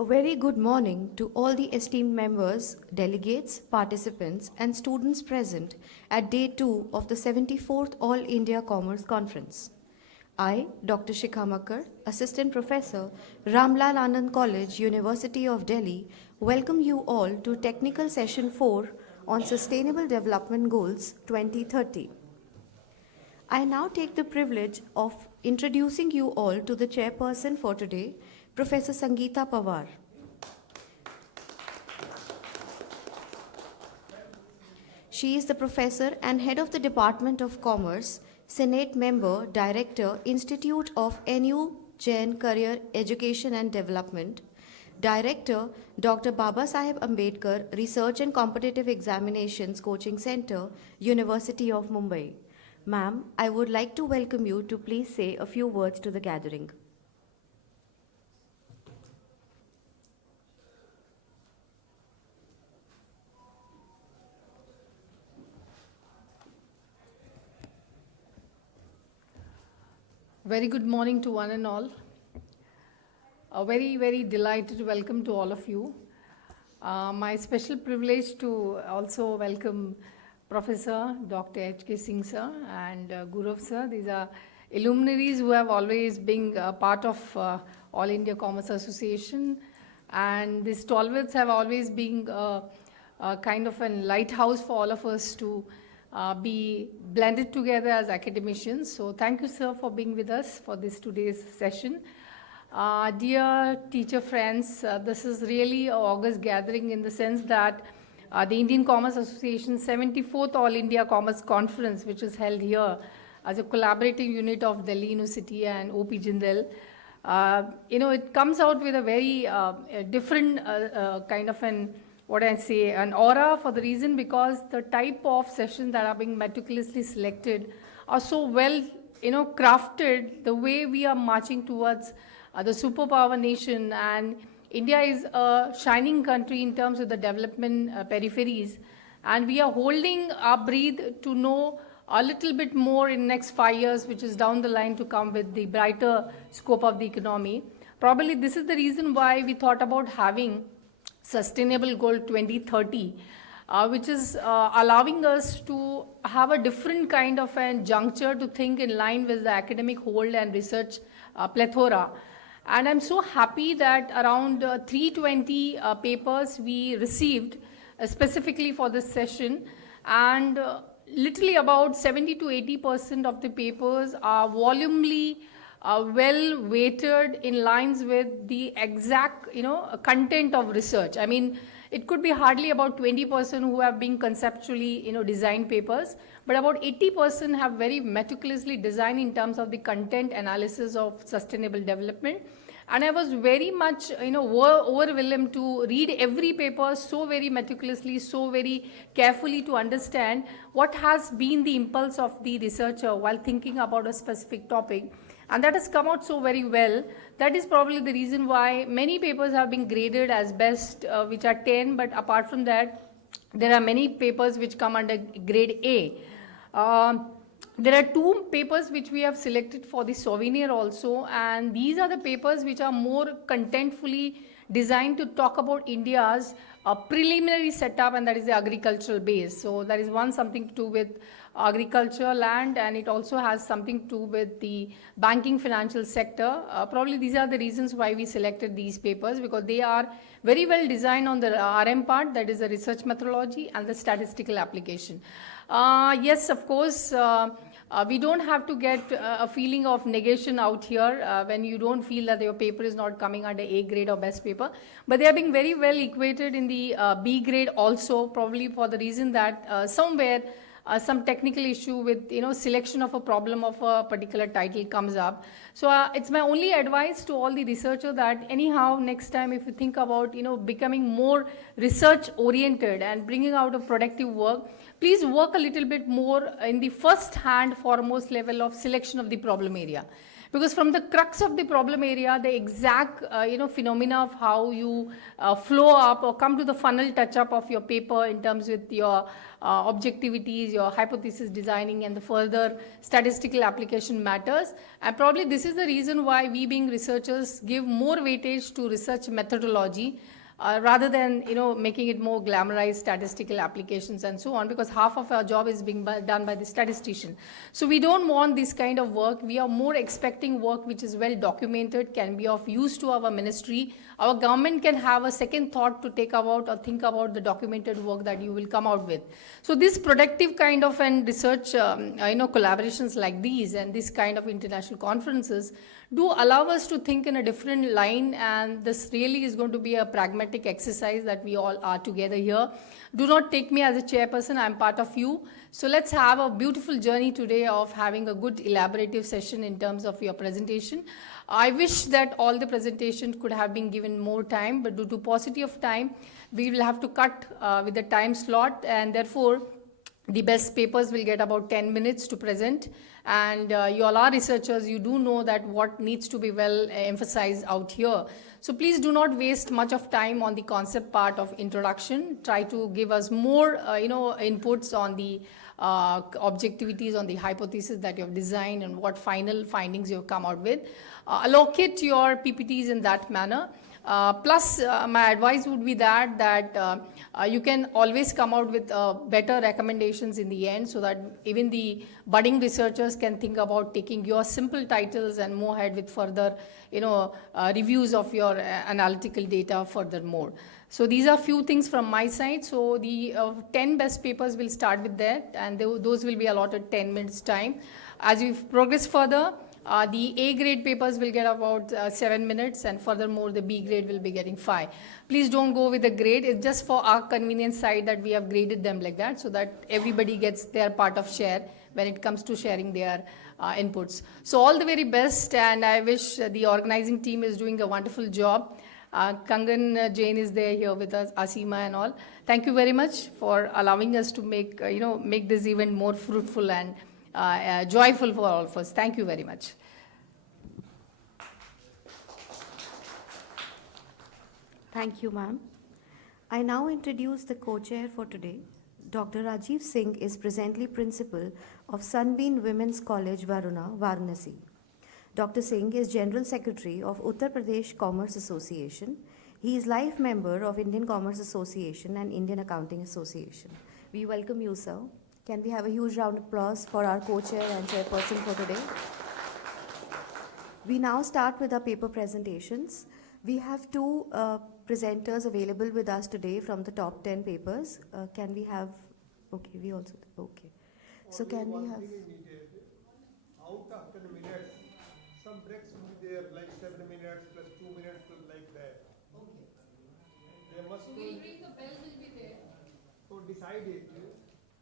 A very good morning to all the esteemed members, delegates, participants, and students present at Day 2 of the 74th All India Commerce Conference. I, Dr. Shikha Makkar, Assistant Professor, Ramlal Anand College, University of Delhi, welcome you all to Technical Session 4 on Sustainable Development Goals 2030. I now take the privilege of introducing you all to the chairperson for today, Professor Sangeeta Pawar. She is the professor and head of the Department of Commerce, Senate member, Director, Institute of NU Jain Career Education and Development, Director, Dr. Baba Saheb Ambedkar Research and Competitive Examinations Coaching Center, University of Mumbai. Ma'am, I would like to welcome you to please say a few words to the gathering. Very good morning to one and all. A very, very delighted welcome to all of you. My special privilege to also welcome Professor Dr. H.K. Singh sir and Gurav sir. These are luminaries who have always been part of All India Commerce Association, and these stalwarts have always been a kind of a lighthouse for all of us to be blended together as academicians. So thank you, sir, for being with us for this today's session. Dear teacher friends, this is really an august gathering in the sense that the Indian Commerce Association's 74th All India Commerce Conference, which is held here as a collaborating unit of Delhi University and OP Jindal, it comes out with a very different kind of an aura, for the reason because the type of sessions that are being meticulously selected are so well, crafted, the way we are marching towards the superpower nation, and India is a shining country in terms of the development peripheries, and we are holding our breath to know a little bit more in next 5 years, which is down the line to come with the brighter scope of the economy. Probably this is the reason why we thought about having Sustainable Goal 2030, which is allowing us to have a different kind of a juncture to think in line with the academic hold and research plethora. And I'm so happy that around 320 papers we received specifically for this session, and literally about 70 to 80% of the papers are volumely well weighted in lines with the exact content of research. I mean, it could be hardly about 20% who have been conceptually designed papers, but about 80% have very meticulously designed in terms of the content analysis of sustainable development. And I was very much overwhelmed to read every paper so very meticulously, so very carefully, to understand what has been the impulse of the researcher while thinking about a specific topic. And that has come out so very well. That is probably the reason why many papers have been graded as best, which are 10, but apart from that, there are many papers which come under grade A. There are 2 papers which we have selected for the souvenir also, and these are the papers which are more contentfully designed to talk about India's preliminary setup, and that is the agricultural base. So that is something to do with agriculture, land, and it also has something to do with the banking financial sector. Probably these are the reasons why we selected these papers, because they are very well designed on the RM part, that is the research methodology, and the statistical application. Yes, of course, we don't have to get a feeling of negation out here when you don't feel that your paper is not coming under A grade or best paper, but they are being very well equated in the B grade also, probably for the reason that somewhere some technical issue with selection of a problem of a particular title comes up. So it's my only advice to all the researchers that anyhow next time if you think about becoming more research oriented and bringing out a productive work, please work a little bit more in the first hand foremost level of selection of the problem area. Because from the crux of the problem area, the exact phenomena of how you flow up or come to the funnel touch up of your paper in terms with your objectivities, your hypothesis designing, and the further statistical application matters. And probably this is the reason why we being researchers give more weightage to research methodology rather than making it more glamorized statistical applications and so on, because half of our job is being done by the statistician. So we don't want this kind of work. We are more expecting work which is well documented, can be of use to our ministry. Our government can have a second thought to take about or think about the documented work that you will come out with. So this productive kind of and research collaborations like these and this kind of international conferences do allow us to think in a different line, and this really is going to be a pragmatic exercise that we all are together here. Do not take me as a chairperson, I'm part of you. So let's have a beautiful journey today of having a good elaborative session in terms of your presentation. I wish that all the presentations could have been given more time, but due to paucity of time, we will have to cut with the time slot, and therefore the best papers will get about 10 minutes to present. And you all are researchers, you do know that what needs to be well emphasized out here. So please do not waste much of time on the concept part of introduction. Try to give us more inputs on the objectivities, on the hypothesis that you have designed and what final findings you have come out with. Allocate your PPTs in that manner. Plus, my advice would be that you can always come out with better recommendations in the end, so that even the budding researchers can think about taking your simple titles and move ahead with further reviews of your analytical data furthermore. So these are few things from my side. So the 10 best papers will start with that, and those will be allotted 10 minutes time. As we progress further, the A grade papers will get about 7 minutes, and furthermore the B grade will be getting 5. Please don't go with the grade. It's just for our convenience side that we have graded them like that, so that everybody gets their part of share when it comes to sharing their inputs. So all the very best, and I wish the organizing team is doing a wonderful job. Kangan Jain is there here with us, Asima and all. Thank you very much for allowing us to make this event more fruitful and joyful for all of us. Thank you very much. Thank you, ma'am. I now introduce the co-chair for today. Dr. Rajiv Singh is presently principal of Sunbeam Women's College, Varuna, Varanasi. Dr. Singh is General Secretary of Uttar Pradesh Commerce Association. He is life member of Indian Commerce Association and Indian Accounting Association. We welcome you, sir. Can we have a huge round of applause for our co-chair and chairperson for today? We now start with our paper presentations. We have two presenters available with us today from the top 10 papers. Can we have, okay, we also, okay. So can we have, out after a minute, some breaks will be there, like 7 minutes plus 2 minutes, like that. Okay. There must So we'll ring the bell will be there. So decide it.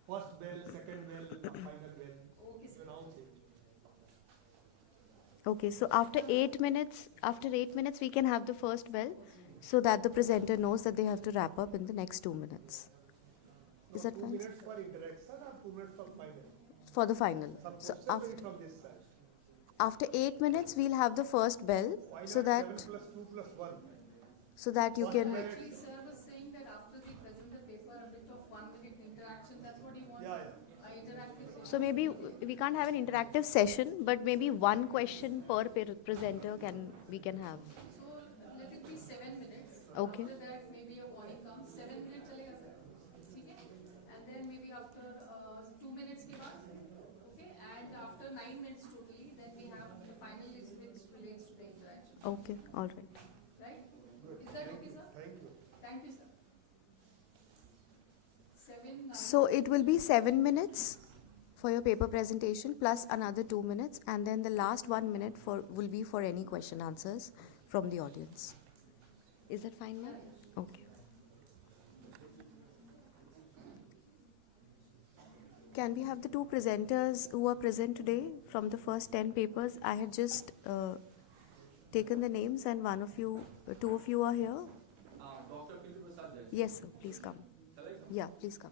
First bell, second bell, the final bell. Okay, sir. Announce it. okay, so after 8 minutes, we can have the first bell so that the presenter knows that they have to wrap up in the next 2 minutes. Is that 2 fine? minutes for interaction or 2 minutes for final? For the final. So Separate from this side. after 8 minutes, we'll have the first bell Why so not that 7 plus 2 plus 1? you can. Actually, sir was saying that after we present the paper, a bit of 1 minute interaction, that's what he wants. Yeah. Interactive session. So maybe we can't have an interactive session, but maybe one question per presenter we can have. So let it be 7 minutes. Okay. After that, maybe a warning comes. 7 minutes chalega sir. Okay? And then maybe after 2 minutes ke baad, okay? And after 9 minutes totally, then we have the final list which relates to the interaction. Okay, all right. Right? Is that okay, sir? Thank you. Thank you, sir. 7, 9. So it will be 7 minutes for your paper presentation plus another 2 minutes, and then the last 1 minute will be for any question answers from the audience. Is that fine, ma'am? Okay. Can we have the two presenters who are present today from the first 10 papers? I had just taken the names, and two of you are here. Dr. Pintu Prasad. Yes, sir. Please come. Yeah, please come.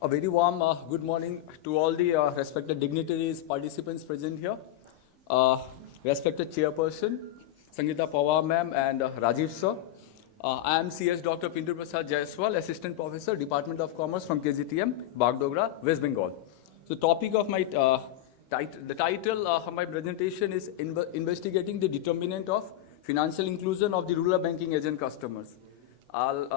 A very warm good morning to all the respected dignitaries, participants present here. Respected Chairperson, Sangeeta Pawar ma'am and Rajiv sir. I am CS Dr. Pindu Prasad Jaiswal, Assistant Professor, Department of Commerce from KGTM, Bagdogra, West Bengal. The topic of my, the title of my presentation is Investigating the Determinant of Financial Inclusion of the Rural Banking Agent Customers.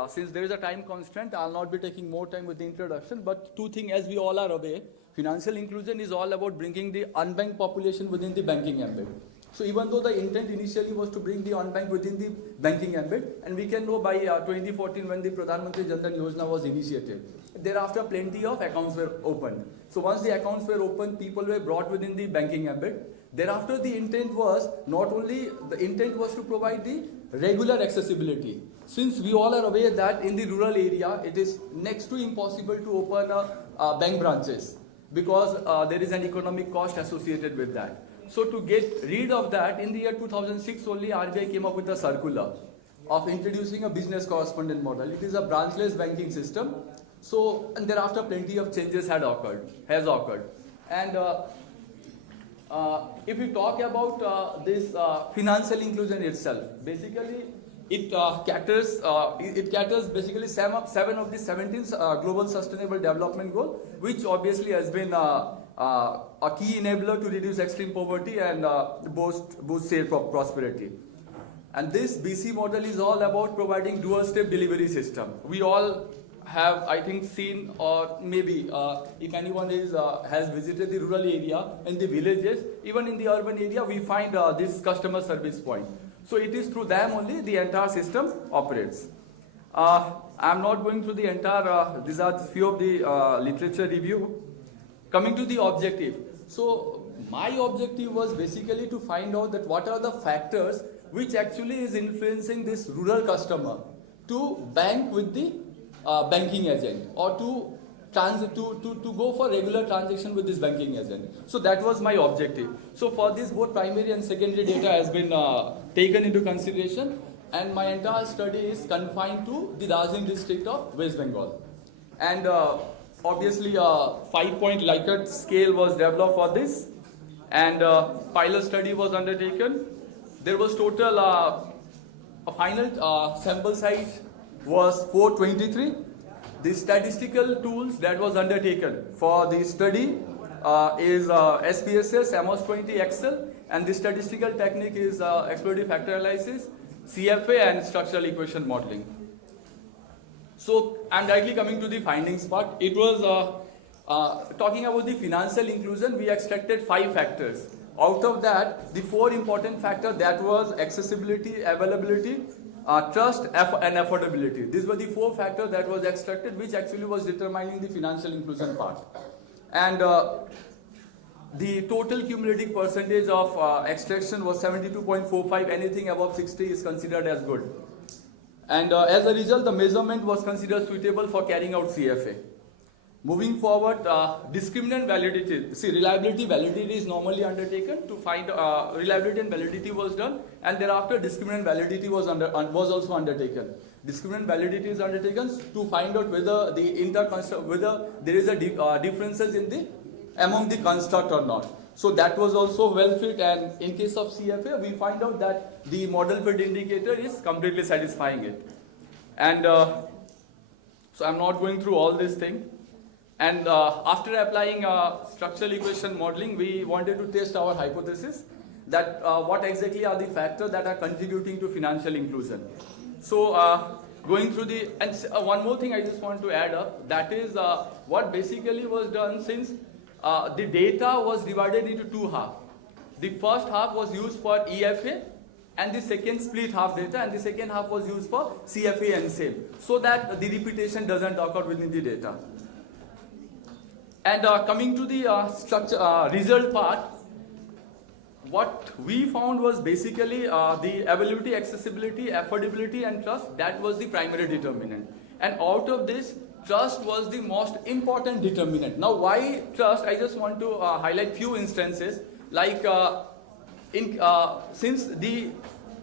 Since there is a time constraint, I'll not be taking more time with the introduction, but two things, as we all are aware, financial inclusion is all about bringing the unbanked population within the banking ambit. So even though the intent initially was to bring the unbanked within the banking ambit, and we can know by 2014 when the Pradhan Mantri Jan Dhan Yojana was initiated, thereafter plenty of accounts were opened. So once the accounts were opened, people were brought within the banking ambit. Thereafter the intent was not only, the intent was to provide the regular accessibility. Since we all are aware that in the rural area, it is next to impossible to open bank branches because there is an economic cost associated with that. So to get rid of that, in the year 2006 only, RBI came up with a circular of introducing a business correspondent model. It is a branchless banking system. So, and thereafter plenty of changes has occurred. And if we talk about this financial inclusion itself, basically it caters basically seven of the 17 Global Sustainable Development Goal, which obviously has been a key enabler to reduce extreme poverty and boost state prosperity. And this BC model is all about providing dual-step delivery system. We all have, I think, seen, or maybe if anyone has visited the rural area and the villages, even in the urban area, we find this customer service point. So it is through them only the entire system operates. I'm not going through the entire, these are few of the literature review. Coming to the objective. So my objective was basically to find out that what are the factors which actually is influencing this rural customer to bank with the banking agent or to go for regular transaction with this banking agent. So that was my objective. So for this, both primary and secondary data has been taken into consideration, and my entire study is confined to the Darjeeling district of West Bengal. And obviously, 5-point Likert scale was developed for this, and pilot study was undertaken. There was total, a final sample size was 423. The statistical tools that was undertaken for the study is SPSS, Amos 20, Excel, and the statistical technique is explorative factor analysis, CFA, and structural equation modeling. So I'm directly coming to the findings part. It was talking about the financial inclusion. We extracted 5 factors. Out of that, the 4 important factors, that was accessibility, availability, trust, and affordability. These were the 4 factors that was extracted, which actually was determining the financial inclusion part. And the total cumulative percentage of extraction was 72.45. Anything above 60 is considered as good. And as a result, the measurement was considered suitable for carrying out CFA. Moving forward, discriminant validity. See, reliability, validity is normally undertaken to find reliability and validity was done, and thereafter discriminant validity was also undertaken. Discriminant validity is undertaken to find out whether whether there is a differences in the among the construct or not. So that was also well fit, and in case of CFA, we find out that the model fit indicator is completely satisfying it. And so I'm not going through all this thing. And after applying structural equation modeling, we wanted to test our hypothesis that what exactly are the factors that are contributing to financial inclusion. So going through the, and one more thing I just want to add up, that is what basically was done, since the data was divided into 2 halves. The first half was used for EFA, and the second split half data, and the second half was used for CFA and SAME, so that the repetition doesn't occur within the data. And coming to the result part, what we found was basically the availability, accessibility, affordability, and trust. That was the primary determinant. And out of this, trust was the most important determinant. Now, why trust? I just want to highlight few instances. Like since the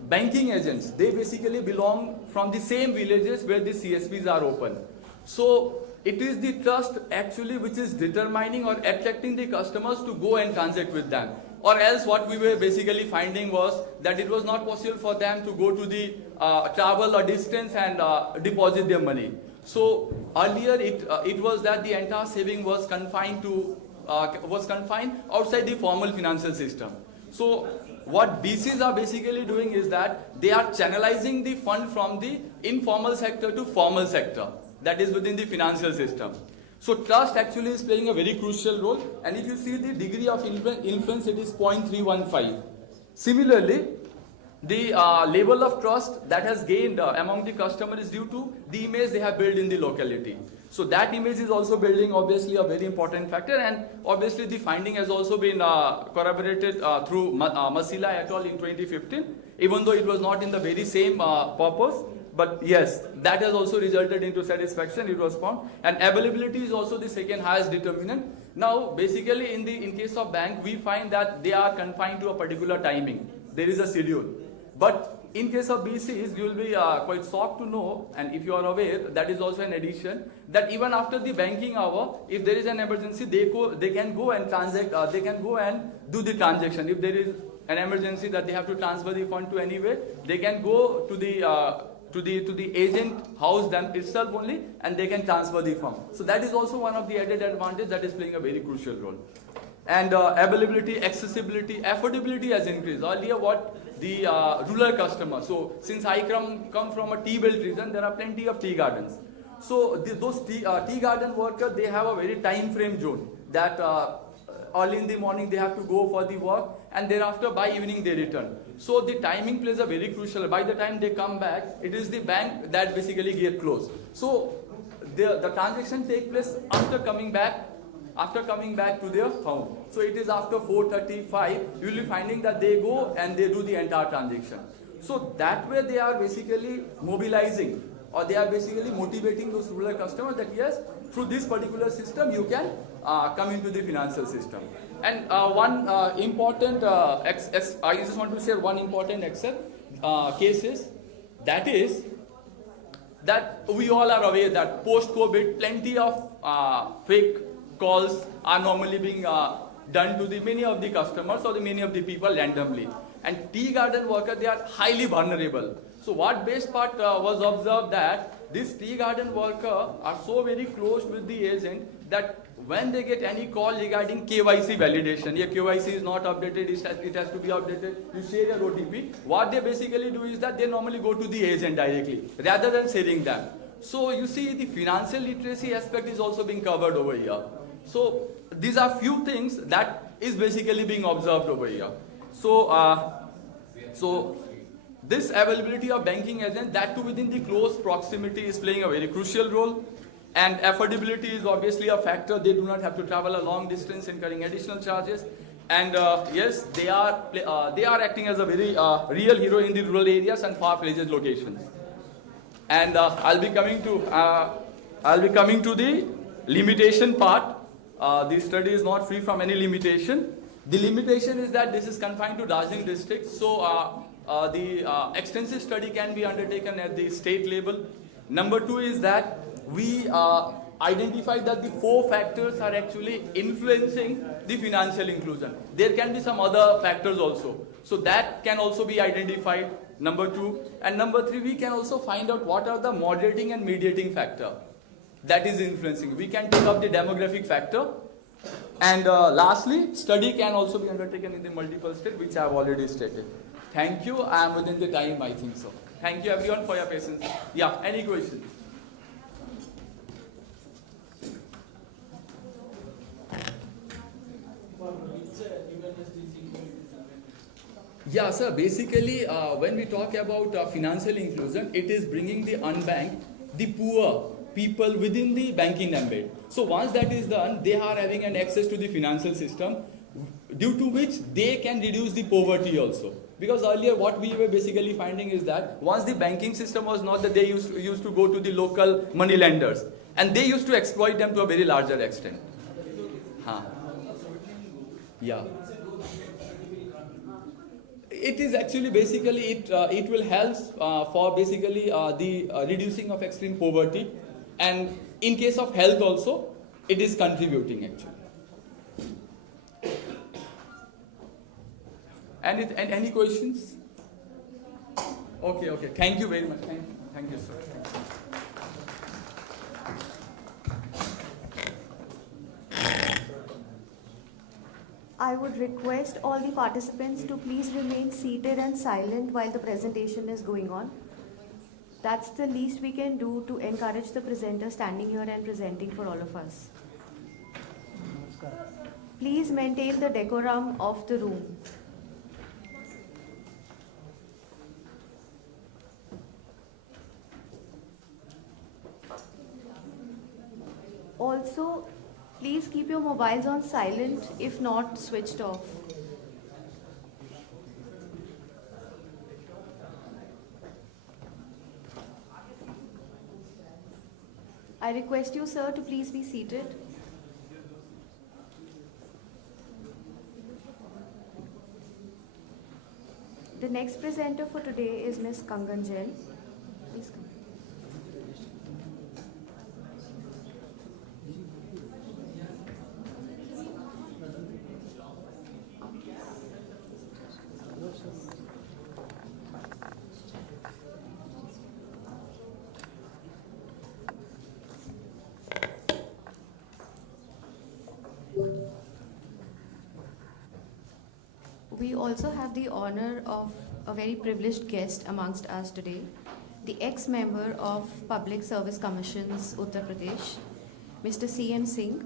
banking agents, they basically belong from the same villages where the CSPs are open. So it is the trust actually which is determining or attracting the customers to go and transact with them. Or else what we were basically finding was that it was not possible for them to go to the travel a distance and deposit their money. So earlier it was that the entire saving was confined outside the formal financial system. So what BCs are basically doing is that they are channelizing the fund from the informal sector to formal sector, that is within the financial system. So trust actually is playing a very crucial role, and if you see the degree of influence, it is 0.315. Similarly, the level of trust that has gained among the customer is due to the image they have built in the locality. So that image is also building obviously a very important factor, and obviously the finding has also been corroborated through Masila et al. In 2015, even though it was not in the very same purpose. But yes, that has also resulted into satisfaction, it was found. And availability is also the second highest determinant. Now, basically in case of bank, we find that they are confined to a particular timing. There is a schedule. But in case of BCs, you will be quite shocked to know, and if you are aware, that is also an addition, that even after the banking hour, if there is an emergency, they can go and transact, they can go and do the transaction. If there is an emergency that they have to transfer the fund to anywhere, they can go to the agent house them itself only, and they can transfer the fund. So that is also one of the added advantage that is playing a very crucial role. And availability, accessibility, affordability has increased. Earlier what the rural customer, so since I come from a tea belt region, there are plenty of tea gardens. So those tea garden workers, they have a very time frame zone that early in the morning they have to go for the work, and thereafter by evening they return. So the timing plays a very crucial. By the time they come back, it is the bank that basically get closed. So the transaction take place after coming back to their home. So it is after 4:35, you will be finding that they go and they do the entire transaction. So that way they are basically mobilizing, or they are basically motivating those rural customers that yes, through this particular system you can come into the financial system. And one important, I just want to share one important case is that we all are aware that post-COVID, plenty of fake calls are normally being done to many of the customers or many of the people randomly. And tea garden workers, they are highly vulnerable. So what best part was observed that this tea garden worker are so very close with the agent that when they get any call regarding KYC validation, your KYC is not updated, it has to be updated, you share your OTP. What they basically do is that they normally go to the agent directly rather than sharing them. So you see the financial literacy aspect is also being covered over here. So these are few things that is basically being observed over here. So this availability of banking agents, that too within the close proximity, is playing a very crucial role. And affordability is obviously a factor. They do not have to travel a long distance, incurring additional charges. And yes, they are acting as a very real hero in the rural areas and far-fetched locations. And I'll be coming to the limitation part. The study is not free from any limitation. The limitation is that this is confined to Darjeeling district. So the extensive study can be undertaken at the state level. Number two is that we identified that the 4 factors are actually influencing the financial inclusion. There can be some other factors also. So that can also be identified, number 2. And number 3, we can also find out what are the moderating and mediating factor that is influencing. We can take up the demographic factor. And lastly, study can also be undertaken in the multiple states, which I have already stated. Thank you. I am within the time, I think so. Thank you everyone for your patience. Yeah, any questions? Yeah, sir. Basically, when we talk about financial inclusion, it is bringing the unbanked, the poor people within the banking ambit. So once that is done, they are having an access to the financial system, due to which they can reduce the poverty also. Because earlier what we were basically finding is that once the banking system was not, that they used to go to the local money lenders, and they used to exploit them to a very larger extent. Yeah. It is actually basically it will help for basically the reducing of extreme poverty. and in case of health also, it is contributing actually. And any questions? Okay. Thank you very much. Thank you, sir. I would request all the participants to please remain seated and silent while the presentation is going on. That's the least we can do to encourage the presenter standing here and presenting for all of us. Please maintain the decorum of the room. Also, please keep your mobiles on silent, if not switched off. I request you, sir, to please be seated. The next presenter for today is Ms. Kangan Jain. Please come. We also have the honor of a very privileged guest amongst us today, the ex-member of Public Service Commissions, Uttar Pradesh, Mr. C.M. Singh.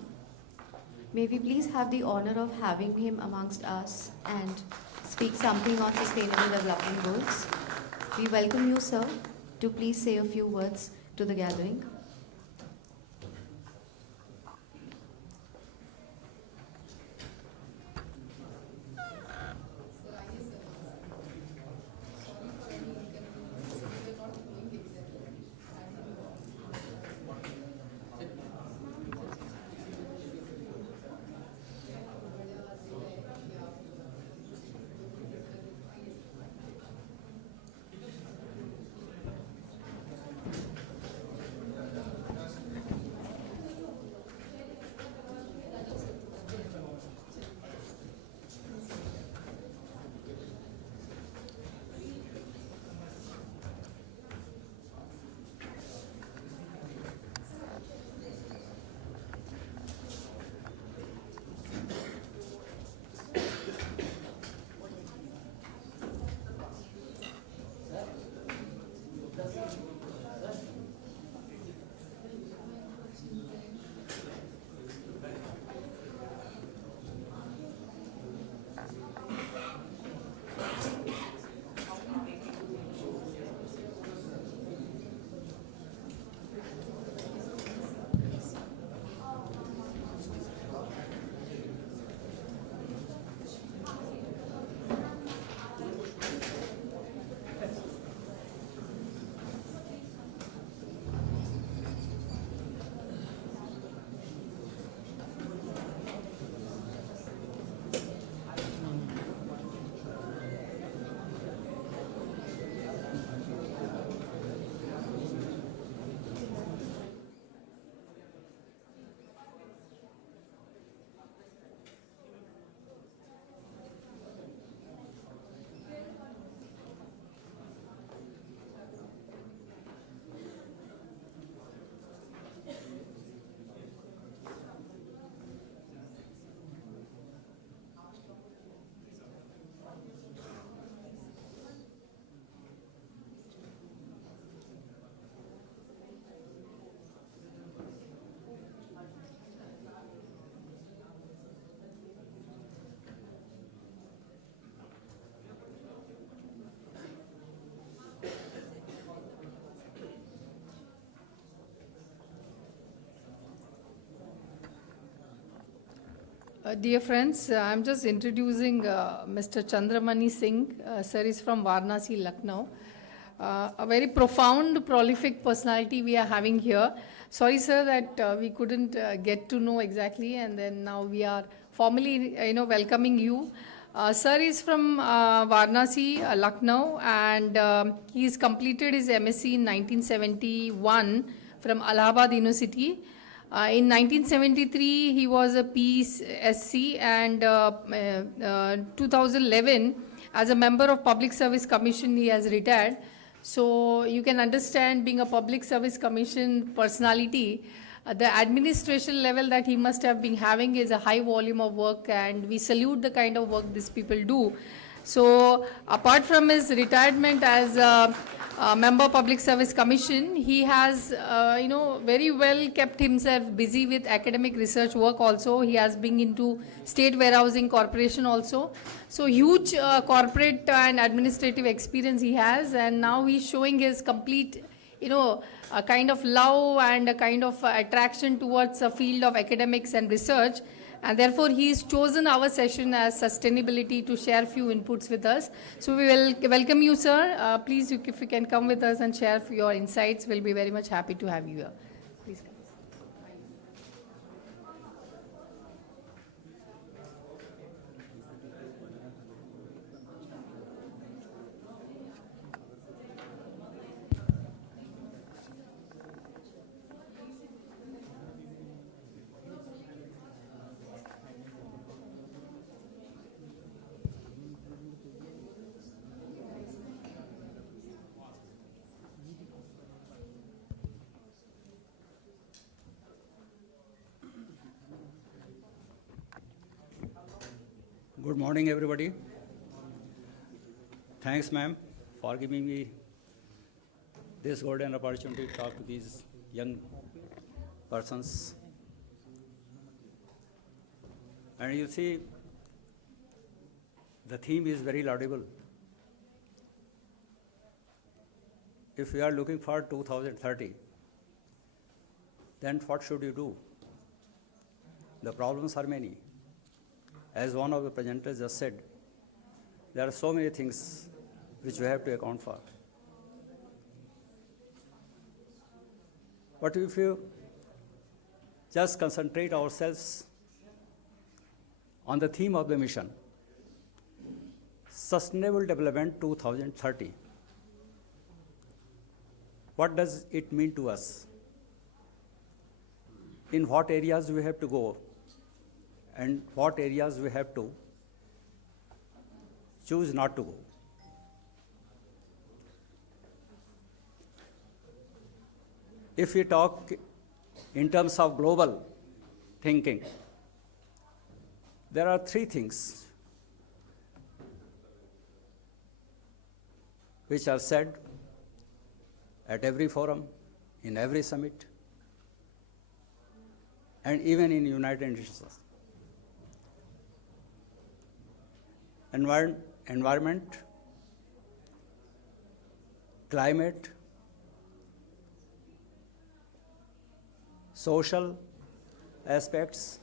May we please have the honor of having him amongst us and speak something on sustainable development goals. We welcome you, sir, to please say a few words to the gathering. Dear friends, I'm just introducing Mr. Chandramani Singh. Sir is from Varanasi, Lucknow. A very profound, prolific personality we are having here. Sorry, sir, that we couldn't get to know exactly, and then now we are formally, welcoming you. Sir is from Varanasi, Lucknow, and he's completed his MSc in 1971 from Allahabad University. In 1973, he was a PSC, and 2011, as a member of Public Service Commission, he has retired. So you can understand, being a Public Service Commission personality, the administration level that he must have been having is a high volume of work, and we salute the kind of work these people do. So apart from his retirement as a member of Public Service Commission, he has, very well kept himself busy with academic research work also. He has been into State Warehousing Corporation also. So huge corporate and administrative experience he has, and now he's showing his complete, a kind of love and a kind of attraction towards a field of academics and research. And therefore, he's chosen our session as sustainability to share few inputs with us. So we will welcome you, sir. Please, if you can come with us and share your insights, we'll be very much happy to have you here. Please come. Good morning, everybody. Thanks, ma'am, for giving me this golden opportunity to talk to these young persons. And you see, the theme is very laudable. If we are looking for 2030, then what should you do? The problems are many. As one of the presenters just said, there are so many things which we have to account for. But if you just concentrate ourselves on the theme of the mission, Sustainable Development 2030, what does it mean to us? In what areas we have to go, and what areas we have to choose not to go. If we talk in terms of global thinking, there are three things which are said at every forum, in every summit, and even in United Nations. Environment, climate, social aspects,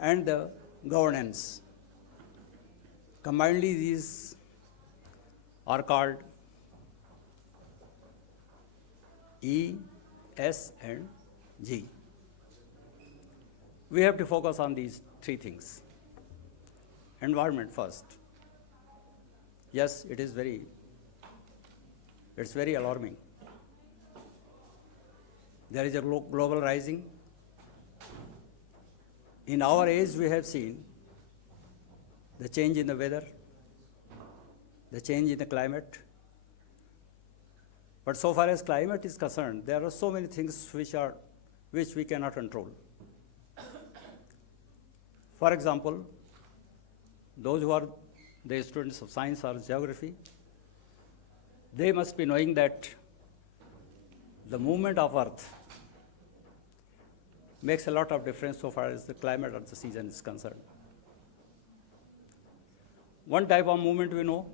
and the governance. Combinedly, these are called E, S, and G. We have to focus on these three things. Environment first. Yes, it's very alarming. There is a global rising. In our age, we have seen the change in the weather, the change in the climate. But so far as climate is concerned, there are so many things which we cannot control. For example, those who are the students of science or geography, they must be knowing that the movement of Earth makes a lot of difference so far as the climate or the season is concerned. One type of movement we know,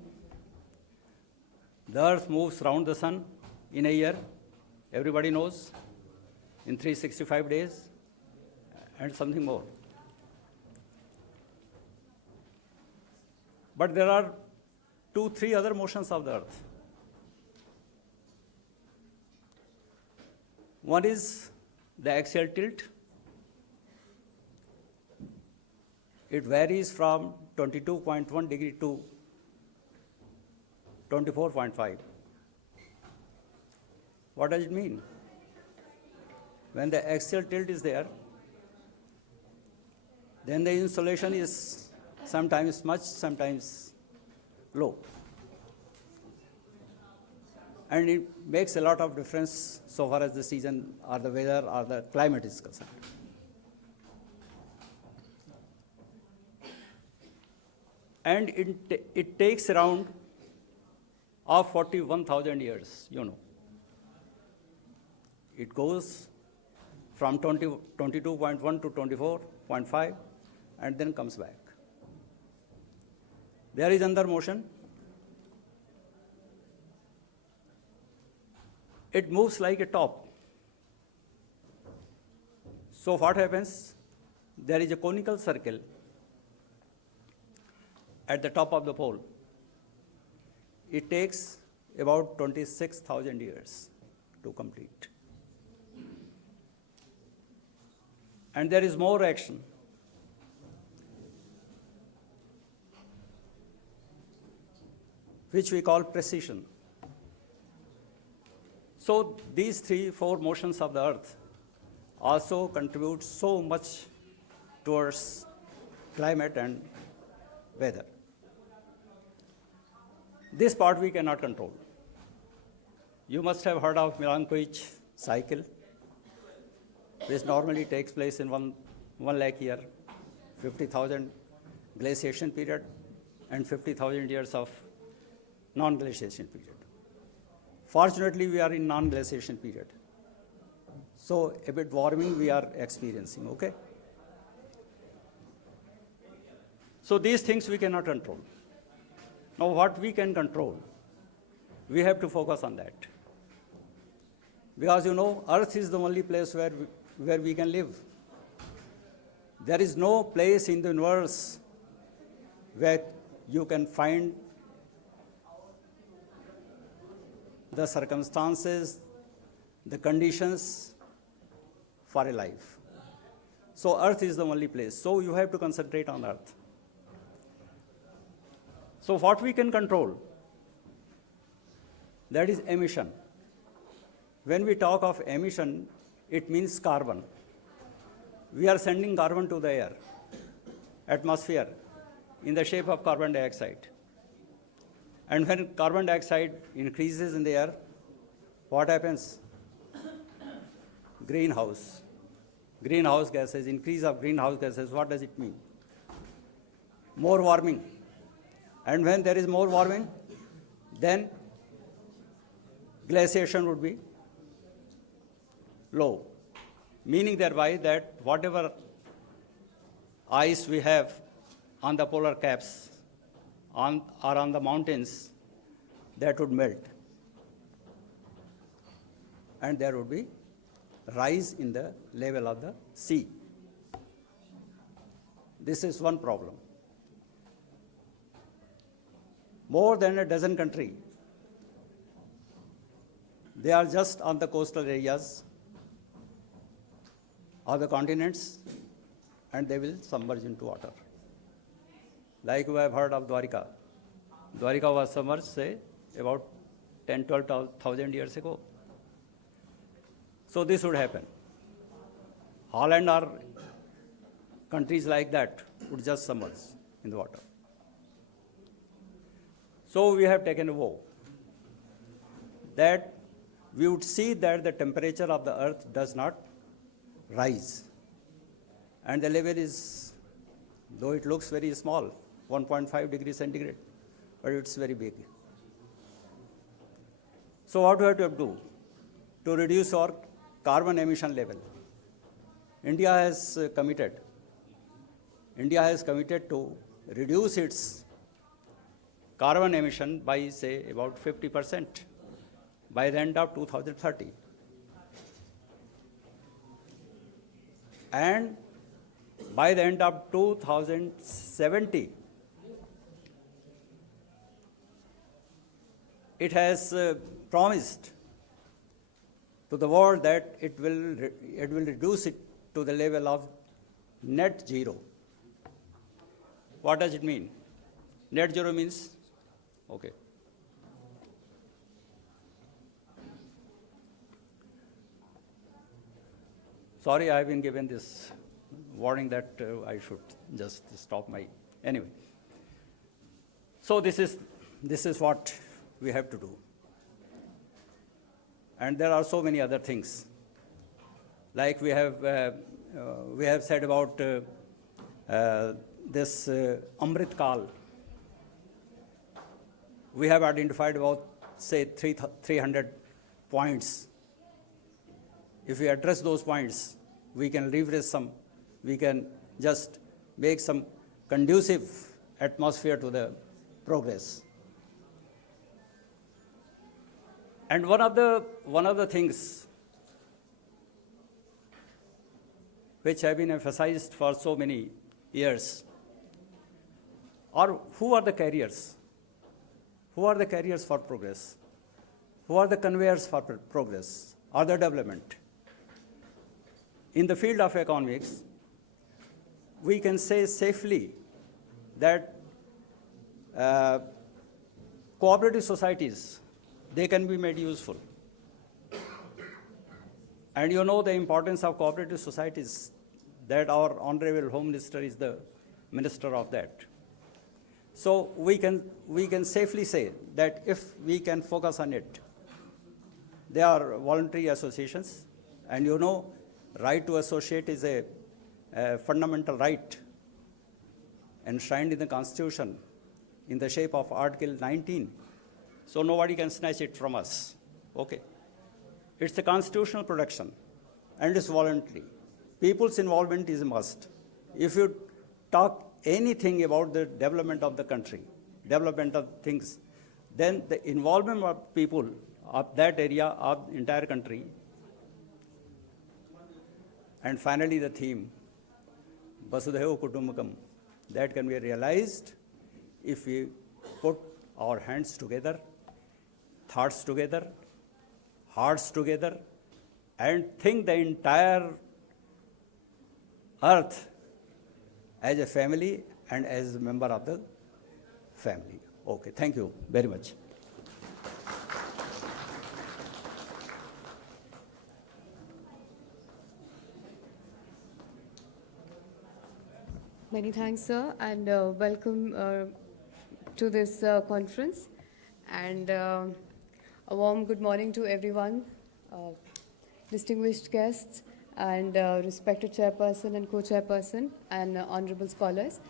the Earth moves around the sun in a year, everybody knows, in 365 days and something more. But there are 2-3 other motions of the Earth. One is the axial tilt. It varies from 22.1 degree to 24.5. What does it mean? when the axial tilt is there, then the insolation is sometimes much, sometimes low. And it makes a lot of difference so far as the season or the weather or the climate is concerned. And it takes around of 41,000 years, you know. It goes from 22.1 to 24.5 and then comes back. There is another motion. It moves like a top. So what happens? There is a conical circle at the top of the pole. It takes about 26,000 years to complete. And there is more action. Which we call precession. So these 3-4 motions of the earth also contribute so much towards climate and weather. This part we cannot control. You must have heard of Milankovitch cycle, which normally takes place in 1 lakh year, 50,000 glaciation period, and 50,000 years of non-glaciation period. Fortunately, we are in non-glaciation period. So a bit warming we are experiencing, okay? So these things we cannot control. Now what we can control, we have to focus on that. Because you know, Earth is the only place where we can live. There is no place in the universe where you can find the circumstances, the conditions for a life. So Earth is the only place. So you have to concentrate on Earth. So what we can control, that is emission. When we talk of emission, it means carbon. We are sending carbon to the air, atmosphere, in the shape of carbon dioxide. And when carbon dioxide increases in the air, what happens? Greenhouse gases, increase of greenhouse gases, what does it mean? More warming. And when there is more warming, then glaciation would be low, meaning thereby that whatever ice we have on the polar caps or on the mountains, that would melt. And there would be rise in the level of the sea. This is one problem. More than a dozen countries, they are just on the coastal areas of the continents, and they will submerge into water. Like we have heard of Dwarika. Dwarika was submerged, say, about 10,000-12,000 years ago. So this would happen. Holland or countries like that would just submerge in the water. So we have taken a vow that we would see that the temperature of the earth does not rise. And the level is, though it looks very small, 1.5 degrees centigrade, but it's very big. So what do we have to do to reduce our carbon emission level? India has committed to reduce its carbon emission by, say, about 50% by the end of 2030. And by the end of 2070, it has promised to the world that it will reduce it to the level of net zero. What does it mean? Net zero means, okay. Sorry, I've been given this warning that I should just stop my, anyway. So this is what we have to do. And there are so many other things. Like we have said about this Amrit Kal. We have identified about, say, 300 points. If we address those points, we can leverage some, we can just make some conducive atmosphere to the progress. And one of the things which have been emphasized for so many years are who are the carriers? Who are the carriers for progress? Who are the conveyors for progress or the development? In the field of economics, we can say safely that cooperative societies, they can be made useful. And you know the importance of cooperative societies, that our Honorable Home Minister is the minister of that. So we can safely say that if we can focus on it, they are voluntary associations, and you know, right to associate is a fundamental right enshrined in the Constitution in the shape of Article 19. So nobody can snatch it from us. Okay. It's a constitutional protection, and it's voluntary. People's involvement is a must. If you talk anything about the development of the country, development of things, then the involvement of people of that area, of the entire country. And finally, the theme, Vasudhaiva Kutumbakam, that can be realized if we put our hands together, thoughts together, hearts together, and think the entire earth as a family and as a member of the family. Okay, thank you very much. Many thanks, sir, and welcome to this conference. And a warm good morning to everyone, distinguished guests, and respected chairperson and co-chairperson, and honorable scholars.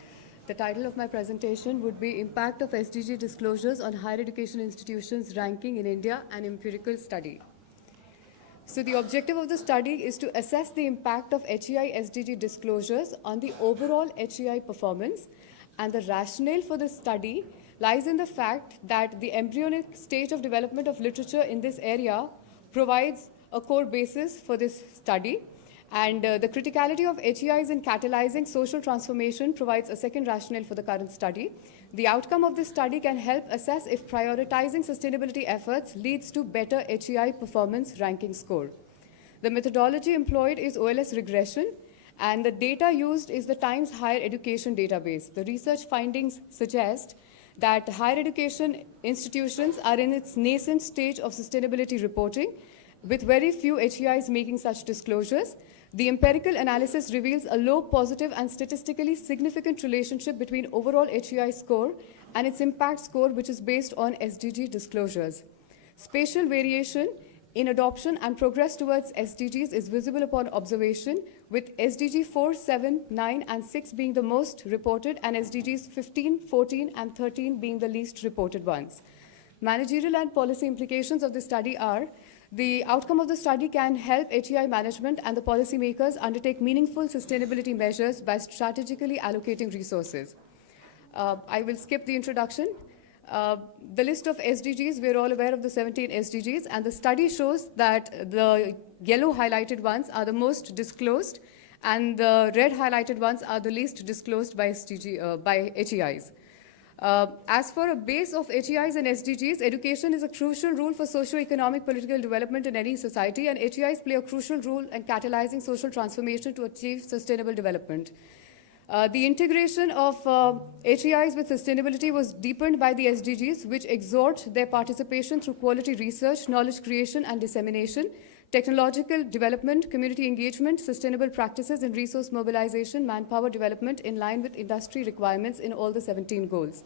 The title of my presentation would be Impact of SDG Disclosures on Higher Education Institutions Ranking in India, an Empirical Study. So the objective of the study is to assess the impact of HEI SDG disclosures on the overall HEI performance, and the rationale for this study lies in the fact that the embryonic stage of development of literature in this area provides a core basis for this study, and the criticality of HEIs in catalyzing social transformation provides a second rationale for the current study. The outcome of this study can help assess if prioritizing sustainability efforts leads to better HEI performance ranking score. The methodology employed is OLS regression, and the data used is the Times Higher Education database. The research findings suggest that higher education institutions are in its nascent stage of sustainability reporting, with very few HEIs making such disclosures. The empirical analysis reveals a low positive and statistically significant relationship between overall HEI score and its impact score, which is based on SDG disclosures. Spatial variation in adoption and progress towards SDGs is visible upon observation, with SDG 4, 7, 9, and 6 being the most reported, and SDGs 15, 14, and 13 being the least reported ones. Managerial and policy implications of the study are: the outcome of the study can help HEI management and the policymakers undertake meaningful sustainability measures by strategically allocating resources. I will skip the introduction. The list of SDGs, we're all aware of the 17 SDGs, and the study shows that the yellow highlighted ones are the most disclosed, and the red highlighted ones are the least disclosed by HEIs. As for a base of HEIs and SDGs, education is a crucial role for socio-economic political development in any society, and HEIs play a crucial role in catalyzing social transformation to achieve sustainable development. The integration of HEIs with sustainability was deepened by the SDGs, which exhort their participation through quality research, knowledge creation and dissemination, technological development, community engagement, sustainable practices in resource mobilization, manpower development in line with industry requirements in all the 17 goals.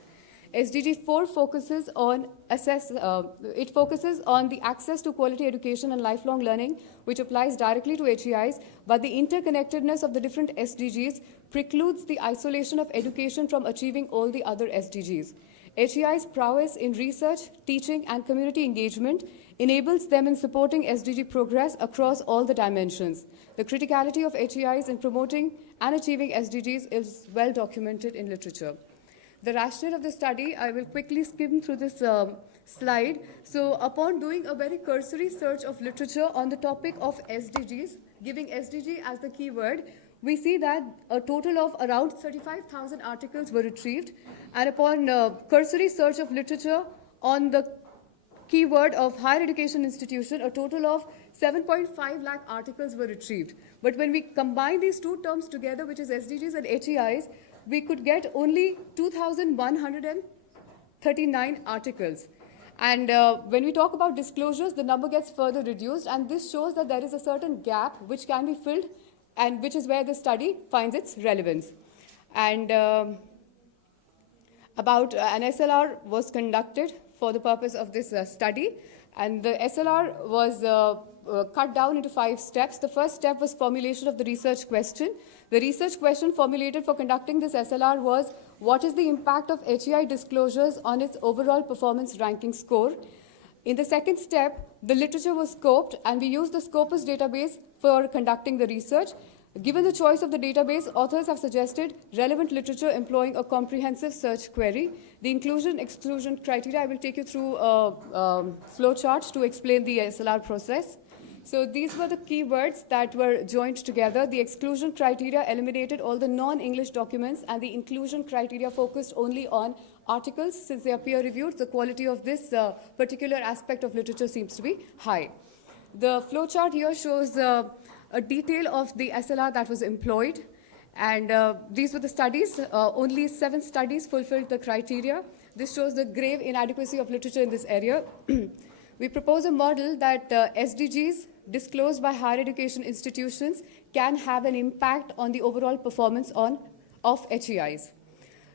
SDG 4 focuses on the access to quality education and lifelong learning, which applies directly to HEIs, but the interconnectedness of the different SDGs precludes the isolation of education from achieving all the other SDGs. HEI's prowess in research, teaching, and community engagement enables them in supporting SDG progress across all the dimensions. The criticality of HEIs in promoting and achieving SDGs is well documented in literature. The rationale of the study, I will quickly skim through this slide. So upon doing a very cursory search of literature on the topic of SDGs, giving SDG as the keyword, we see that a total of around 35,000 articles were retrieved. And upon cursory search of literature on the keyword of higher education institution, a total of 7.5 lakh articles were retrieved. But when we combine these two terms together, which is SDGs and HEIs, we could get only 2,139 articles. And when we talk about disclosures, the number gets further reduced, and this shows that there is a certain gap which can be filled, and which is where the study finds its relevance. And about an SLR was conducted for the purpose of this study, and the SLR was cut down into 5 steps. The first step was formulation of the research question. The research question formulated for conducting this SLR was, what is the impact of HEI disclosures on its overall performance ranking score? In the second step, the literature was scoped, and we used the Scopus database for conducting the research. Given the choice of the database, authors have suggested relevant literature employing a comprehensive search query. The inclusion-exclusion criteria, I will take you through a flowchart to explain the SLR process. So these were the keywords that were joined together. The exclusion criteria eliminated all the non-English documents, and the inclusion criteria focused only on articles. Since they are peer-reviewed, the quality of this particular aspect of literature seems to be high. The flowchart here shows a detail of the SLR that was employed, and these were the studies. Only 7 studies fulfilled the criteria. This shows the grave inadequacy of literature in this area. We propose a model that SDGs disclosed by higher education institutions can have an impact on the overall performance of HEIs.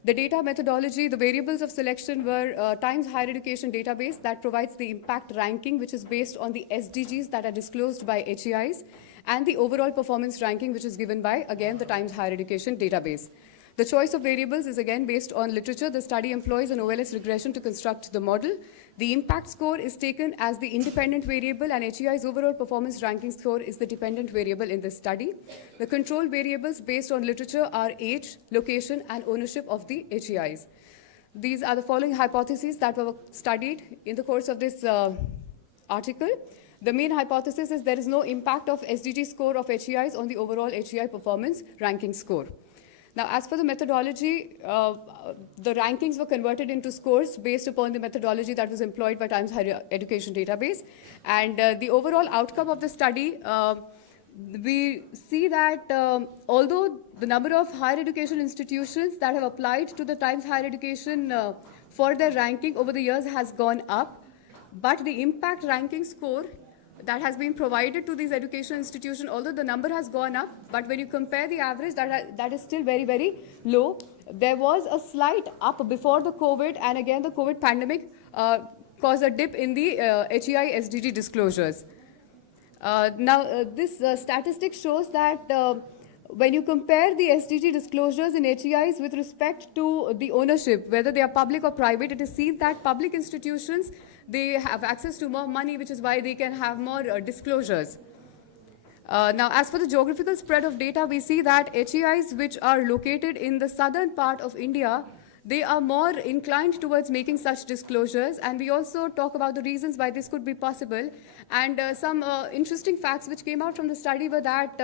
The data methodology, the variables of selection were Times Higher Education database that provides the impact ranking, which is based on the SDGs that are disclosed by HEIs, and the overall performance ranking, which is given by, again, the Times Higher Education database. The choice of variables is again based on literature. The study employs an OLS regression to construct the model. The impact score is taken as the independent variable, and HEI's overall performance ranking score is the dependent variable in this study. The control variables based on literature are age, location, and ownership of the HEIs. These are the following hypotheses that were studied in the course of this article. The main hypothesis is there is no impact of SDG score of HEIs on the overall HEI performance ranking score. Now, as for the methodology, the rankings were converted into scores based upon the methodology that was employed by Times Higher Education database. And the overall outcome of the study, we see that although the number of higher education institutions that have applied to the Times Higher Education for their ranking over the years has gone up, but the impact ranking score that has been provided to these education institutions, although the number has gone up, but when you compare the average, that is still very, very low. There was a slight up before the COVID, and again the COVID pandemic caused a dip in the HEI SDG disclosures. This statistic shows that when you compare the SDG disclosures in HEIs with respect to the ownership, whether they are public or private, it is seen that public institutions, they have access to more money, which is why they can have more disclosures. Now, as for the geographical spread of data, we see that HEIs which are located in the southern part of India, they are more inclined towards making such disclosures, and we also talk about the reasons why this could be possible. And some interesting facts which came out from the study were that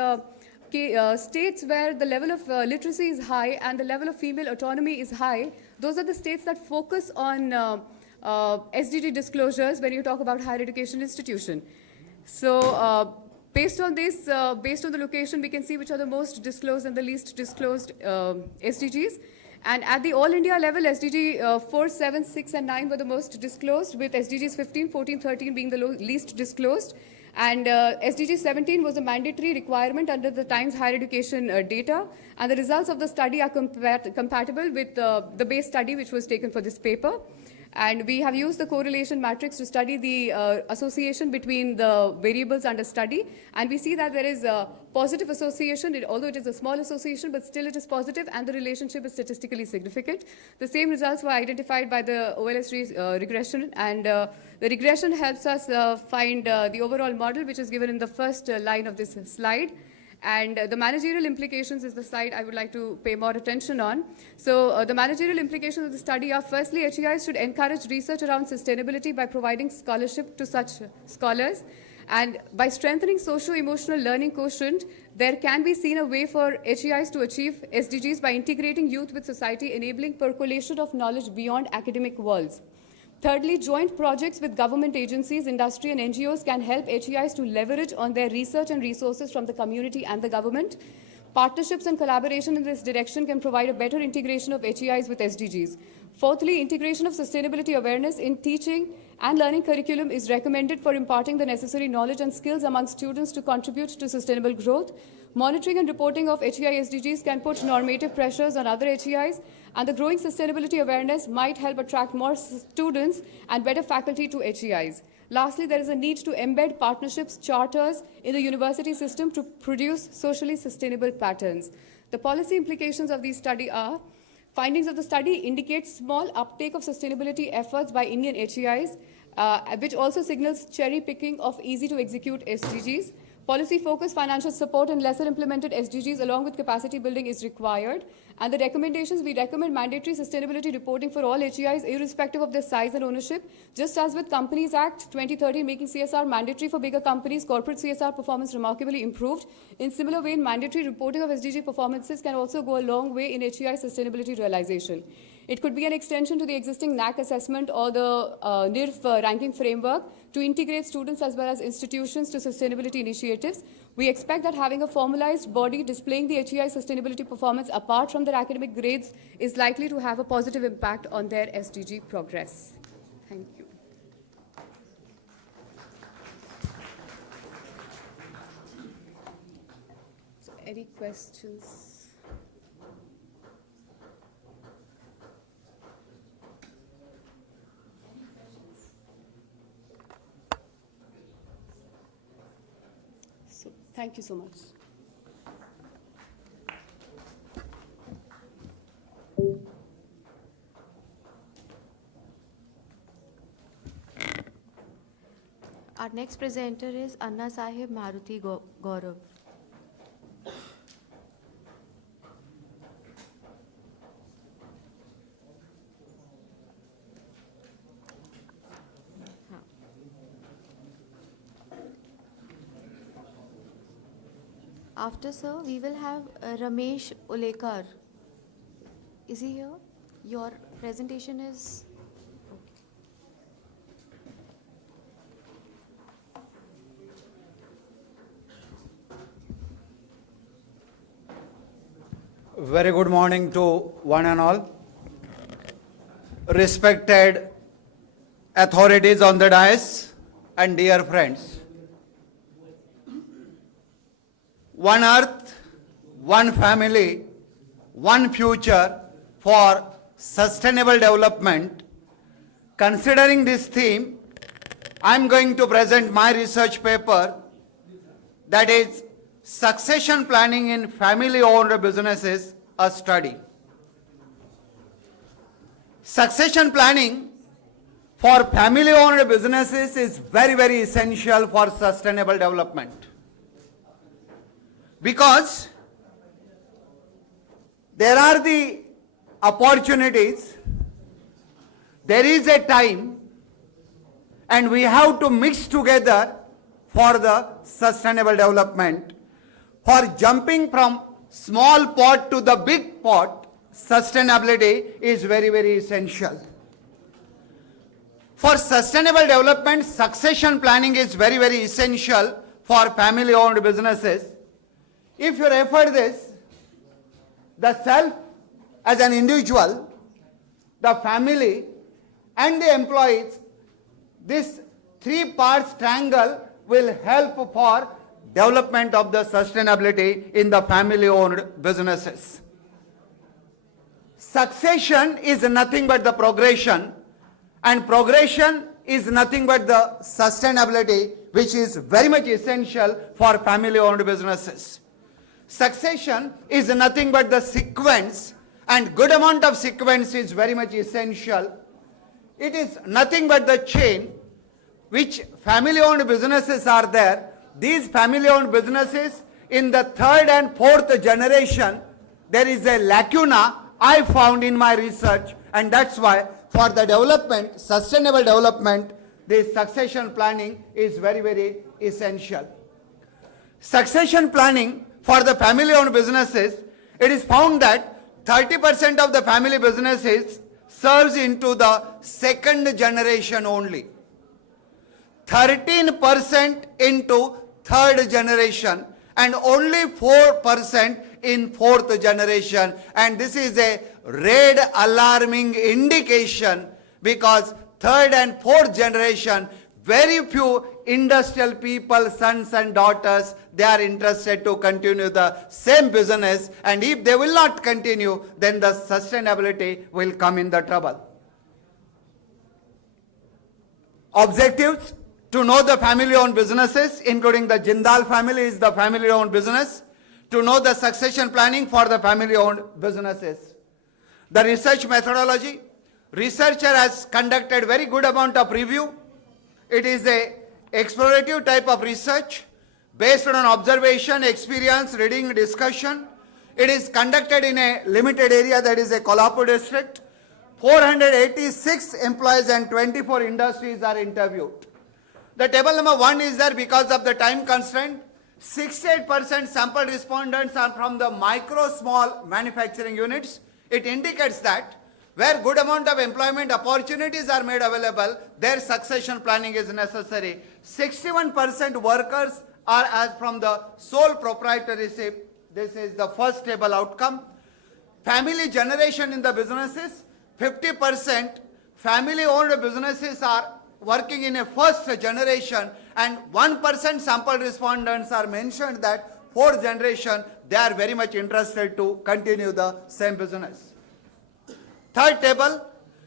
states where the level of literacy is high and the level of female autonomy is high, those are the states that focus on SDG disclosures when you talk about higher education institution. So Based on this, based on the location, we can see which are the most disclosed and the least disclosed SDGs. And at the all India level, SDG 4, 7, 6, and 9 were the most disclosed, with SDGs 15, 14, 13 being the least disclosed. And SDG 17 was a mandatory requirement under the Times Higher Education data. And the results of the study are compatible with the base study which was taken for this paper. And we have used the correlation matrix to study the association between the variables under study. And we see that there is a positive association, although it is a small association, but still it is positive, and the relationship is statistically significant. The same results were identified by the OLS regression, and the regression helps us find the overall model, which is given in the first line of this slide. And the managerial implications is the side I would like to pay more attention on. So the managerial implications of the study are, firstly, HEIs should encourage research around sustainability by providing scholarship to such scholars. And by strengthening socio-emotional learning quotient, there can be seen a way for HEIs to achieve SDGs by integrating youth with society, enabling percolation of knowledge beyond academic walls. Thirdly, joint projects with government agencies, industry, and NGOs can help HEIs to leverage on their research and resources from the community and the government. Partnerships and collaboration in this direction can provide a better integration of HEIs with SDGs. Fourthly, integration of sustainability awareness in teaching and learning curriculum is recommended for imparting the necessary knowledge and skills among students to contribute to sustainable growth. Monitoring and reporting of HEI SDGs can put normative pressures on other HEIs, and the growing sustainability awareness might help attract more students and better faculty to HEIs. Lastly, there is a need to embed partnerships, charters in the university system to produce socially sustainable patterns. The policy implications of these study are: findings of the study indicate small uptake of sustainability efforts by Indian HEIs, which also signals cherry picking of easy to execute SDGs. Policy focus, financial support, and lesser implemented SDGs along with capacity building is required. And the recommendations, we recommend mandatory sustainability reporting for all HEIs irrespective of their size and ownership. Just as with Companies Act 2013 making CSR mandatory for bigger companies, corporate CSR performance remarkably improved. In similar way, mandatory reporting of SDG performances can also go a long way in HEI sustainability realization. It could be an extension to the existing NAC assessment or the NIRF ranking framework to integrate students as well as institutions to sustainability initiatives. We expect that having a formalized body displaying the HEI sustainability performance apart from their academic grades is likely to have a positive impact on their SDG progress. Thank you. So, any questions? Thank you so much. Our next presenter is Anna Sahib Maruti Gaurav. After sir, we will have Ramesh Ulekar. Is he here? Your presentation is... Very good morning to one and all. Respected authorities on the dais and dear friends. One earth, one family, one future for sustainable development. Considering this theme, I am going to present my research paper, that is Succession Planning in Family-Owned Businesses, a Study. Succession planning for family-owned businesses is very, very essential for sustainable development. Because there are the opportunities, there is a time, and we have to mix together for the sustainable development. For jumping from small pot to the big pot, sustainability is very, very essential. For sustainable development, succession planning is very, very essential for family owned businesses. If you refer this, the self as an individual, the family and the employees, this three parts triangle will help for development of the sustainability in the family owned businesses. Succession is nothing but the progression, and progression is nothing but the sustainability, which is very much essential for family owned businesses. Succession is nothing but the sequence, and good amount of sequence is very much essential. It is nothing but the chain which family owned businesses are there. These family owned businesses in the third and fourth generation, there is a lacuna I found in my research, and that's why for the development, sustainable development, this succession planning is very, very essential. Succession planning for the family owned businesses, it is found that 30% of the family businesses serves into the second generation only. 13% into third generation, and only 4% in fourth generation. And this is a red alarming indication, because third and fourth generation, very few industrial people, sons and daughters, they are interested to continue the same business, and if they will not continue, then the sustainability will come in the trouble. Objectives: to know the family-owned businesses, including the Jindal family is the family-owned business. To know the succession planning for the family-owned businesses. The research methodology. Researcher has conducted very good amount of review. It is a explorative type of research based on observation, experience, reading, discussion. It is conducted in a limited area, that is a Kolhapur district. 486 employees and 24 industries are interviewed. The table number 1 is there because of the time constraint. 68% sample respondents are from the micro small manufacturing units. It indicates that where good amount of employment opportunities are made available, their succession planning is necessary. 61% workers are as from the sole proprietorship. This is the first table outcome. Family generation in the businesses, 50% family owned businesses are working in a first generation, and 1% sample respondents are mentioned that fourth generation, they are very much interested to continue the same business. Third table,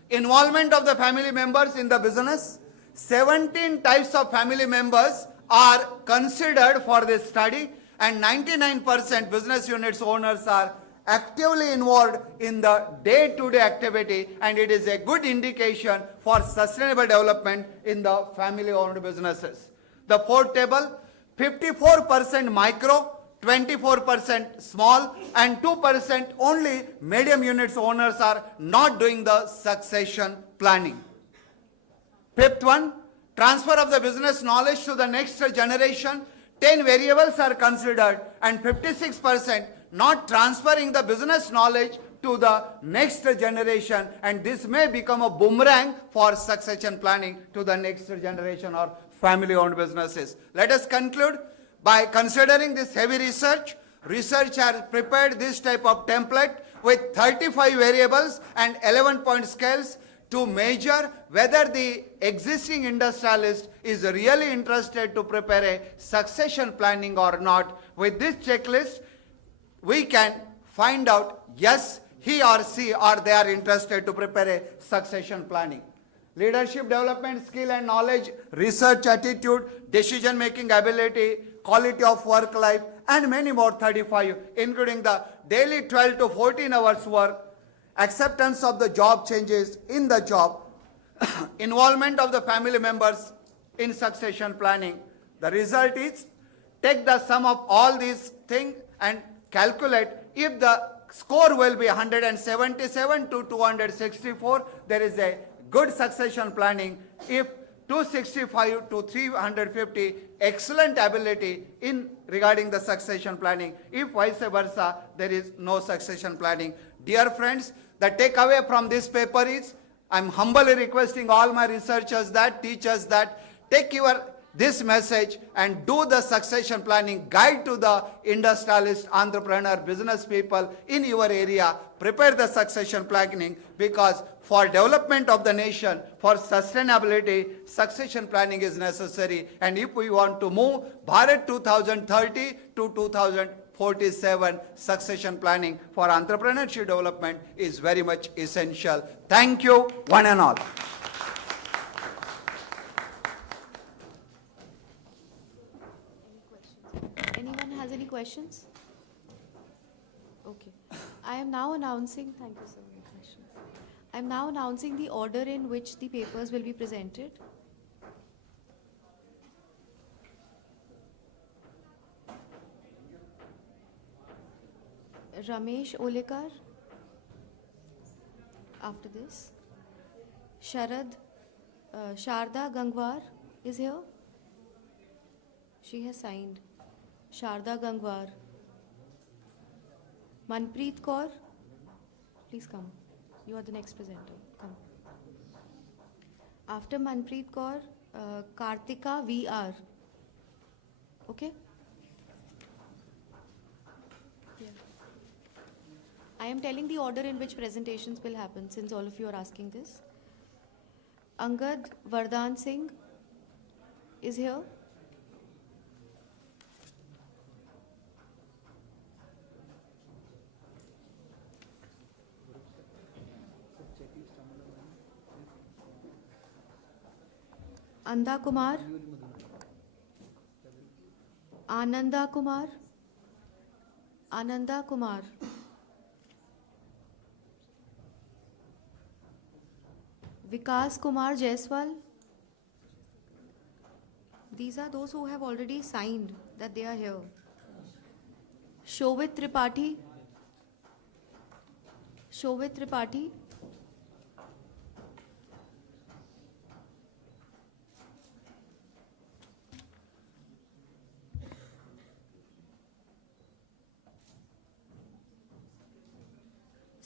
involvement of the family members in the business. 17 types of family members are considered for this study, and 99% business units owners are actively involved in the day-to-day activity, and it is a good indication for sustainable development in the family-owned businesses. The fourth table, 54% micro, 24% small, and 2% only medium units owners are not doing the succession planning. Fifth one, transfer of the business knowledge to the next generation. 10 variables are considered, and 56% not transferring the business knowledge to the next generation, and this may become a boomerang for succession planning to the next generation or family-owned businesses. Let us conclude by considering this heavy research. Research has prepared this type of template with 35 variables and 11-point scales to measure whether the existing industrialist is really interested to prepare a succession planning or not. With this checklist, we can find out, yes, he or she or they are interested to prepare a succession planning. Leadership development, skill and knowledge, research attitude, decision making ability, quality of work life, and many more 35, including the daily 12 to 14 hours work, acceptance of the job changes in the job, involvement of the family members in succession planning. The result is, take the sum of all these things and calculate. If the score will be 177 to 264, there is a good succession planning. If 265 to 350, excellent ability in regarding the succession planning. If vice versa, there is no succession planning. Dear friends, the takeaway from this paper is, I am humbly requesting all my researchers that, teachers that, take your this message and do the succession planning, guide to the industrialist, entrepreneur, business people in your area, prepare the succession planning, because for development of the nation, for sustainability, succession planning is necessary. And if we want to move Bharat 2030 to 2047, succession planning for entrepreneurship development is very much essential. Thank you, one and all. Anyone has any questions? Okay. I am now announcing, thank you sir, any questions? I am now announcing the order in which the papers will be presented. Ramesh Olekar. After this. Sharda Gangwar is here. She has signed. Sharda Gangwar. Manpreet Kaur, please come. You are the next presenter. Come. After Manpreet Kaur, Kartika VR. Okay? Yeah. I am telling the order in which presentations will happen, since all of you are asking this. Angad Vardhan Singh is here. Anda Kumar, Ananda Kumar, Ananda Kumar, Vikas Kumar Jaiswal. These are those who have already signed that they are here. Shobit Tripathi, Shobit Tripathi.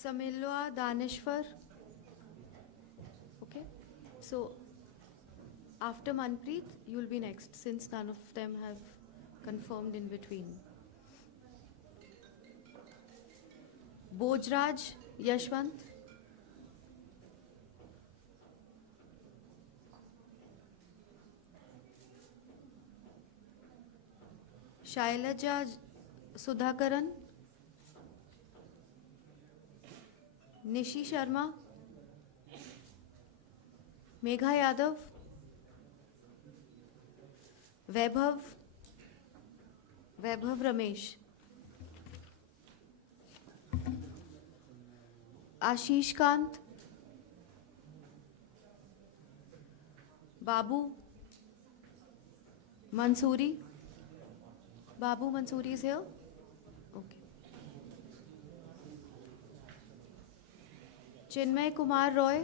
Samilwa Daneshwar. Okay. So, after Manpreet, you will be next, since none of them have confirmed in between. Bojraj Yashwant. Shailaja Sudhakaran. Nishi Sharma, Megha Yadav, Vaibhav Ramesh, Ashish Kant, Babu Mansoori. Babu Mansoori is here. Okay. Chinmay Kumar Roy,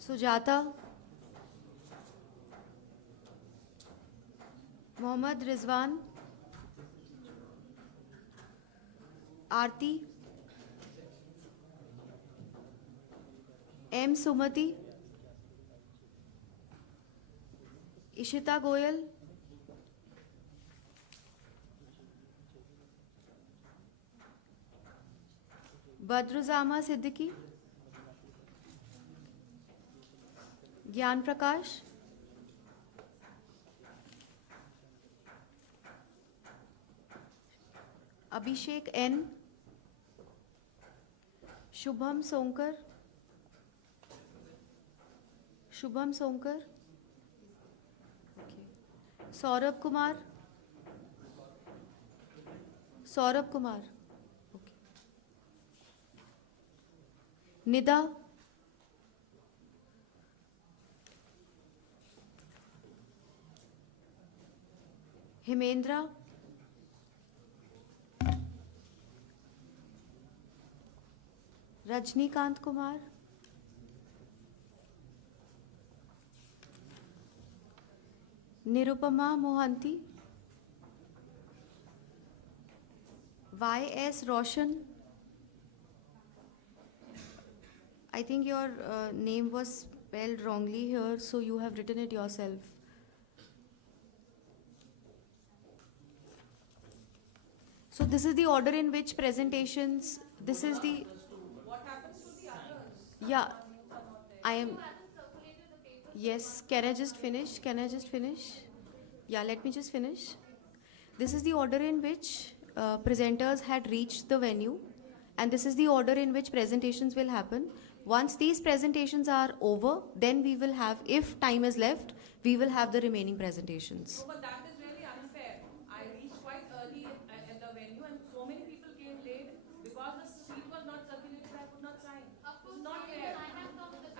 Sujata, Mohammad Rizwan, Aarti, M. Sumati, Ishita Goyal, Badruzama Siddiqui, Gyan Prakash, Abhishek N, Shubham Sonkar, okay. Saurabh Kumar, okay. Nida, Hemendra, Rajnikant Kumar, Nirupama Mohanty, Y.S. Roshan. I think your name was spelled wrongly here, so you have written it yourself. So this is the order in which presentations, this is the... What happens to the others? Yeah, I am... Yes, can I just finish? Can I just finish? Yeah, let me just finish. This is the order in which presenters had reached the venue, and this is the order in which presentations will happen. Once these presentations are over, then we will have, if time is left, we will have the remaining presentations. But that is really unfair. I reached quite early at the venue and so many people came late because the sheet was not circulated. I could not sign. It's not fair.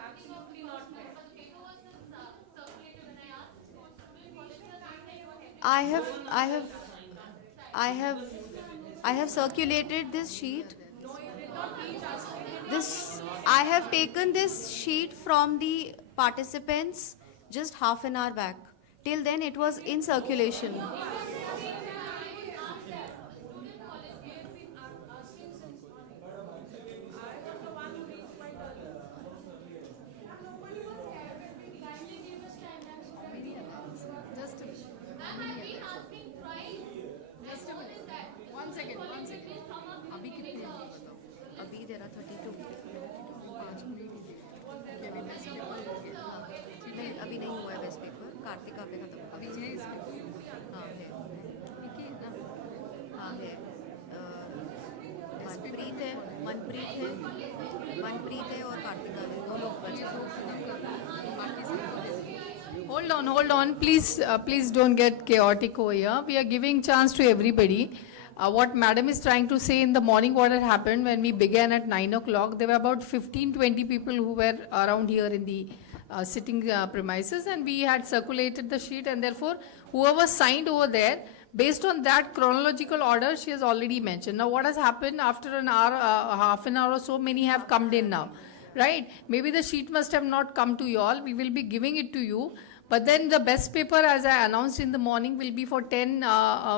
Absolutely not fair. I have circulated this sheet. I have taken this sheet from the participants just half an hour back. Till then it was in circulation. One second. अभी कितने हैं बताओ? Abhi there are 32 people. 5 minute ही अभी best paper हो गया। नहीं, अभी नहीं हुआ है बेस्ट पेपर। कार्तिका पे खत्म हुआ। अभी है इसमें हाँ है। ठीक है ना? हाँ है। मनप्रीत है और कार्तिका है, दो लोग बचे हैं। Hold on. Please don't get chaotic over here. We are giving chance to everybody. What madam is trying to say in the morning, what had happened when we began at 9 o'clock, there were about 15-20 people who were around here in the sitting premises, and we had circulated the sheet, and therefore whoever signed over there, based on that chronological order, she has already mentioned. Now what has happened after an hour, half an hour or so, many have come in now, right? Maybe the sheet must have not come to you all. We will be giving it to you. But then the best paper, as I announced in the morning, will be for 10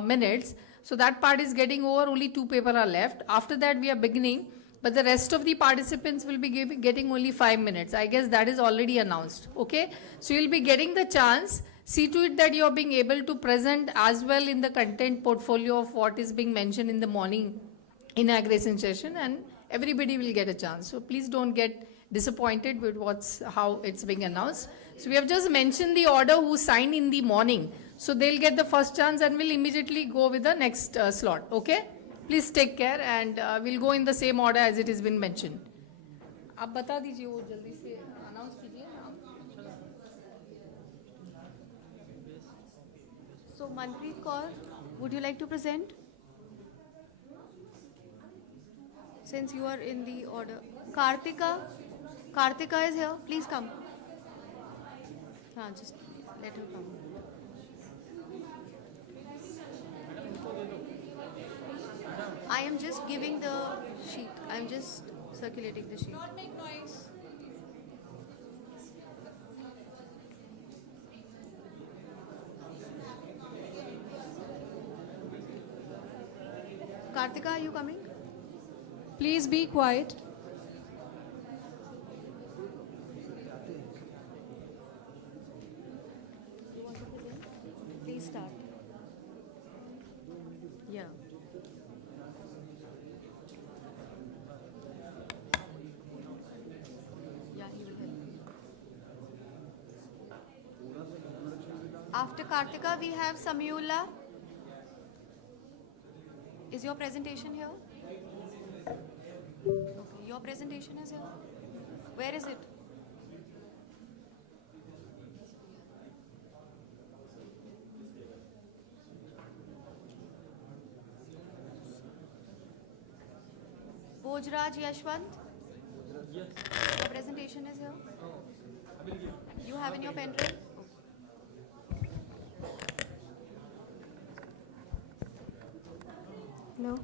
minutes. So that part is getting over, only 2 papers are left. After that we are beginning, but the rest of the participants will be getting only 5 minutes. I guess that is already announced, okay? So you'll be getting the chance. See to it that you are being able to present as well in the content portfolio of what is being mentioned in the morning inauguration session, and everybody will get a chance. So please don't get disappointed with how it's being announced. So we have just mentioned the order who signed in the morning. So they'll get the first chance and will immediately go with the next slot. Okay? Please take care, and we'll go in the same order as it has been mentioned. आप बता दीजिए वो जल्दी से announce कीजिए. So Manpreet Kaur, would you like to present? Since you are in the order. Kartika is here. Please come. Just let her come. I am just giving the sheet. I am just circulating the sheet. Not make noise. Kartika, are you coming? Please be quiet. Please start. Yeah. Yeah, he will help you. After Kartika, we have Samiullah. Is your presentation here? Okay, your presentation is here. Where is it? Bojraj Yashwant? Yes. Your presentation is here? You have in your pen drive? No.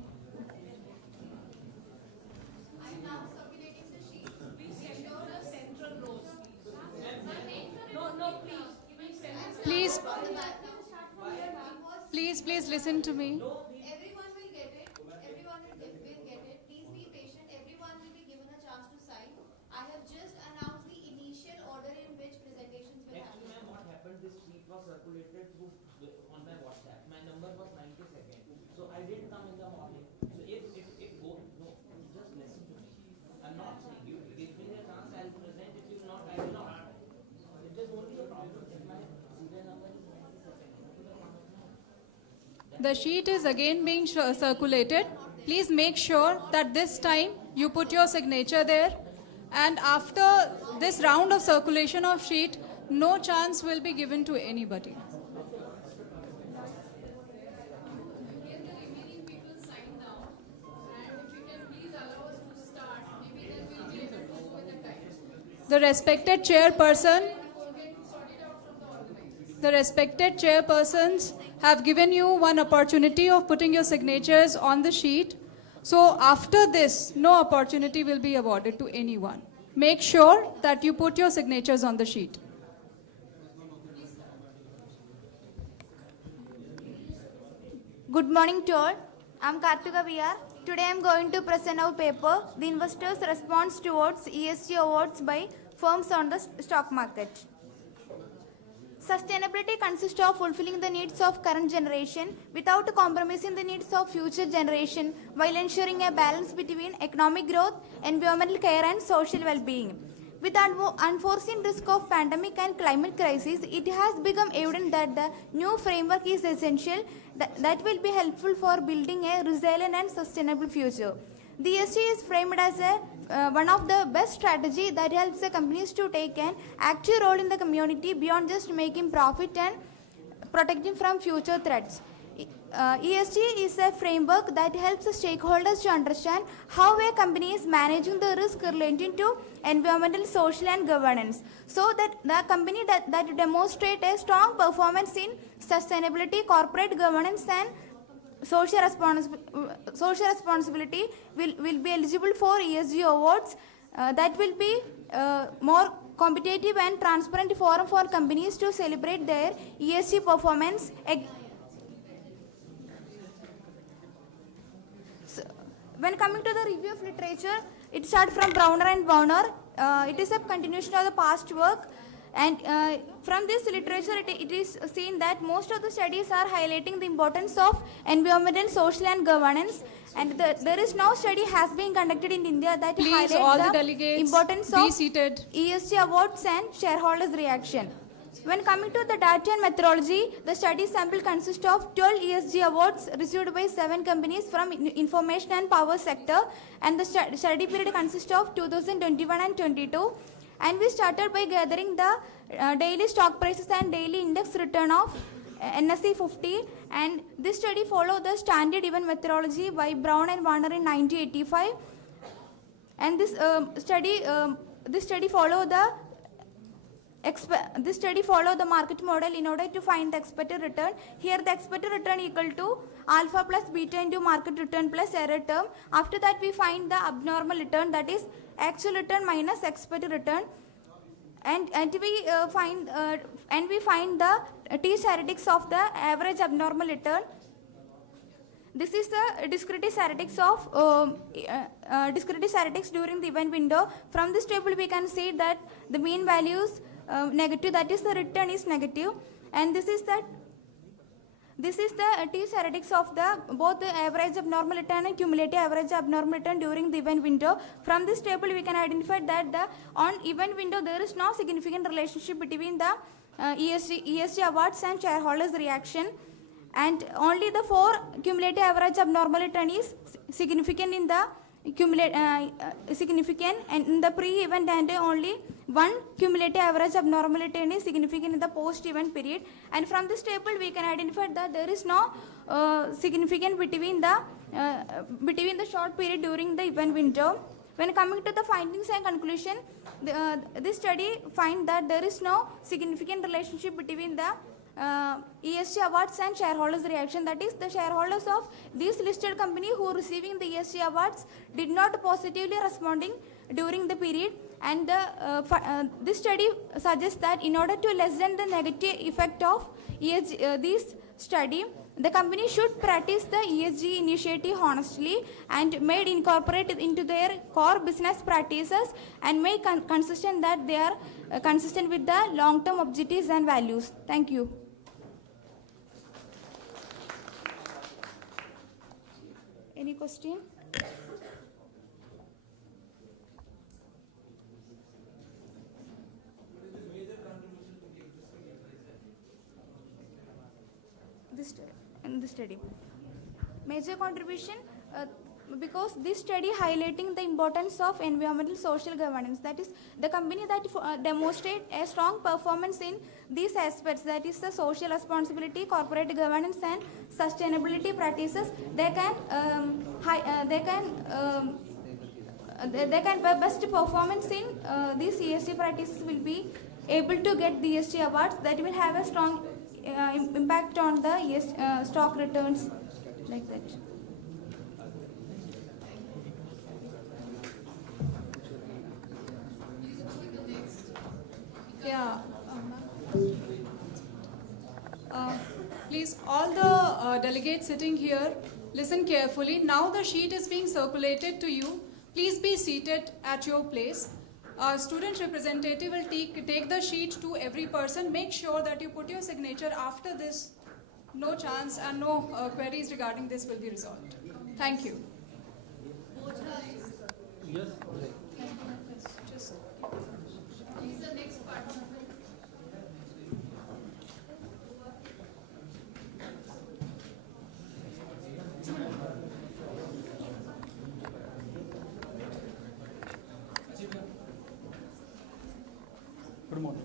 Please listen to me. Everyone will get it. Everyone will get it. Please be patient. Everyone will be given a chance to sign. I have just announced the initial order in this sheet was circulated through on my WhatsApp. My number was 92nd. So I didn't come in the morning. So if go no, just listen to me. I'm not saying you give me a chance, I'll present. If you not, I will not. It is only a problem if my serial number is 92nd. The sheet is again being circulated. Please make sure that this time you put your signature there. And after this round of circulation of sheet, no chance will be given to anybody. The respected chairpersons have given you one opportunity of putting your signatures on the sheet. So after this, no opportunity will be awarded to anyone. Make sure that you put your signatures on the sheet. Good morning to all. I am Kartika VR. Today I am going to present our paper, The Investors' Response Towards ESG Awards by Firms on the Stock Market. Sustainability consists of fulfilling the needs of current generation without compromising the needs of future generation while ensuring a balance between economic growth, environmental care and social well-being. With the unforeseen risk of pandemic and climate crisis, it has become evident that the new framework is essential that will be helpful for building a resilient and sustainable future. The ESG is framed as one of the best strategy that helps the companies to take an active role in the community beyond just making profit and protecting from future threats. ESG is a framework that helps the stakeholders to understand how a company is managing the risk relating to environmental, social and governance, so that the company that demonstrate a strong performance in sustainability, corporate governance and social responsibility will be eligible for ESG awards that will be more competitive and transparent forum for companies to celebrate their ESG performance. When coming to the review of literature, it starts from Browner and Browner. It is a continuation of the past work. And from this literature, it is seen that most of the studies are highlighting the importance of environmental, social and governance. And there is no study has been conducted in India that Please, all the highlights the delegates, importance be of seated. ESG awards and shareholders' reaction. When coming to the data and methodology, the study sample consists of 12 ESG awards received by 7 companies from information and power sector, and the study period consists of 2021 and 22. And we started by gathering the daily stock prices and daily index return of NSE 50, and this study followed the standard event methodology by Brown and Warner in 1985. And this study followed the market model in order to find the expected return. Here the expected return equal to alpha plus beta into market return plus error term. After that we find the abnormal return, that is actual return minus expected return. And we find the T statistics of the average abnormal return. This is the discrete statistics of during the event window. From this table we can see that the mean values negative, that is the return is negative, and this is the T statistics of both the average abnormal return and cumulative average abnormal return during the event window. From this table we can identify that on event window there is no significant relationship between the ESG awards and shareholders' reaction, and only the 4 cumulative average abnormal return is significant in the significant and in the pre-event, and only 1 cumulative average abnormal return is significant in the post-event period. And from this table we can identify that there is no significance between the short period during the event window. When coming to the findings and conclusion, this study finds that there is no significant relationship between the ESG awards and shareholders' reaction. That is, the shareholders of these listed company who receiving the ESG awards did not positively responding during the period. And this study suggests that in order to lessen the negative effect of ESG, this study, The company should practice the ESG initiative honestly and made incorporate it into their core business practices and make consistent that they are consistent with the long-term objectives and values. Thank you. Any question? In this study. Major contribution, because this study highlighting the importance of environmental social governance. That is, the company that demonstrate a strong performance in these aspects, that is the social responsibility, corporate governance and sustainability practices, they can best performance in these ESG practices will be able to get the ESG awards that will have a strong impact on the stock returns, like that. Yeah. Please, all the delegates sitting here, listen carefully. Now the sheet is being circulated to you. Please be seated at your place. Our student representative will take the sheet to every person. Make sure that you put your signature after this. No chance and no queries regarding this will be resolved. Thank you. Yes. Just Good morning.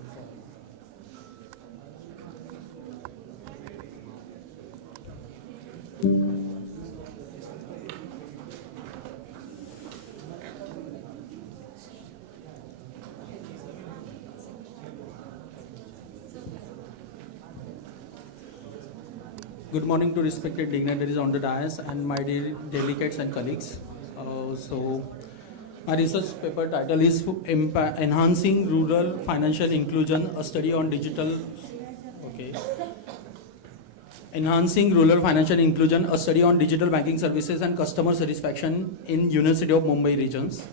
Good morning to respected dignitaries on the dais and my dear delegates and colleagues. My research paper title is Enhancing Rural Financial Inclusion, a study on digital. Enhancing Rural Financial Inclusion, a study on digital banking services and customer satisfaction in University of Mumbai regions.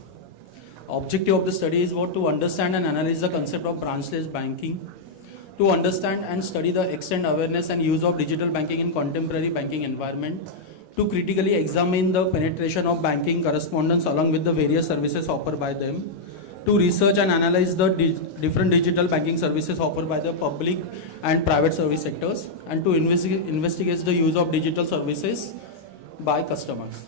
Objective of the study is to understand and analyze the concept of branchless banking, to understand and study the extent, awareness and use of digital banking in contemporary banking environment, to critically examine the penetration of banking correspondence along with the various services offered by them, to research and analyze the different digital banking services offered by the public and private service sectors, and to investigate the use of digital services by customers.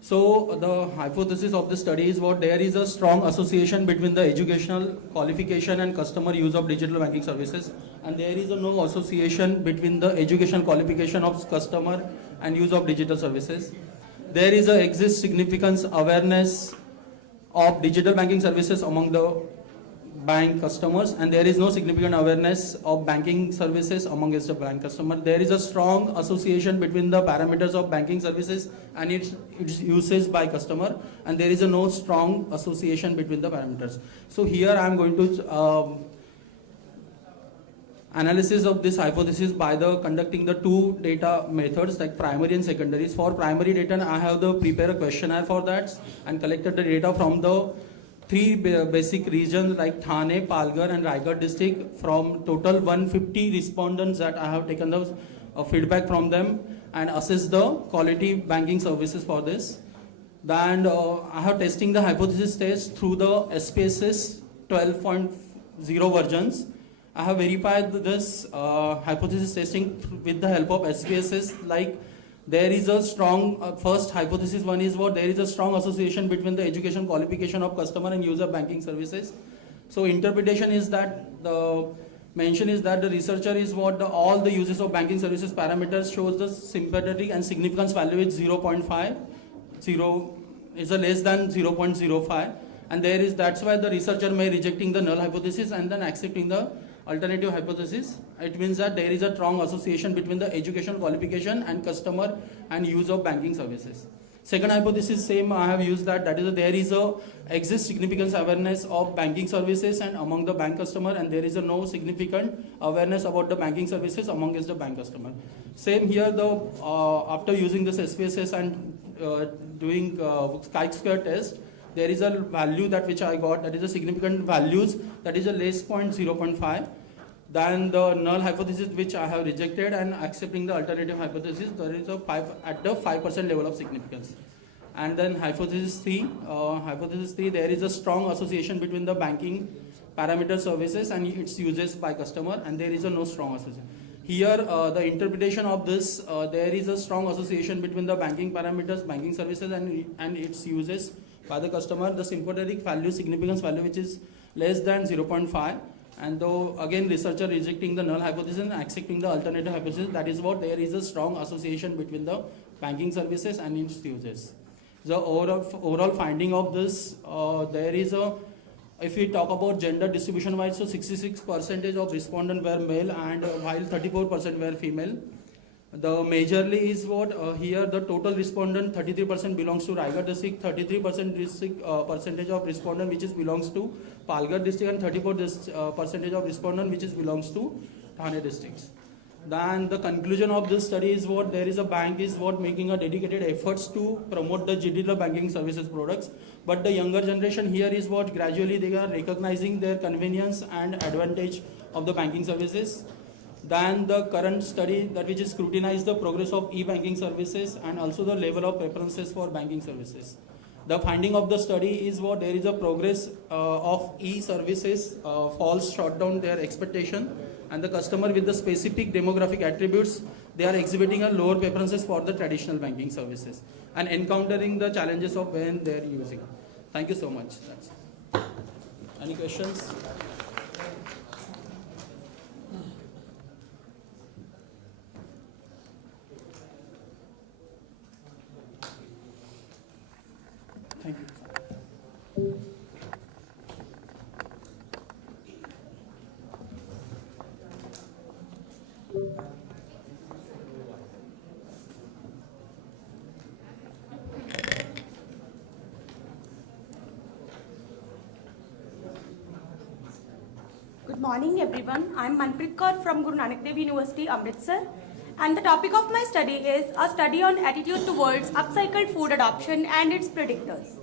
So the hypothesis of the study is there is a strong association between the educational qualification and customer use of digital banking services, and there is no association between the educational qualification of customer and use of digital services. There is exists significant awareness of digital banking services among the bank customers, and there is no significant awareness of banking services among the bank customer. There is a strong association between the parameters of banking services and its usage by customer, and there is no strong association between the parameters. So here I am going to analysis of this hypothesis by conducting the two data methods like primary and secondaries. For primary data, I have prepare a questionnaire for that and collected the data from the three basic regions like Thane, Palghar and Raigad district. From total 150 respondents that I have taken the feedback from them and assessed the quality banking services for this. Then I have testing the hypothesis test through the SPSS 12.0 versions. I have verified this hypothesis testing with the help of SPSS. Like there is a strong first hypothesis one is there is a strong association between the education qualification of customer and user banking services. So interpretation is that the mention is that the researcher is all the uses of banking services parameters shows the sympathetic and significance value is 0.5. 0 is a less than 0.05, and there is that's why the researcher may rejecting the null hypothesis and then accepting the alternative hypothesis. It means that there is a strong association between the education qualification and customer and use of banking services. Second hypothesis, same I have used that is there is a exists significant awareness of banking services and among the bank customer, and there is a no significant awareness about the banking services amongst the bank customer. Same here, the after using this SPSS and doing chi-square test, there is a value that which I got, that is a significant values, that is a less point 0.5. Then the null hypothesis which I have rejected and accepting the alternative hypothesis, there is a 5 at the 5% level of significance. And then hypothesis 3, there is a strong association between the banking parameter services and its uses by customer, and there is a no strong association. Here the interpretation of this, there is a strong association between the banking parameters, banking services and its uses by the customer. The sympathetic value, significance value which is less than 0.5. And though again researcher rejecting the null hypothesis and accepting the alternative hypothesis, that is what there is a strong association between the banking services and its uses. The overall finding of this, there is a, if we talk about gender distribution wise, so 66% of respondents were male and while 34% were female. The majorly is what here the total respondent 33% belongs to Raigad district, 33% percentage of respondent which is belongs to Palghar district, and 34% of respondent which is belongs to Thane districts. Then the conclusion of this study is what there is a bank is what making a dedicated efforts to promote the digital banking services products, but the younger generation here is what gradually they are recognizing their convenience and advantage of the banking services. Then the current study that which is scrutinize the progress of e-banking services and also the level of preferences for banking services. The finding of the study is what there is a progress of e-services falls short down their expectation, and the customer with the specific demographic attributes, they are exhibiting a lower preferences for the traditional banking services and encountering the challenges of when they are using. Thank you so much. That's it. Any questions? Thank you. Good morning everyone. I am Manpreet Kaur from Guru Nanak Dev University, Amritsar, and the topic of my study is a study on attitude towards upcycled food adoption and its predictors.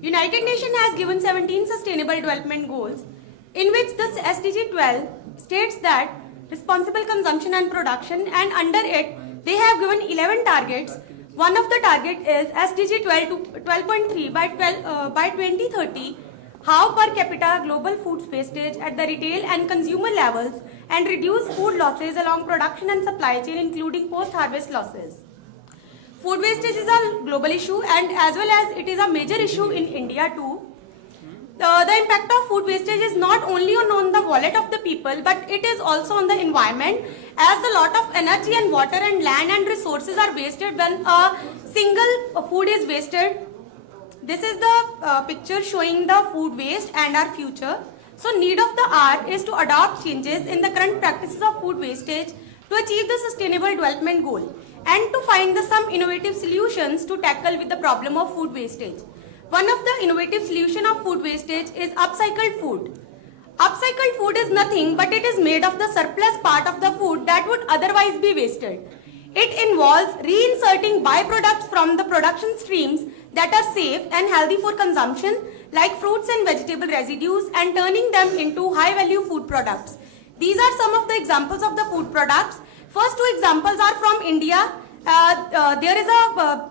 United Nations has given 17 Sustainable Development Goals, in which the SDG 12 states that responsible consumption and production, and under it they have given 11 targets. One of the target is SDG 12.3 by 2030, how per capita global food wastage at the retail and consumer levels and reduce food losses along production and supply chain, including post-harvest losses. Food wastage is a global issue, and as well as it is a major issue in India too. The impact of food wastage is not only on the wallet of the people, but it is also on the environment, as a lot of energy and water and land and resources are wasted when a single food is wasted. This is the picture showing the food waste and our future. So need of the hour is to adopt changes in the current practices of food wastage to achieve the sustainable development goal and to find some innovative solutions to tackle with the problem of food wastage. One of the innovative solution of food wastage is upcycled food. Upcycled food is nothing but it is made of the surplus part of the food that would otherwise be wasted. It involves reinserting byproducts from the production streams that are safe and healthy for consumption, like fruits and vegetable residues, and turning them into high-value food products. These are some of the examples of the food products. First two examples are from India. There is a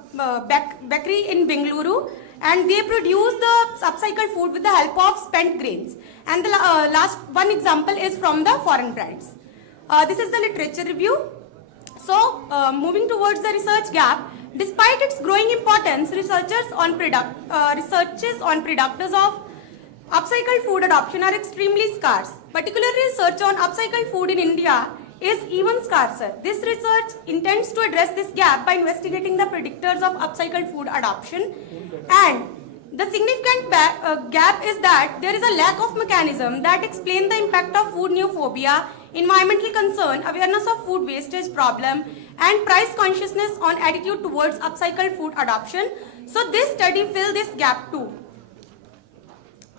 bakery in Bengaluru, and they produce the upcycled food with the help of spent grains. And the last one example is from the foreign brands. This is the literature review. So, moving towards the research gap, despite its growing importance, researches on predictors of upcycled food adoption are extremely scarce. Particularly, research on upcycled food in India is even scarcer. This research intends to address this gap by investigating the predictors of upcycled food adoption, and the significant gap is that there is a lack of mechanism that explain the impact of food neophobia environmental concern, awareness of food wastage problem, and price consciousness on attitude towards upcycled food adoption. So this study filled this gap too.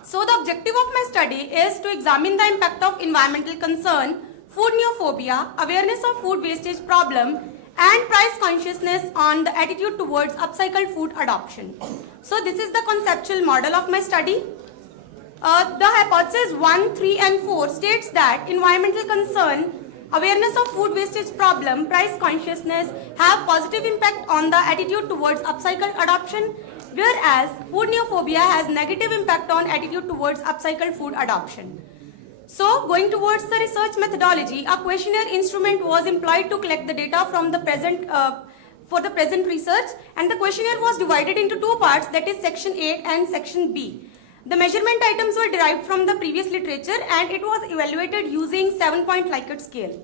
So the objective of my study is to examine the impact of environmental concern, food neophobia, awareness of food wastage problem, and price consciousness on the attitude towards upcycled food adoption. So this is the conceptual model of my study. The hypothesis 1, 3 and 4 states that environmental concern, awareness of food wastage problem, price consciousness have positive impact on the attitude towards upcycled adoption, whereas food neophobia has negative impact on attitude towards upcycled food adoption. So, going towards the research methodology, a questionnaire instrument was employed to collect the data from the present for the present research, and the questionnaire was divided into two parts, that is section A and section B. The measurement items were derived from the previous literature and it was evaluated using 7-point Likert scale.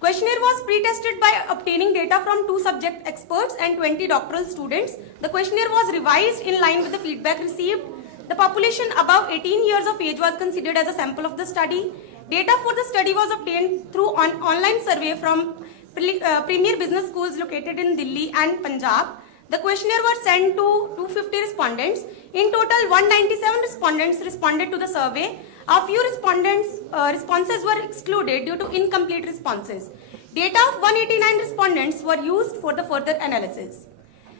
Questionnaire was pre-tested by obtaining data from 2 subject experts and 20 doctoral students. The questionnaire was revised in line with the feedback received. The population above 18 years of age was considered as a sample of the study. Data for the study was obtained through an online survey from premier business schools located in Delhi and Punjab. The questionnaire was sent to 250 respondents. In total, 197 respondents responded to the survey. A few responses were excluded due to incomplete responses. Data of 189 respondents were used for the further analysis.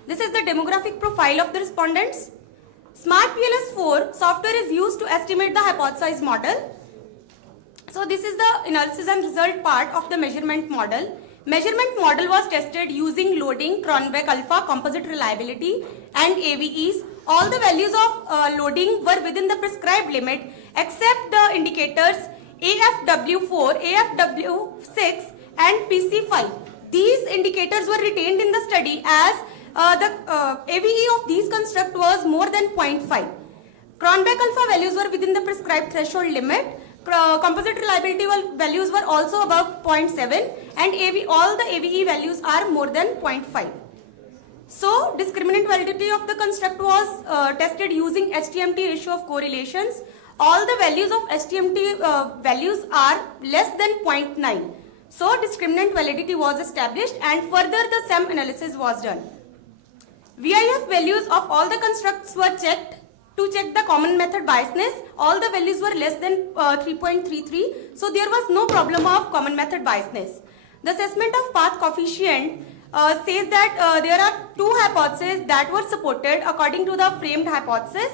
This is the demographic profile of the respondents. Smart PLS4 software is used to estimate the hypothesized model. So this is the analysis and result part of the measurement model. Measurement model was tested using loading, Cronbach alpha, composite reliability and AVEs. All the values of loading were within the prescribed limit except the indicators AFW4, AFW6 and PC5. These indicators were retained in the study as the AVE of these construct was more than 0.5. Cronbach alpha values were within the prescribed threshold limit. Composite reliability values were also above 0.7 and all the AVE values are more than 0.5. So, discriminant validity of the construct was tested using HTMT ratio of correlations. All the values of HTMT values are less than 0.9. So, discriminant validity was established and further the SEM analysis was done. VIF values of all the constructs were checked. To check the common method biasness, all the values were less than 3.33, so there was no problem of common method biasness. The assessment of path coefficient says that there are 2 hypotheses that were supported according to the framed hypothesis.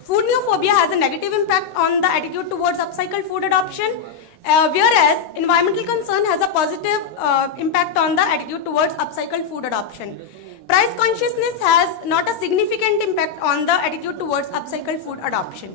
Food neophobia has a negative impact on the attitude towards upcycled food adoption, whereas environmental concern has a positive impact on the attitude towards upcycled food adoption. Price consciousness has not a significant impact on the attitude towards upcycled food adoption.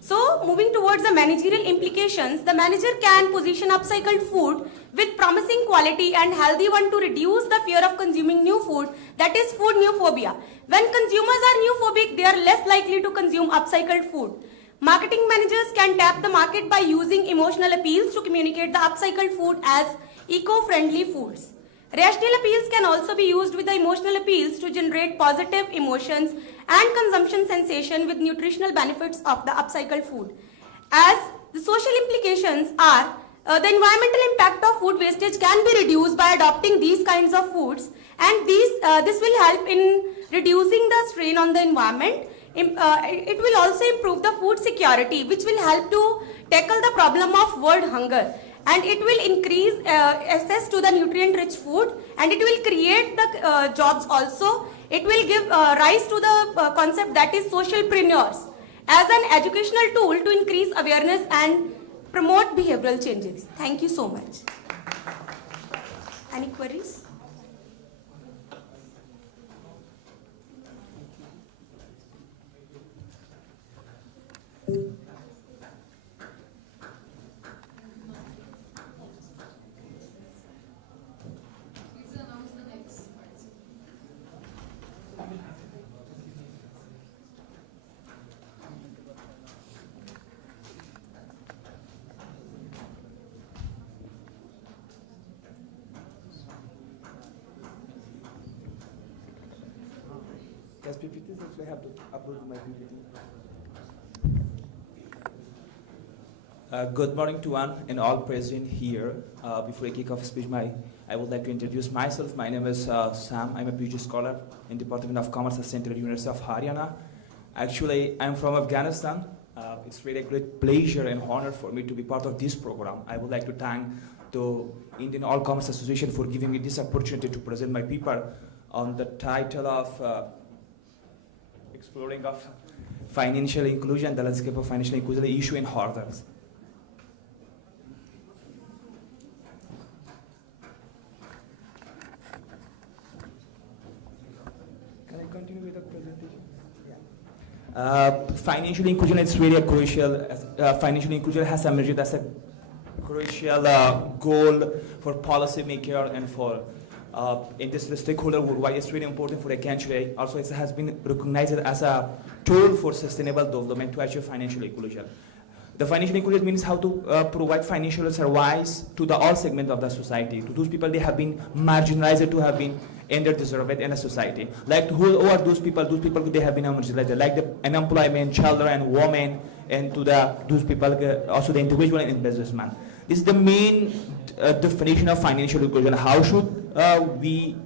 So, moving towards the managerial implications, the manager can position upcycled food with promising quality and healthy one to reduce the fear of consuming new food, that is food neophobia. When consumers are neophobic, they are less likely to consume upcycled food. Marketing managers can tap the market by using emotional appeals to communicate the upcycled food as eco-friendly foods. Rational appeals can also be used with the emotional appeals to generate positive emotions and consumption sensation with nutritional benefits of the upcycled food. As the social implications are, the environmental impact of food wastage can be reduced by adopting these kinds of foods, and this will help in reducing the strain on the environment. It will also improve the food security, which will help to tackle the problem of world hunger. And it will increase access to the nutrient-rich food, and it will create the jobs also. It will give rise to the concept that is socialpreneurs as an educational tool to increase awareness and promote behavioral changes. Thank you so much. Any queries? As PPTs, actually I have to upload my PPT. Good morning to one and all present here. Before I kick off speech, I would like to introduce myself. My name is Sam. I'm a PhD scholar in Department of Commerce at Central University of Haryana. Actually, I'm from Afghanistan. It's really a great pleasure and honor for me to be part of this program. I would like to thank the Indian All Commerce Association for giving me this opportunity to present my paper on the title of Exploring of Financial Inclusion, the landscape of financial inclusion, the issue and hurdles. Can I continue with the presentation? Financial inclusion is really a crucial, financial inclusion has emerged as a crucial goal for policymaker and for industry stakeholder worldwide. It's really important for a country. Also, it has been recognized as a tool for sustainable development to achieve financial inclusion. The financial inclusion means how to provide financial service to the all segment of the society, to those people they have been marginalized, to have been underdeserved in a society. Like who are those people? Those people they have been marginalized, like the unemployment, children, women, and to those people also the individual and businessman. This is the main definition of financial inclusion. How should we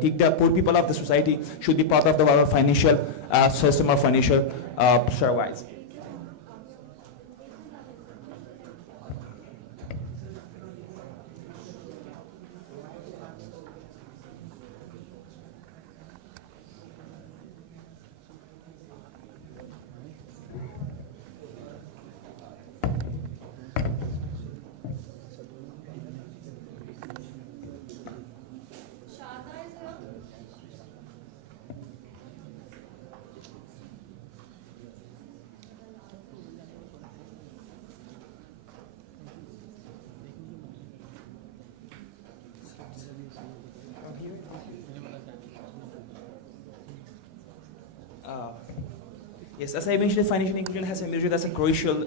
take the poor people of the society should be part of our financial system or financial service. Yes, as I mentioned, financial inclusion has emerged as a crucial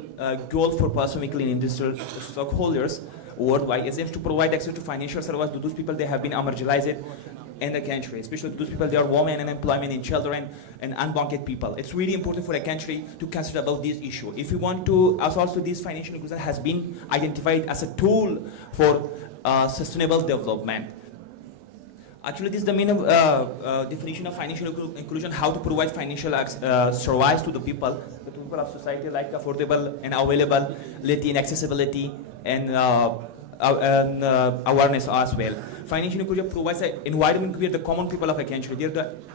goal for policymaking and industrial stockholders worldwide. It aims to provide access to financial services to those people they have been marginalized in the country, especially to those people they are women and employment and children and unbanked people. It's really important for a country to consider about this issue. If we want to, also this financial inclusion has been identified as a tool for sustainable development. Actually, this is the main definition of financial inclusion, how to provide financial service to the people of society, like affordable and availability and accessibility and awareness as well. Financial inclusion provides an environment where the common people of a country,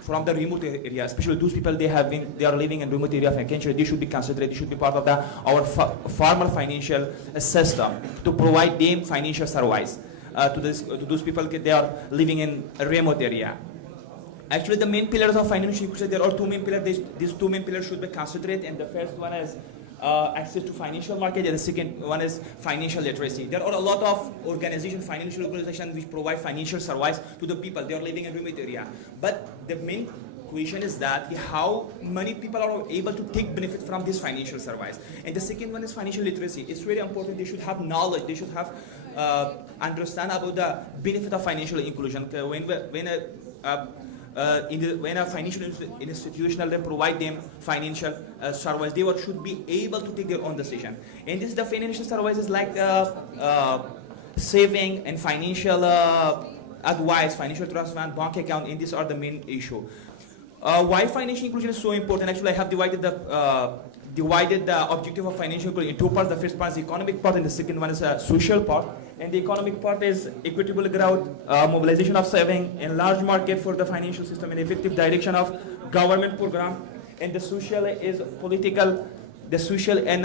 from the remote area, especially those people they are living in remote area of a country, they should be considered, they should be part of our formal financial system to provide them financial service. To those people they are living in a remote area. Actually, the main pillars of financial inclusion, there are two main pillars. These two main pillars should be considered, and the first one is access to financial market, and the second one is financial literacy. There are a lot of organizations, financial organizations, which provide financial service to the people. They are living in remote area. But the main question is that how many people are able to take benefit from this financial service. And the second one is financial literacy. It's very important. They should have knowledge. They should have understand about the benefit of financial inclusion. When a financial institution they provide them financial service, they should be able to take their own decision. And this the financial services like saving and financial advice, financial trust fund, bank account, and these are the main issue. Why financial inclusion is so important? Actually, I have divided the objective of financial inclusion in two parts. The first part is the economic part, and the second one is a social part. And the economic part is equitable growth, mobilization of saving, and large market for the financial system, and effective direction of government program. And the social is political. The social and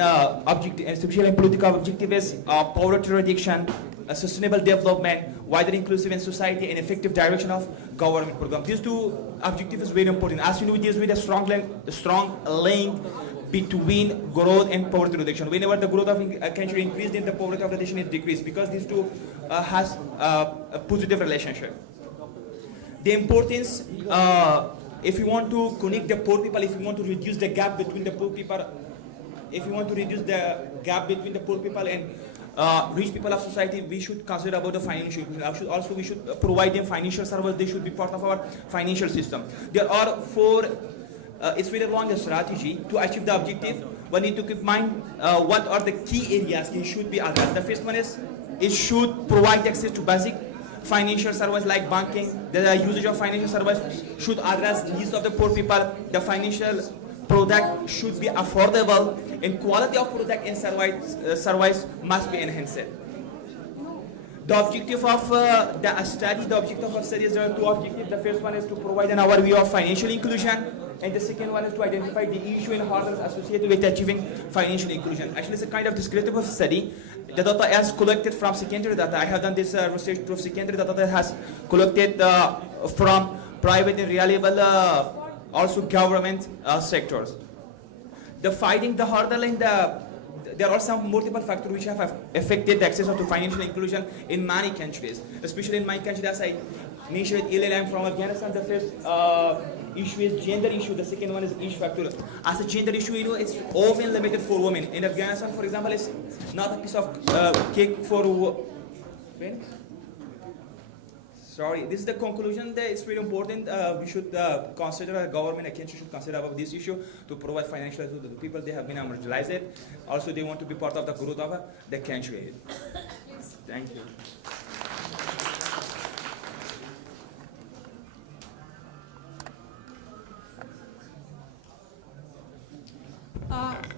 social and political objective is poverty reduction, sustainable development, wider inclusive in society, and effective direction of government program. These two objectives is very important. As you know, there is with a strong link between growth and poverty reduction. Whenever the growth of a country increased, then the poverty of reduction is decreased, because these two has a positive relationship. The importance, if you want to connect the poor people, if you want to reduce the gap between the poor people, if you want to reduce the gap between the poor people and rich people of society, we should consider about the financial inclusion. Also, we should provide them financial service. They should be part of our financial system. There are four it's really along a strategy to achieve the objective. We need to keep in mind what are the key areas it should be addressed. The first one is it should provide access to basic financial service like banking. The usage of financial service should address needs of the poor people. The financial product should be affordable, and quality of product and service must be enhanced. The objective of the study is there are two objectives. The first one is to provide an overview of financial inclusion, and the second one is to identify the issue and hurdles associated with achieving financial inclusion. Actually, it's a kind of descriptive study. The data is collected from secondary data. I have done this research through secondary data that has collected from private and reliable, also government sectors. The fighting the hurdle in there are some multiple factors which have affected the access to financial inclusion in many countries, especially in my country. As I mentioned earlier, I'm from Afghanistan. The first issue is gender issue. The second one is age factor. As a gender issue, it's often limited for women. In Afghanistan, for example, it's not a piece of cake for women. Sorry, this is the conclusion that it's really important. We should consider, government and country should consider about this issue to provide financial aid to the people. They have been marginalized. Also, they want to be part of the growth of the country. Thank you.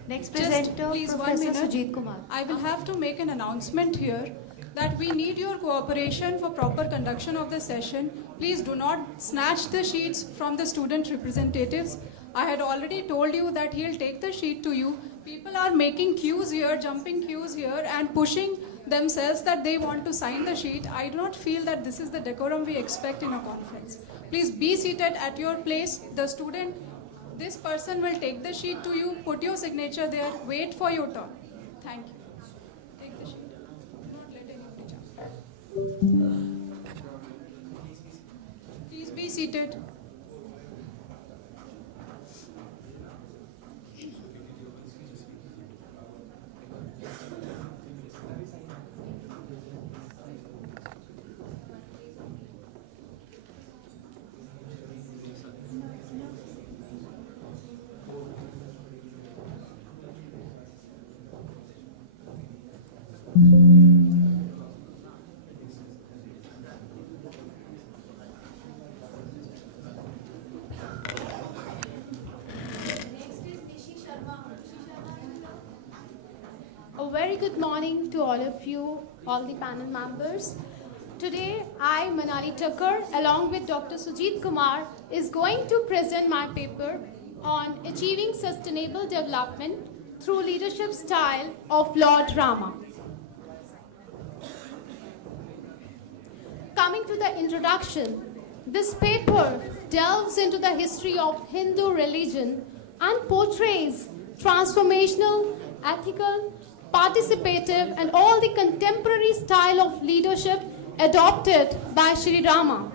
Next Just presenter, please 1 Professor minute. Sujit Kumar. I will have to make an announcement here that we need your cooperation for proper conduction of the session. Please do not snatch the sheets from the student representatives. I had already told you that he'll take the sheet to you. People are making queues here, jumping queues here, and pushing themselves that they want to sign the sheet. I do not feel that this is the decorum we expect in a conference. Please be seated at your place. The student, this person will take the sheet to you, put your signature there, wait for your turn. Thank you. Take the sheet. Do not let anybody jump. Please be seated. A very good morning to all of you, all the panel members. Today, I, Manali Thakur, along with Dr. Sujit Kumar, is going to present my paper on achieving sustainable development through leadership style of Lord Rama. Coming to the introduction, this paper delves into the history of Hindu religion and portrays transformational, ethical, participative, and all the contemporary style of leadership adopted by Sri Rama.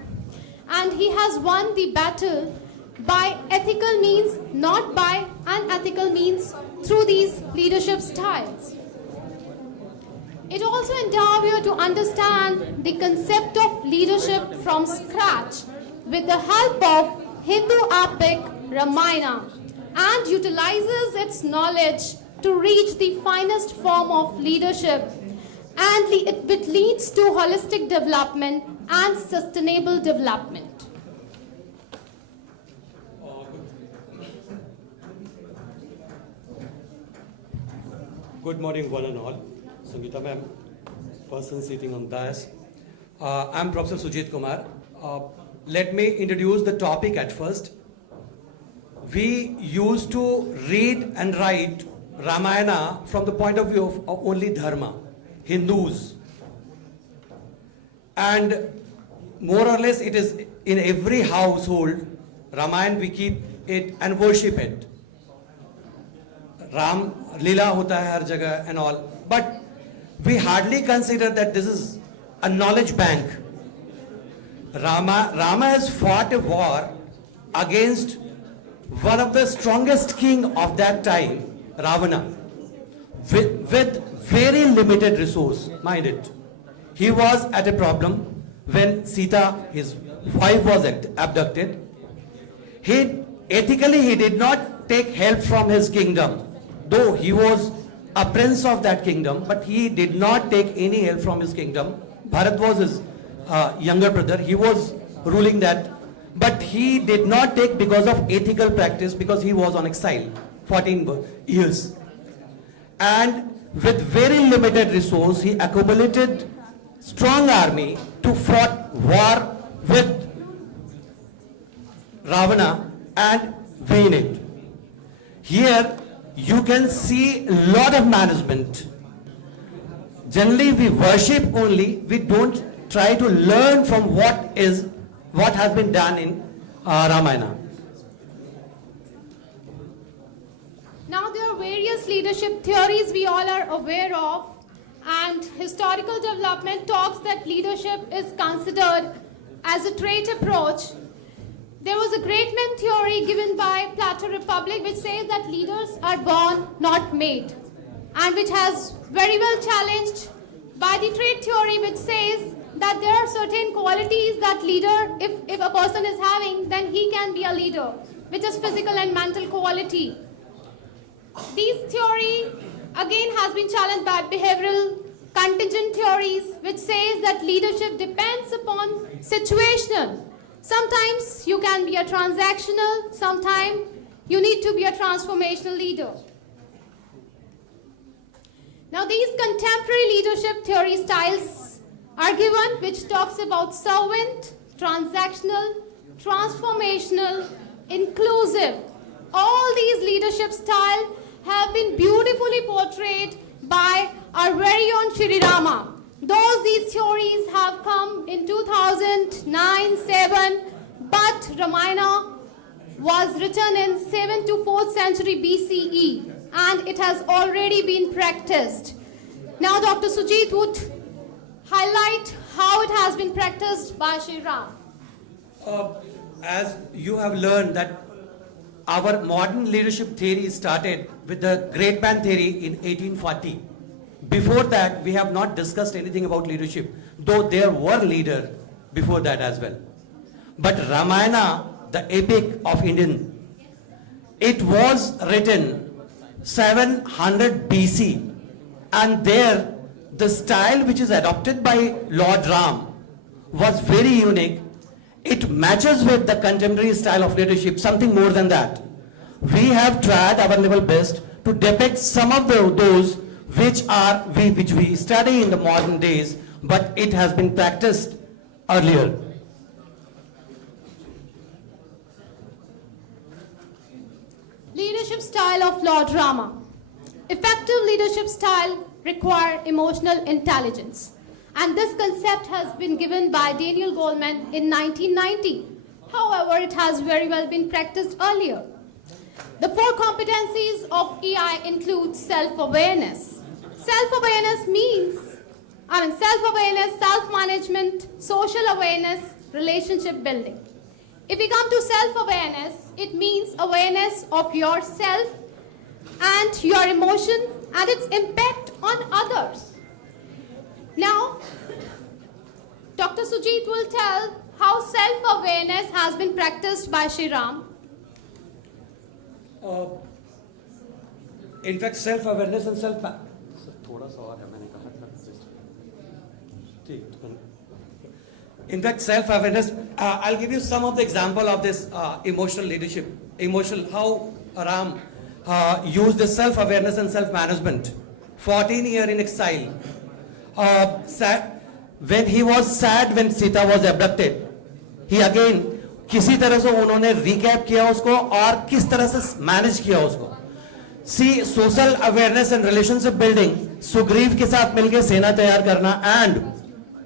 And he has won the battle by ethical means, not by unethical means, through these leadership styles. It also endeavors you to understand the concept of leadership from scratch with the help of Hindu epic Ramayana and utilizes its knowledge to reach the finest form of leadership, and it leads to holistic development and sustainable development. Good morning, one and all. Sangeeta ma'am, person sitting on dais. I'm Professor Sujit Kumar. Let me introduce the topic at first. We used to read and write Ramayana from the point of view of only dharma, Hindus. And more or less it is in every household, Ramayana we keep it and worship it. Ram Leela hota hai har jagah and all. But we hardly consider that this is a knowledge bank. Rama has fought a war against one of the strongest king of that time, Ravana, with very limited resource, mind it. He was at a problem when Sita, his wife, was abducted. He ethically he did not take help from his kingdom, though he was a prince of that kingdom, but he did not take any help from his kingdom. Bharat was his younger brother, he was ruling that, but he did not take because of ethical practice, because he was on exile 14 years. And with very limited resource, he accumulated strong army to fought war with Ravana and win it. Here you can see a lot of management. Generally we worship only, we don't try to learn from what has been done in Ramayana. Now there are various leadership theories we all are aware of, and historical development talks that leadership is considered as a trait approach. There was a great man theory given by Plato Republic which says that leaders are born, not made, and which has very well challenged by the trait theory which says that there are certain qualities that leader, if a person is having, then he can be a leader, which is physical and mental quality. This theory again has been challenged by behavioral contingent theories which says that leadership depends upon situational. Sometimes you can be a transactional, sometimes you need to be a transformational leader. Now these contemporary leadership theory styles are given which talks about servant, transactional, transformational, inclusive. All these leadership styles have been beautifully portrayed by our very own Shri Rama. Though these theories have come in 2009-7, but Ramayana was written in 7th to 4th century BCE and it has already been practiced. Now Dr. Sujit would highlight how it has been practiced by Shri Ram. As you have learned that our modern leadership theory started with the great man theory in 1840. Before that, we have not discussed anything about leadership, though there were leaders before that as well. But Ramayana, the epic of Indian, it was written 700 BC, and there the style which is adopted by Lord Ram was very unique. It matches with the contemporary style of leadership, something more than that. We have tried our level best to depict some of those which we study in the modern days, but it has been practiced earlier. Leadership style of Lord Rama. Effective leadership style require emotional intelligence. And this concept has been given by Daniel Goleman in 1990. However, it has very well been practiced earlier. The 4 competencies of EI include self-awareness. Self-awareness means, self-awareness, self-management, social awareness, relationship building. If we come to self-awareness, it means awareness of yourself and your emotion and its impact on others. Now, Dr. Sujit will tell how self-awareness has been practiced by Shri Ram. In fact, self-awareness and In fact, self-awareness, I'll give you some of the example of this emotional leadership, how Ram used the self-awareness and self-management. 14 years in exile. When he was sad when Sita was abducted, he again किसी तरह से उन्होंने recap किया उसको और किस तरह से manage किया उसको. See, social awareness and relationship building, Sugriva के साथ मिलके सेना तैयार करना and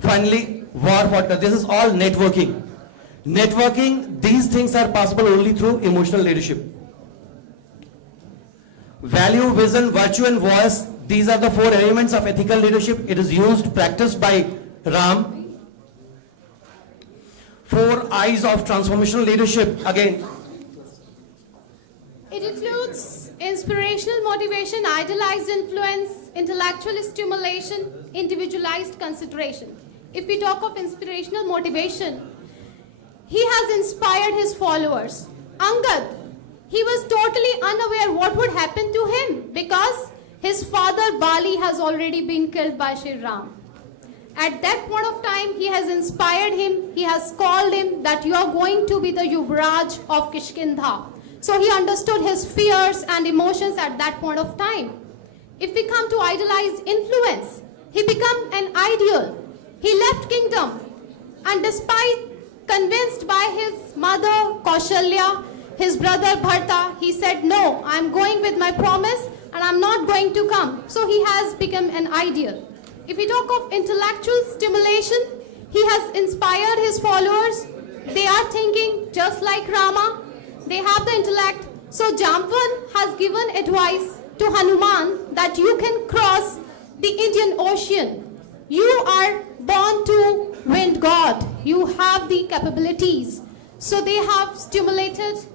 finally war fought. This is all networking. Networking, these things are possible only through emotional leadership. Value, vision, virtue and voice, these are the 4 elements of ethical leadership. It is used, practiced by Ram. 4 eyes of transformational leadership, again. It includes inspirational motivation, idealized influence, intellectual stimulation, individualized consideration. If we talk of inspirational motivation, he has inspired his followers. Angad, he was totally unaware what would happen to him because his father Bali has already been killed by Shri Ram. At that point of time, he has inspired him, he has called him that you are going to be the Yuvraj of Kishkindha. So he understood his fears and emotions at that point of time. If we come to idealized influence, he became an ideal. He left kingdom, and despite convinced by his mother Kaushalya, his brother Bharta, he said, no, I'm going with my promise and I'm not going to come. So he has become an ideal. If we talk of intellectual stimulation, he has inspired his followers. They are thinking just like Rama. They have the intellect. So Jamvan has given advice to Hanuman that you can cross the Indian Ocean. You are born to wind god. You have the capabilities. So they have stimulated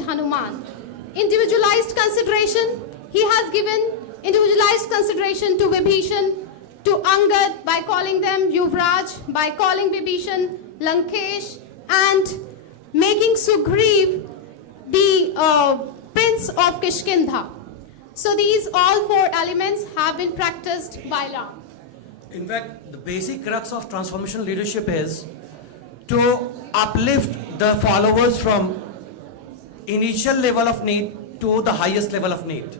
Hanuman. Individualized consideration, he has given individualized consideration to Vibhishan, to Angad by calling them Yuvraj, by calling Vibhishan Lankesh, and making Sugriv the prince of Kishkindha. So these all four elements have been practiced by Ram. In fact, the basic crux of transformational leadership is to uplift the followers from initial level of need to the highest level of need.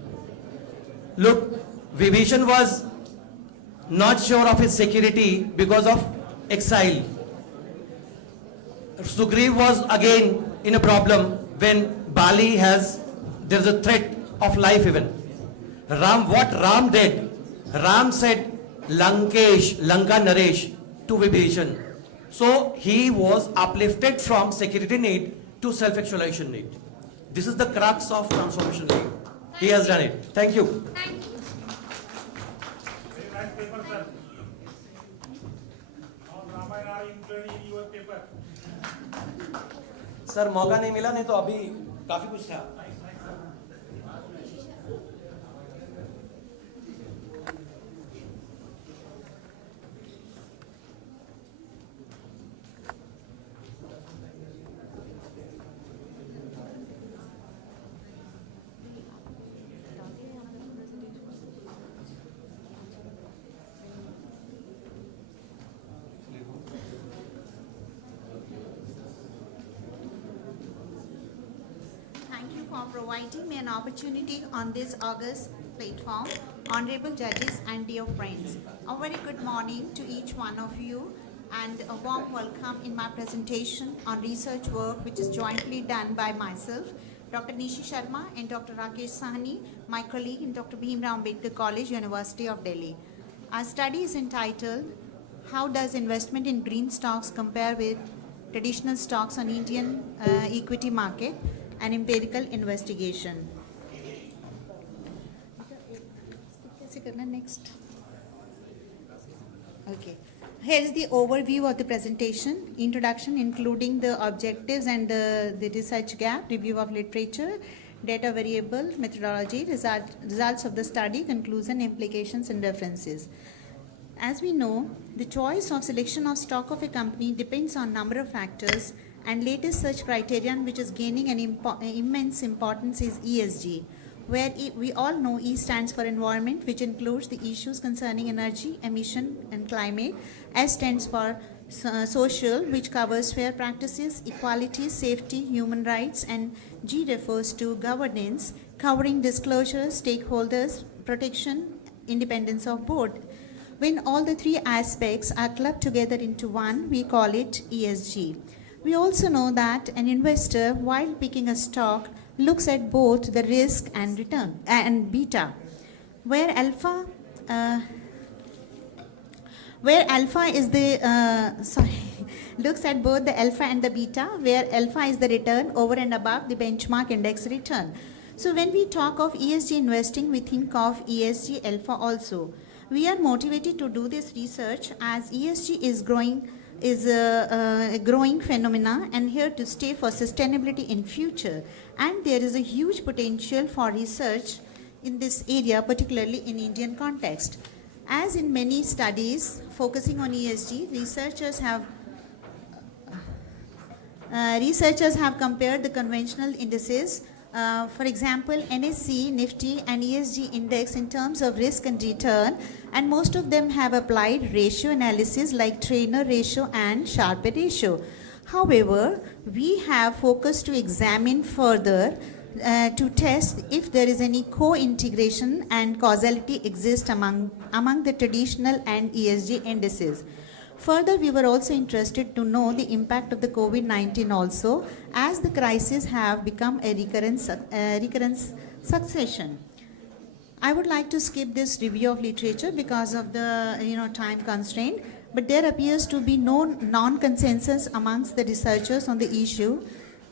Look, Vibhishan was not sure of his security because of exile. Sugriv was again in a problem when Bali there's a threat of life even. What Ram did, Ram said Lankesh, Lanka Naresh to Vibhishan. So he was uplifted from security need to self-actualization need. This is the crux of transformation need. He has done it. Thank you. Thank you. Very nice paper, sir. How Ramayana are included in your paper? Sir मौका नहीं मिला, नहीं तो अभी काफी कुछ था. Thank you for providing me an opportunity on this august platform, honorable judges and dear friends. A very good morning to each one of you and a warm welcome in my presentation on research work which is jointly done by myself, Dr. Nishi Sharma and Dr. Rakesh Sahni, my colleague in Dr. Bhimrao Ambedkar College, University of Delhi. Our study is entitled, How Does Investment in Green Stocks Compare with Traditional Stocks on Indian Equity Market? An empirical investigation. Next. Okay. Here is the overview of the presentation. Introduction, including the objectives and the research gap, review of literature, data variable, methodology, results of the study, conclusion, implications, and references. As we know, the choice of selection of stock of a company depends on number of factors, and latest search criterion which is gaining an immense importance is ESG, where we all know E stands for environment, which includes the issues concerning energy, emission, and climate. S stands for social, which covers fair practices, equality, safety, human rights, and G refers to governance, covering disclosure, stakeholders, protection, independence of board. When all the three aspects are clubbed together into one, we call it ESG. We also know that an investor, while picking a stock, looks at both the risk and return and beta, where alpha is the looks at both the alpha and the beta, where alpha is the return over and above the benchmark index return. So when we talk of ESG investing, we think of ESG alpha also. We are motivated to do this research as ESG is a growing phenomena and here to stay for sustainability in future, and there is a huge potential for research in this area, particularly in Indian context. As in many studies focusing on ESG, researchers have Researchers have compared the conventional indices, for example, NSE, Nifty, and ESG index in terms of risk and return, and most of them have applied ratio analysis like Trainer ratio and Sharpe ratio. However, we have focused to examine further to test if there is any co-integration and causality exist among the traditional and ESG indices. Further, we were also interested to know the impact of the COVID-19 also, as the crisis have become a recurrent succession. I would like to skip this review of literature because of the time constraint, but there appears to be no non-consensus amongst the researchers on the issue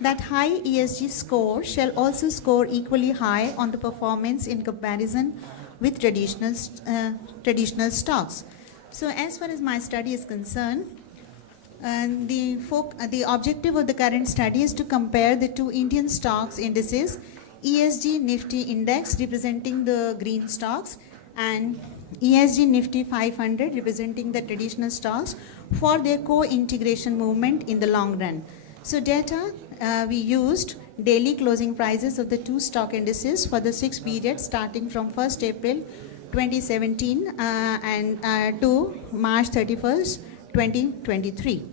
that high ESG score shall also score equally high on the performance in comparison with traditional stocks. So as far as my study is concerned, the objective of the current study is to compare the two Indian stocks indices, ESG Nifty Index representing the green stocks and ESG Nifty 500 representing the traditional stocks for their co-integration movement in the long run. So data we used daily closing prices of the two stock indices for the 6 periods starting from 1st April 2017 and to March 31st, 2023.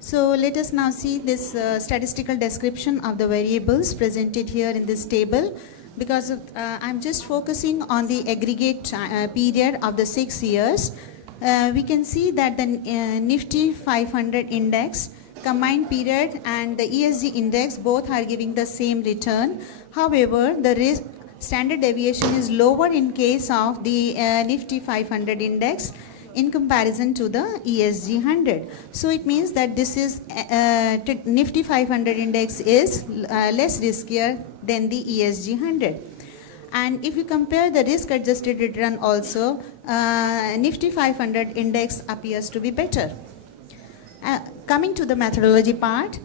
So let us now see this statistical description of the variables presented here in this table. Because I'm just focusing on the aggregate period of the 6 years, we can see that the Nifty 500 index, combined period and the ESG index both are giving the same return. However, the standard deviation is lower in case of the Nifty 500 index in comparison to the ESG 100. So it means that this is Nifty 500 index is less riskier than the ESG 100. And if you compare the risk adjusted return also, Nifty 500 index appears to be better. Coming to the methodology part,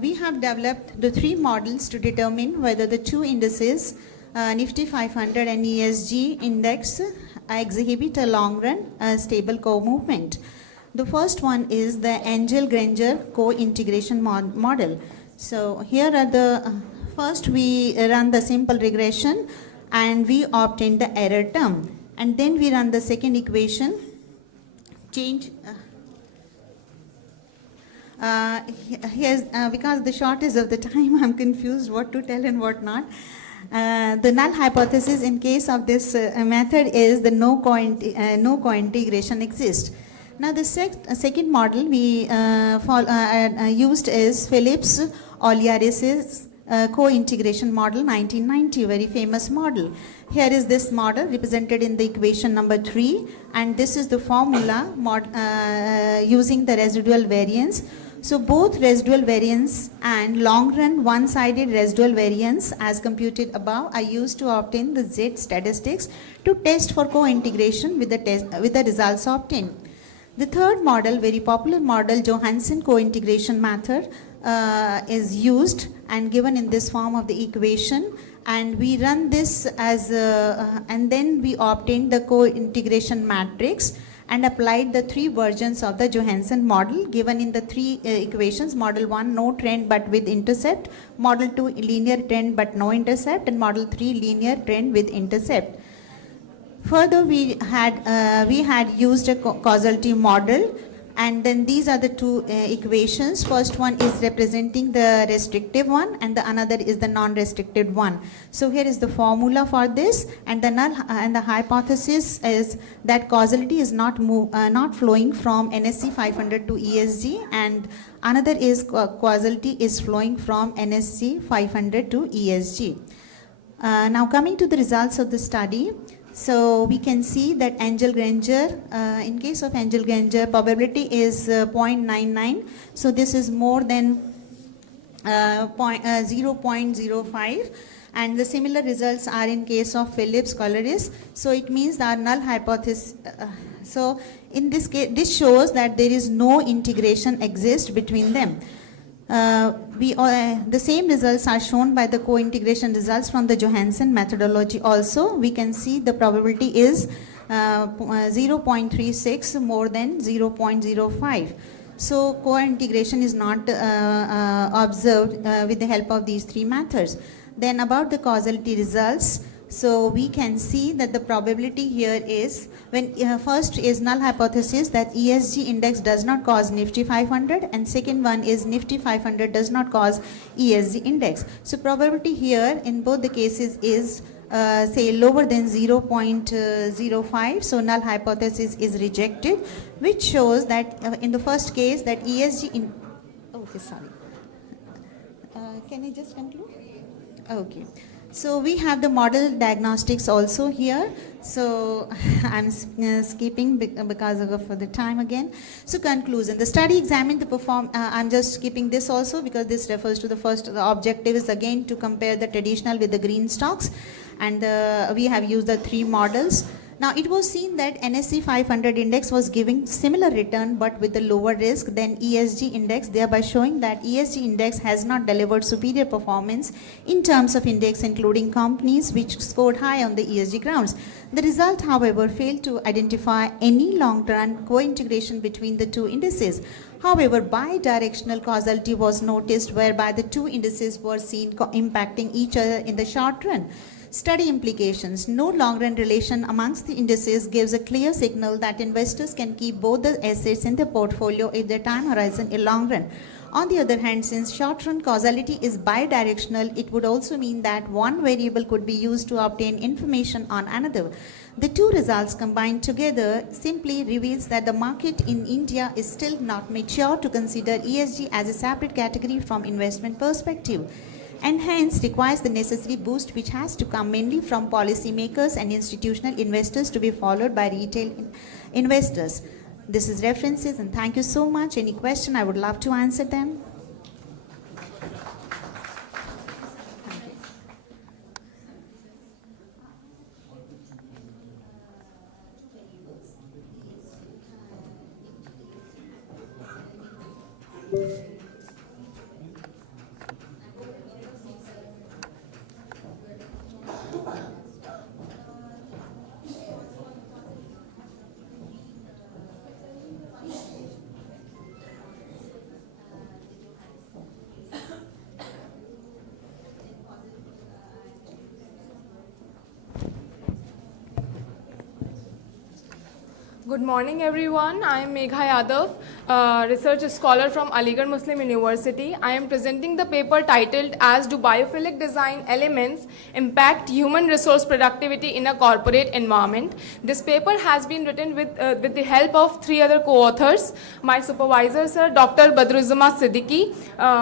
we have developed the 3 models to determine whether the two indices, Nifty 500 and ESG index, exhibit a long run stable co-movement. The first one is the Angel-Granger co-integration model. So here are the, first we run the simple regression and we obtain the error term. And then we run the second equation, change, here's, because the shortage of the time, I'm confused what to tell and what not. The null hypothesis in case of this method is the no co-integration exists. Now the second model we used is Phillips Oliaris's co-integration model 1990, very famous model. Here is this model represented in the equation number 3, and this is the formula using the residual variance. So both residual variance and long-run one-sided residual variance as computed above are used to obtain the Z statistics to test for co-integration with the results obtained. The third model, very popular model, Johansen co-integration method, is used and given in this form of the equation, and we run this as and then we obtain the co-integration matrix and applied the 3 versions of the Johansen model given in the 3 equations. Model 1, no trend but with intercept. Model 2, linear trend but no intercept. And model 3, linear trend with intercept. Further, we had used a causality model, and then these are the 2 equations. First one is representing the restrictive one and the another is the non-restricted one. So here is the formula for this, and the null and the hypothesis is that causality is not flowing from NSE 500 to ESG, and another is causality is flowing from NSE 500 to ESG. Now coming to the results of the study. So we can see that Angel-Granger, in case of Angel-Granger, probability is 0.99. So this is more than 0.05. And the similar results are in case of Phillips Oliaris. So it means that null hypothesis. So in this case, this shows that there is no integration exist between them. The same results are shown by the co-integration results from the Johansen methodology also. We can see the probability is 0.36 more than 0.05. So co-integration is not observed with the help of these three methods. Then about the causality results, so we can see that the probability here is, when first is null hypothesis that ESG index does not cause Nifty 500, and second one is Nifty 500 does not cause ESG index. So probability here in both the cases is say lower than 0.05, so null hypothesis is rejected, which shows that in the first case that ESG in, okay, sorry. Can I just conclude? Okay. So we have the model diagnostics also here. So I'm skipping because of the time again. So conclusion, the study examined the I'm just skipping this also because this refers to the first, the objective is again to compare the traditional with the green stocks, and we have used the three models. Now it was seen that NSE 500 index was giving similar return but with a lower risk than ESG index, thereby showing that ESG index has not delivered superior performance in terms of index, including companies which scored high on the ESG grounds. The result, however, failed to identify any long-term co-integration between the two indices. However, bi-directional causality was noticed, whereby the two indices were seen impacting each other in the short run. Study implications. No long-run relation amongst the indices gives a clear signal that investors can keep both the assets in their portfolio if their time horizon is long run. On the other hand, since short-run causality is bidirectional, it would also mean that one variable could be used to obtain information on another. The two results combined together simply reveals that the market in India is still not mature to consider ESG as a separate category from investment perspective, and hence requires the necessary boost which has to come mainly from policymakers and institutional investors to be followed by retail investors. This is references, and thank you so much. Any question, I would love to answer them. Good morning, everyone. I am Megha Yadav, research scholar from Aligarh Muslim University. I am presenting the paper titled as Do Biophilic Design Elements Impact Human Resource Productivity in a Corporate Environment. This paper has been written with the help of three other co-authors. My supervisors, sir, Dr. Badruzzama Siddiqui,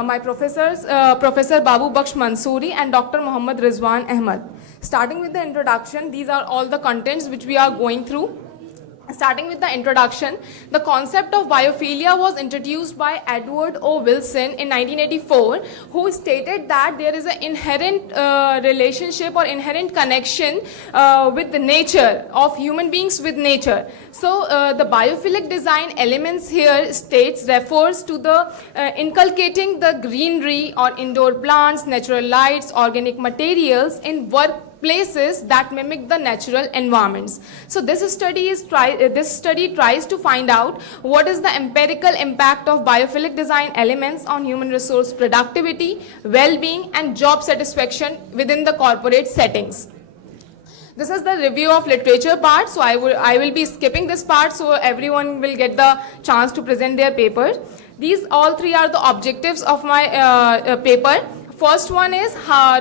my professors, Professor Babu Baksh Mansoori and Dr. Muhammad Rizwan Ahmad. Starting with the introduction, these are all the contents which we are going through. Starting with the introduction, the concept of biophilia was introduced by Edward O. Wilson in 1984, who stated that there is an inherent relationship or inherent connection with the nature of human beings with nature. So the biophilic design elements here states refers to the inculcating the greenery or indoor plants, natural lights, organic materials in places that mimic the natural environments. So this study tries to find out what is the empirical impact of biophilic design elements on human resource productivity, well-being and job satisfaction within the corporate settings. This is the review of literature part, so I will be skipping this part so everyone will get the chance to present their paper. These all three are the objectives of my paper. First one is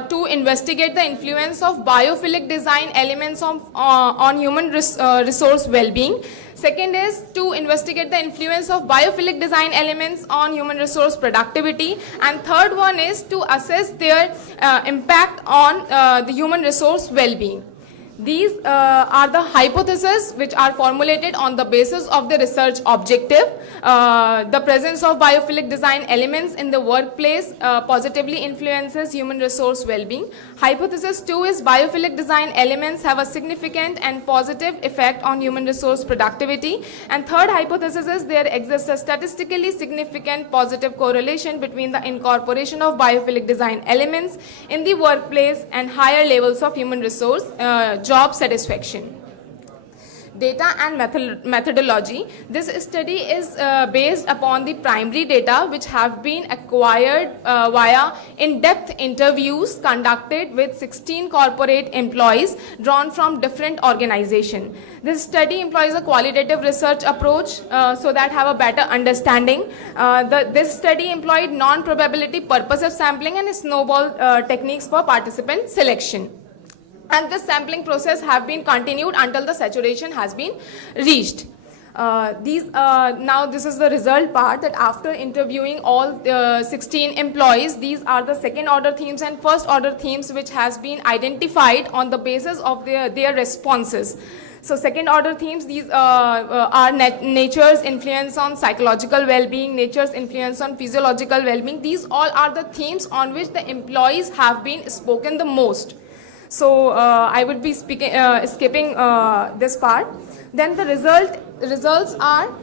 to investigate the influence of biophilic design elements on human resource well-being. Second is to investigate the influence of biophilic design elements on human resource productivity. And third one is to assess their impact on the human resource well-being. These are the hypotheses which are formulated on the basis of the research objective. The presence of biophilic design elements in the workplace positively influences human resource well-being. Hypothesis 2 is biophilic design elements have a significant and positive effect on human resource productivity. And third hypothesis is there exists a statistically significant positive correlation between the incorporation of biophilic design elements in the workplace and higher levels of human resource job satisfaction. data and methodology. This study is based upon the primary data which have been acquired via in-depth interviews conducted with 16 corporate employees drawn from different organizations. This study employs a qualitative research approach so that have a better understanding. This study employed non-probability purposive sampling and snowball techniques for participant selection. And this sampling process have been continued until the saturation has been reached. Now this is the result part, that after interviewing all 16 employees, these are the second order themes and first order themes which has been identified on the basis of their responses. So second order themes, these are nature's influence on psychological well-being, nature's influence on physiological well-being. These all are the themes on which the employees have been spoken the most. So I would be skipping this part. Then the results are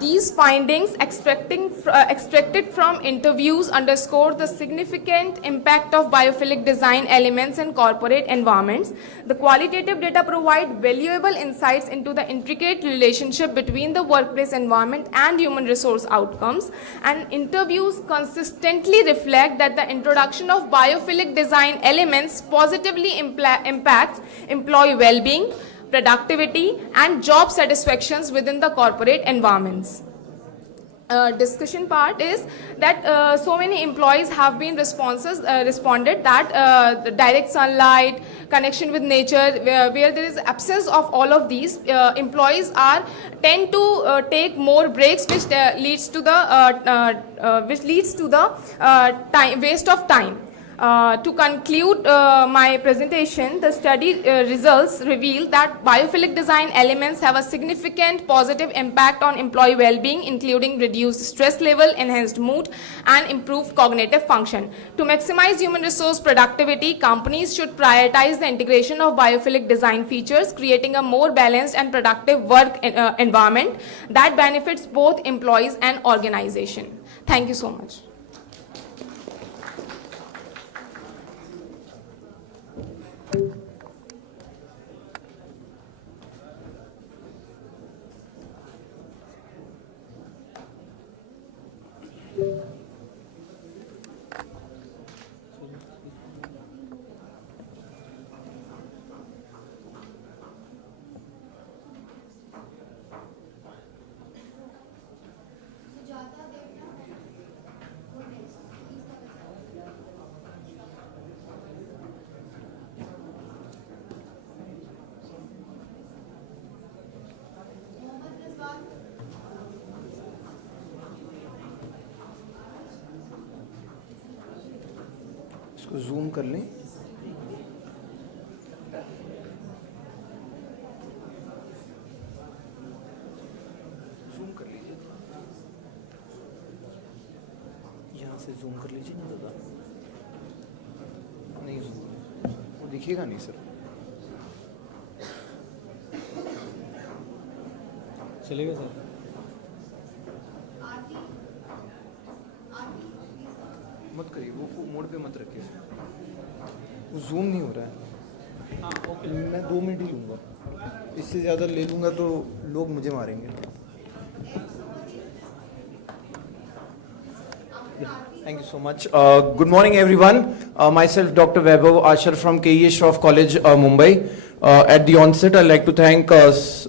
these findings extracted from interviews underscore the significant impact of biophilic design elements in corporate environments. The qualitative data provide valuable insights into the intricate relationship between the workplace environment and human resource outcomes, and interviews consistently reflect that the introduction of biophilic design elements positively impacts employee well-being, productivity and job satisfactions within the corporate environments. Discussion part is that so many employees have been responded that the direct sunlight, connection with nature, where there is absence of all of these, employees tend to take more breaks, which leads to the waste of time. To conclude my presentation, the study results reveal that biophilic design elements have a significant positive impact on employee well-being, including reduced stress level, enhanced mood, and improved cognitive function. To maximize human resource productivity, companies should prioritize the integration of biophilic design features, creating a more balanced and productive work environment that benefits both employees and organization. Thank you so much. इसको zoom कर लें. Zoom कर लीजिए. यहाँ से zoom कर लीजिए ना दादा. नहीं जूम वो दिखेगा नहीं सर. चलेगा सर. मत करिए, वो मोड पे मत रखिए. वो जूम नहीं हो रहा है. हाँ ओके. मैं 2 मिनट ही लूँगा. इससे ज़्यादा ले लूँगा तो लोग मुझे मारेंगे. Thank you so much. Good morning, everyone. Myself, Dr. Vaibhav Ashar from KE Shroff College, Mumbai. At the onset, I'd like to thank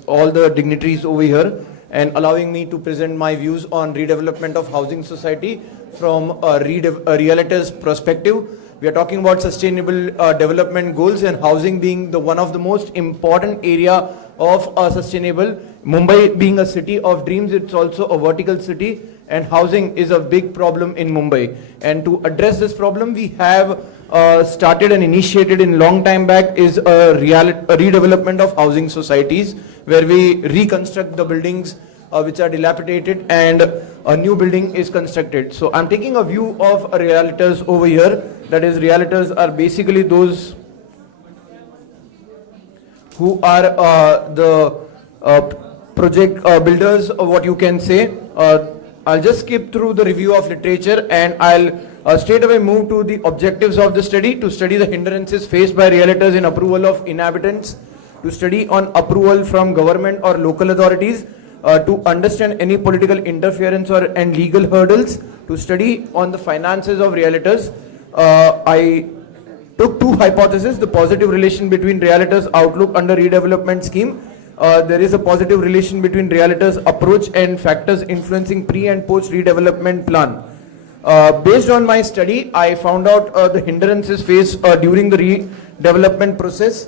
all the dignitaries over here and allowing me to present my views on redevelopment of housing society from a realtor's perspective. We are talking about sustainable development goals and housing being the one of the most important area of sustainable. Mumbai being a city of dreams, it's also a vertical city, and housing is a big problem in Mumbai. And to address this problem, we have started and initiated in long time back is a redevelopment of housing societies, where we reconstruct the buildings which are dilapidated and a new building is constructed. So I'm taking a view of realtors over here. That is, realtors are basically those who are the project builders, or what you can say. I'll just skip through the review of literature and I'll straight away move to the objectives of the study, to study the hindrances faced by realtors in approval of inhabitants, to study on approval from government or local authorities, to understand any political interference and legal hurdles, to study on the finances of realtors. I took two hypotheses: the positive relation between realtors' outlook under redevelopment scheme. There is a positive relation between realtors' approach and factors influencing pre and post redevelopment plan. Based on my study, I found out the hindrances faced during the redevelopment process.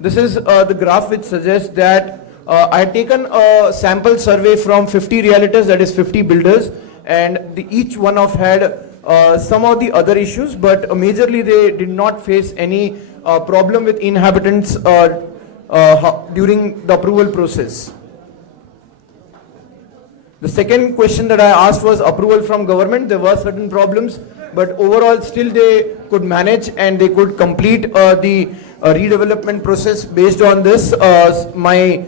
This is the graph which suggests that I had taken a sample survey from 50 realtors, that is 50 builders, and each one of had some of the other issues, but majorly they did not face any problem with inhabitants during the approval process. The second question that I asked was approval from government. There were certain problems, but overall still they could manage and they could complete the redevelopment process based on this, my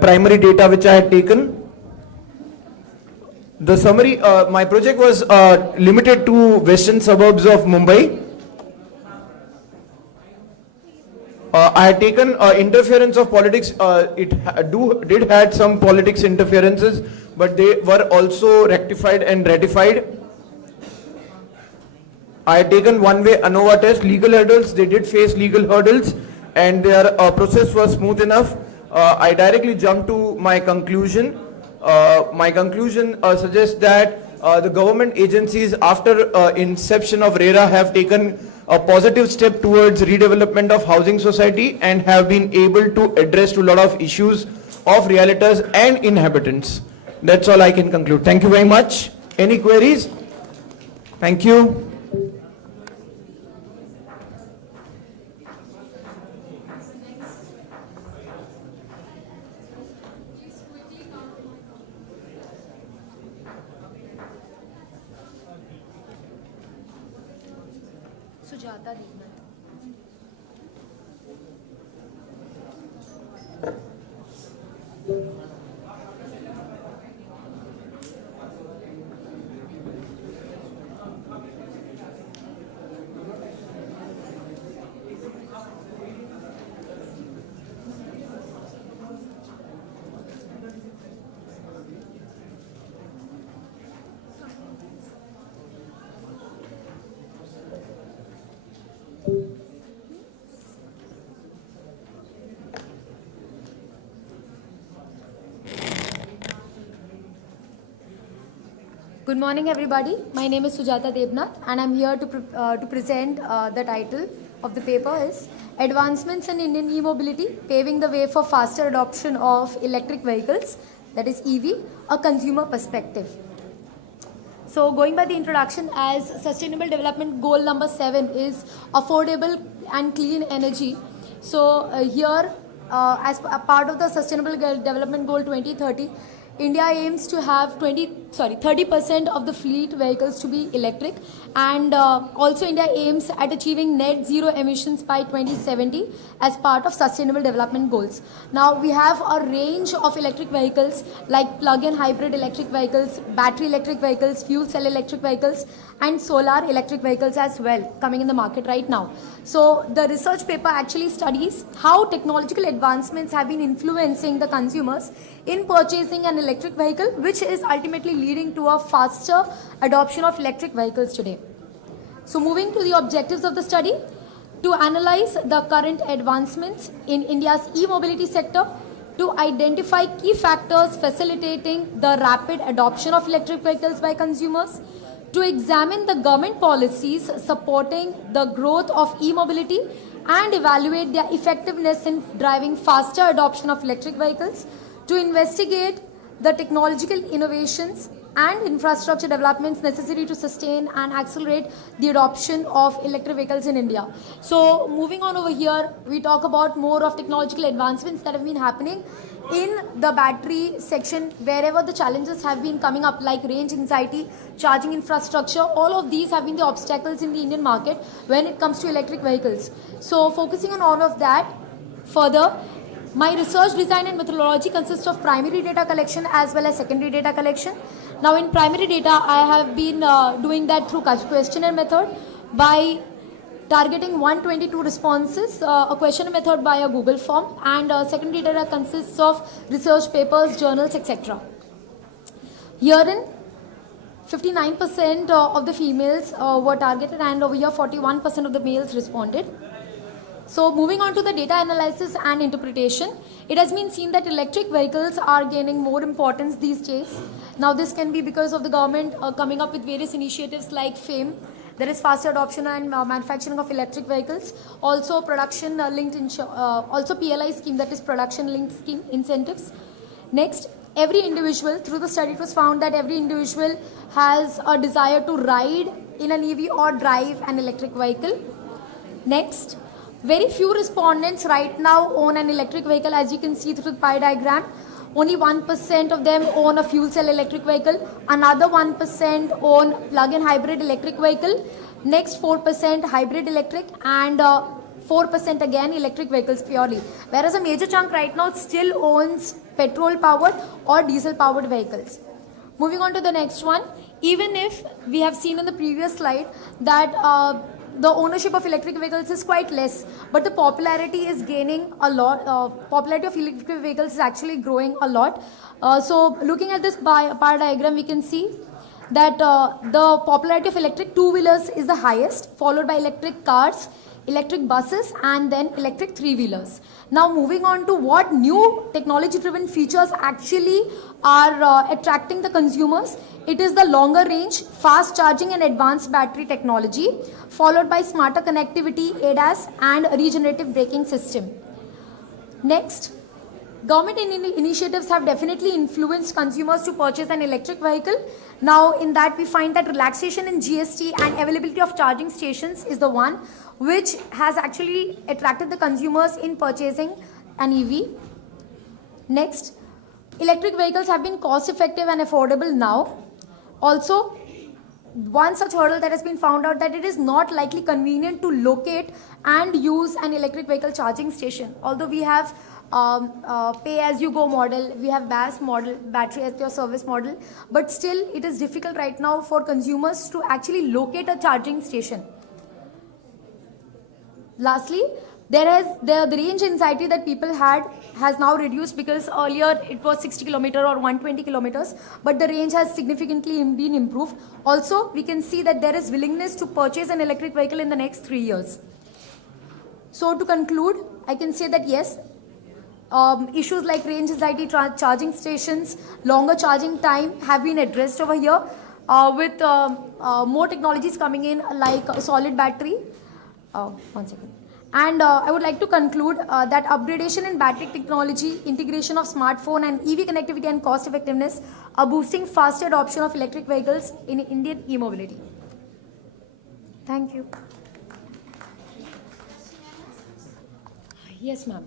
primary data which I had taken. The summary, my project was limited to western suburbs of Mumbai. I had taken interference of politics. It did had some politics interferences, but they were also rectified and ratified. I had taken one-way ANOVA test. Legal hurdles, they did face legal hurdles, and their process was smooth enough. I directly jumped to my conclusion. My conclusion suggests that the government agencies after inception of RERA have taken a positive step towards redevelopment of housing society and have been able to address to a lot of issues of realtors and inhabitants. That's all I can conclude. Thank you very much. Any queries? Thank you. Sujata Debnath. Good morning, everybody. My name is Sujata Debnath, and I'm here to present the title of the paper is Advancements in Indian E-Mobility, Paving the Way for Faster Adoption of Electric Vehicles, that is EV, a Consumer Perspective. So going by the introduction, as Sustainable Development Goal number 7 is affordable and clean energy. So here, as a part of the Sustainable Development Goal 2030, India aims to have 30% of the fleet vehicles to be electric, and also India aims at achieving net zero emissions by 2070 as part of Sustainable Development Goals. Now we have a range of electric vehicles like plug-in hybrid electric vehicles, battery electric vehicles, fuel cell electric vehicles, and solar electric vehicles as well coming in the market right now. So the research paper actually studies how technological advancements have been influencing the consumers in purchasing an electric vehicle, which is ultimately leading to a faster adoption of electric vehicles today. So moving to the objectives of the study, to analyze the current advancements in India's e-mobility sector, to identify key factors facilitating the rapid adoption of electric vehicles by consumers, to examine the government policies supporting the growth of e-mobility and evaluate their effectiveness in driving faster adoption of electric vehicles, to investigate the technological innovations and infrastructure developments necessary to sustain and accelerate the adoption of electric vehicles in India. So moving on over here, we talk about more of technological advancements that have been happening in the battery section, wherever the challenges have been coming up, like range anxiety, charging infrastructure. All of these have been the obstacles in the Indian market when it comes to electric vehicles. So focusing on all of that, further, my research design and methodology consists of primary data collection as well as secondary data collection. Now in primary data, I have been doing that through questionnaire method by targeting 122 responses, a question method by a Google form, and secondary data consists of research papers, journals, etc. Herein, 59% of the females were targeted, and over here 41% of the males responded. So moving on to the data analysis and interpretation, it has been seen that electric vehicles are gaining more importance these days. Now this can be because of the government coming up with various initiatives like FAME, there is faster adoption and manufacturing of electric vehicles, also production linked, also PLI scheme, that is production linked scheme incentives. Next, every individual, through the study it was found that every individual has a desire to ride in an EV or drive an electric vehicle. Next, very few respondents right now own an electric vehicle, as you can see through the pie diagram. Only 1% of them own a fuel cell electric vehicle, another 1% own plug-in hybrid electric vehicle, next 4% hybrid electric, and 4% again electric vehicles purely. Whereas a major chunk right now still owns petrol powered or diesel powered vehicles. Moving on to the next one, even if we have seen in the previous slide that the ownership of electric vehicles is quite less, but the popularity is gaining a lot. Popularity of electric vehicles is actually growing a lot. So looking at this bar diagram, we can see that the popularity of electric two-wheelers is the highest, followed by electric cars, electric buses, and then electric three-wheelers. Now moving on to what new technology-driven features actually are attracting the consumers. It is the longer range, fast charging and advanced battery technology, followed by smarter connectivity, ADAS, and regenerative braking system. Next, government initiatives have definitely influenced consumers to purchase an electric vehicle. Now in that we find that relaxation in GST and availability of charging stations is the one which has actually attracted the consumers in purchasing an EV. Next, electric vehicles have been cost effective and affordable now. Also, one such hurdle that has been found out that it is not likely convenient to locate and use an electric vehicle charging station. Although we have pay-as-you-go model, we have BAS model, battery as your service model, but still it is difficult right now for consumers to actually locate a charging station. Lastly, the range anxiety that people had has now reduced, because earlier it was 60 km or 120 kilometers, but the range has significantly been improved. Also, we can see that there is willingness to purchase an electric vehicle in the next 3 years. So to conclude, I can say that yes, issues like range anxiety, charging stations, longer charging time have been addressed over here with more technologies coming in like solid battery. One second. And I would like to conclude that upgradation in battery technology, integration of smartphone and EV connectivity and cost effectiveness are boosting faster adoption of electric vehicles in Indian e-mobility. Thank you. Yes, ma'am.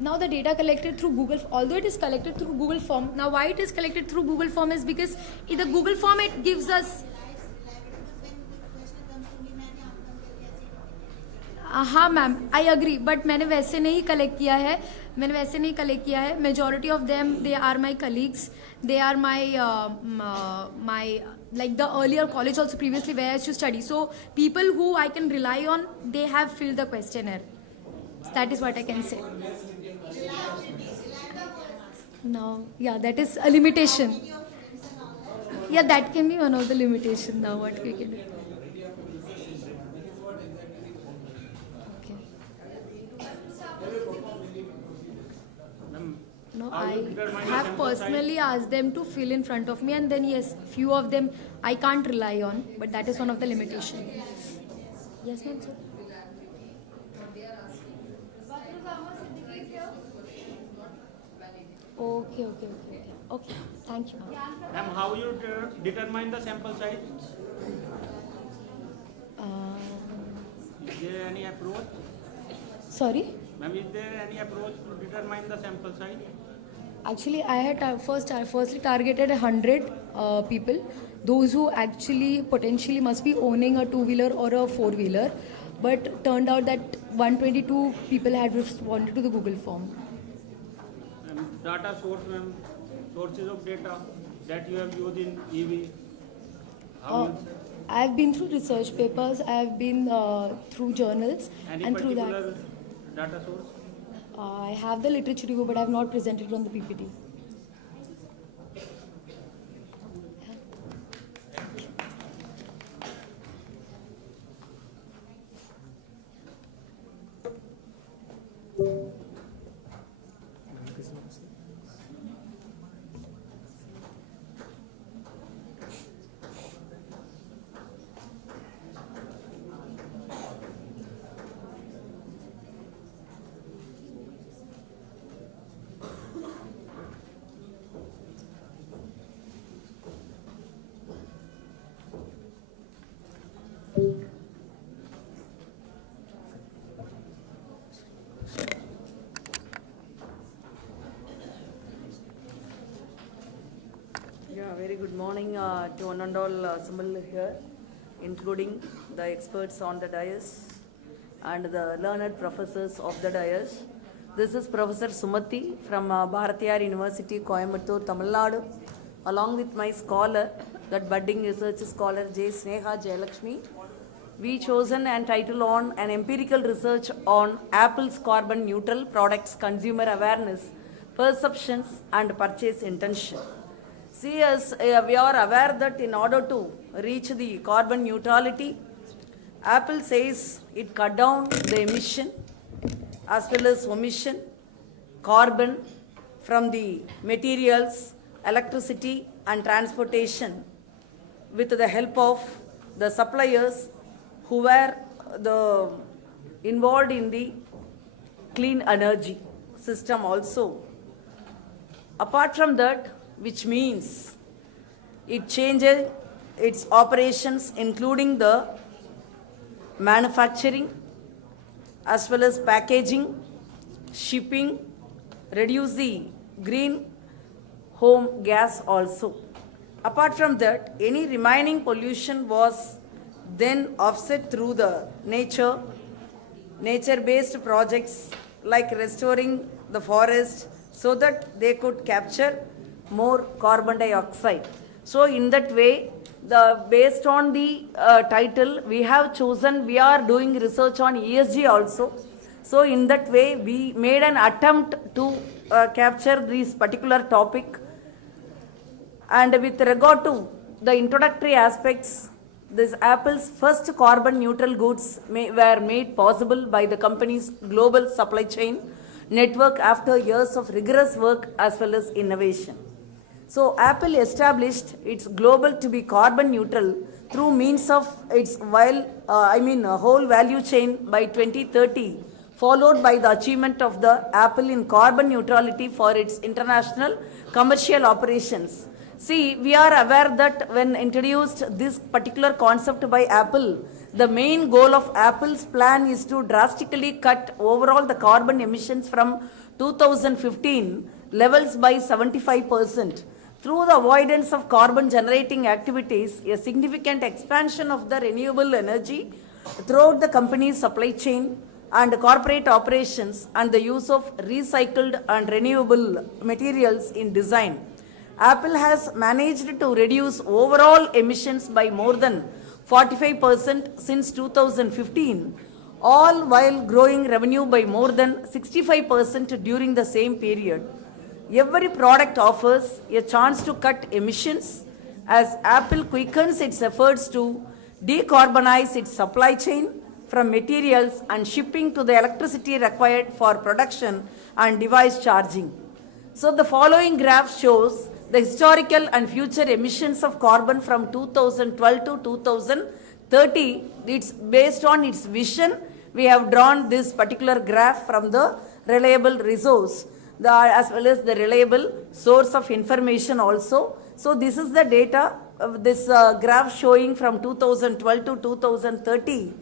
Now the data collected through Google, although it is collected through Google form, now why it is collected through Google form is because in the Google form it gives us, हाँ ma'am, I agree, but मैंने वैसे नहीं collect किया है, majority of them, they are my colleagues, they are my like the earlier college also previously where I used to study, so people who I can rely on, they have filled the questionnaire. That is what I can say. No, yeah, that is a limitation. Yeah, that can be one of the limitations now, what we can do. Okay. No, I have personally asked them to fill in front of me, and then yes, few of them I can't rely on, but that is one of the limitations. Yes, ma'am, sir. Okay. Thank you, ma'am. Ma'am, how you determine the sample size? Is there any approach? Sorry? Ma'am, is there any approach to determine the sample size? Actually, I had firstly targeted 100 people, those who actually potentially must be owning a two-wheeler or a four-wheeler, but turned out that 122 people had responded to the Google form. Data source, ma'am. sources of data that you have used in EV? I have been through research papers, I have been through journals, Any and through that particular data source? I have the literature review, but I have not presented it on the PPT. Yeah, very good morning to one and all assembled here, including the experts on the dais and the learned professors of the dais. This is Professor Sumati from Bharatiyar University, Coimbatore, Tamil Nadu, along with my scholar, that budding research scholar J. Sneha Jayalakshmi. We chosen and title on an empirical research on Apple's carbon neutral products, consumer awareness, perceptions and purchase intention. See, as we are aware that in order to reach the carbon neutrality, Apple says it cut down the emission as well as omission, carbon from the materials, electricity and transportation with the help of the suppliers who were involved in the clean energy system also. Apart from that, which means it changes its operations including the manufacturing as well as packaging, shipping, reduce the green home gas also. Apart from that, any remaining pollution was then offset through the nature-based projects like restoring the forest so that they could capture more carbon dioxide. So in that way, based on the title, we have chosen, we are doing research on ESG also. So in that way, we made an attempt to capture this particular topic. And with regard to the introductory aspects, this Apple's first carbon neutral goods were made possible by the company's global supply chain network after years of rigorous work as well as innovation. So Apple established its global to be carbon neutral through means of its whole value chain by 2030, followed by the achievement of the Apple in carbon neutrality for its international commercial operations. See, we are aware that when introduced this particular concept by Apple, the main goal of Apple's plan is to drastically cut overall the carbon emissions from 2015 levels by 75%. Through the avoidance of carbon generating activities, a significant expansion of the renewable energy throughout the company's supply chain and corporate operations and the use of recycled and renewable materials in design. Apple has managed to reduce overall emissions by more than 45% since 2015, all while growing revenue by more than 65% during the same period. Every product offers a chance to cut emissions as Apple quickens its efforts to decarbonize its supply chain from materials and shipping to the electricity required for production and device charging. So the following graph shows the historical and future emissions of carbon from 2012 to 2030. It's based on its vision. We have drawn this particular graph from the reliable resource, as well as the reliable source of information also. So this is the data of this graph showing from 2012 to 2030.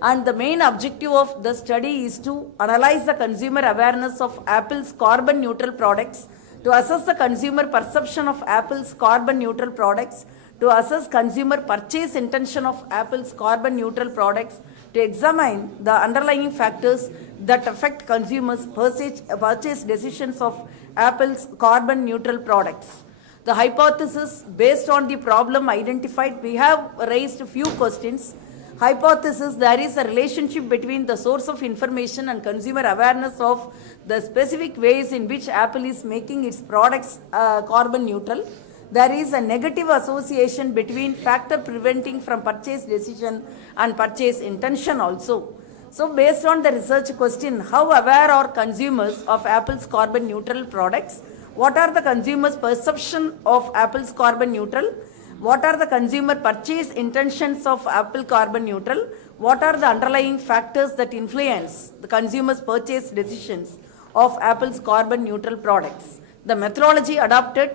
And the main objective of the study is to analyze the consumer awareness of Apple's carbon neutral products, to assess the consumer perception of Apple's carbon neutral products, to assess consumer purchase intention of Apple's carbon neutral products, to examine the underlying factors that affect consumers' purchase decisions of Apple's carbon neutral products. The hypothesis based on the problem identified, we have raised a few questions. Hypothesis, there is a relationship between the source of information and consumer awareness of the specific ways in which Apple is making its products carbon neutral. There is a negative association between factor preventing from purchase decision and purchase intention also. So based on the research question, how aware are consumers of Apple's carbon neutral products? What are the consumers' perception of Apple's carbon neutral? What are the consumer purchase intentions of Apple carbon neutral? What are the underlying factors that influence the consumer's purchase decisions of Apple's carbon neutral products? The methodology adopted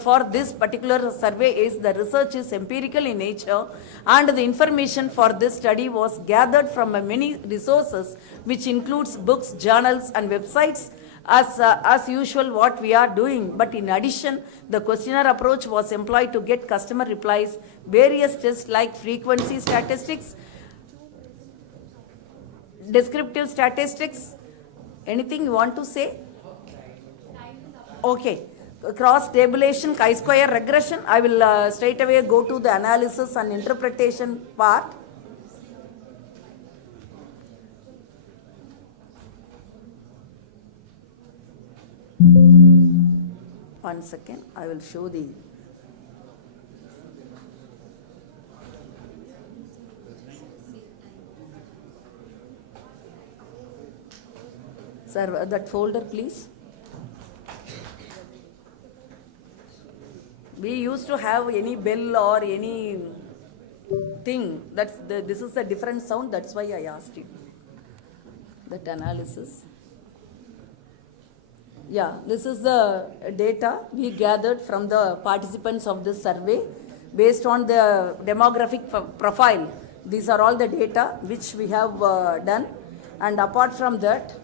for this particular survey is the research is empirical in nature, and the information for this study was gathered from many resources, which includes books, journals and websites. As usual what we are doing, but in addition the questionnaire approach was employed to get customer replies, various tests like frequency statistics, descriptive statistics. Anything you want to say? Okay. Cross tabulation, chi-square regression. I will straight away go to the analysis and interpretation part. One second, I will show the sir, that folder please. We used to have any bell or any thing, this is a different sound, that's why I asked you. That analysis. Yeah, this is the data we gathered from the participants of this survey based on the demographic profile. These are all the data which we have done, and apart from that,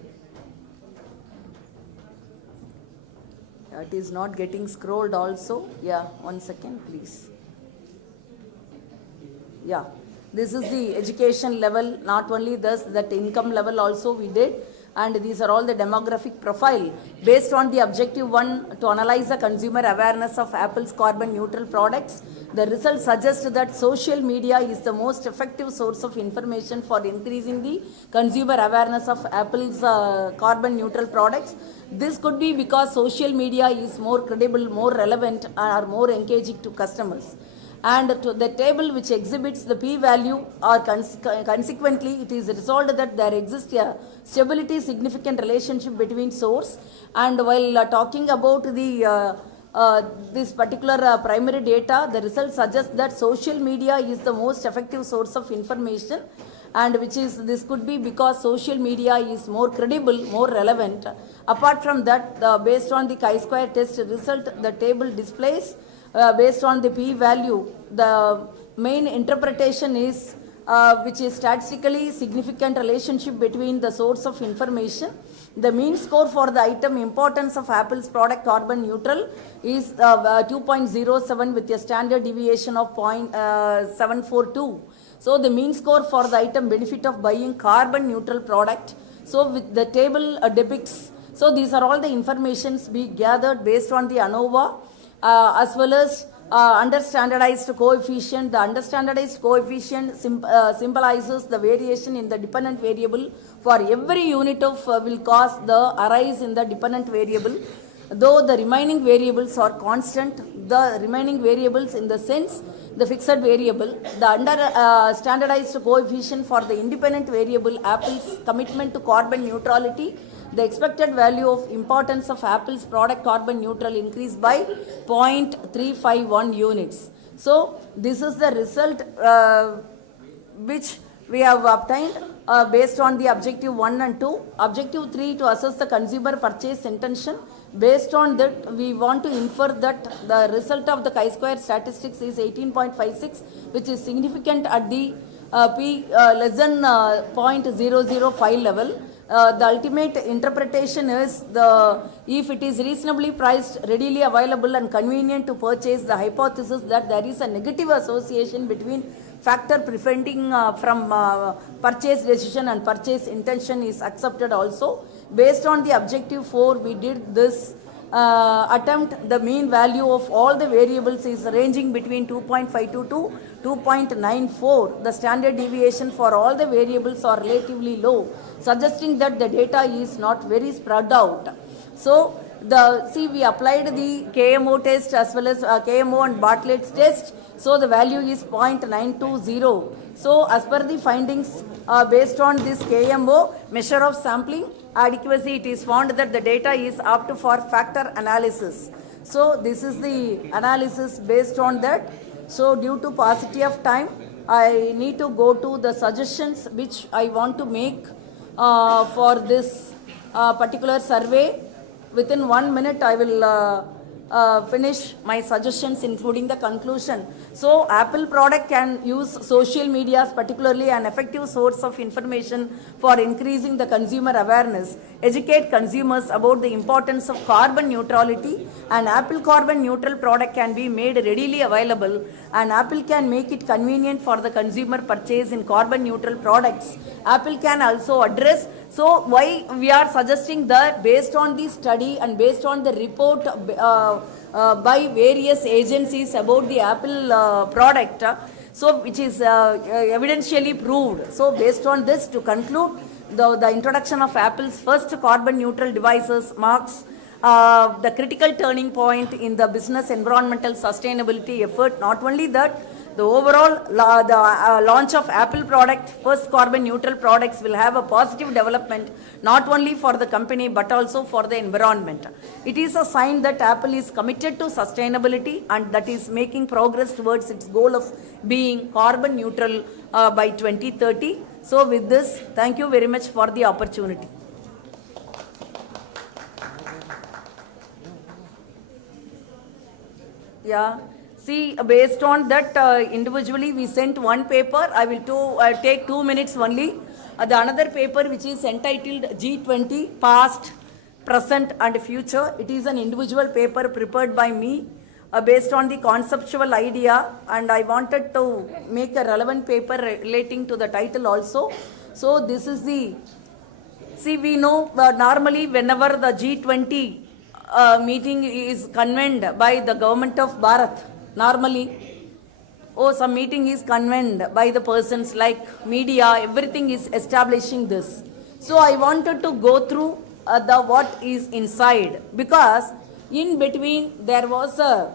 it is not getting scrolled also. Yeah, 1 second please. Yeah, this is the education level, not only this, that income level also we did. And these are all the demographic profile based on the objective 1 to analyze the consumer awareness of Apple's carbon neutral products. The results suggest that social media is the most effective source of information for increasing the consumer awareness of Apple's carbon neutral products. This could be because social media is more credible, more relevant, or more engaging to customers. And to the table which exhibits the p-value, or consequently it is resolved that there exists a stability significant relationship between source. And while talking about the this particular primary data, the results suggest that social media is the most effective source of information, and this could be because social media is more credible, more relevant. Apart from that, based on the chi-square test result, the table displays based on the p-value, the main interpretation is which is statistically significant relationship between the source of information. The mean score for the item importance of Apple's product carbon neutral is 2.07 with a standard deviation of 0.742. So the mean score for the item benefit of buying carbon neutral product. So with the table depicts, so these are all the informations we gathered based on the ANOVA. As well as under standardized coefficient. The under standardized coefficient symbolizes the variation in the dependent variable for every unit of will cause the arise in the dependent variable. Though the remaining variables are constant, the remaining variables in the sense the fixed variable, the under standardized coefficient for the independent variable Apple's commitment to carbon neutrality, the expected value of importance of Apple's product carbon neutral increased by 0.351 units. So this is the result which we have obtained based on the objective 1 and 2. Objective 3 to assess the consumer purchase intention. Based on that, we want to infer that the result of the chi-square statistics is 18.56, which is significant at the p less than 0.005 level. The ultimate interpretation is if it is reasonably priced, readily available and convenient to purchase, the hypothesis that there is a negative association between factor preventing from purchase decision and purchase intention is accepted also. Based on the objective 4, we did this attempt. The mean value of all the variables is ranging between 2.52 to 2.94. The standard deviation for all the variables are relatively low, suggesting that the data is not very spread out. So, we applied the KMO test as well as KMO and Bartlett's test. So, the value is 0.920. So, as per the findings based on this KMO measure of sampling adequacy, it is found that the data is apt for factor analysis. So, this is the analysis based on that. So, due to paucity of time, I need to go to the suggestions which I want to make for this particular survey. Within 1 minute, I will finish my suggestions, including the conclusion. So, Apple product can use social media as particularly an effective source of information for increasing the consumer awareness, educate consumers about the importance of carbon neutrality, and Apple carbon neutral product can be made readily available, and Apple can make it convenient for the consumer purchase in carbon neutral products. Apple can also address. So why we are suggesting that based on the study and based on the report by various agencies about the Apple product, so which is evidentially proved. So based on this, to conclude, the introduction of Apple's first carbon neutral devices marks the critical turning point in the business environmental sustainability effort. Not only that, the overall launch of Apple product, first carbon neutral products, will have a positive development not only for the company but also for the environment. It is a sign that Apple is committed to sustainability and that is making progress towards its goal of being carbon neutral by 2030. So with this, thank you very much for the opportunity. Yeah. See, based on that, individually we sent one paper. I will take 2 minutes only. The another paper which is entitled G20 Past, Present and Future. It is an individual paper prepared by me based on the conceptual idea, and I wanted to make a relevant paper relating to the title also. So this is the, see, we know normally whenever the G20 meeting is convened by the government of Bharat, normally, some meeting is convened by the persons like media, everything is establishing this. So I wanted to go through what is inside, because in between there was a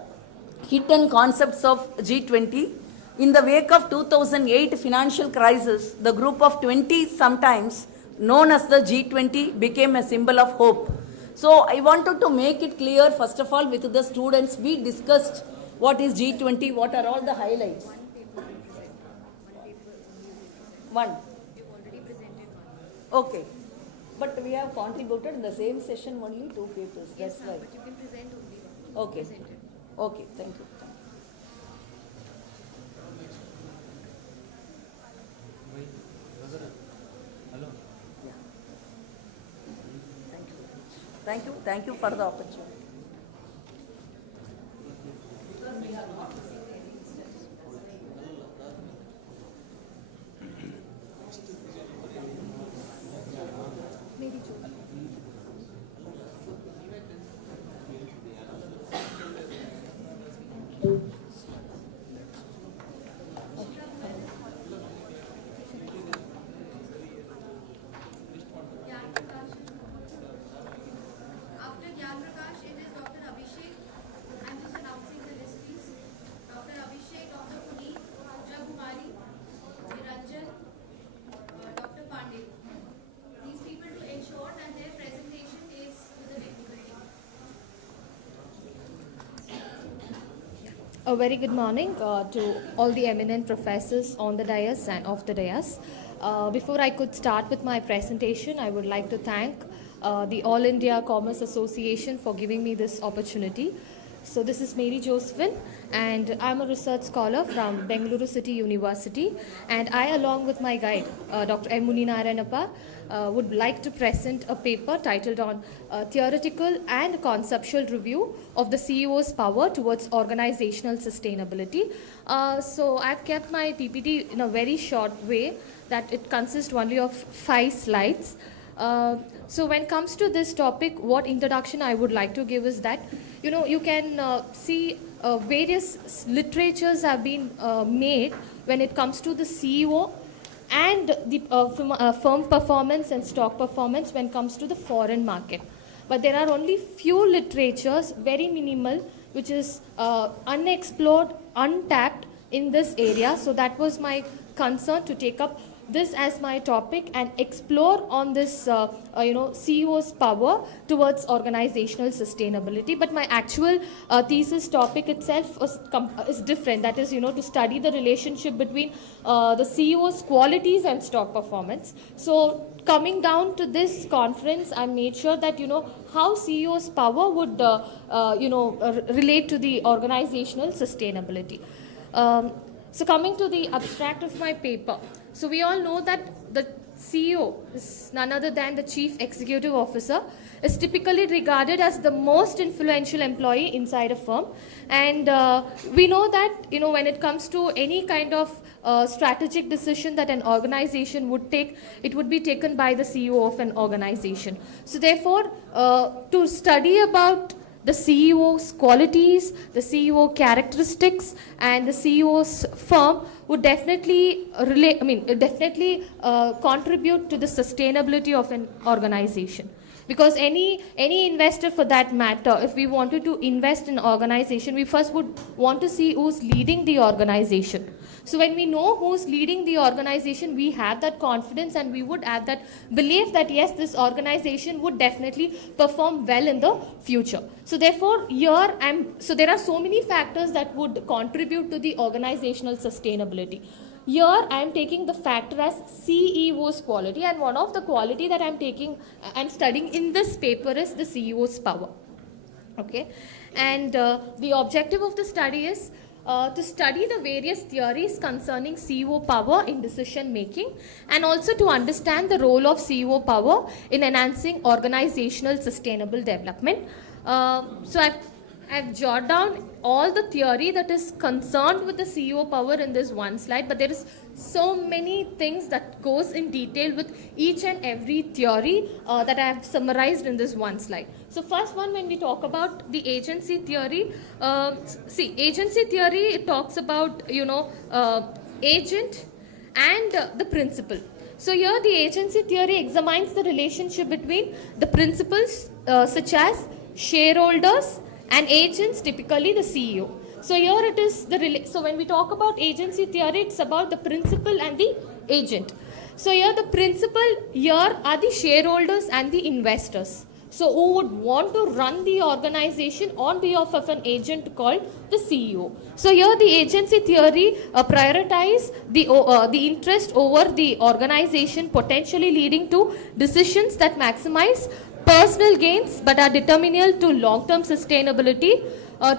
hidden concepts of G20. In the wake of 2008 financial crisis, the group of 20 sometimes known as the G20 became a symbol of hope. So I wanted to make it clear, first of all, with the students, we discussed what is G20, what are all the highlights? One. Okay. But we have contributed in the same session only 2 papers. That's right. But you can present only one. Okay. Okay, thank you. Hello. Thank you for the opportunity. A very good morning to all the eminent professors on the dais and off the dais. Before I could start with my presentation, I would like to thank the All India Commerce Association for giving me this opportunity. So this is Mary Josephine, and I'm a research scholar from Bengaluru City University, and I, along with my guide, Dr. M. Muni Narayanappa, would like to present a paper titled on Theoretical and Conceptual Review of the CEO's Power Towards Organizational Sustainability. So I've kept my PPT in a very short way, that it consists only of 5 slides. So when it comes to this topic, what introduction I would like to give is that, you can see various literatures have been made when it comes to the CEO and the firm performance and stock performance when it comes to the foreign market. But there are only few literatures, very minimal, which is unexplored, untapped in this area. So that was my concern, to take up this as my topic and explore on this CEO's power towards organizational sustainability. But my actual thesis topic itself is different, that is to study the relationship between the CEO's qualities and stock performance. So coming down to this conference, I made sure that how CEO's power would relate to the organizational sustainability. So coming to the abstract of my paper. So we all know that the CEO is none other than the Chief Executive Officer, is typically regarded as the most influential employee inside a firm. And we know that, when it comes to any kind of strategic decision that an organization would take, it would be taken by the CEO of an organization. So therefore, to study about the CEO's qualities, the CEO characteristics, and the CEO's firm would definitely contribute to the sustainability of an organization. Because any investor for that matter, if we wanted to invest in an organization, we first would want to see who's leading the organization. So when we know who's leading the organization, we have that confidence and we would have that belief that yes, this organization would definitely perform well in the future. So therefore, there are so many factors that would contribute to the organizational sustainability. Here I am taking the factor as CEO's quality, and one of the quality that I'm studying in this paper is the CEO's power. Okay, and the objective of the study is to study the various theories concerning CEO power in decision making, and also to understand the role of CEO power in enhancing organizational sustainable development. So I've jotted down all the theory that is concerned with the CEO power in this one slide, but there is so many things that goes in detail with each and every theory that I have summarized in this one slide. So first one, when we talk about the agency theory, agency theory, it talks about, agent and the principal. So here the agency theory examines the relationship between the principals such as shareholders and agents, typically the CEO. So here it is so when we talk about agency theory, it's about the principal and the agent. So here the principal here are the shareholders and the investors. So who would want to run the organization on behalf of an agent called the CEO. So here the agency theory prioritize the interest over the organization, potentially leading to decisions that maximize personal gains but are determinal to long-term sustainability.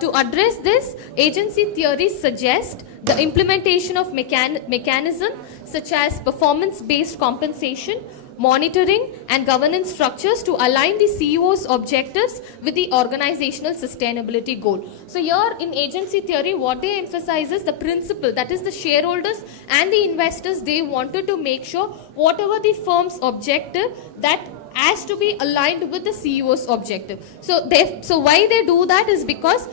To address this, agency theories suggest the implementation of mechanisms such as performance-based compensation, monitoring and governance structures to align the CEO's objectives with the organizational sustainability goal. So here in agency theory, what they emphasize is the principle, that is the shareholders and the investors, they wanted to make sure whatever the firm's objective, that has to be aligned with the CEO's objective. So why they do that is because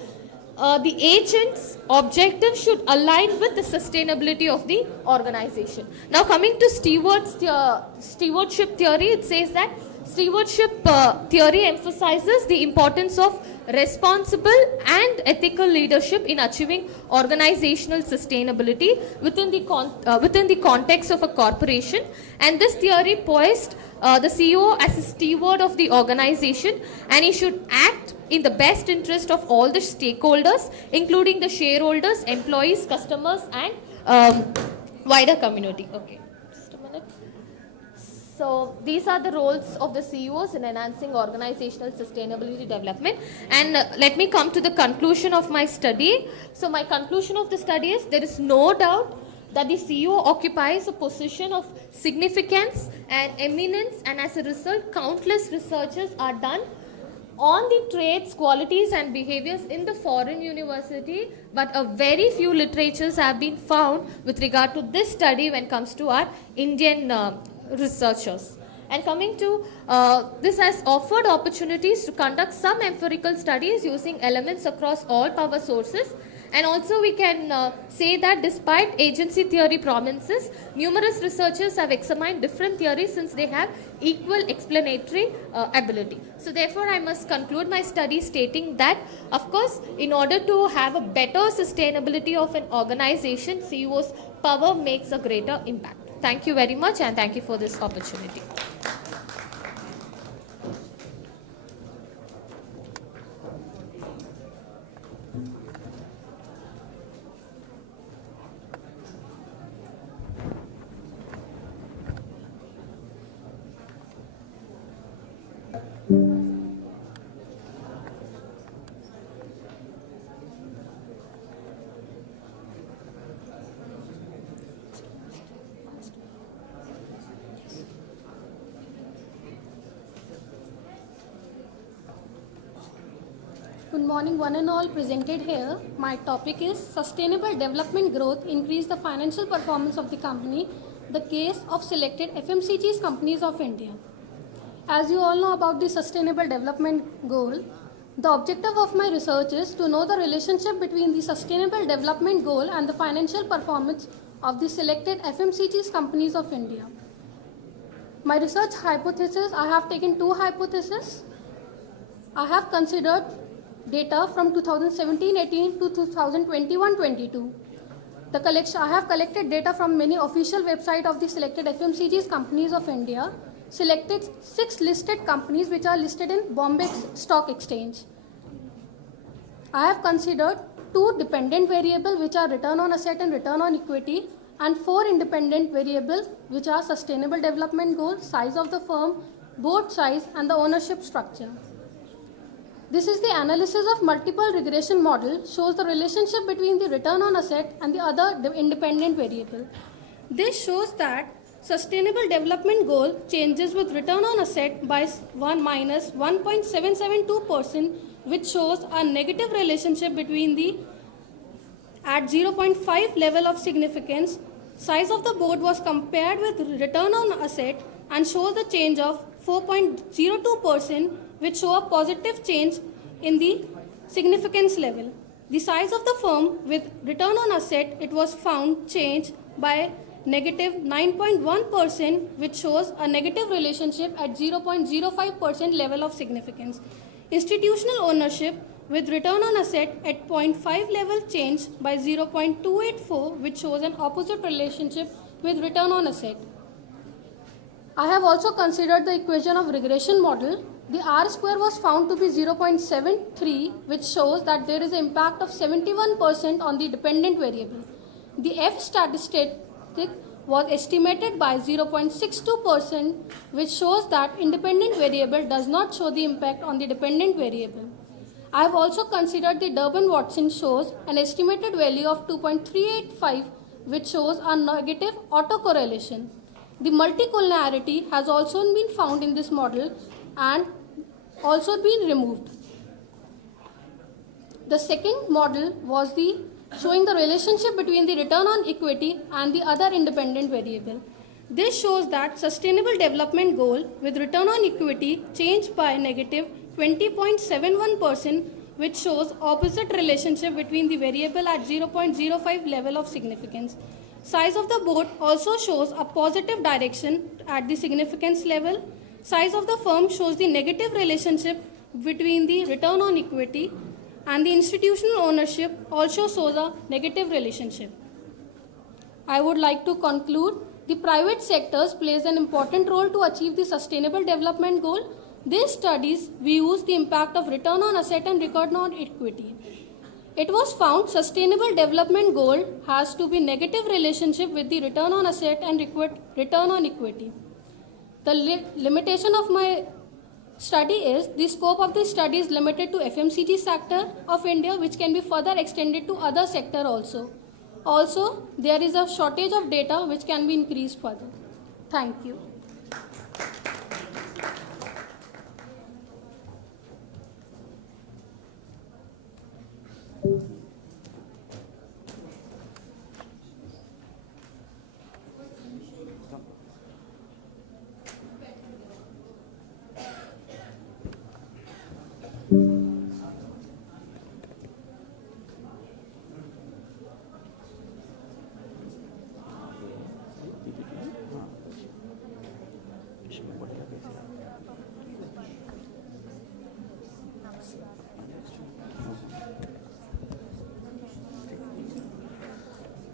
the agent's objective should align with the sustainability of the organization. Now coming to stewardship theory, it says that stewardship theory emphasizes the importance of responsible and ethical leadership in achieving organizational sustainability within the context of a corporation. And this theory poised the CEO as a steward of the organization, and he should act in the best interest of all the stakeholders, including the shareholders, employees, customers, and wider community. Okay, just a minute. So these are the roles of the CEOs in enhancing organizational sustainability development. And let me come to the conclusion of my study. So my conclusion of the study is there is no doubt that the CEO occupies a position of significance and eminence, and as a result, countless researches are done on the traits, qualities and behaviors in the foreign university, but a very few literatures have been found with regard to this study when it comes to our Indian researchers. And coming to, this has offered opportunities to conduct some empirical studies using elements across all power sources. And also we can say that despite agency theory promises, numerous researchers have examined different theories since they have equal explanatory ability. So therefore I must conclude my study stating that, of course, in order to have a better sustainability of an organization, CEO's power makes a greater impact. Thank you very much, and thank you for this opportunity. Good morning, one and all presented here. My topic is Sustainable Development Growth Increase the Financial Performance of the Company, the case of selected FMCGs companies of India. As you all know about the Sustainable Development Goal, the objective of my research is to know the relationship between the Sustainable Development Goal and the financial performance of the selected FMCGs companies of India. My research hypothesis, I have taken two hypotheses. I have considered data from 2017-18 to 2021-22. I have collected data from many official websites of the selected FMCGs companies of India, selected 6 listed companies which are listed in Bombay Stock Exchange. I have considered 2 dependent variables which are return on asset and return on equity, and 4 independent variables which are sustainable development goals, size of the firm, board size and the ownership structure. This is the analysis of multiple regression model, shows the relationship between the return on asset and the other independent variable. This shows that sustainable development goal changes with return on asset by 1 minus 1.772%, which shows a negative relationship between the at 0.5 level of significance. Size of the board was compared with return on asset and shows the change of 4.02%, which show a positive change in the significance level. The size of the firm with return on asset, it was found changed by negative 9.1%, which shows a negative relationship at 0.05% level of significance. Institutional ownership with return on asset at 0.5 level changed by 0.284, which shows an opposite relationship with return on asset. I have also considered the equation of regression model. The R square was found to be 0.73, which shows that there is an impact of 71% on the dependent variable. The F statistic was estimated by 0.62%, which shows that independent variable does not show the impact on the dependent variable. I have also considered the Durbin-Watson shows an estimated value of 2.385, which shows a negative autocorrelation. The multicollinearity has also been found in this model and also been removed. The second model was showing the relationship between the return on equity and the other independent variable. This shows that sustainable development goal with return on equity changed by negative 20.71%, which shows opposite relationship between the variable at 0.05 level of significance. Size of the board also shows a positive direction at the significance level. Size of the firm shows the negative relationship between the return on equity, and the institutional ownership also shows a negative relationship. I would like to conclude, the private sectors plays an important role to achieve the sustainable development goal. These studies views the impact of return on asset and return on equity. It was found sustainable development goal has to be negative relationship with the return on asset and return on equity. The limitation of my study is the scope of the study is limited to FMCG sector of India, which can be further extended to other sector also. Also, there is a shortage of data which can be increased further. Thank you.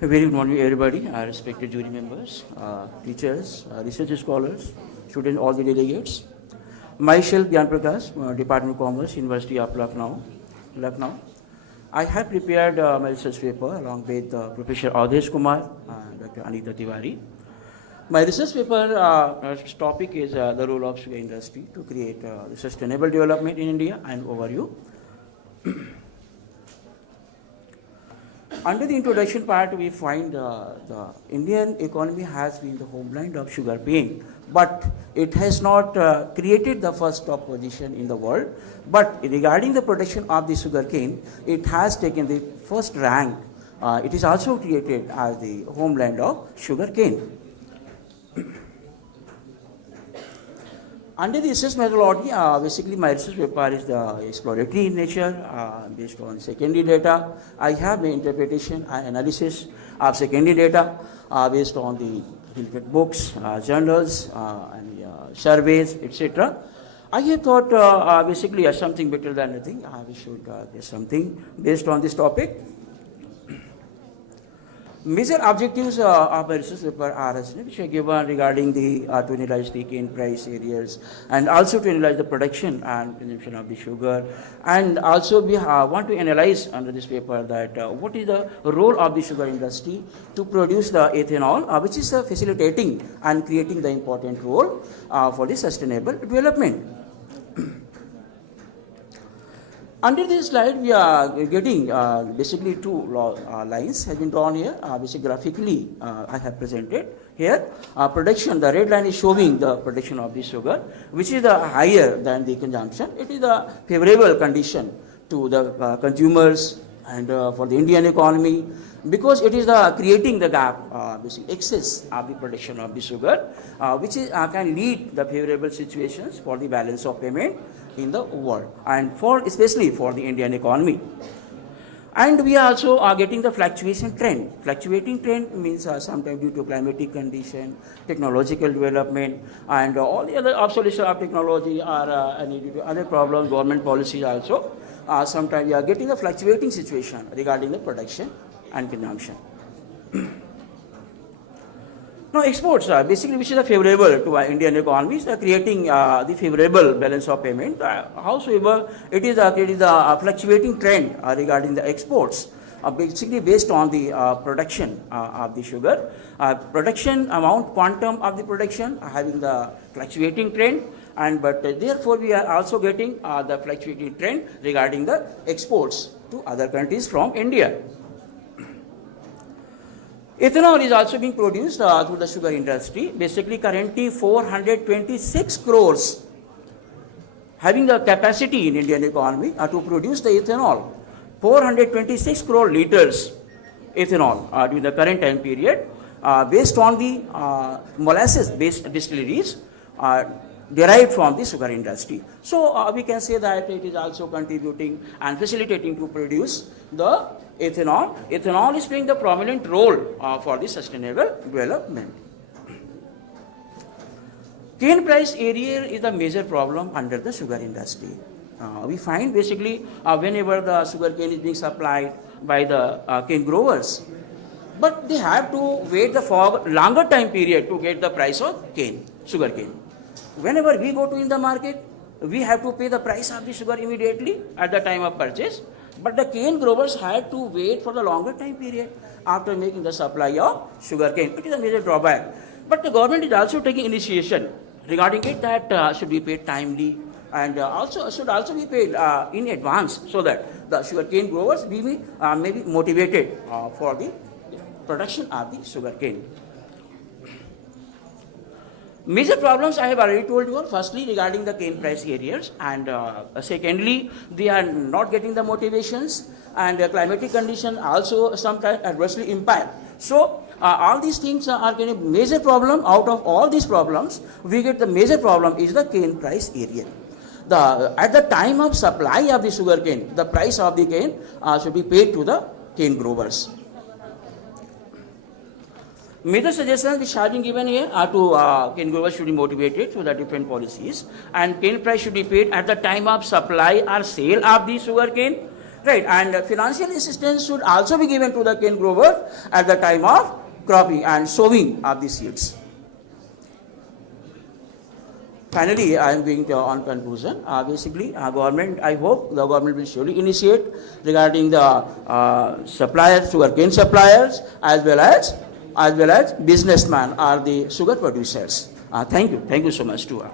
A very good morning, everybody, respected jury members, teachers, research scholars, students, all the delegates. Myself, Gyan Prakash, Department of Commerce, University of Lucknow. I have prepared my research paper along with Professor Audhesh Kumar and Dr. Anita Tiwari. My research paper topic is the role of sugar industry to create the sustainable development in India and overview. Under the introduction part, we find the Indian economy has been the homeland of sugar cane, but it has not created the first top position in the world. But regarding the production of the sugar cane, it has taken the first rank. It is also created as the homeland of sugar cane. Under the research methodology, basically my research paper is the exploratory in nature, based on secondary data. I have the interpretation and analysis of secondary data based on the related books, journals, and surveys, etc. I have thought basically something better than nothing. We should get something based on this topic. Major objectives of my research paper are which are given regarding the to analyze the cane price areas and also to analyze the production and consumption of the sugar, and also we want to analyze under this paper that what is the role of the sugar industry to produce the ethanol, which is facilitating and creating the important role for the sustainable development. Under this slide, we are getting basically two lines have been drawn here. Basically, graphically, I have presented here. Production, the red line is showing the production of the sugar, which is higher than the consumption. It is a favorable condition to the consumers and for the Indian economy, because it is creating the gap, basically excess of the production of the sugar, which is, can lead the favorable situations for the balance of payment in the world and for especially for the Indian economy. And we are also getting the fluctuation trend. Fluctuating trend means sometimes due to climatic condition, technological development, and all the other obsolescence of technology or due to other problems, government policies also. Sometimes we are getting a fluctuating situation regarding the production and consumption. Now, exports basically, which is favorable to our Indian economy, is creating the favorable balance of payment. However, it is a fluctuating trend regarding the exports, basically based on the production of the sugar. Production amount, quantum of the production having the fluctuating trend, and but therefore we are also getting the fluctuating trend regarding the exports to other countries from India. Ethanol is also being produced through the sugar industry. Basically, currently 426 crores having the capacity in Indian economy to produce the ethanol. 426 crore liters ethanol during the current time period, based on the molasses-based distilleries derived from the sugar industry. So we can say that it is also contributing and facilitating to produce the ethanol. Ethanol is playing the prominent role for the sustainable development. Cane price area is a major problem under the sugar industry. We find basically whenever the sugar cane is being supplied by the cane growers, but they have to wait for longer time period to get the price of cane, sugar cane. Whenever we go to in the market, we have to pay the price of the sugar immediately at the time of purchase. But the cane growers had to wait for the longer time period after making the supply of sugar cane. It is a major drawback. But the government is also taking initiation regarding it that should be paid timely and also should also be paid in advance, so that the sugar cane growers may be motivated for the production of the sugarcane. Major problems I have already told you all. Firstly, regarding the cane price areas, and secondly, they are not getting the motivations, and climatic condition also sometimes adversely impact. So all these things are kind of major problem. Out of all these problems, we get the major problem is the cane price area. At the time of supply of the sugar cane, the price of the cane should be paid to the cane growers. Major suggestions which have been given here are to cane growers should be motivated through the different policies, and cane price should be paid at the time of supply or sale of the sugar cane, right? And financial assistance should also be given to the cane growers at the time of cropping and sowing of the seeds. Finally, I am going to on conclusion. Basically, government, I hope the government will surely initiate regarding the suppliers, sugarcane suppliers, as well as businessmen or the sugar producers. Thank you so much to all.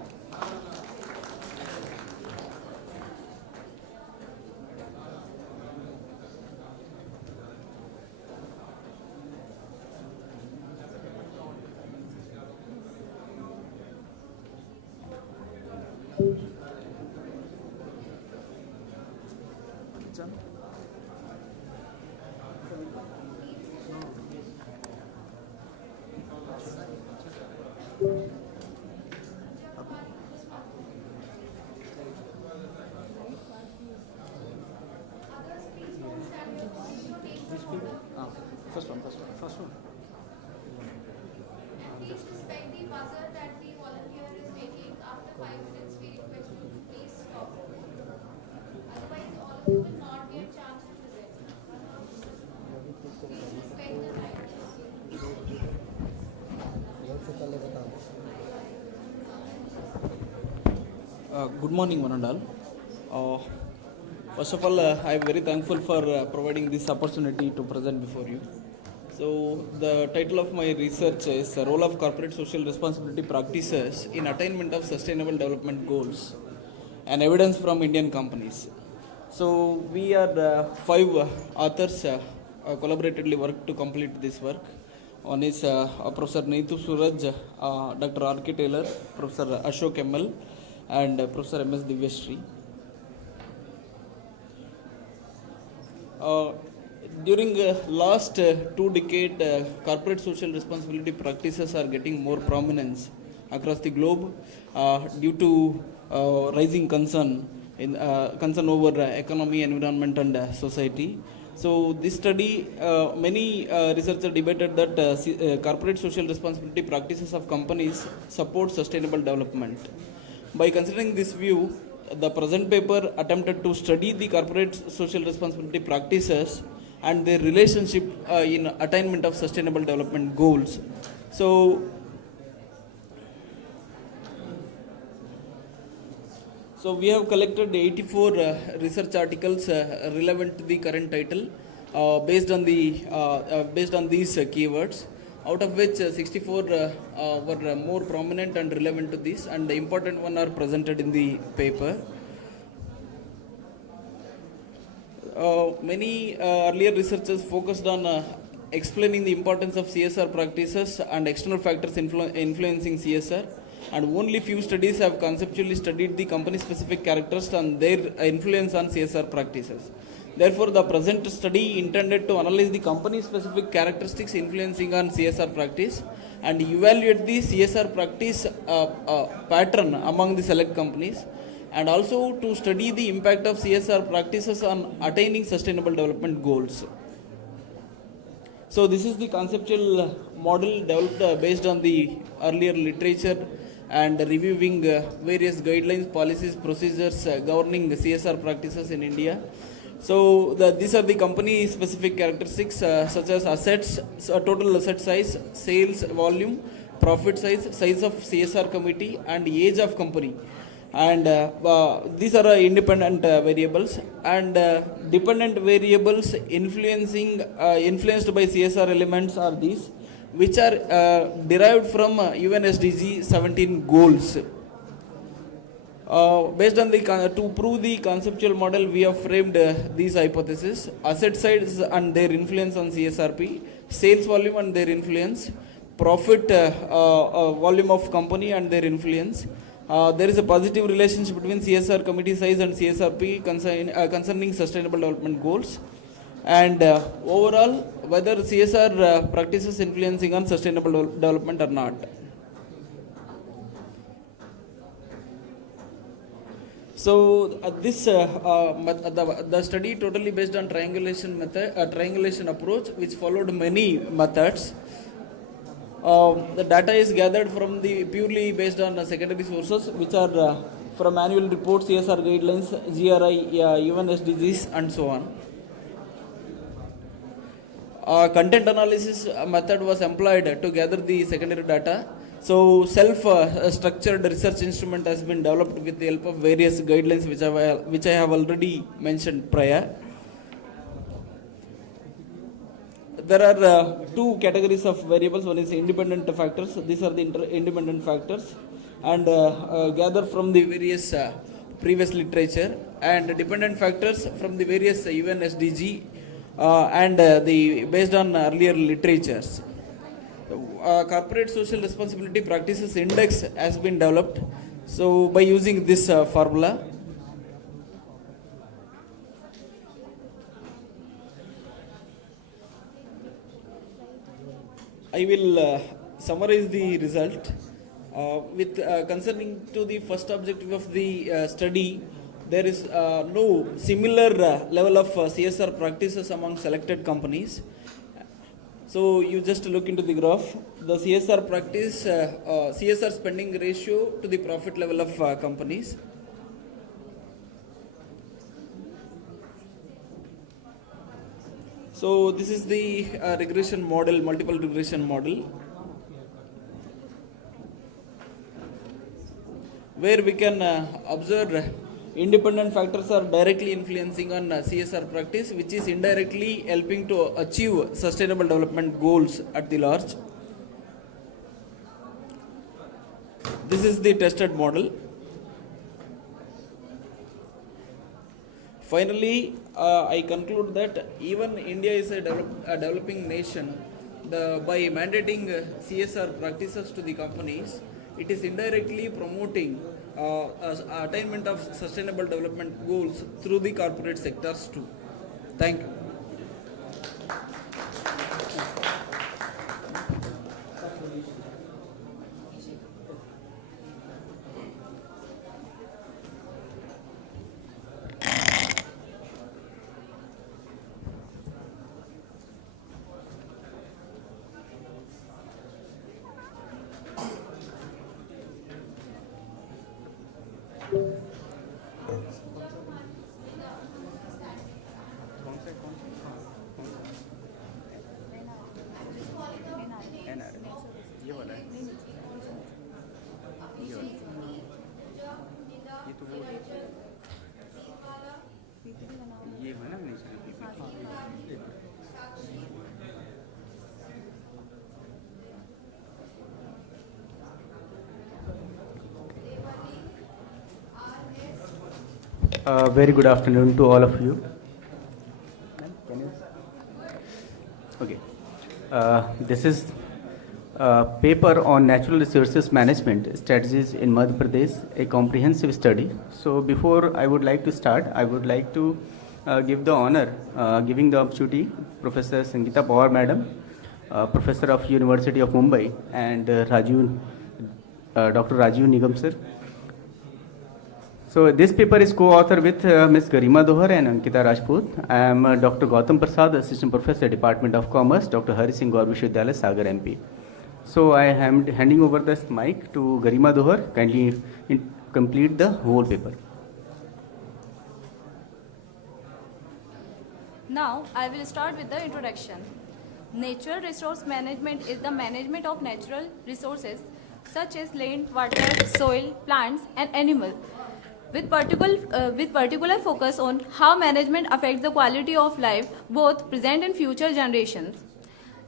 First one. Please respect the buzzer that the volunteer is making. After 5 minutes, we request you to please stop. Otherwise, all of you will not get chance to present. Please respect the time. Good morning, one and all. First of all, I am very thankful for providing this opportunity to present before you. So, the title of my research is Role of Corporate Social Responsibility Practices in Attainment of Sustainable Development Goals and Evidence from Indian Companies. So, we are 5 authors collaboratively worked to complete this work. One is Professor Neetu Suraj, Dr. R.K. Taylor, Professor Ashok ML, and Professor M.S. Divyashree. During last 2 decades, corporate social responsibility practices are getting more prominence across the globe due to rising concern over economy, environment, and society. So this study, many researchers debated that corporate social responsibility practices of companies support sustainable development. By considering this view, the present paper attempted to study the corporate social responsibility practices and their relationship in attainment of sustainable development goals. So we have collected 84 research articles relevant to the current title based on these keywords, out of which 64 were more prominent and relevant to this, and the important ones are presented in the paper. Many earlier researchers focused on explaining the importance of CSR practices and external factors influencing CSR, and only few studies have conceptually studied the company-specific characteristics and their influence on CSR practices. Therefore, the present study intended to analyze the company-specific characteristics influencing on CSR practice and evaluate the CSR practice pattern among the select companies, and also to study the impact of CSR practices on attaining sustainable development goals. So this is the conceptual model developed based on the earlier literature and reviewing various guidelines, policies, procedures governing CSR practices in India. So these are the company specific characteristics such as assets, total asset size, sales volume, profit size, size of CSR committee, and age of company. And these are independent variables, and dependent variables influenced by CSR elements are these, which are derived from UN SDG 17 goals. Based on to prove the conceptual model, we have framed these hypotheses: asset sides and their influence on CSRP, sales volume and their influence, profit volume of company and their influence. There is a positive relationship between CSR committee size and CSRP concerning sustainable development goals. And overall, whether CSR practices influencing on sustainable development or not. So the study totally based on triangulation method, triangulation approach, which followed many methods. The data is gathered from the purely based on secondary sources, which are from annual reports, CSR guidelines, GRI, UN SDGs, and so on. Content analysis method was employed to gather the secondary data. So self-structured research instrument has been developed with the help of various guidelines which I have already mentioned prior. There are two categories of variables. One is independent factors. These are the independent factors, and gather from the various previous literature, and dependent factors from the various UN SDG and based on earlier literatures. Corporate social responsibility practices index has been developed. So by using this formula, I will summarize the result. With concerning to the first objective of the study, there is no similar level of CSR practices among selected companies. So you just look into the graph. The CSR practice, CSR spending ratio to the profit level of companies. So this is the regression model, multiple regression model, where we can observe independent factors are directly influencing on CSR practice, which is indirectly helping to achieve sustainable development goals at the large. This is the tested model. Finally, I conclude that even India is a developing nation. By mandating CSR practices to the companies, it is indirectly promoting attainment of sustainable development goals through the corporate sectors too. Thank you. Very good afternoon to all of you. Okay. This is a paper on natural resources management strategies in Madhya Pradesh, a comprehensive study. So before I would like to start, I would like to give the honor, giving the opportunity, Professor Sangeeta Pawar Madam, Professor of University of Mumbai, and Dr. Rajiv Nigam sir. So this paper is co-authored with Ms. Garima Dohar and Ankita Rajput. I am Dr. Gautam Prasad, Assistant Professor, Department of Commerce, Dr. Hari Singh Gaur Vishwavidyalaya, Sagar MP. So I am handing over this mic to Garima Dohar. Kindly complete the whole paper. Now I will start with the introduction. Natural resource management is the management of natural resources such as land, water, soil, plants and animals, with particular focus on how management affects the quality of life, both present and future generations.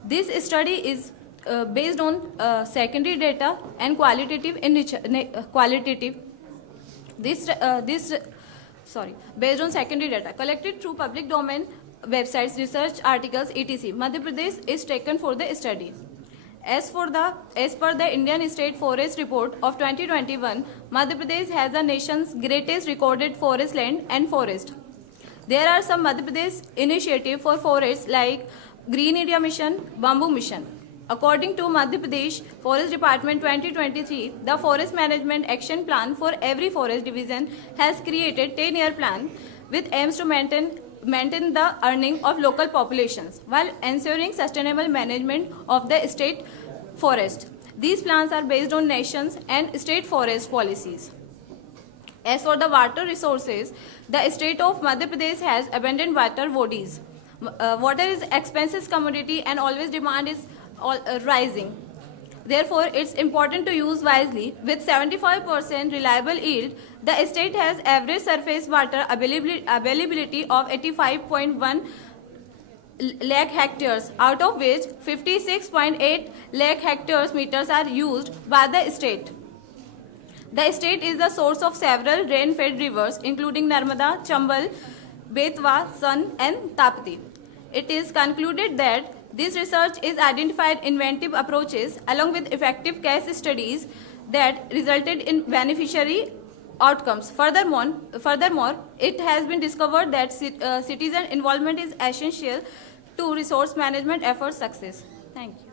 This study is based on secondary data and qualitative in nature, based on secondary data collected through public domain websites, research articles, etc. Madhya Pradesh is taken for the study. As per the Indian State Forest Report of 2021, Madhya Pradesh has the nation's greatest recorded forest land and forest. There are some Madhya Pradesh initiatives for forests like Green India Mission, Bamboo Mission. According to Madhya Pradesh Forest Department 2023, the Forest Management Action Plan for every forest division has created 10-year plan with aims to maintain the earning of local populations while ensuring sustainable management of the state forest. These plans are based on nations and state forest policies. As for the water resources, the state of Madhya Pradesh has abundant water bodies. Water is expensive commodity and always demand is rising. Therefore, it's important to use wisely. With 75% reliable yield, the state has average surface water availability of 85.1 lakh hectares, out of which 56.8 lakh hectares meters are used by the state. The state is the source of several rain-fed rivers, including Narmada, Chambal, Betwa, Son, and Tapti. It is concluded that this research is identified inventive approaches along with effective case studies that resulted in beneficiary outcomes. Furthermore, it has been discovered that citizen involvement is essential to resource management efforts success. Thank you.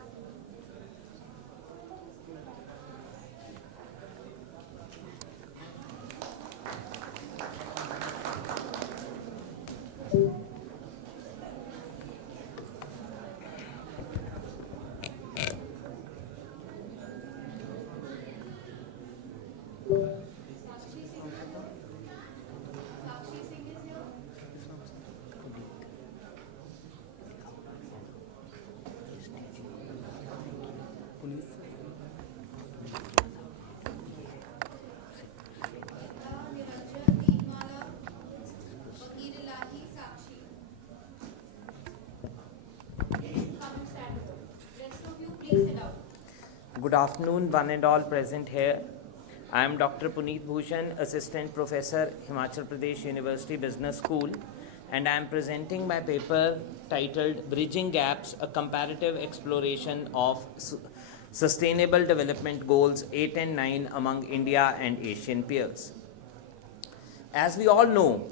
Good afternoon, one and all present here. I am Dr. Puneet Bhushan, Assistant Professor, Himachal Pradesh University Business School, and I am presenting my paper titled Bridging Gaps, a Comparative Exploration of Sustainable Development Goals 8 and 9 among India and Asian peers. As we all know,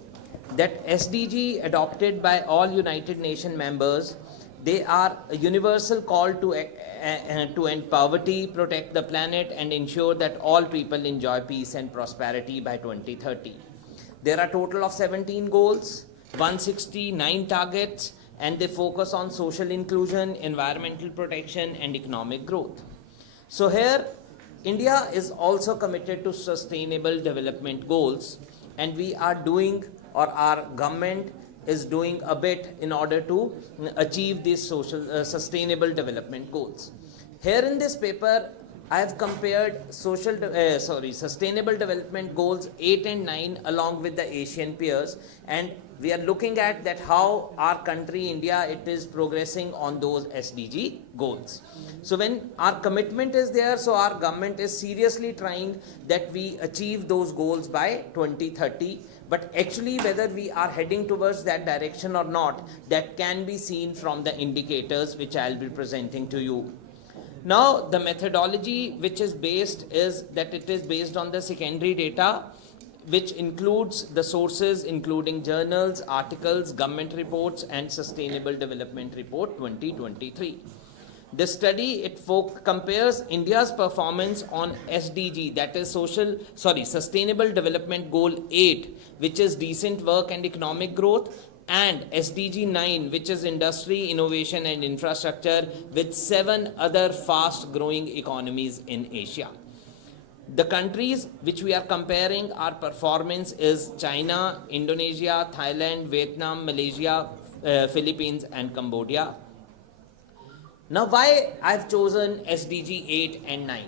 that SDG adopted by all United Nations members, they are a universal call to end poverty, protect the planet, and ensure that all people enjoy peace and prosperity by 2030. There are a total of 17 goals, 169 targets, and they focus on social inclusion, environmental protection, and economic growth. So here, India is also committed to sustainable development goals, and we are doing, or our government is doing a bit in order to achieve these sustainable development goals. Here in this paper, I have compared sustainable development goals 8 and 9 along with the Asian peers, and we are looking at that how our country, India, it is progressing on those SDG goals. So when our commitment is there, so our government is seriously trying that we achieve those goals by 2030. But actually whether we are heading towards that direction or not, that can be seen from the indicators which I will be presenting to you. Now the methodology which is based is that it is based on the secondary data, which includes the sources including journals, articles, government reports, and Sustainable Development Report 2023. The study, it compares India's performance on SDG, that is Sustainable Development Goal 8, which is decent work and economic growth, and SDG 9, which is industry, innovation, and infrastructure, with 7 other fast-growing economies in Asia. The countries which we are comparing our performance is China, Indonesia, Thailand, Vietnam, Malaysia, Philippines, and Cambodia. Now, why I've chosen SDG 8 and 9?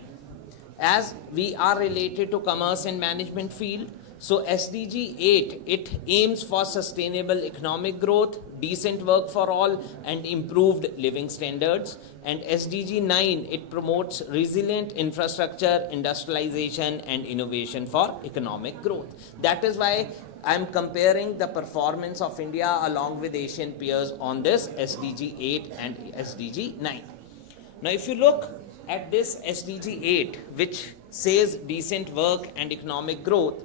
As we are related to commerce and management field, so SDG 8, it aims for sustainable economic growth, decent work for all, and improved living standards. And SDG 9, it promotes resilient infrastructure, industrialization, and innovation for economic growth. That is why I am comparing the performance of India along with Asian peers on this SDG 8 and SDG 9. Now, if you look at this SDG 8, which says decent work and economic growth,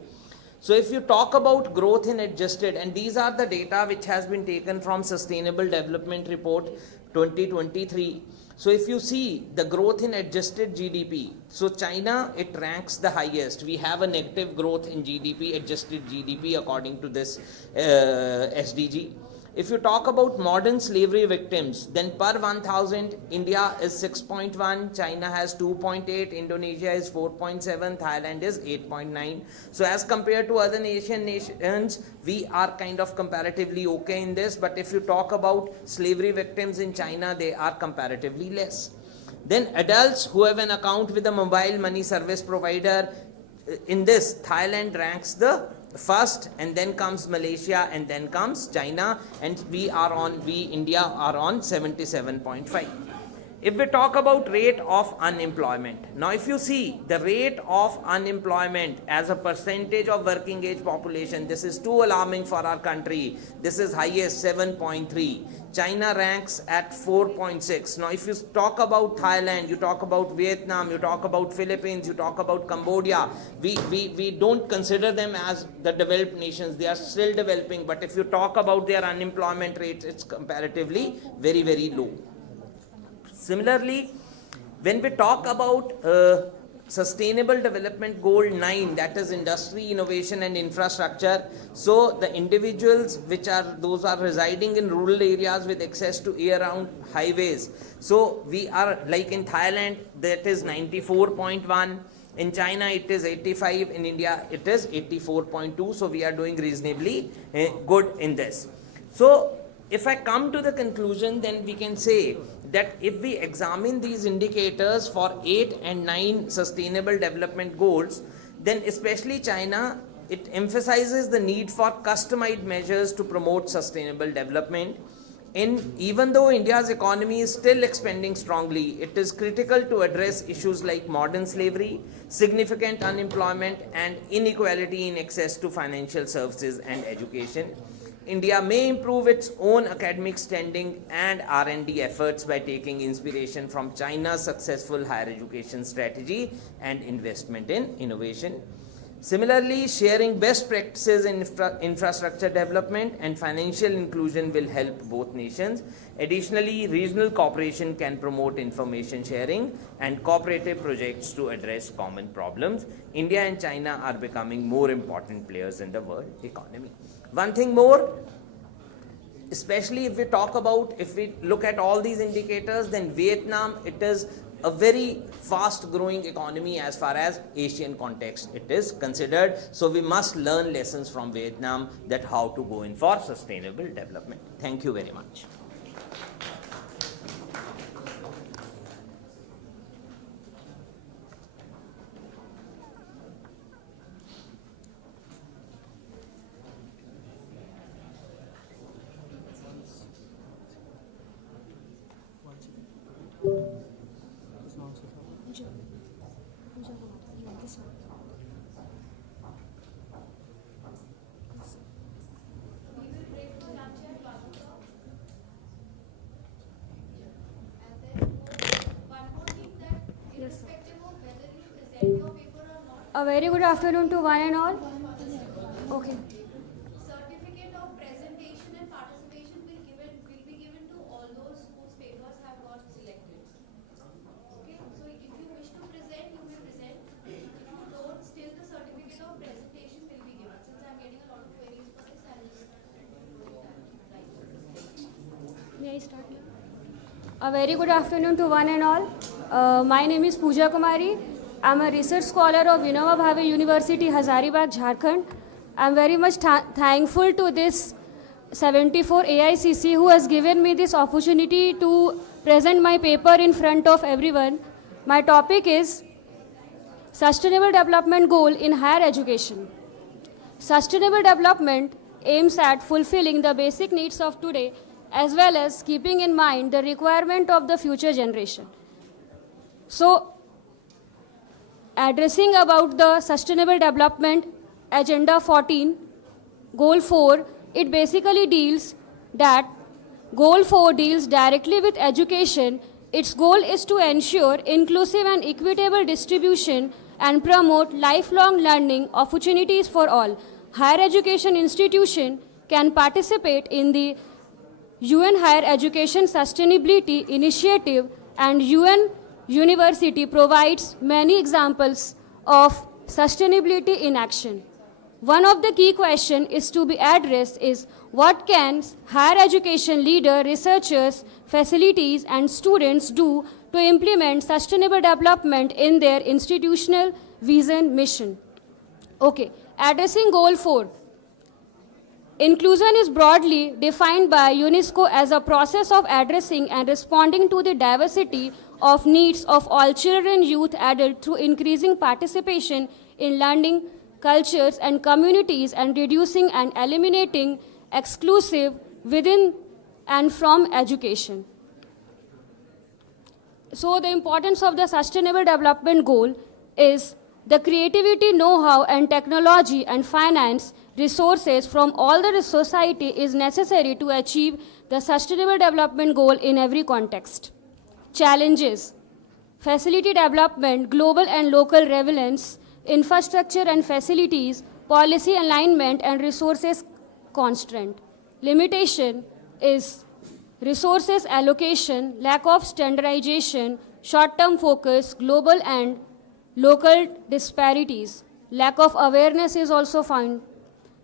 so if you talk about growth in adjusted, and these are the data which has been taken from Sustainable Development Report 2023. So if you see the growth in adjusted GDP, so China, it ranks the highest. We have a negative growth in GDP, adjusted GDP according to this SDG. If you talk about modern slavery victims, then per 1,000, India is 6.1, China has 2.8, Indonesia is 4.7, Thailand is 8.9. So as compared to other Asian nations, we are kind of comparatively okay in this. But if you talk about slavery victims in China, they are comparatively less. Then adults who have an account with a mobile money service provider, in this, Thailand ranks the first, and then comes Malaysia, and then comes China, and India are on 77.5. If we talk about rate of unemployment, now if you see the rate of unemployment as a percentage of working age population, this is too alarming for our country. This is highest, 7.3. China ranks at 4.6. Now if you talk about Thailand, you talk about Vietnam, you talk about Philippines, you talk about Cambodia, we don't consider them as the developed nations. They are still developing, but if you talk about their unemployment rates, it's comparatively very, very low. Similarly, when we talk about Sustainable Development Goal 9, that is industry, innovation and infrastructure. So the individuals those are residing in rural areas with access to year-round highways. So we are like in Thailand, that is 94.1. In China, it is 85. In India, it is 84.2. So we are doing reasonably good in this. So if I come to the conclusion, then we can say that if we examine these indicators for 8 and 9 sustainable development goals, then especially China, it emphasizes the need for customized measures to promote sustainable development. Even though India's economy is still expanding strongly, it is critical to address issues like modern slavery, significant unemployment, and inequality in access to financial services and education. India may improve its own academic standing and R&D efforts by taking inspiration from China's successful higher education strategy and investment in innovation. Similarly, sharing best practices in infrastructure development and financial inclusion will help both nations. Additionally, regional cooperation can promote information sharing and cooperative projects to address common problems. India and China are becoming more important players in the world economy. One thing more, especially if we look at all these indicators, then Vietnam, it is a very fast growing economy as far as Asian context it is considered. So we must learn lessons from Vietnam that how to go in for sustainable development. Thank you very much. A very good afternoon to one and all. Okay. Certificate of presentation and participation will be given to all those whose papers have got selected. Okay, so if you wish to present, you may present. If you don't, still the certificate of presentation will be given. Since I'm getting a lot of queries for this, I'll just May I start? A very good afternoon to one and all. My name is Pooja Kumari. I'm a research scholar of Vinoba Bhave University, Hazaribagh, Jharkhand. I'm very much thankful to this 74 AICC who has given me this opportunity to present my paper in front of everyone. My topic is Sustainable Development Goal in Higher Education. Sustainable development aims at fulfilling the basic needs of today as well as keeping in mind the requirement of the future generation. So, addressing about the Sustainable Development Agenda 14, Goal 4, it basically deals that Goal 4 deals directly with education. Its goal is to ensure inclusive and equitable distribution and promote lifelong learning opportunities for all. Higher education institution can participate in the UN Higher Education Sustainability Initiative, and UN University provides many examples of sustainability in action. One of the key questions is to be addressed is what can higher education leaders, researchers, facilities and students do to implement sustainable development in their institutional vision mission. Okay, addressing goal 4. Inclusion is broadly defined by UNESCO as a process of addressing and responding to the diversity of needs of all children, youth, adults through increasing participation in learning, cultures and communities, and reducing and eliminating exclusive within and from education. So the importance of the Sustainable Development Goal is the creativity, know-how and technology and finance resources from all the society is necessary to achieve the Sustainable Development Goal in every context. Challenges: facility development, global and local relevance, infrastructure and facilities, policy alignment and resources constraint. Limitation is resources allocation, lack of standardization, short-term focus, global and local disparities. Lack of awareness is also found.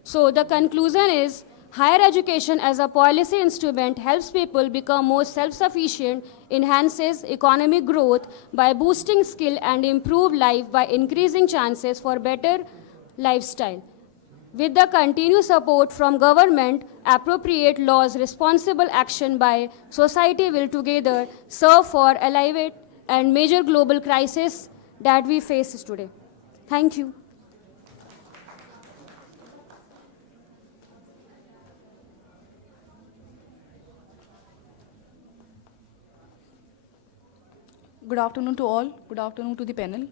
So the conclusion is higher education as a policy instrument helps people become more self-sufficient, enhances economic growth by boosting skill and improve life by increasing chances for better lifestyle. With the continued support from government, appropriate laws, responsible action by society will together serve for alleviate and major global crisis that we face today. Thank you. Good afternoon to all. Good afternoon to the panel.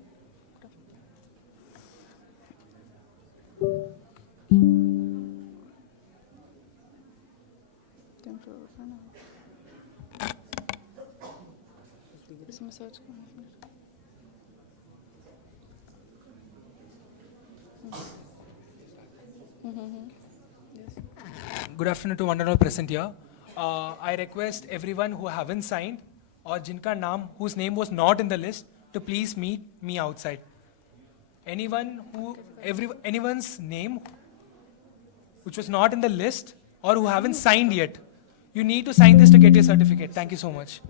Good afternoon to one and all present here. I request everyone who haven't signed or jinka naam whose name was not in the list to please meet me outside. Anyone's name which was not in the list or who haven't signed yet, you need to sign this to get your certificate. Thank you so much.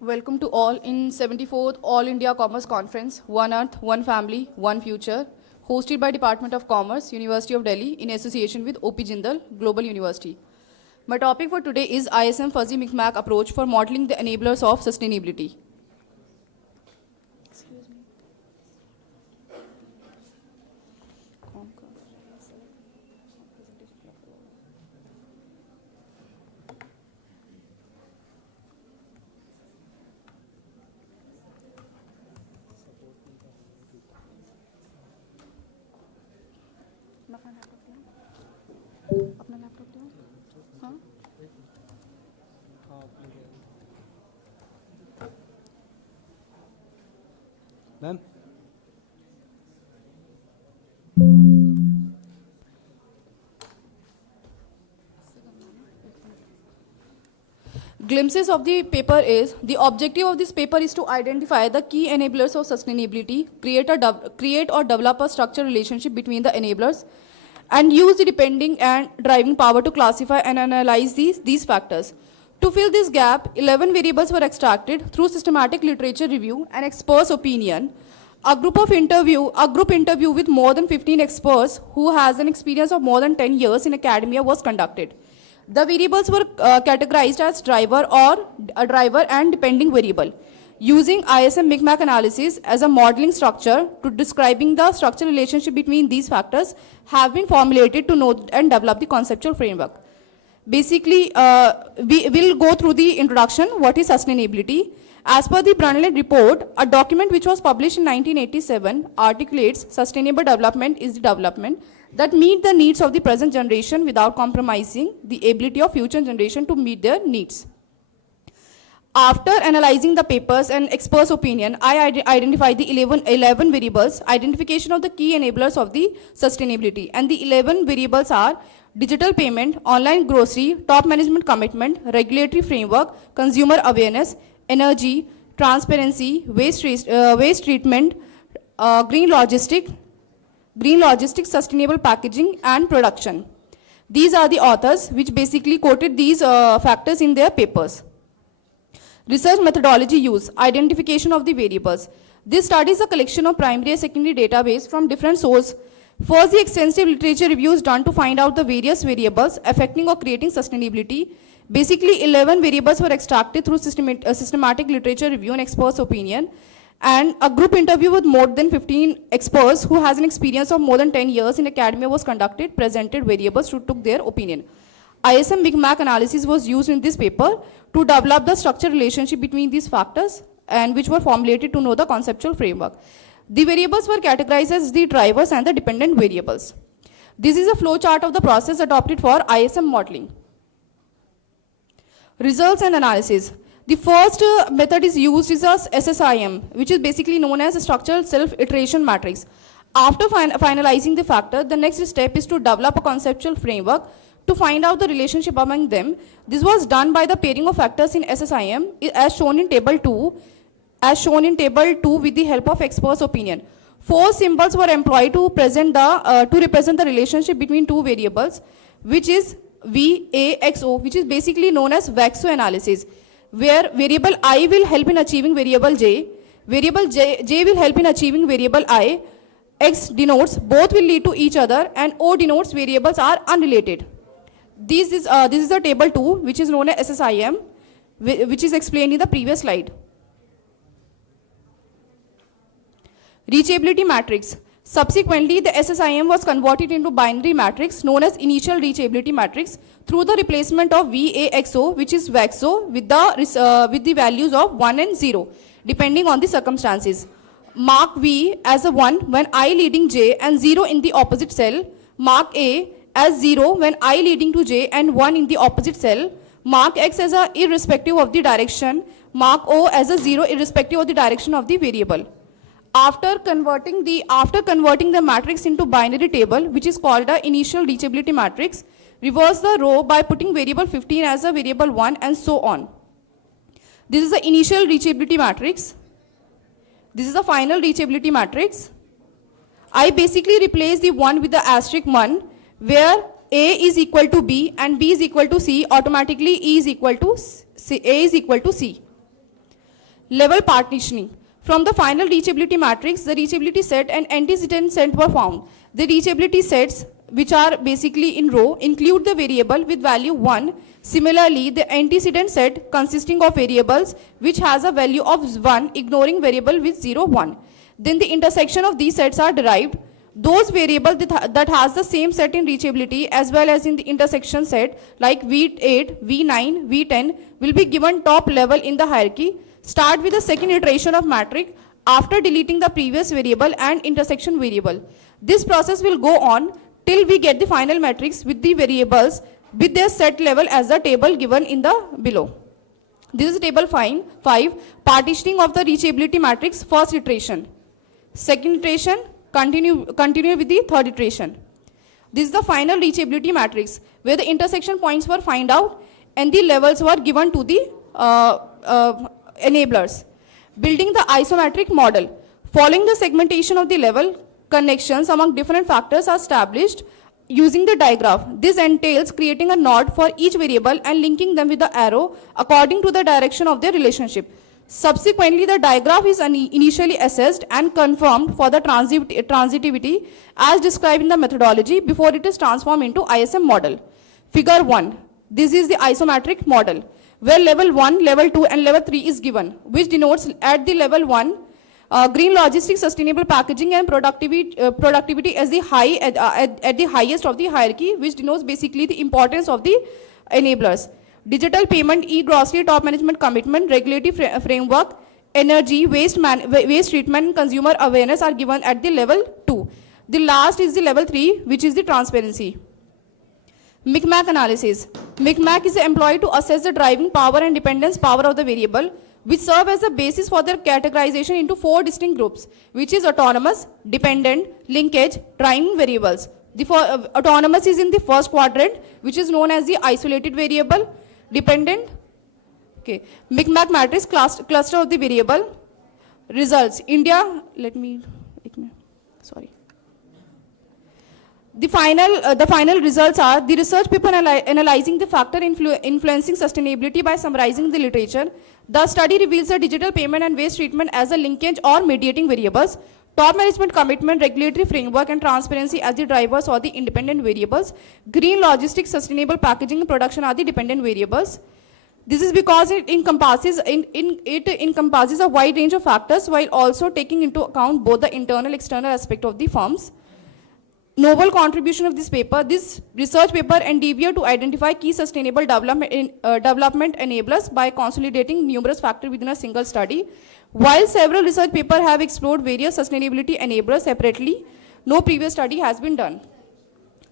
Welcome to all in 74th All India Commerce Conference, One Earth, One Family, One Future, hosted by Department of Commerce, University of Delhi in association with OP Jindal Global University. My topic for today is ISM Fuzzy Micmac approach for modeling the enablers of sustainability. अपना laptop दो हाँ ma'am Glimpses of the paper is, the objective of this paper is to identify the key enablers of sustainability, create or develop a structured relationship between the enablers, and use the depending and driving power to classify and analyze these factors. To fill this gap, 11 variables were extracted through systematic literature review and experts' opinion. A group interview with more than 15 experts who has an experience of more than 10 years in academia was conducted. The variables were categorized as driver and depending variable. Using ISM Micmac analysis as a modeling structure to describing the structural relationship between these factors have been formulated to know and develop the conceptual framework. Basically, we will go through the introduction, what is sustainability, As per the Brundtland report, a document which was published in 1987 articulates sustainable development is the development that meet the needs of the present generation without compromising the ability of future generation to meet their needs. After analyzing the papers and experts' opinion, I identified the 11 variables, identification of the key enablers of the sustainability. And the 11 variables are digital payment, online grocery, top management commitment, regulatory framework, consumer awareness, energy, transparency, waste treatment, green logistics, sustainable packaging, and production. These are the authors which basically quoted these factors in their papers. Research methodology use, identification of the variables. This study is a collection of primary and secondary database from different sources. First, the extensive literature reviews done to find out the various variables affecting or creating sustainability. Basically, 11 variables were extracted through systematic literature review and experts' opinion. And a group interview with more than 15 experts who has an experience of more than 10 years in academia was conducted, presented variables who took their opinion. ISM Big Mac analysis was used in this paper to develop the structural relationship between these factors and which were formulated to know the conceptual framework. The variables were categorized as the drivers and the dependent variables. This is a flow chart of the process adopted for ISM modeling. Results and analysis. The first method is used is as SSIM, which is basically known as a structural self-iteration matrix. After finalizing the factor, the next step is to develop a conceptual framework to find out the relationship among them. This was done by the pairing of factors in SSIM as shown in table 2 with the help of experts' opinion. 4 symbols were employed to represent the relationship between two variables, which is VAXO, which is basically known as VAXO analysis, where variable I will help in achieving variable J will help in achieving variable I, X denotes both will lead to each other, and O denotes variables are unrelated. This is the table 2, which is known as SSIM, which is explained in the previous slide. Reachability matrix. Subsequently, the SSIM was converted into binary matrix known as initial reachability matrix through the replacement of VAXO, which is VAXO, with the values of 1 and 0, depending on the circumstances. Mark V as a 1 when I leading J and 0 in the opposite cell. Mark A as 0 when I leading to J and 1 in the opposite cell. Mark X as a irrespective of the direction. Mark O as a 0 irrespective of the direction of the variable. After converting the matrix into binary table, which is called the initial reachability matrix, reverse the row by putting variable 15 as a variable 1 and so on. This is the initial reachability matrix. This is the final reachability matrix. I basically replace the 1 with the asterisk 1, where A is equal to B and B is equal to C, automatically A is equal to C. Level partitioning. From the final reachability matrix, the reachability set and antecedent set were found. The reachability sets, which are basically in row, include the variable with value 1. Similarly, the antecedent set consisting of variables which has a value of 1, ignoring variable with 0, 1. Then the intersection of these sets are derived. Those variables that has the same set in reachability as well as in the intersection set, like V8, V9, V10, will be given top level in the hierarchy. Start with the second iteration of matrix after deleting the previous variable and intersection variable. This process will go on till we get the final matrix with the variables with their set level as the table given in the below. This is table 5, partitioning of the reachability matrix, first iteration. Second iteration, continue with the third iteration. This is the final reachability matrix where the intersection points were found out and the levels were given to the enablers. Building the isometric model. Following the segmentation of the level, connections among different factors are established using the diagram. This entails creating a node for each variable and linking them with the arrow according to the direction of their relationship. Subsequently, the diagram is initially assessed and confirmed for the transitivity as described in the methodology before it is transformed into ISM model. Figure 1. This is the isometric model, where level 1, level 2 and level 3 is given, which denotes at the level 1, green logistics, sustainable packaging and productivity as the at the highest of the hierarchy, which denotes basically the importance of the enablers. digital payment, e-grocery, top management commitment, regulatory framework, energy, waste treatment, consumer awareness are given at the level 2. The last is the level 3, which is the transparency. Micmac analysis. Micmac is employed to assess the driving power and dependence power of the variable, which serve as the basis for their categorization into 4 distinct groups, which is autonomous, dependent, linkage, driving variables. The autonomous is in the first quadrant, which is known as the isolated variable. Dependent, okay. Micmac matrix cluster of the variable. Results. India, sorry. The final results are the research paper analyzing the factor influencing sustainability by summarizing the literature. The study reveals the digital payment and waste treatment as a linkage or mediating variables. Top management commitment, regulatory framework, and transparency as the drivers or the independent variables. Green logistics, sustainable packaging, and production are the dependent variables. This is because it encompasses a wide range of factors while also taking into account both the internal and external aspect of the firms. Novel contribution of this paper, this research paper endeavor to identify key sustainable development enablers by consolidating numerous factors within a single study. While several research papers have explored various sustainability enablers separately, no previous study has been done.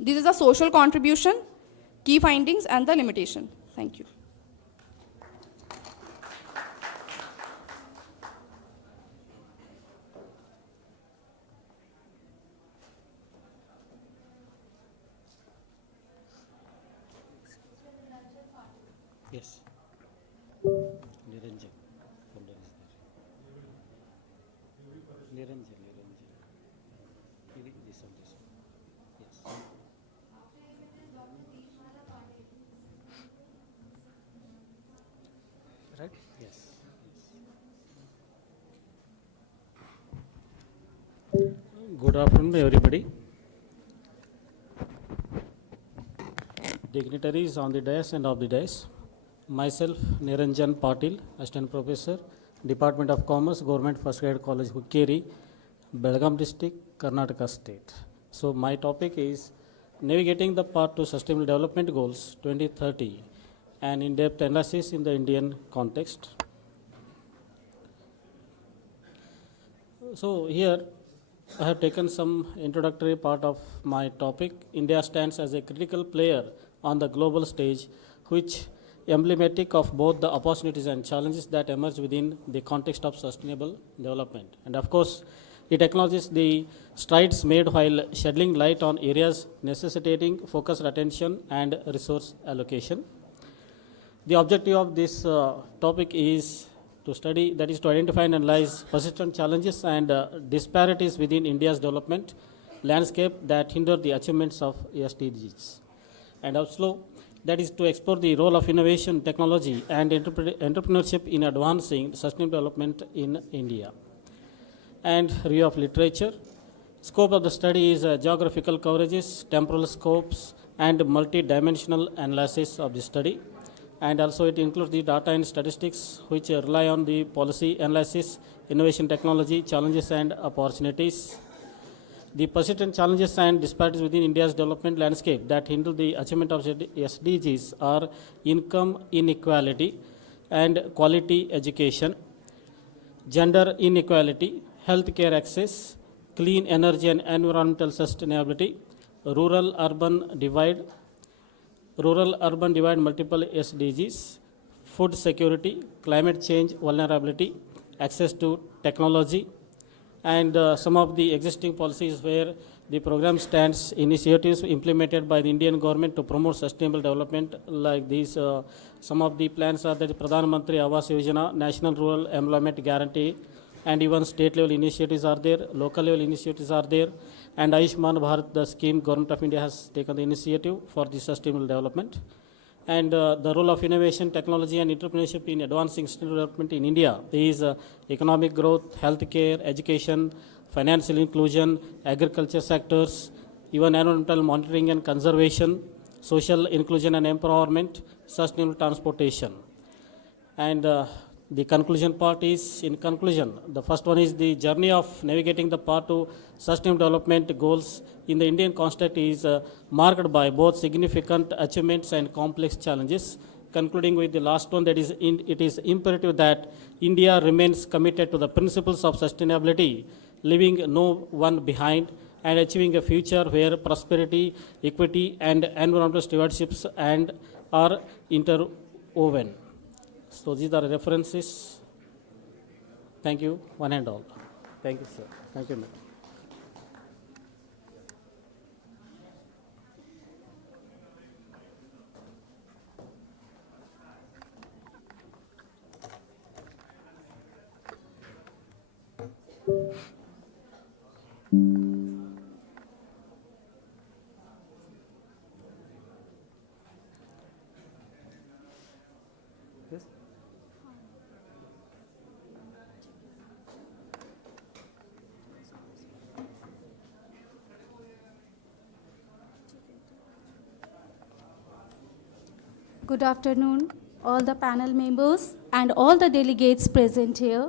This is a social contribution, key findings, and the limitation. Thank you. Yes. Niranjan. Niranjan. This one. Yes. Right? Yes. Good afternoon, everybody. Dignitaries on the dais and off the dais. Myself, Niranjan Patil, Assistant Professor, Department of Commerce, Government First Grade College, Hukkeri, Belgaum District, Karnataka State. So my topic is Navigating the Path to Sustainable Development Goals 2030, an in-depth analysis in the Indian context. So here I have taken some introductory part of my topic. India stands as a critical player on the global stage, which emblematic of both the opportunities and challenges that emerge within the context of sustainable development. And of course, it acknowledges the strides made while shedding light on areas necessitating focused attention and resource allocation. The objective of this topic is to study, that is to identify and analyze persistent challenges and disparities within India's development landscape that hinder the achievements of SDGs. And also, that is to explore the role of innovation, technology, and entrepreneurship in advancing sustainable development in India. And review of literature. Scope of the study is geographical coverages, temporal scopes, and multi-dimensional analysis of the study. And also it includes the data and statistics which rely on the policy analysis, innovation technology, challenges and opportunities. The persistent challenges and disparities within India's development landscape that hinder the achievement of SDGs are income inequality and quality education, gender inequality, healthcare access, clean energy and environmental sustainability, rural-urban divide, multiple SDGs, food security, climate change vulnerability, access to technology, and some of the existing policies where the program stands initiatives implemented by the Indian government to promote sustainable development like these. Some of the plans are the Pradhan Mantri Awas Yojana, National Rural Employment Guarantee, and even state level initiatives are there, local level initiatives are there, and Ayushman Bharat, the scheme, Government of India has taken the initiative for the sustainable development. And the role of innovation, technology and entrepreneurship in advancing sustainable development in India is economic growth, healthcare, education, financial inclusion, agriculture sectors, even environmental monitoring and conservation, social inclusion and empowerment, sustainable transportation. And the conclusion part is, in conclusion, the first one is the journey of navigating the path to sustainable development goals in the Indian context is marked by both significant achievements and complex challenges. concluding with the last one, that is, it is imperative that India remains committed to the principles of sustainability, leaving no one behind, and achieving a future where prosperity, equity, and environmental stewardships are interwoven. So these are references. Thank you, one and all. Thank you, sir. Thank you, madam. Good afternoon, all the panel members and all the delegates present here.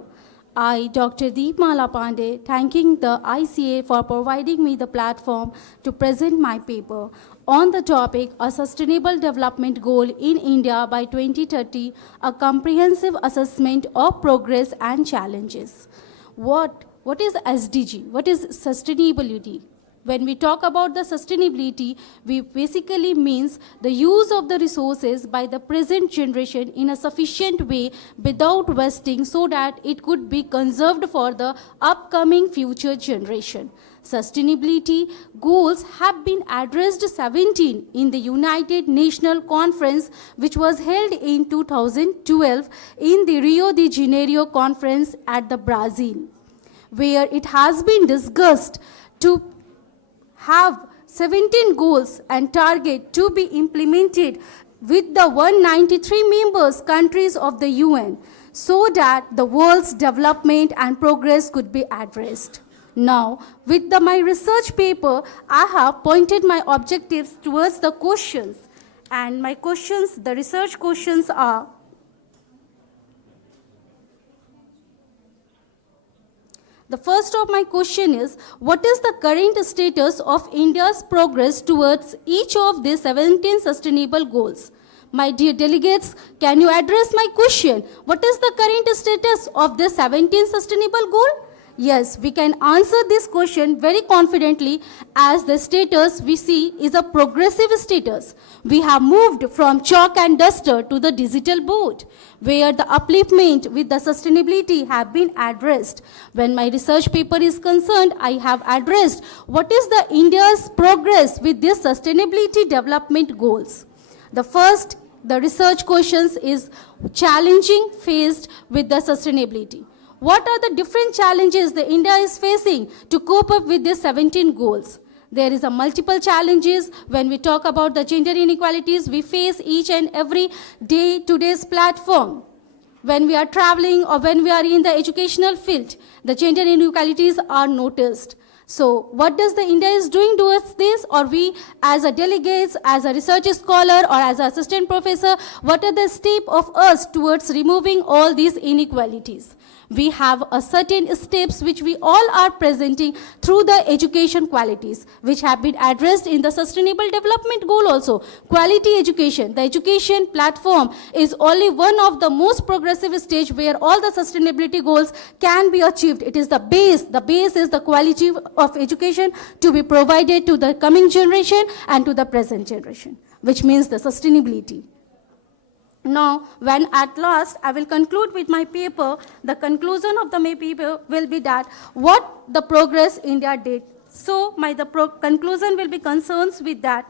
I, Dr. Deepmala Pandey, thanking the ICA for providing me the platform to present my paper on the topic, A Sustainable Development Goal in India by 2030, a comprehensive assessment of progress and challenges. What is SDG? What is sustainability? When we talk about the sustainability, we basically means the use of the resources by the present generation in a sufficient way without wasting, so that it could be conserved for the upcoming future generation. Sustainability goals have been addressed 17 in the United Nations Conference, which was held in 2012 in the Rio de Janeiro conference at the Brazil, where it has been discussed to have 17 goals and target to be implemented with the 193 members countries of the UN, so that the world's development and progress could be addressed. Now, with my research paper, I have pointed my objectives towards the questions, and my questions, the research questions are: the first of my question is, what is the current status of India's progress towards each of the 17 sustainable goals? My dear delegates, can you address my question? What is the current status of the 17 sustainable goal? Yes, we can answer this question very confidently, as the status we see is a progressive status. We have moved from chalk and duster to the digital board, where the upliftment with the sustainability have been addressed. When my research paper is concerned, I have addressed what is the India's progress with these sustainability development goals. The first, the research questions is challenging faced with the sustainability. What are the different challenges that India is facing to cope up with these 17 goals? There is a multiple challenges. When we talk about the gender inequalities, we face each and every day today's platform. When we are traveling or when we are in the educational field, the gender inequalities are noticed. So what does the India is doing towards this? Or we as a delegates, as a research scholar or as an assistant professor, what are the steps of us towards removing all these inequalities? We have a certain steps which we all are presenting through the education qualities, which have been addressed in the Sustainable Development Goal also. Quality education, the education platform is only one of the most progressive stage where all the sustainability goals can be achieved. It is the base. The base is the quality of education to be provided to the coming generation and to the present generation, which means the sustainability. Now, when at last I will conclude with my paper, the conclusion of my paper will be that what the progress India did. So, the conclusion will be concerns with that.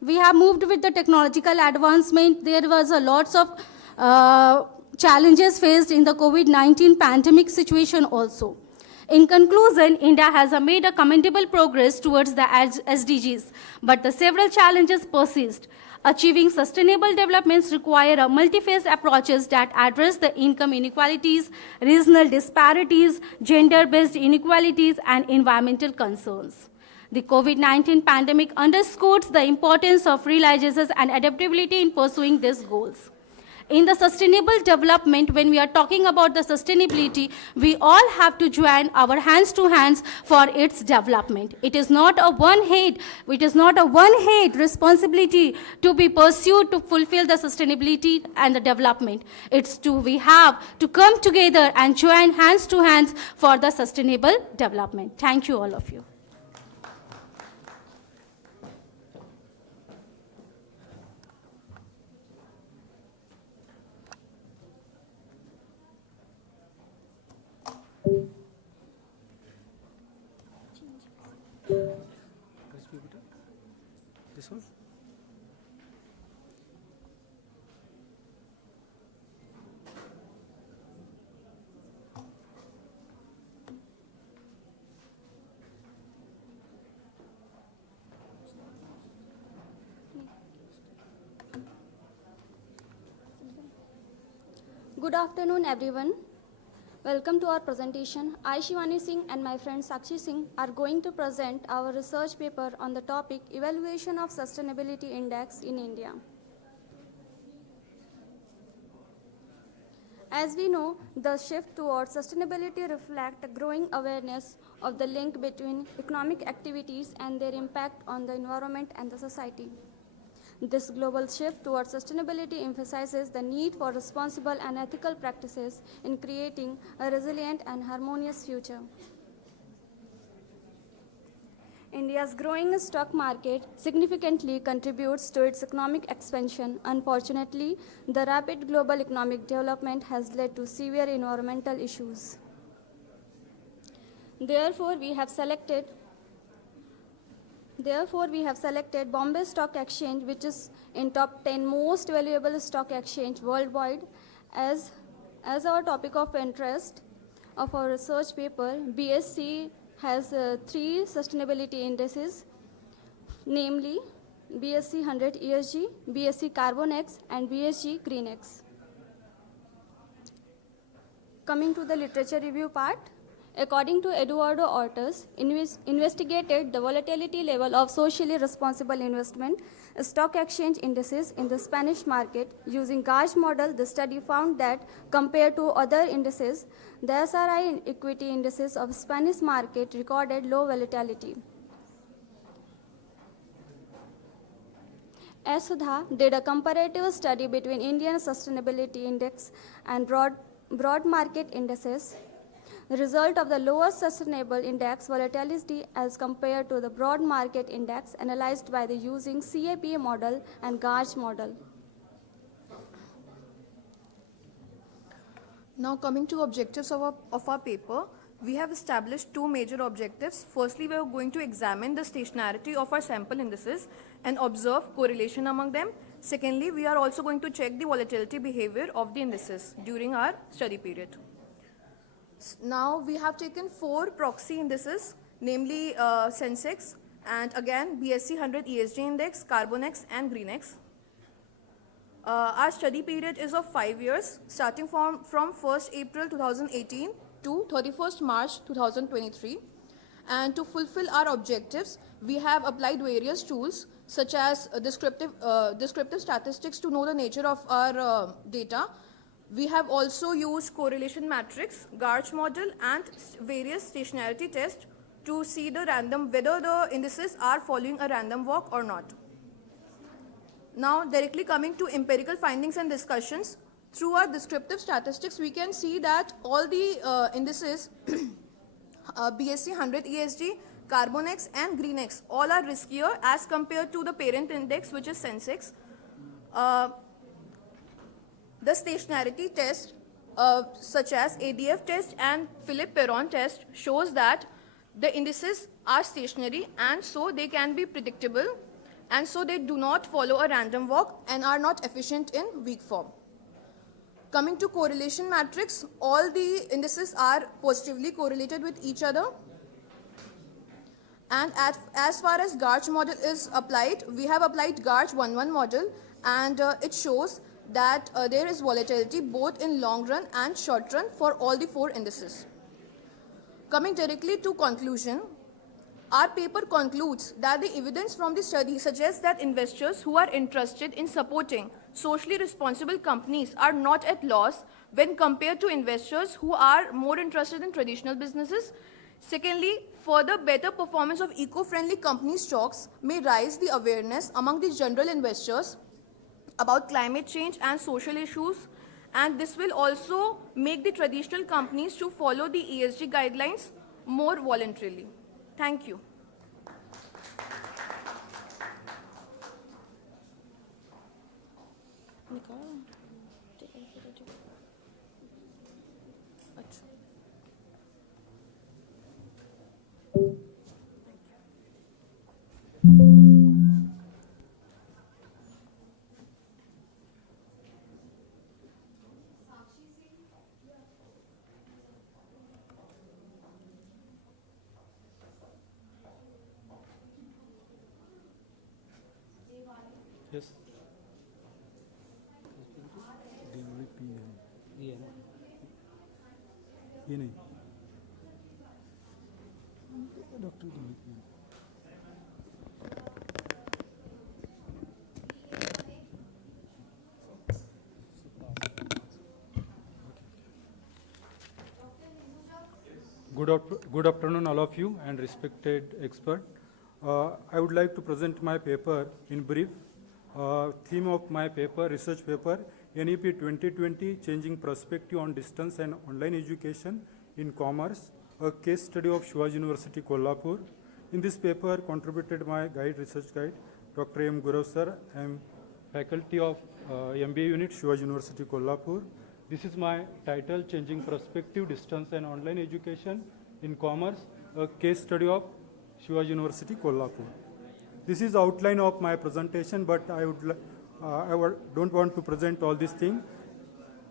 We have moved with the technological advancement. There was a lots of challenges faced in the COVID-19 pandemic situation also. In conclusion, India has made a commendable progress towards the SDGs, but the several challenges persist. Achieving sustainable developments require a multi-phase approaches that address the income inequalities, regional disparities, gender-based inequalities, and environmental concerns. The COVID-19 pandemic underscores the importance of realization and adaptability in pursuing these goals. In the sustainable development, when we are talking about the sustainability, we all have to join our hands to hands for its development. It is not a one-head responsibility to be pursued to fulfill the sustainability and the development. We have to come together and join hands to hands for the sustainable development. Thank you, all of you. This one? Good afternoon, everyone. Welcome to our presentation. I, Shivani Singh, and my friend Sakshi Singh are going to present our research paper on the topic Evaluation of Sustainability Index in India. As we know, the shift towards sustainability reflects a growing awareness of the link between economic activities and their impact on the environment and the society. This global shift towards sustainability emphasizes the need for responsible and ethical practices in creating a resilient and harmonious future. India's growing stock market significantly contributes to its economic expansion. Unfortunately, the rapid global economic development has led to severe environmental issues. Therefore, we have selected Bombay Stock Exchange, which is in top 10 most valuable stock exchange worldwide, as our topic of interest of our research paper. BSE has 3 sustainability indices, namely BSE 100 ESG, BSE Carbonex, and BSE Greenex. Coming to the literature review part, according to Eduardo Ortiz, investigated the volatility level of socially responsible investment stock exchange indices in the Spanish market. Using Gauge model, the study found that compared to other indices, the SRI equity indices of Spanish market recorded low volatility. S. Sudha did a comparative study between Indian Sustainability Index and broad market indices. The result of the lowest sustainable index volatility as compared to the broad market index analyzed by the using CAPA model and Gauge model. Now coming to objectives of our paper, we have established 2 major objectives. Firstly, we are going to examine the stationarity of our sample indices and observe correlation among them. Secondly, we are also going to check the volatility behavior of the indices during our study period. Now we have taken 4 proxy indices, namely Sensex, and again BSE 100 ESG Index, Carbonex, and Greenex. Our study period is of 5 years, starting from 1st April 2018 to 31st March 2023. And to fulfill our objectives, we have applied various tools such as descriptive statistics to know the nature of our data. We have also used correlation matrix, Gauge model, and various stationarity tests to see whether the indices are following a random walk or not. Now, directly coming to empirical findings and discussions, through our descriptive statistics, we can see that all the indices, BSE 100 ESG, Carbonex, and Greenex, all are riskier as compared to the parent index, which is Sensex. The stationarity test, such as ADF test and Philip Perron test, shows that the indices are stationary and so they can be predictable, and so they do not follow a random walk and are not efficient in weak form. Coming to correlation matrix, all the indices are positively correlated with each other. And as far as Gauge model is applied, we have applied Gauge 1-1 model, and it shows that there is volatility both in long run and short run for all the 4 indices. Coming directly to conclusion, Our paper concludes that the evidence from the study suggests that investors who are interested in supporting socially responsible companies are not at loss when compared to investors who are more interested in traditional businesses. Secondly, further better performance of eco-friendly company stocks may raise the awareness among the general investors about climate change and social issues, and this will also make the traditional companies to follow the ESG guidelines more voluntarily. Thank you. Yes. ये नहीं doctor Good afternoon, all of you, and respected expert. I would like to present my paper in brief. Theme of my paper, research paper, NEP 2020, Changing Perspective on Distance and Online Education in Commerce, a case study of Shivaji University, Kolhapur. In this paper, contributed my research guide, Dr. M. Gurav sir. I am faculty of MBA unit, Shivaji University, Kolhapur. This is my title, Changing Perspective, Distance and Online Education in Commerce, a case study of Shivaji University, Kolhapur. This is outline of my presentation, but I don't want to present all this thing.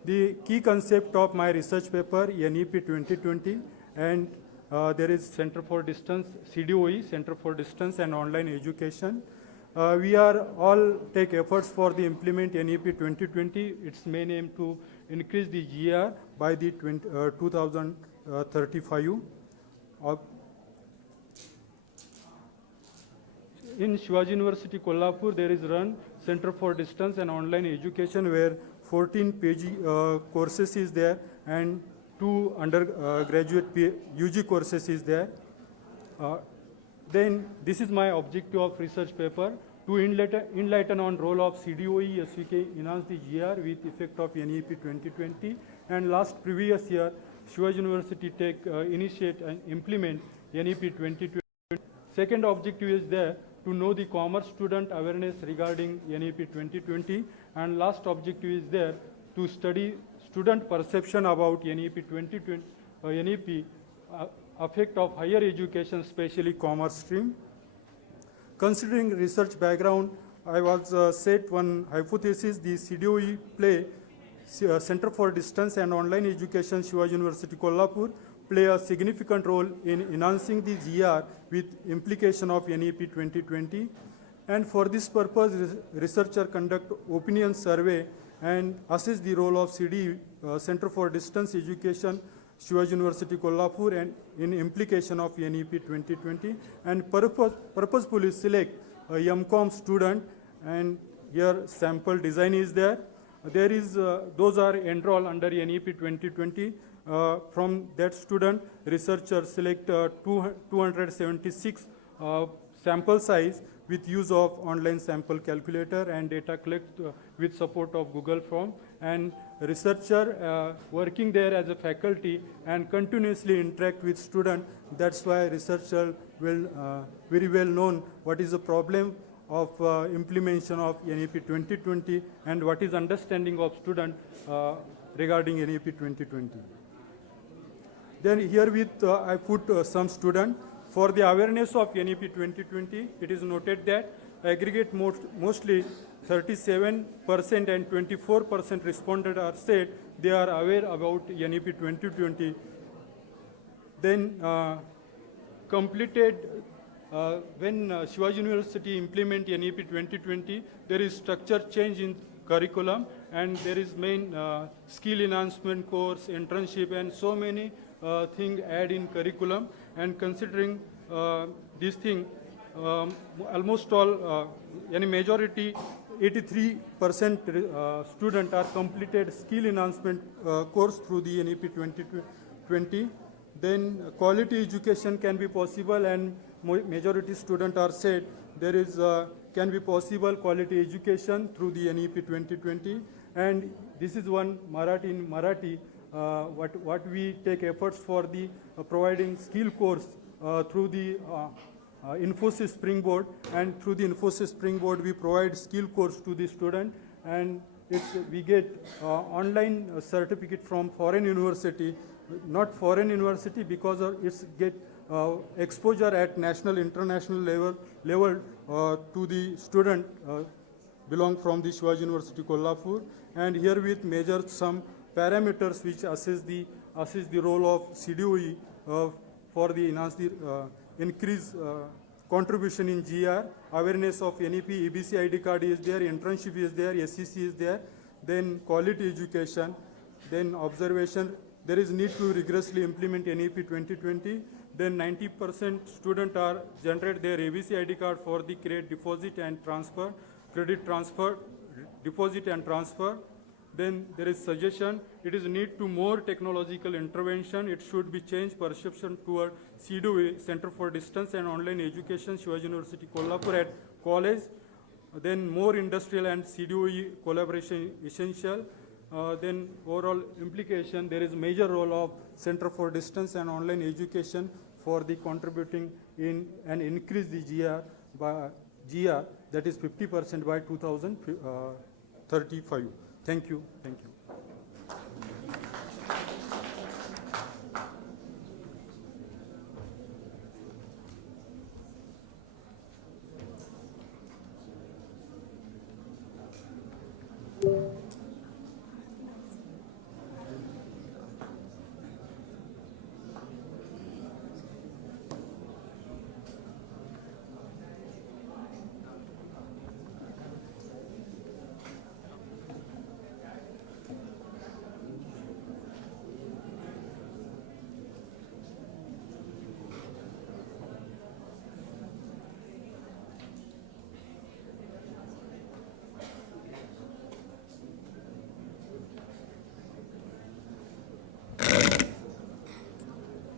The key concept of my research paper, NEP 2020, and there is Center for Distance, CDOE, Center for Distance and Online Education. We are all take efforts for the implement NEP 2020. Its main aim to increase the GR by the 2035. In Shivaji University, Kolhapur, there is run Center for Distance and Online Education, where 14 PG courses is there and 2 undergraduate UG courses is there. Then this is my objective of research paper, to enlighten on role of CDOE, SVK, enhance the GR with effect of NEP 2020. And last previous year, Shivaji University initiate and implement NEP 2020. Second objective is there to know the commerce student awareness regarding NEP 2020. And last objective is there to study student perception about NEP 2020, NEP effect of higher education, especially commerce stream. Considering research background, I was set one hypothesis: the CDOE play, Center for Distance and Online Education, Shivaji University, Kolhapur, play a significant role in enhancing the GR with implication of NEP 2020. And for this purpose, researcher conduct opinion survey and assess the role of CD, Center for Distance Education, Shivaji University, Kolhapur, and in implication of NEP 2020, and purposefully select a MCOM student, and here sample design is there. There is, those are enrolled under NEP 2020. From that student, researcher select 276 sample size with use of online sample calculator and data collect with support of Google Form. And researcher working there as a faculty and continuously interact with student. That's why researcher will very well known what is the problem of implementation of NEP 2020 and what is understanding of student regarding NEP 2020. Then here with I put some student. For the awareness of NEP 2020, it is noted that aggregate mostly 37% and 24% responded are said they are aware about NEP 2020. Then completed when Shivaji University implement NEP 2020, there is structure change in curriculum, and there is main skill enhancement course, internship, and so many things add in curriculum. And considering this thing, almost all, any majority, 83% student are completed skill enhancement course through the NEP 2020. Then quality education can be possible, and majority student are said there is can be possible quality education through the NEP 2020. And this is one Marathi, what we take efforts for the providing skill course through the Infosys Springboard, and through the Infosys Springboard we provide skill course to the student, and we get online certificate from foreign university, not foreign university because it's get exposure at national, international level to the student belong from the Shivaji University Kolhapur, and here with measure some parameters which assess the role of CDOE for the increase contribution in GR, awareness of NEP, EBC ID card is there, internship is there, SEC is there, then quality education, then observation. There is need to rigorously implement NEP 2020. Then 90% students are generate their ABC ID card for the credit deposit and transfer, deposit and transfer. Then there is suggestion, it is need to more technological intervention. It should be changed perception toward CDOE, Center for Distance and Online Education, Shivaji University Kolhapur at college. Then more industrial and CDOE collaboration essential. Then overall implication, there is major role of Center for Distance and Online Education for the contributing in and increase the GR that is 50% by 2035. Thank you. Thank you.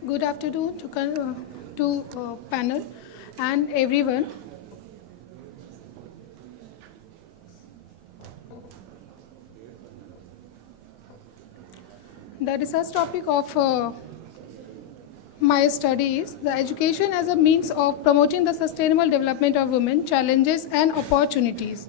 Good afternoon to panel and everyone. The research topic of my study is the education as a means of promoting the sustainable development of women, challenges and opportunities.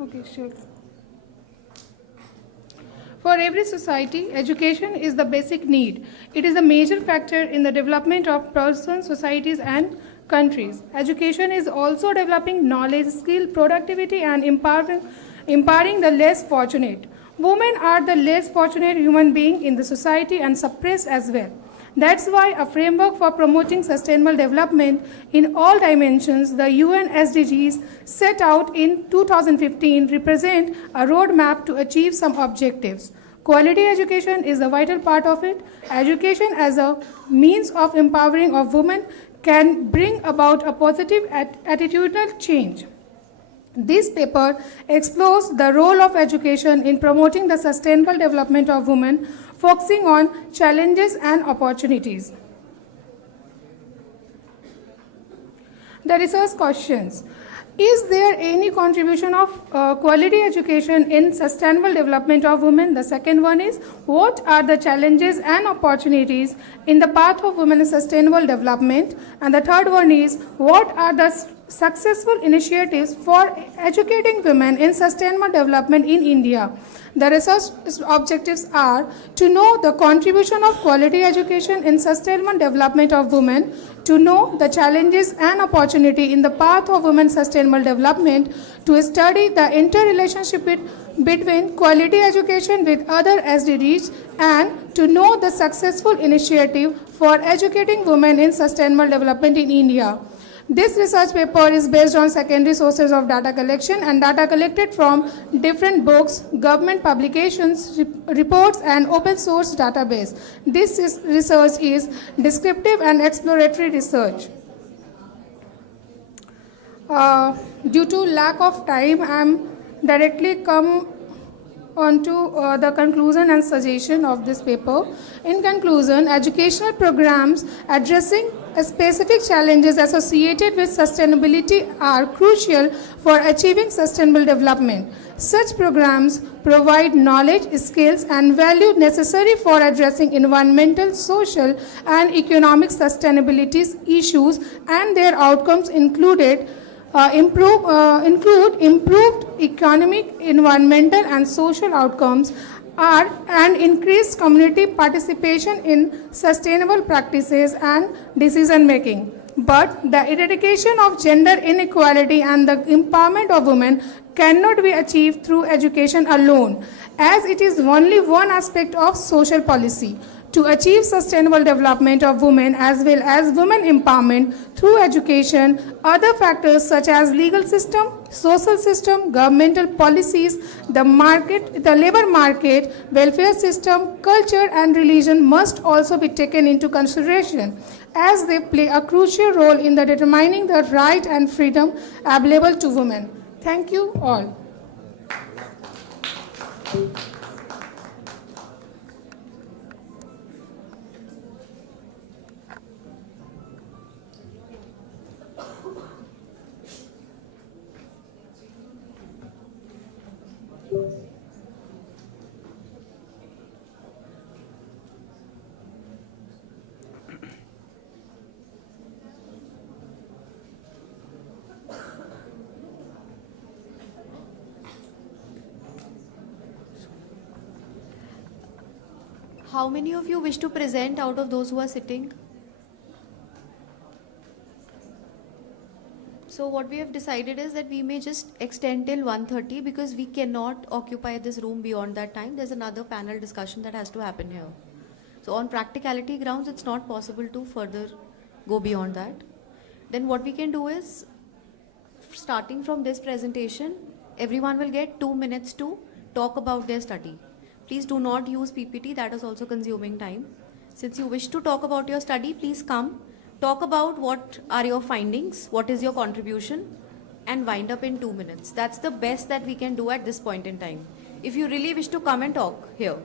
Okay, sure. For every society, education is the basic need. It is a major factor in the development of persons, societies, and countries. Education is also developing knowledge, skill, productivity, and empowering the less fortunate. Women are the less fortunate human being in the society and suppressed as well. That's why a framework for promoting sustainable development in all dimensions, the UN SDGs set out in 2015, represent a roadmap to achieve some objectives. Quality education is a vital part of it. Education as a means of empowering of women can bring about a positive attitudinal change. This paper explores the role of education in promoting the sustainable development of women, focusing on challenges and opportunities. The research questions. Is there any contribution of quality education in sustainable development of women? The second one is, what are the challenges and opportunities in the path of women's sustainable development? And the third one is, what are the successful initiatives for educating women in sustainable development in India? The research objectives are to know the contribution of quality education in sustainable development of women, to know the challenges and opportunity in the path of women's sustainable development, to study the interrelationship between quality education with other SDGs, and to know the successful initiative for educating women in sustainable development in India. This research paper is based on secondary sources of data collection and data collected from different books, government publications, reports, and open source database. Research is descriptive and exploratory research. Due to lack of time, I am directly come onto the conclusion and suggestion of this paper. In conclusion, educational programs addressing specific challenges associated with sustainability are crucial for achieving sustainable development. Such programs provide knowledge, skills, and value necessary for addressing environmental, social, and economic sustainability issues, and their outcomes include improved economic, environmental, and social outcomes and increased community participation in sustainable practices and decision making. But the eradication of gender inequality and the empowerment of women cannot be achieved through education alone, as it is only one aspect of social policy. To achieve sustainable development of women as well as women empowerment through education, other factors such as legal system, social system, governmental policies, the labor market, welfare system, culture, and religion must also be taken into consideration, as they play a crucial role in the determining the right and freedom available to women. Thank you all. How many of you wish to present out of those who are sitting? So what we have decided is that we may just extend till 1:30 because we cannot occupy this room beyond that time. There's another panel discussion that has to happen here. So on practicality grounds, it's not possible to further go beyond that. Then what we can do is, starting from this presentation, everyone will get 2 minutes to talk about their study. Please do not use PPT, that is also consuming time. Since you wish to talk about your study, please come, talk about what are your findings, what is your contribution, and wind up in 2 minutes. That's the best that we can do at this point in time. If you really wish to come and talk here.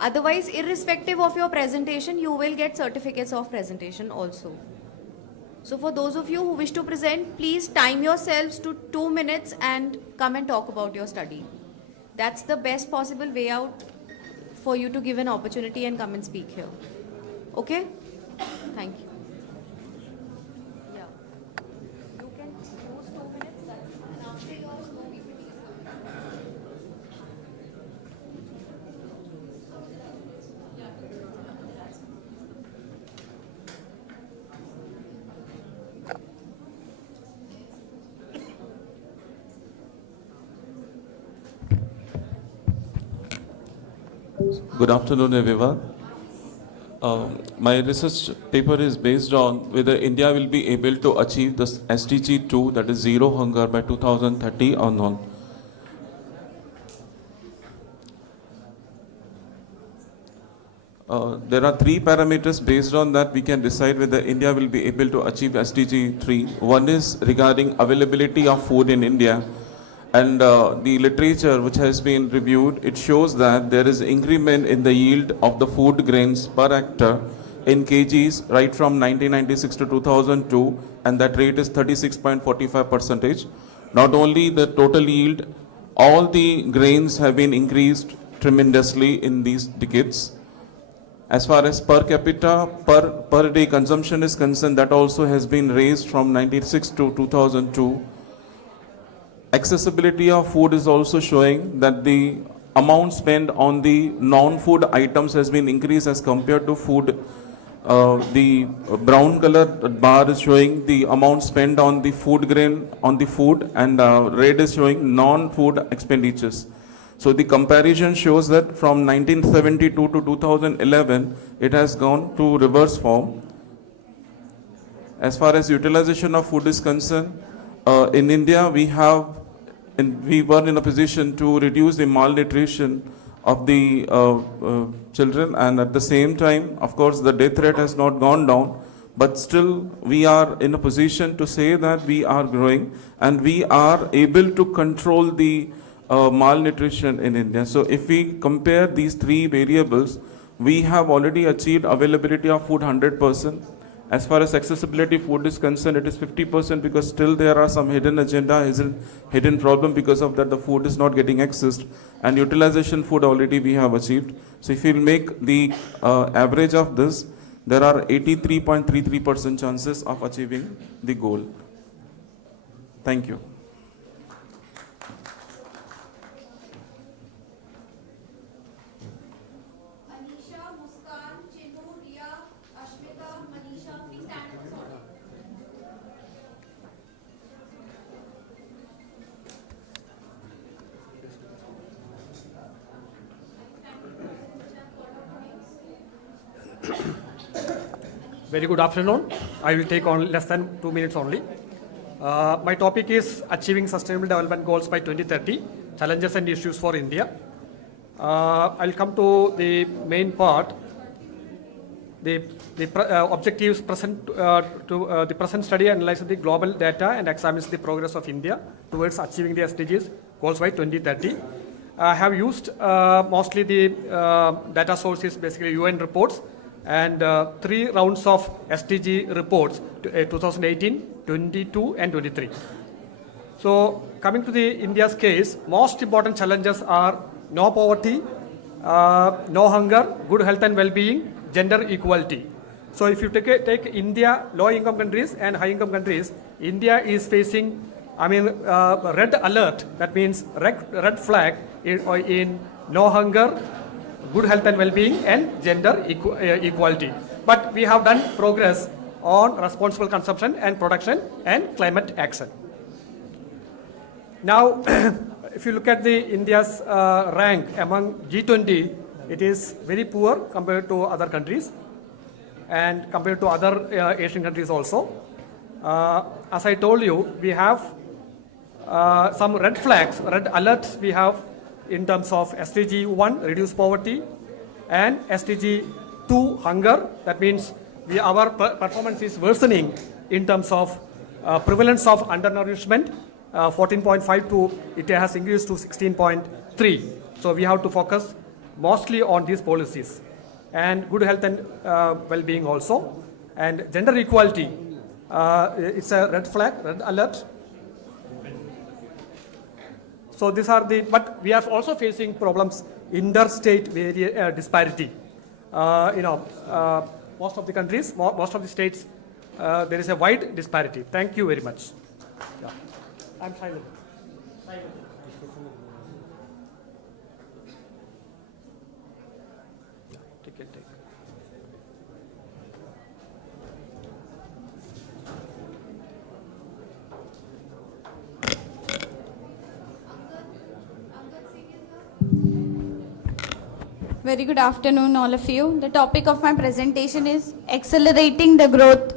Otherwise, irrespective of your presentation, you will get certificates of presentation also. So for those of you who wish to present, please time yourselves to 2 minutes and come and talk about your study. That's the best possible way out for you to give an opportunity and come and speak here. Okay? Thank you. Yeah. You can use 2 minutes, and after yours, no PPT. Good afternoon, everyone. My research paper is based on whether India will be able to achieve the SDG 2, that is zero hunger, by 2030 or not. There are 3 parameters. Based on that, we can decide whether India will be able to achieve SDG 3. One is regarding availability of food in India. And the literature which has been reviewed, it shows that there is increment in the yield of the food grains per hectare in kgs right from 1996 to 2002, and that rate is 36.45%. Not only the total yield, all the grains have been increased tremendously in these decades. As far as per capita, per day consumption is concerned, that also has been raised from 96 to 2002. Accessibility of food is also showing that the amount spent on the non-food items has been increased as compared to food. The brown color bar is showing the amount spent on the food grain, on the food, and red is showing non-food expenditures. So the comparison shows that from 1972 to 2011, it has gone to reverse form. as far as utilization of food is concerned, in India we were in a position to reduce the malnutrition of the children, and at the same time, of course, the death rate has not gone down, but still we are in a position to say that we are growing and we are able to control the malnutrition in India. So if we compare these three variables, we have already achieved availability of food 100%. As far as accessibility food is concerned, it is 50% because still there are some hidden agenda, hidden problem, because of that the food is not getting accessed, and utilization food already we have achieved. So if we make the average of this, there are 83.33% chances of achieving the goal. Thank you. Very good afternoon. I will take on less than 2 minutes only. My topic is Achieving Sustainable Development Goals by 2030, Challenges and Issues for India. I'll come to the main part. The objectives present to the present study analyzes the global data and examines the progress of India towards achieving the SDGs goals by 2030. I have used mostly the data sources, basically UN reports, and 3 rounds of SDG reports, 2018, 22 and 23. So coming to the India's case, most important challenges are no poverty, no hunger, good health and well-being, gender equality. So if you take India, low-income countries and high-income countries, India is facing, red alert. That means red flag in no hunger, good health and well-being, and gender equality. But we have done progress on responsible consumption and production and climate action. Now, if you look at the India's rank among G20, it is very poor compared to other countries and compared to other Asian countries also. As I told you, we have some red flags, red alerts we have in terms of SDG 1, reduce poverty, and SDG 2, hunger. That means our performance is worsening in terms of prevalence of undernourishment, 14.5 to, it has increased to 16.3. So we have to focus mostly on these policies. And good health and well-being also. And gender equality, it's a red flag, red alert. So these are but we are also facing problems, interstate disparity. Most of the countries, most of the states, there is a wide disparity. Thank you very much. Yeah. I'm silent. Take it. Very good afternoon, all of you. The topic of my presentation is Accelerating the Growth,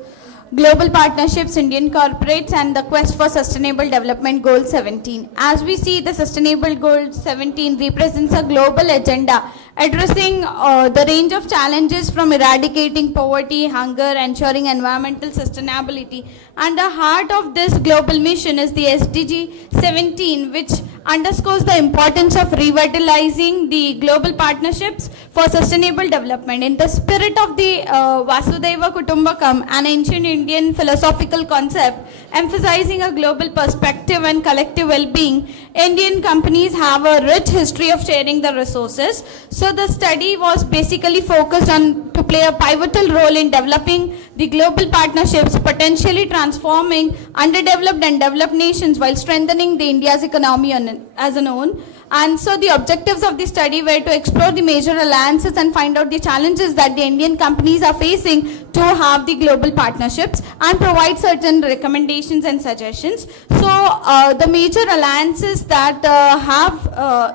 Global Partnerships, Indian Corporates, and the Quest for Sustainable Development Goal 17. As we see, the Sustainable Goal 17 represents a global agenda addressing the range of challenges from eradicating poverty, hunger, ensuring environmental sustainability. And the heart of this global mission is the SDG 17, which underscores the importance of revitalizing the global partnerships for sustainable development. In the spirit of the Vasudhaiva Kutumbakam, an ancient Indian philosophical concept emphasizing a global perspective and collective well-being, Indian companies have a rich history of sharing the resources. So the study was basically focused on to play a pivotal role in developing the global partnerships, potentially transforming underdeveloped and developed nations while strengthening the India's economy as a whole. And so the objectives of the study were to explore the major alliances and find out the challenges that the Indian companies are facing to have the global partnerships and provide certain recommendations and suggestions. So the major alliances that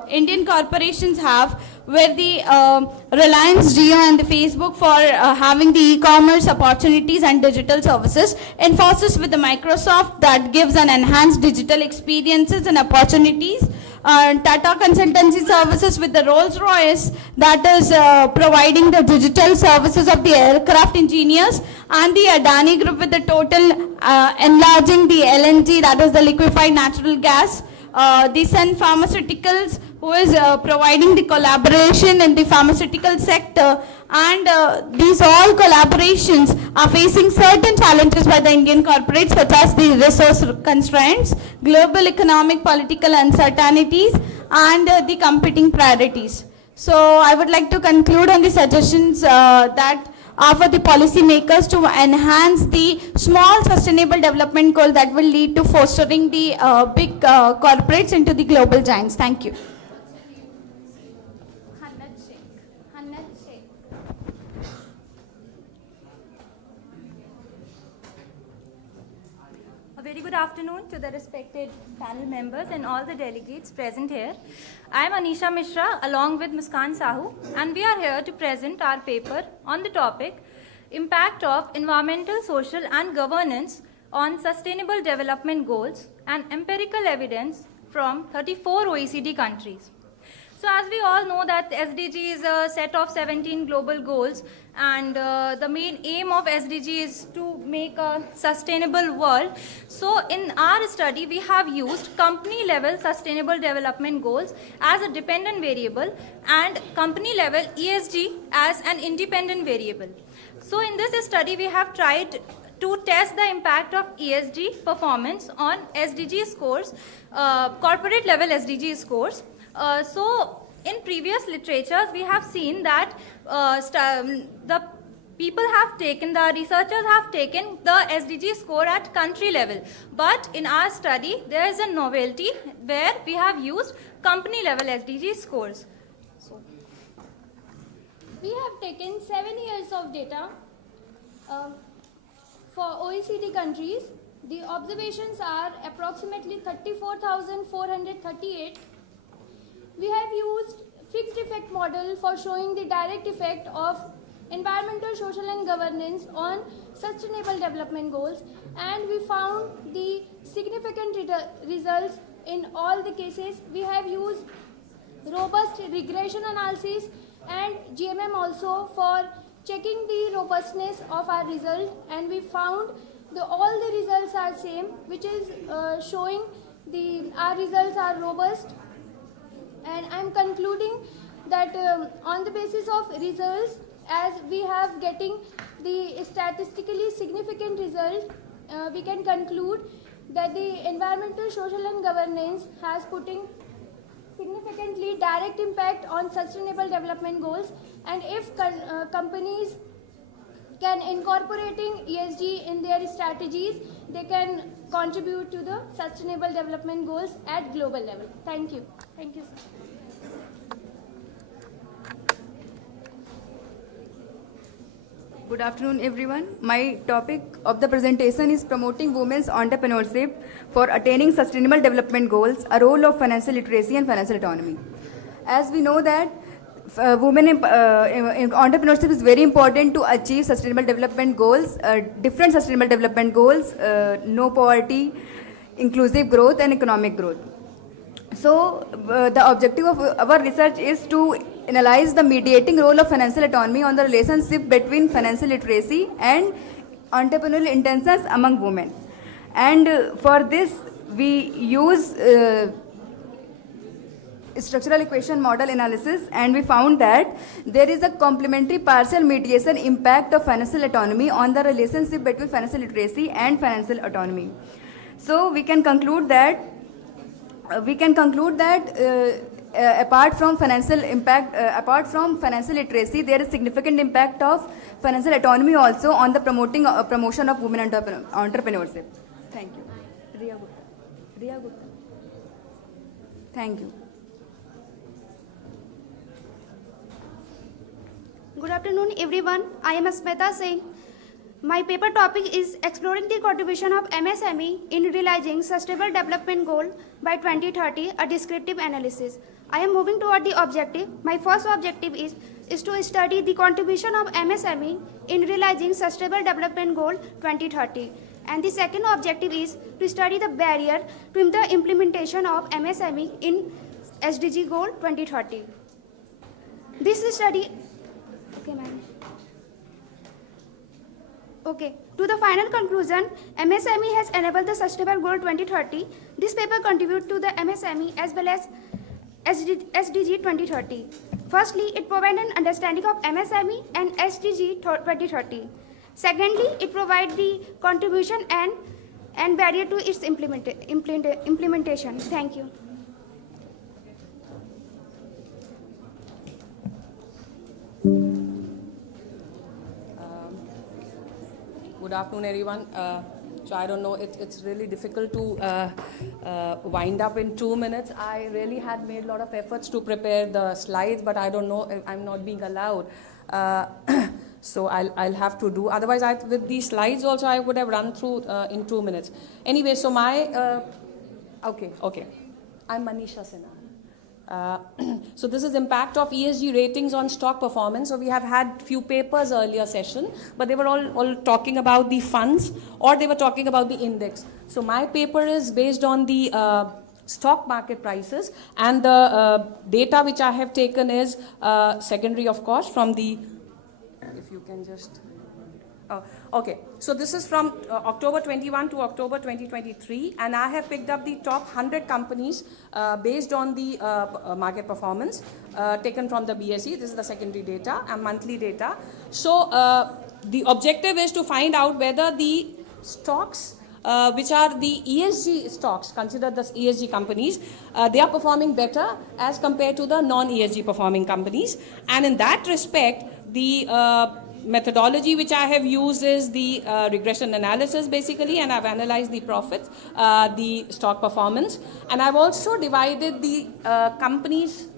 Indian corporations have with the Reliance Jio and the Facebook for having the e-commerce opportunities and digital services. Infosys with the Microsoft that gives an enhanced digital experiences and opportunities. Tata Consultancy Services with the Rolls-Royce that is providing the digital services of the aircraft engineers, and the Adani Group with the Total enlarging the LNG, that is the liquefied natural gas. The Sun Pharmaceuticals, who is providing the collaboration in the pharmaceutical sector, and these all collaborations are facing certain challenges by the Indian corporates, such as the resource constraints, global economic political uncertainties, and the competing priorities. So I would like to conclude on the suggestions that are for the policymakers to enhance the small sustainable development goal that will lead to fostering the big corporates into the global giants. Thank you. A very good afternoon to the respected panel members and all the delegates present here. I am Anisha Mishra along with Muskan Sahu, and we are here to present our paper on the topic Impact of Environmental, Social and Governance on Sustainable Development Goals and Empirical Evidence from 34 OECD countries. So as we all know that SDG is a set of 17 global goals, and the main aim of SDG is to make a sustainable world. So in our study, we have used company level sustainable development goals as a dependent variable and company level ESG as an independent variable. So in this study, we have tried to test the impact of ESG performance on SDG scores, corporate level SDG scores. So in previous literatures, we have seen that the researchers have taken the SDG score at country level. But in our study, there is a novelty where we have used company level SDG scores. We have taken 7 years of data for OECD countries. The observations are approximately 34,438. We have used fixed effect model for showing the direct effect of environmental, social and governance on sustainable development goals, and we found the significant results in all the cases. We have used robust regression analysis and GMM also for checking the robustness of our result, and we found all the results are same, which is showing our results are robust. And I am concluding that on the basis of results, as we have getting the statistically significant result, we can conclude that the environmental, social and governance has putting significantly direct impact on sustainable development goals, and if companies can incorporating ESG in their strategies, they can contribute to the sustainable development goals at global level. Thank you. Thank you, sir. Good afternoon, everyone. My topic of the presentation is promoting women's entrepreneurship for attaining sustainable development goals, a role of financial literacy and financial autonomy. As we know that women entrepreneurship is very important to achieve sustainable development goals, different sustainable development goals, no poverty, inclusive growth and economic growth. So the objective of our research is to analyze the mediating role of financial autonomy on the relationship between financial literacy and entrepreneurial intentions among women. And for this, we use structural equation model analysis, and we found that there is a complementary partial mediation impact of financial autonomy on the relationship between financial literacy and financial autonomy. So we can conclude that apart from financial impact, apart from financial literacy, there is significant impact of financial autonomy also on the promotion of women entrepreneurship. Thank you. Riya Gupta. Thank you. Good afternoon, everyone. I am Asmita Singh. My paper topic is exploring the contribution of MSME in realizing sustainable development goal by 2030, a descriptive analysis. I am moving toward the objective. My first objective is to study the contribution of MSME in realizing Sustainable Development Goal 2030. And the second objective is to study the barrier to the implementation of MSME in SDG Goal 2030. This study, okay, ma'am. Okay, to the final conclusion, MSME has enabled the Sustainable Goal 2030. This paper contributes to the MSME as well as SDG 2030. Firstly, it provides an understanding of MSME and SDG 2030. Secondly, it provides the contribution and barrier to its implementation. Thank you. Good afternoon, everyone. So I don't know, it's really difficult to wind up in 2 minutes. I really had made a lot of efforts to prepare the slides, but I don't know, I'm not being allowed. So I'll have to do. Otherwise, with these slides also, I would have run through in 2 minutes. Anyway, so my, okay. I'm Manisha Sinha. So this is impact of ESG ratings on stock performance. So we have had few papers earlier session, but they were all talking about the funds or they were talking about the index. So my paper is based on the stock market prices, and the data which I have taken is secondary, of course, from the, if you can just, okay. So this is from October 21 to October 2023, and I have picked up the top 100 companies based on the market performance taken from the BSE. This is the secondary data and monthly data. So the objective is to find out whether the stocks which are the ESG stocks, considered as ESG companies, they are performing better as compared to the non-ESG performing companies. And in that respect, the methodology which I have used is the regression analysis basically, and I've analyzed the profits, the stock performance, and I've also divided the companies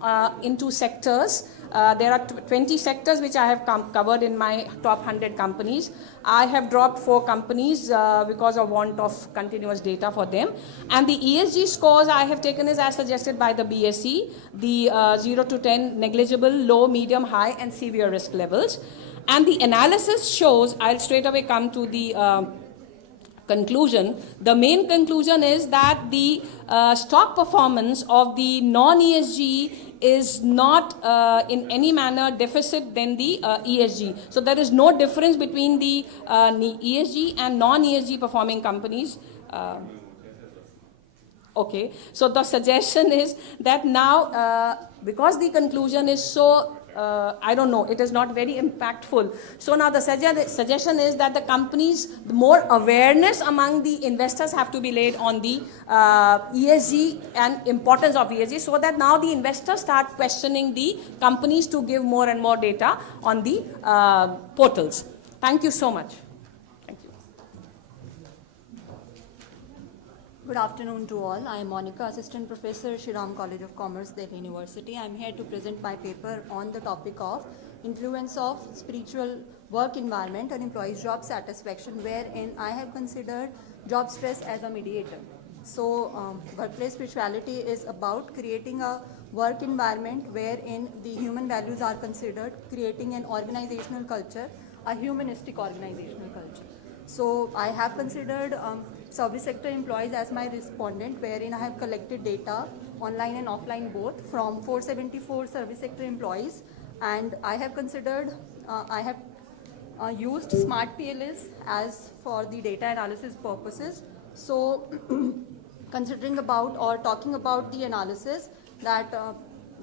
into sectors. There are 20 sectors which I have covered in my top 100 companies. I have dropped 4 companies because of want of continuous data for them. And the ESG scores I have taken is as suggested by the BSE, the 0 to 10 negligible, low, medium, high, and severe risk levels. And the analysis shows, I'll straight away come to the conclusion. The main conclusion is that the stock performance of the non-ESG is not in any manner deficit than the ESG. So there is no difference between the ESG and non-ESG performing companies. Okay, so the suggestion is that now, because the conclusion is so I don't know, it is not very impactful. So now the suggestion is that the companies, more awareness among the investors have to be laid on the ESG and importance of ESG, so that now the investors start questioning the companies to give more and more data on the portals. Thank you so much. Good afternoon to all. I am Monica, Assistant Professor, Shriram College of Commerce, Delhi University. I am here to present my paper on the topic of influence of spiritual work environment on employees' job satisfaction, wherein I have considered job stress as a mediator. So workplace spirituality is about creating a work environment wherein the human values are considered, creating an organizational culture, a humanistic organizational culture. So I have considered service sector employees as my respondent, wherein I have collected data online and offline both from 474 service sector employees, and I have considered, I have used Smart PLS as for the data analysis purposes. So considering about or talking about the analysis that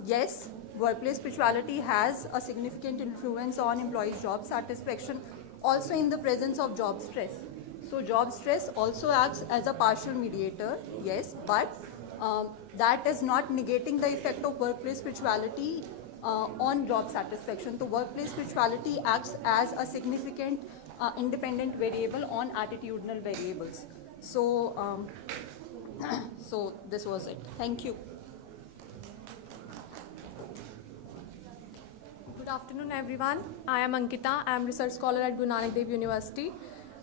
yes, workplace spirituality has a significant influence on employees' job satisfaction, also in the presence of job stress. So job stress also acts as a partial mediator, yes, but that is not negating the effect of workplace spirituality on job satisfaction. So workplace spirituality acts as a significant independent variable on attitudinal variables. So, so this was it. Thank you. Good afternoon, everyone. I am Ankita. I am research scholar at Guru Nanak Dev University.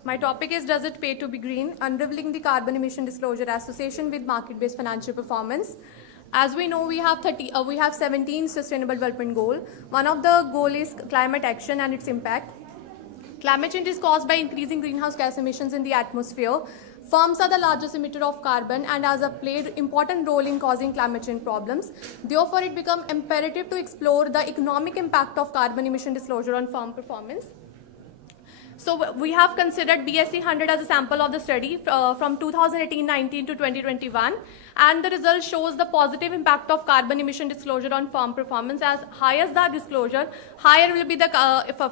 My topic is Does it pay to be green? Unraveling the carbon emission disclosure association with market-based financial performance. As we know, we have 17 Sustainable Development Goals. One of the goal is climate action and its impact. Climate change is caused by increasing greenhouse gas emissions in the atmosphere. Firms are the largest emitter of carbon and has played important role in causing climate change problems. Therefore, it becomes imperative to explore the economic impact of carbon emission disclosure on firm performance. So we have considered BSc 100 as a sample of the study from 2018-19 to 2021, and the result shows the positive impact of carbon emission disclosure on firm performance. As high as the disclosure, higher will be the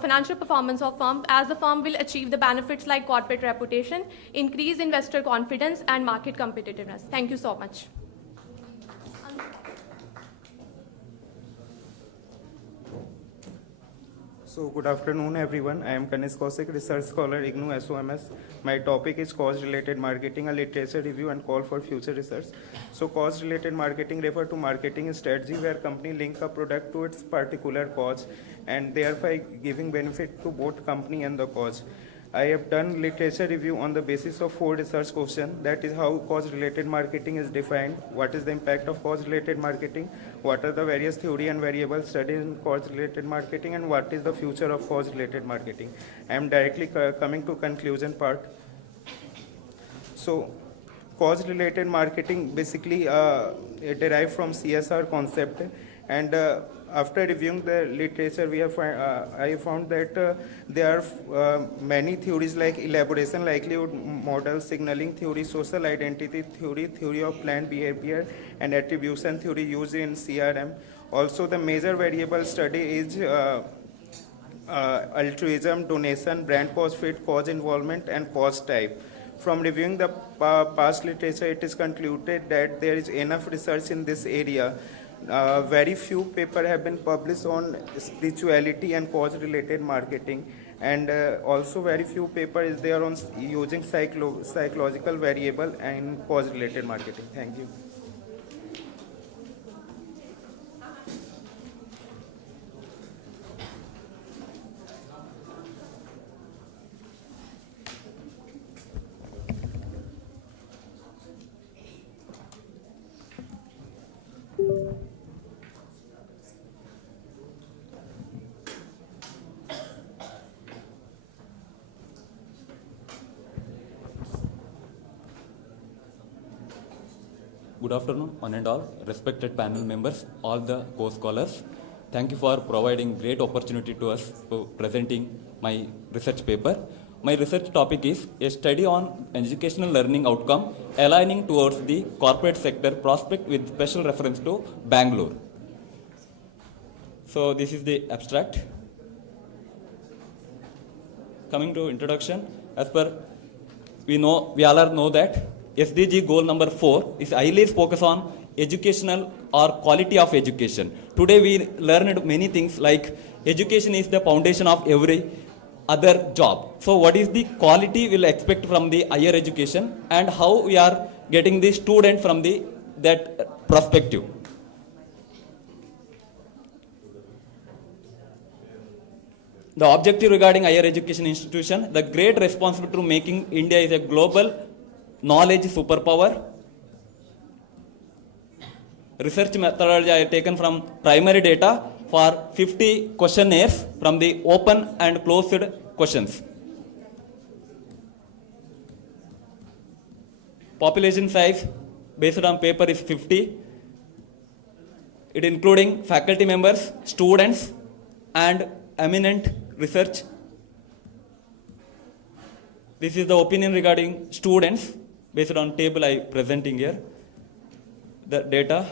financial performance of firm, as the firm will achieve the benefits like corporate reputation, increase investor confidence, and market competitiveness. Thank you so much. So good afternoon everyone. I am Kanis Kaushik, research scholar, IGNOU SOMS. My topic is cause-related marketing, a literature review and call for future research. So cause-related marketing refer to marketing strategy where company link a product to its particular cause and thereby giving benefit to both company and the cause. I have done literature review on the basis of 4 research questions. That is how cause-related marketing is defined, what is the impact of cause-related marketing, what are the various theory and variables studied in cause-related marketing, and what is the future of cause-related marketing. I am directly coming to conclusion part. So cause-related marketing basically derived from CSR concept, and after reviewing the literature, I found that there are many theories like elaboration likelihood model, signaling theory, social identity theory, theory of planned behavior, and attribution theory used in CRM. Also, the major variable study is altruism, donation, brand cause fit, cause involvement, and cause type. From reviewing the past literature, it is concluded that there is enough research in this area. Very few papers have been published on spirituality and cause-related marketing, and also very few papers is there on using psychological variable and cause-related marketing. Thank you. Good afternoon, one and all, respected panel members, all the co-scholars. Thank you for providing great opportunity to us for presenting my research paper. My research topic is a study on educational learning outcome aligning towards the corporate sector prospect with special reference to Bangalore. So this is the abstract. Coming to introduction, as per we all know that SDG goal number 4 is highly focused on educational or quality of education. Today we learned many things like education is the foundation of every other job. So what is the quality we'll expect from the higher education and how we are getting the student from that perspective. The objective regarding higher education institution, the great responsibility to making India is a global knowledge superpower. Research methodology I have taken from primary data for 50 questionnaires from the open and closed questions. Population size based on paper is 50. It including faculty members, students, and eminent research. This is the opinion regarding students based on table I presenting here. The data.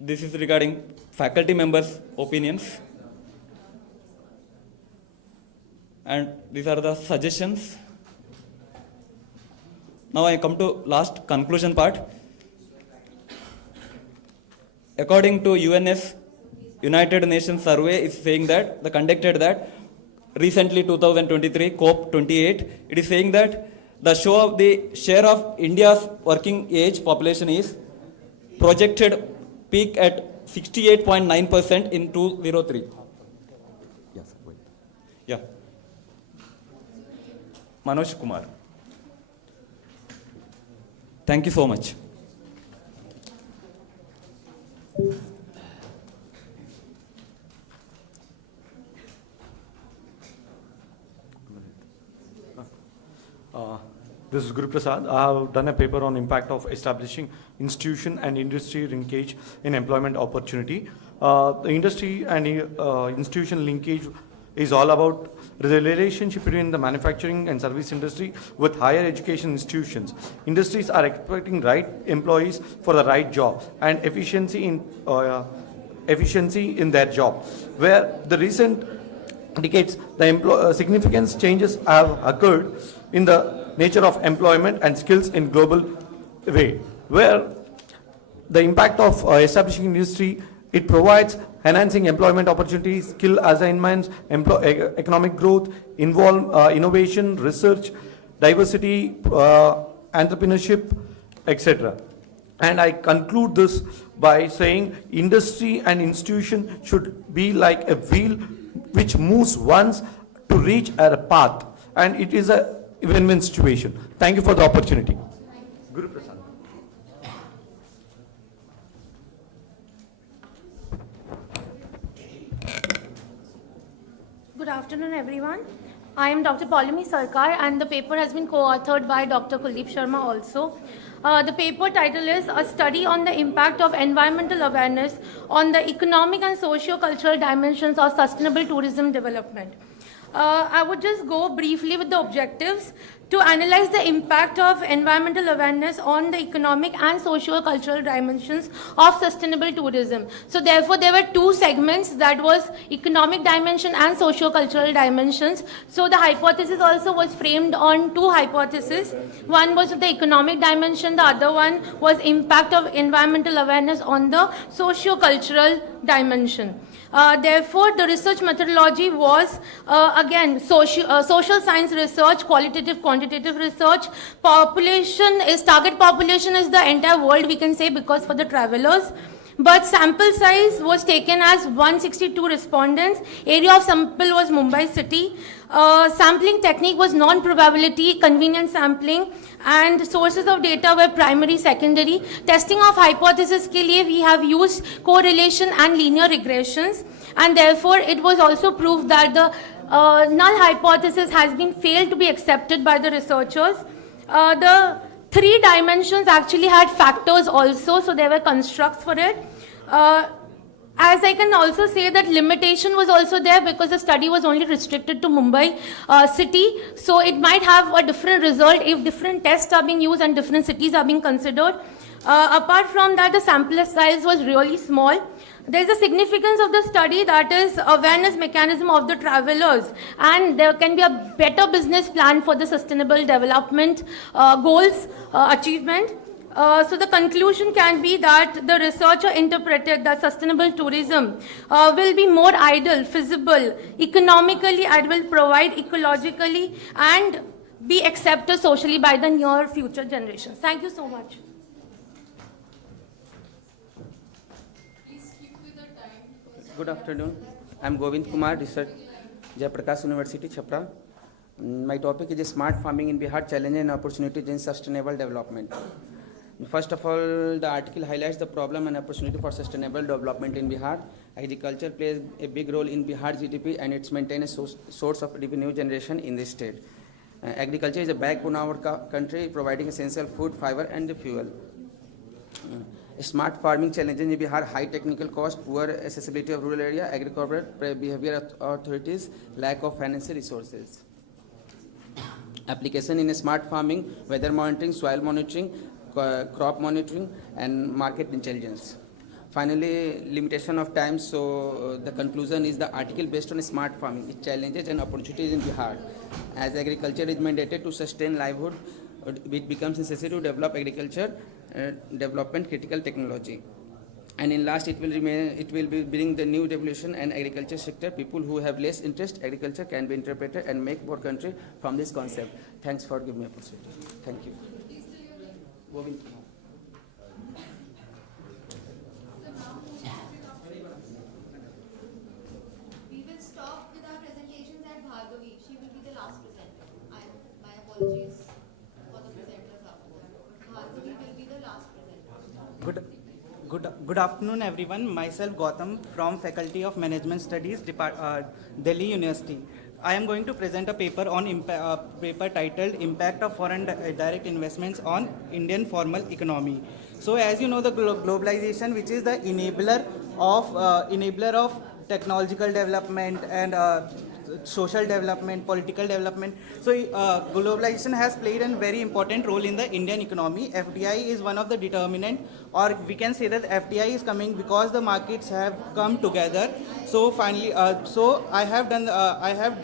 This is regarding faculty members' opinions. And these are the suggestions. Now I come to last conclusion part. According to UNS, United Nations survey is saying that, conducted that, recently 2023, COP28, it is saying that the share of India's working age population is projected peak at 68.9% in 2003. Yes, wait. Yeah. Manoj Kumar. Thank you so much. This is Guru Prasad. I have done a paper on impact of establishing institution and industry linkage in employment opportunity. The industry and institution linkage is all about the relationship between the manufacturing and service industry with higher education institutions. Industries are expecting right employees for the right job and efficiency in their job. Where the recent decades, the significant changes have occurred in the nature of employment and skills in global way, where the impact of establishing industry, it provides enhancing employment opportunities, skill assignments, economic growth, innovation, research, diversity, entrepreneurship, etc. And I conclude this by saying industry and institution should be like a wheel which moves once to reach a path, and it is a win-win situation. Thank you for the opportunity. Guru Prasad. Good afternoon, everyone. I am Dr. Paulami Sarkar, and the paper has been co-authored by Dr. Kuldeep Sharma also. The paper title is A Study on the Impact of Environmental Awareness on the Economic and Socio-Cultural Dimensions of Sustainable Tourism Development. I would just go briefly with the objectives to analyze the impact of environmental awareness on the economic and socio-cultural dimensions of sustainable tourism. So therefore, there were two segments, that was economic dimension and socio-cultural dimensions. So the hypothesis also was framed on two hypotheses. One was the economic dimension, the other one was impact of environmental awareness on the socio-cultural dimension. Therefore, the research methodology was, again, social science research, qualitative, quantitative research. Target population is the entire world, we can say, because for the travelers. But sample size was taken as 162 respondents. Area of sample was Mumbai city. Sampling technique was non-probability, convenient sampling, and sources of data were primary, secondary. Testing of hypothesis ke liye we have used correlation and linear regressions, and therefore it was also proved that the null hypothesis has been failed to be accepted by the researchers. The three dimensions actually had factors also, so there were constructs for it. As I can also say that limitation was also there because the study was only restricted to Mumbai city, so it might have a different result if different tests are being used and different cities are being considered. Apart from that, the sample size was really small. There is a significance of the study, that is awareness mechanism of the travelers, and there can be a better business plan for the sustainable development goals achievement. So the conclusion can be that the researcher interpreted that sustainable tourism will be more ideal, feasible, economically, it will provide ecologically and be accepted socially by the near future generations. Thank you so much. Good afternoon. I am Govind Kumar, research, Jayaprakash University, Chhapra. My topic is smart farming in Bihar, challenges and opportunities in sustainable development. First of all, the article highlights the problem and opportunity for sustainable development in Bihar. Agriculture plays a big role in Bihar GDP, and it's maintained a source of revenue generation in the state. Agriculture is a backbone of our country, providing essential food, fiber, and the fuel. Smart farming challenges in Bihar: high technical cost, poor accessibility of rural area, agricultural behavior authorities, lack of financial resources. Application in smart farming: weather monitoring, soil monitoring, crop monitoring, and market intelligence. Finally, limitation of time. So the conclusion is the article based on smart farming, its challenges and opportunities in Bihar. As agriculture is mandated to sustain livelihood, it becomes necessary to develop agriculture development critical technology. And in last, it will be bring the new revolution and agriculture sector. People who have less interest, agriculture can be interpreted and make more country from this concept. Thanks for giving me an opportunity. Thank you. Govind. We will stop with our presentations at Bhargavi. She will be the last presenter. My apologies for the presenters after that. Bhargavi will be the last presenter. Good afternoon, everyone. Myself, Gautam, from Faculty of Management Studies, Delhi University. I am going to present a paper on paper titled "Impact of Foreign Direct Investments on Indian Formal Economy." So, as you know, the globalization, which is the enabler of technological development and social development, political development. So globalization has played a very important role in the Indian economy. FDI is one of the determinant, or we can say that FDI is coming because the markets have come together. So finally, I have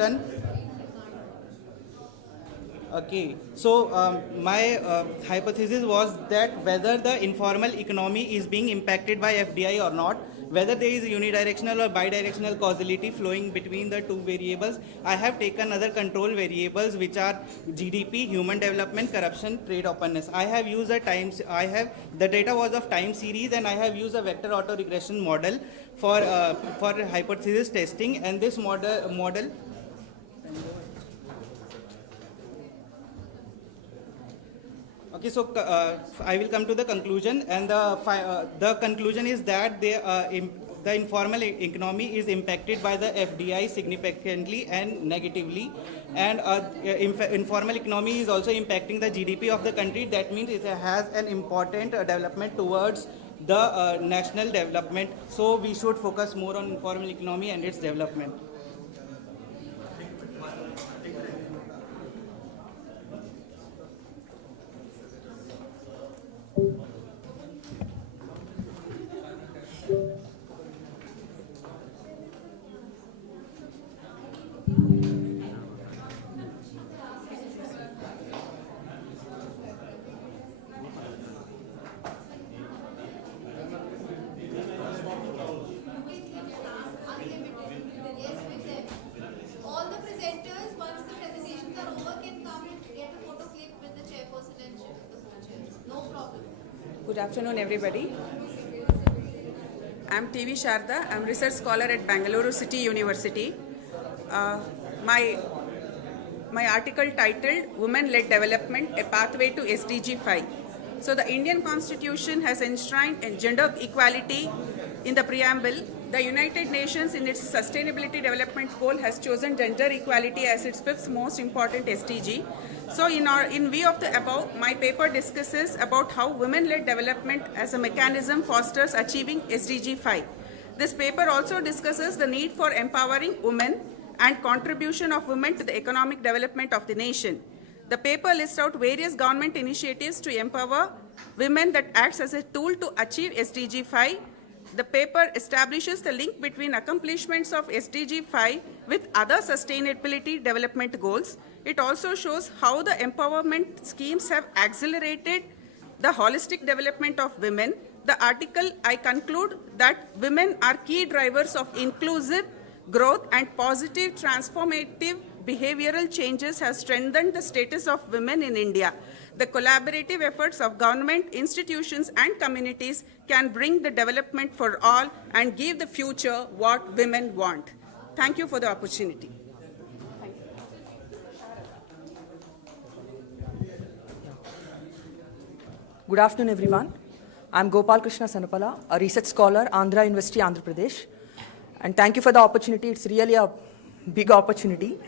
done. Okay, so my hypothesis was that whether the informal economy is being impacted by FDI or not, whether there is unidirectional or bidirectional causality flowing between the two variables. I have taken other control variables which are GDP, human development, corruption, trade openness. I have used the data was of time series, and I have used a vector autoregression model for hypothesis testing, and this model Okay, so I will come to the conclusion, and the conclusion is that the informal economy is impacted by the FDI significantly and negatively, and informal economy is also impacting the GDP of the country. That means it has an important development towards the national development. So we should focus more on informal economy and its development. All the presenters, once the presentations are over, can come and get a photo clip with the chairperson and shift the co-chair. No problem. Good afternoon, everybody. I'm TV Sharda. I'm research scholar at Bangalore City University. My article titled "Women-led Development: A Pathway to SDG 5." So the Indian Constitution has enshrined gender equality in the preamble. The United Nations, in its Sustainability Development Goal, has chosen gender equality as its fifth most important SDG. So in view of the above, my paper discusses about how women-led development as a mechanism fosters achieving SDG 5. This paper also discusses the need for empowering women and contribution of women to the economic development of the nation. The paper lists out various government initiatives to empower women that acts as a tool to achieve SDG 5. The paper establishes the link between accomplishments of SDG 5 with other sustainability development goals. It also shows how the empowerment schemes have accelerated the holistic development of women. The article, I conclude that women are key drivers of inclusive growth, and positive transformative behavioral changes have strengthened the status of women in India. The collaborative efforts of government, institutions, and communities can bring the development for all and give the future what women want. Thank you for the opportunity. Good afternoon, everyone. I'm Gopal Krishna Sanapala, a research scholar, Andhra University, Andhra Pradesh. And thank you for the opportunity. It's really a big opportunity.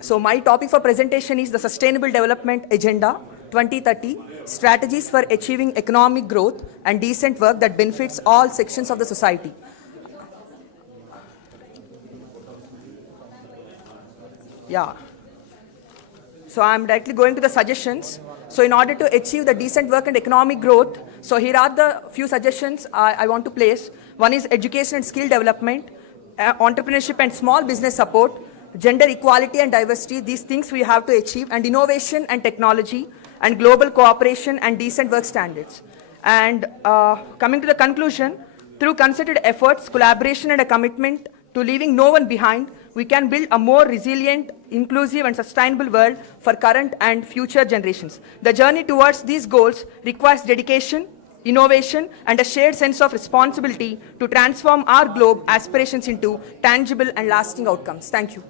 So my topic for presentation is the Sustainable Development Agenda 2030, Strategies for Achieving Economic Growth and Decent Work that Benefits All Sections of the Society. Yeah. So I'm directly going to the suggestions. So in order to achieve the decent work and economic growth, so here are the few suggestions I want to place. One is education and skill development, entrepreneurship and small business support, gender equality and diversity, these things we have to achieve, and innovation and technology, and global cooperation and decent work standards. And coming to the conclusion, through concerted efforts, collaboration and a commitment to leaving no one behind, we can build a more resilient, inclusive and sustainable world for current and future generations. The journey towards these goals requires dedication, innovation and a shared sense of responsibility to transform our globe aspirations into tangible and lasting outcomes. Thank you.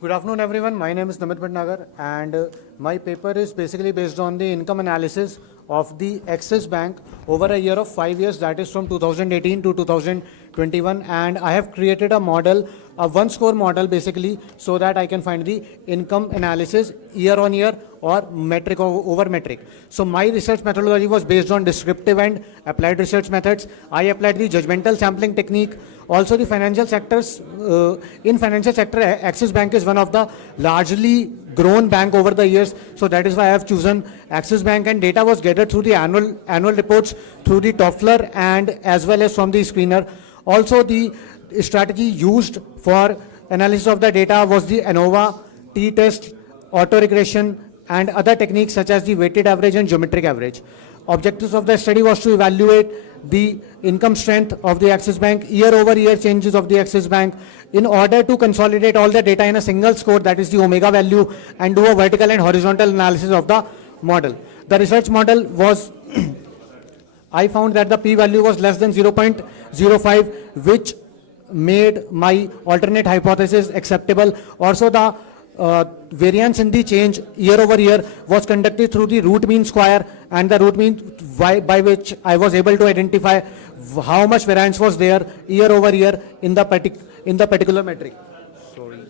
Good afternoon, everyone. My name is Namit Bhatnagar, and my paper is basically based on the income analysis of the Axis Bank over a year of 5 years, that is from 2018 to 2021. And I have created a model, a one-score model basically, so that I can find the income analysis year on year or metric over metric. So my research methodology was based on descriptive and applied research methods. I applied the judgmental sampling technique. Also the financial sectors, in financial sector, Axis Bank is one of the largely grown bank over the years. So that is why I have chosen Axis Bank, and data was gathered through the annual reports, through the Toffler and as well as from the screener. Also the strategy used for analysis of the data was the ANOVA, t-test, auto-regression and other techniques such as the weighted average and geometric average. Objectives of the study was to evaluate the income strength of the Axis Bank, year over year changes of the Axis Bank, in order to consolidate all the data in a single score, that is the omega value, and do a vertical and horizontal analysis of the model. The research model was, I found that the p-value was less than 0.05, which made my alternate hypothesis acceptable. Also the variance in the change year over year was conducted through the root mean square, and the root mean by which I was able to identify how much variance was there year over year in the particular metric. Sorry.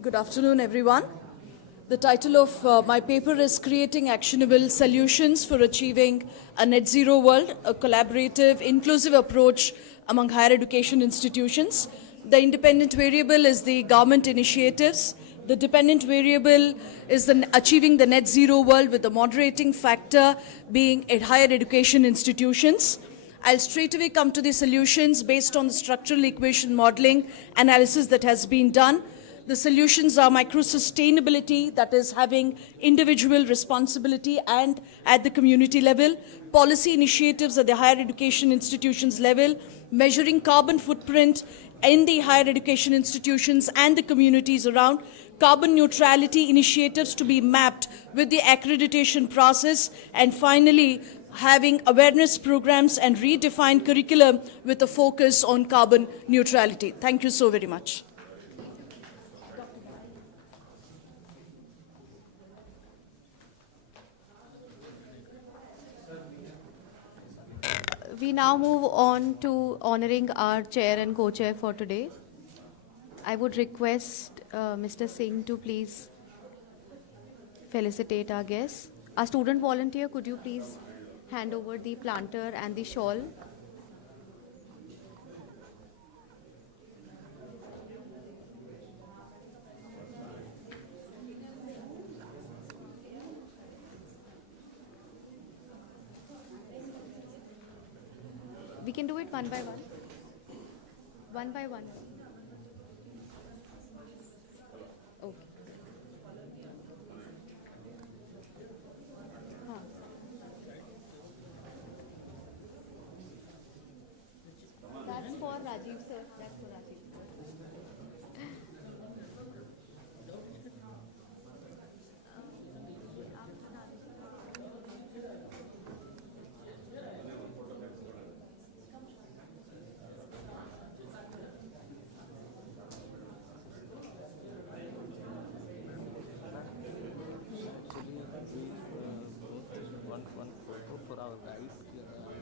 Good afternoon, everyone. The title of my paper is Creating Actionable Solutions for Achieving a Net Zero World, a collaborative, inclusive approach among higher education institutions. The independent variable is the government initiatives. The dependent variable is achieving the net zero world, with the moderating factor being at higher education institutions. I'll straight away come to the solutions based on the structural equation modeling analysis that has been done. The solutions are micro-sustainability, that is having individual responsibility and at the community level, policy initiatives at the higher education institutions level, measuring carbon footprint in the higher education institutions and the communities around, carbon neutrality initiatives to be mapped with the accreditation process, and finally, having awareness programs and redefined curriculum with a focus on carbon neutrality. Thank you so very much. We now move on to honoring our chair and co-chair for today. I would request Mr. Singh to please felicitate our guests. Our student volunteer, could you please hand over the planter and the shawl? We can do it one by one. One by one. Okay. That's for Rajiv, sir. That's for Rajiv.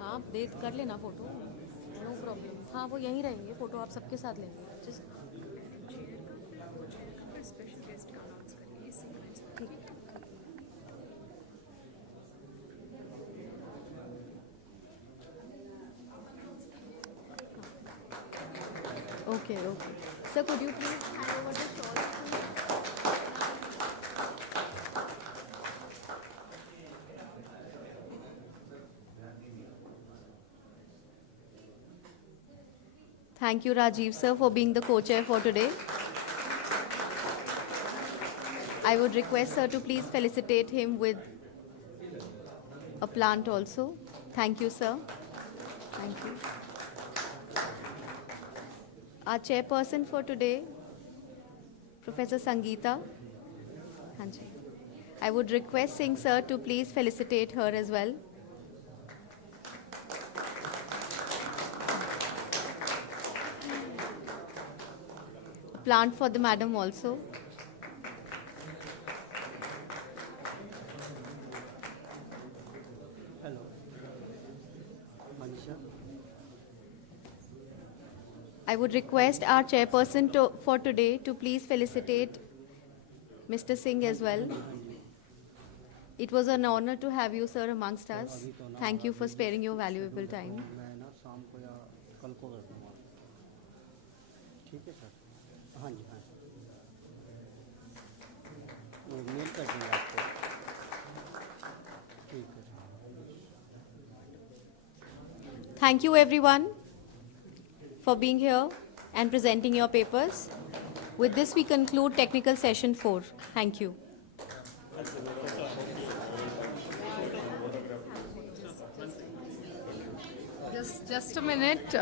हाँ दे कर लेना photo, no problem. हाँ वो यहीं रहेंगे, photo आप सबके साथ लेंगे. Okay, okay. Sir, could you please hand over the shawl? Thank you, Rajiv sir, for being the co-chair for today. I would request sir to please felicitate him with a plant also. Thank you, sir. Thank you. Our chairperson for today, Professor Sangeeta. Hanji. I would request Singh sir to please felicitate her as well. A plant for the madam also. Hello. Manisha. I would request our chairperson for today to please felicitate Mr. Singh as well. It was an honor to have you, sir, amongst us. Thank you for sparing your valuable time. मैं ना शाम को या कल को कर दूँगा। ठीक है सर? हाँ जी हाँ। वो मेल कर देंगे आपको। ठीक है। Thank you, everyone, for being here and presenting your papers. With this, we conclude technical session 4. Thank you. Just a minute.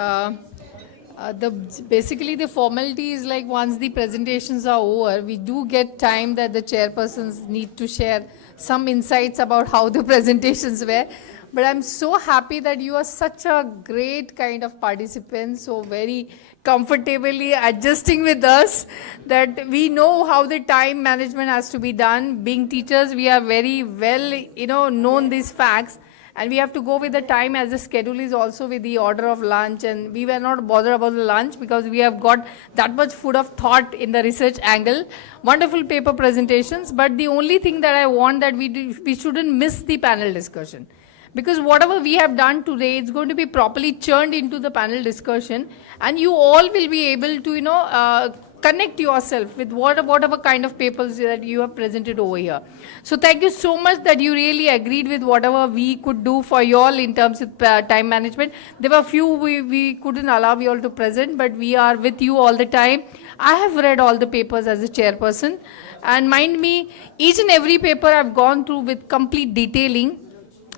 Basically the formality is like once the presentations are over, we do get time that the chairpersons need to share some insights about how the presentations were. But I'm so happy that you are such a great kind of participant, so very comfortably adjusting with us, that we know how the time management has to be done. Being teachers, we are very well, known these facts. And we have to go with the time as the schedule is also with the order of lunch, and we were not bothered about the lunch because we have got that much food of thought in the research angle. Wonderful paper presentations, but the only thing that I want that we shouldn't miss the panel discussion. Because whatever we have done today, it's going to be properly churned into the panel discussion, and you all will be able to, connect yourself with whatever kind of papers that you have presented over here. So thank you so much that you really agreed with whatever we could do for you all in terms of time management. There were few we couldn't allow you all to present, but we are with you all the time. I have read all the papers as a chairperson, and mind me, each and every paper I've gone through with complete detailing.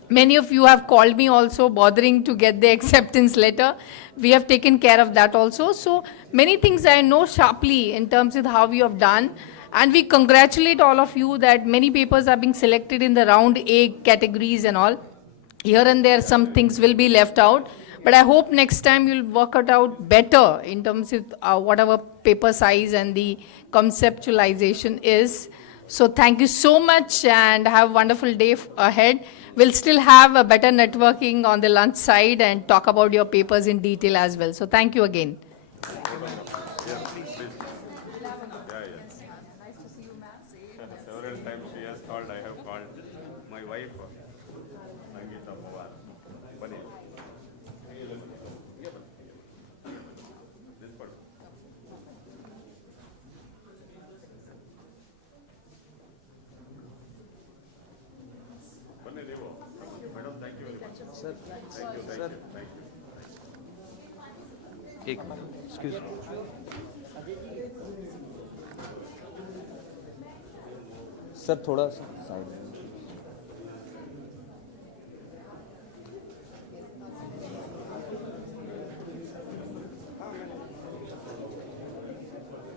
Many of you have called me also, bothering to get the acceptance letter. We have taken care of that also. So many things I know sharply in terms of how you have done. And we congratulate all of you that many papers are being selected in the round A categories and all. Here and there some things will be left out. But I hope next time you'll work it out better in terms of whatever paper size and the conceptualization is. So thank you so much and have a wonderful day ahead. We'll still have a better networking on the lunch side and talk about your papers in detail as well. So thank you again. Several times she has called, I have called my wife, Nangita Pawar. This person. Madam, thank you very much. Sir, Thank you, thank sir. you, thank you. एक minute, excuse me. Sir थोड़ा सा side में।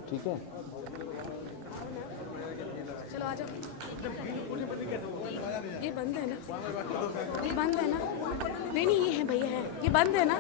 ठीक है। चलो आ जाओ। ये बंद है ना? ये बंद है ना? नहीं ये है भैया है। ये बंद है ना?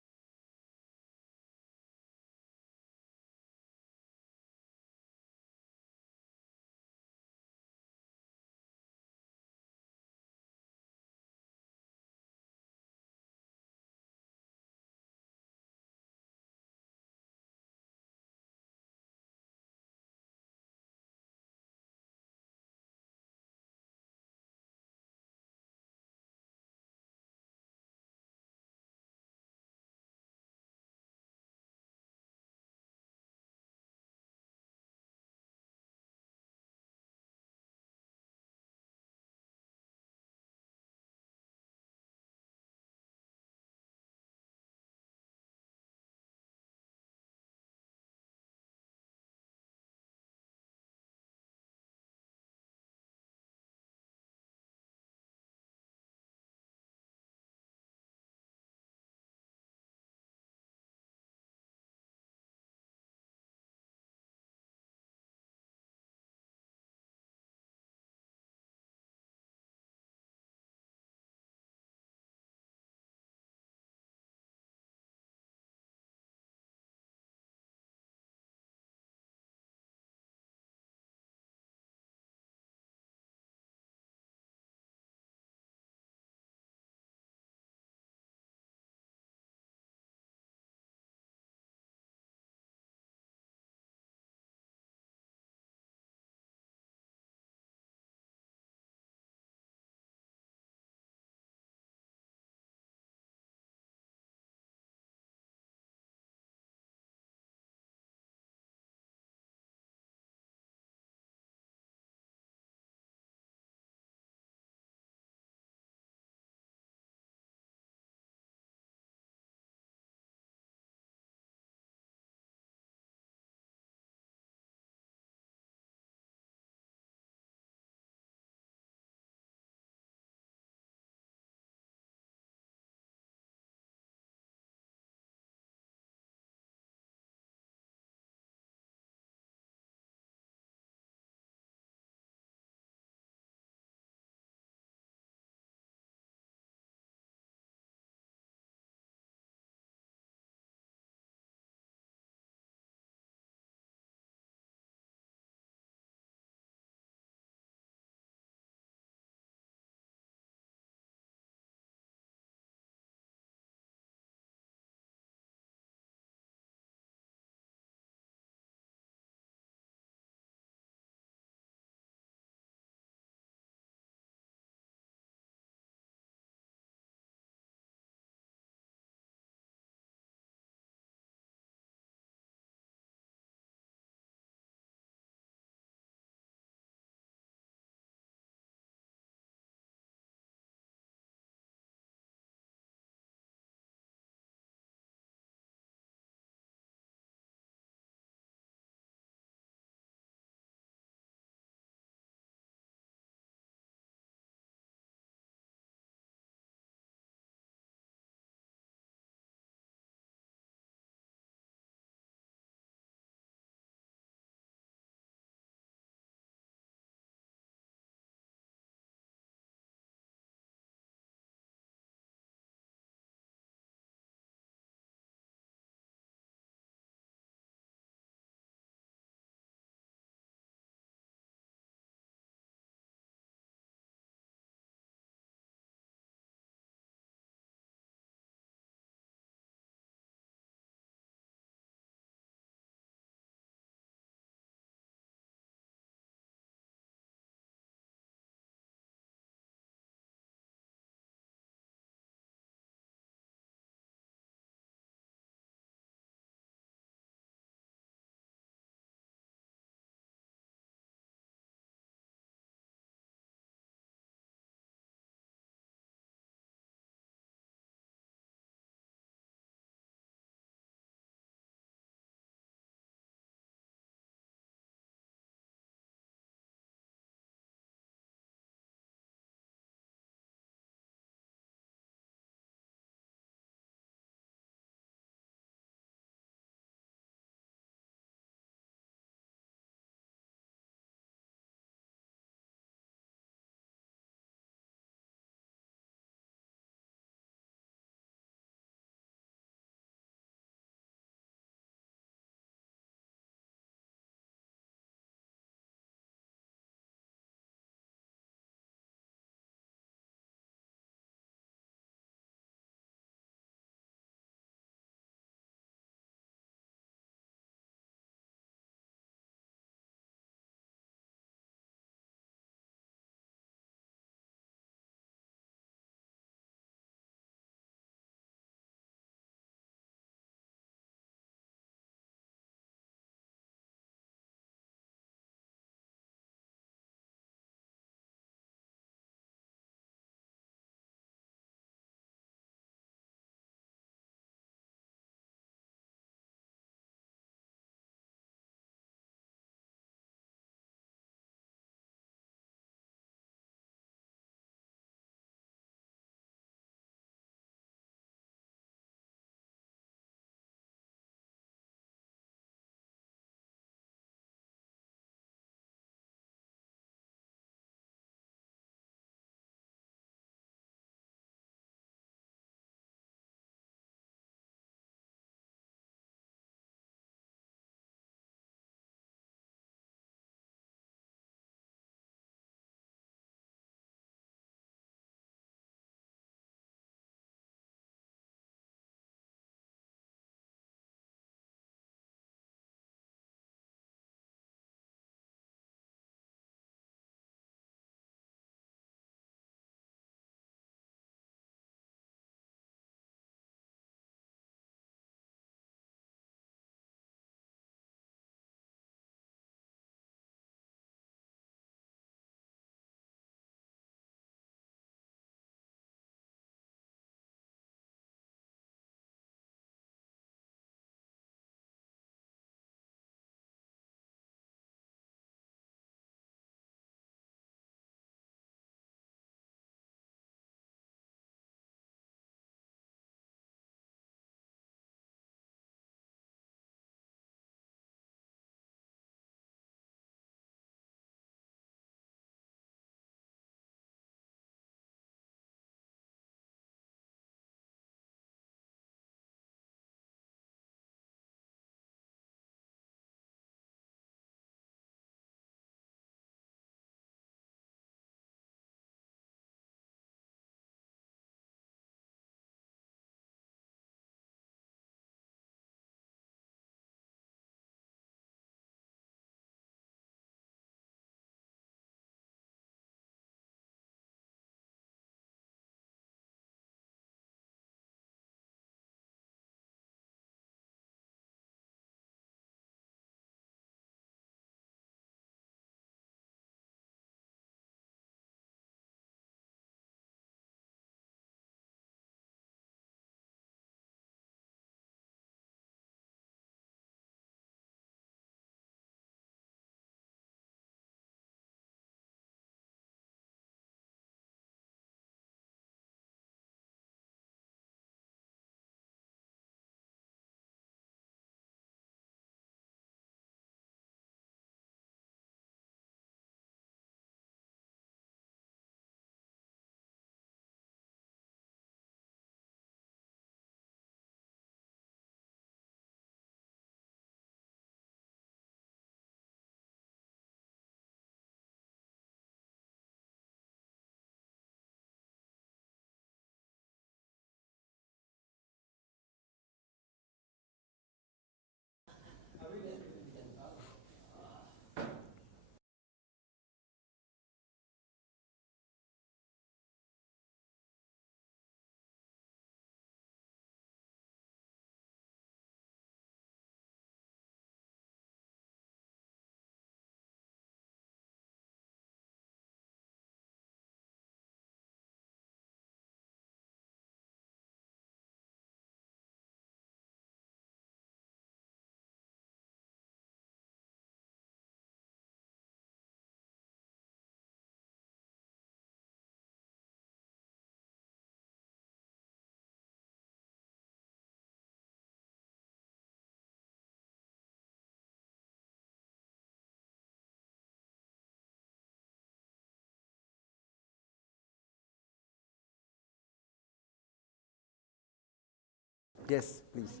Yes, please.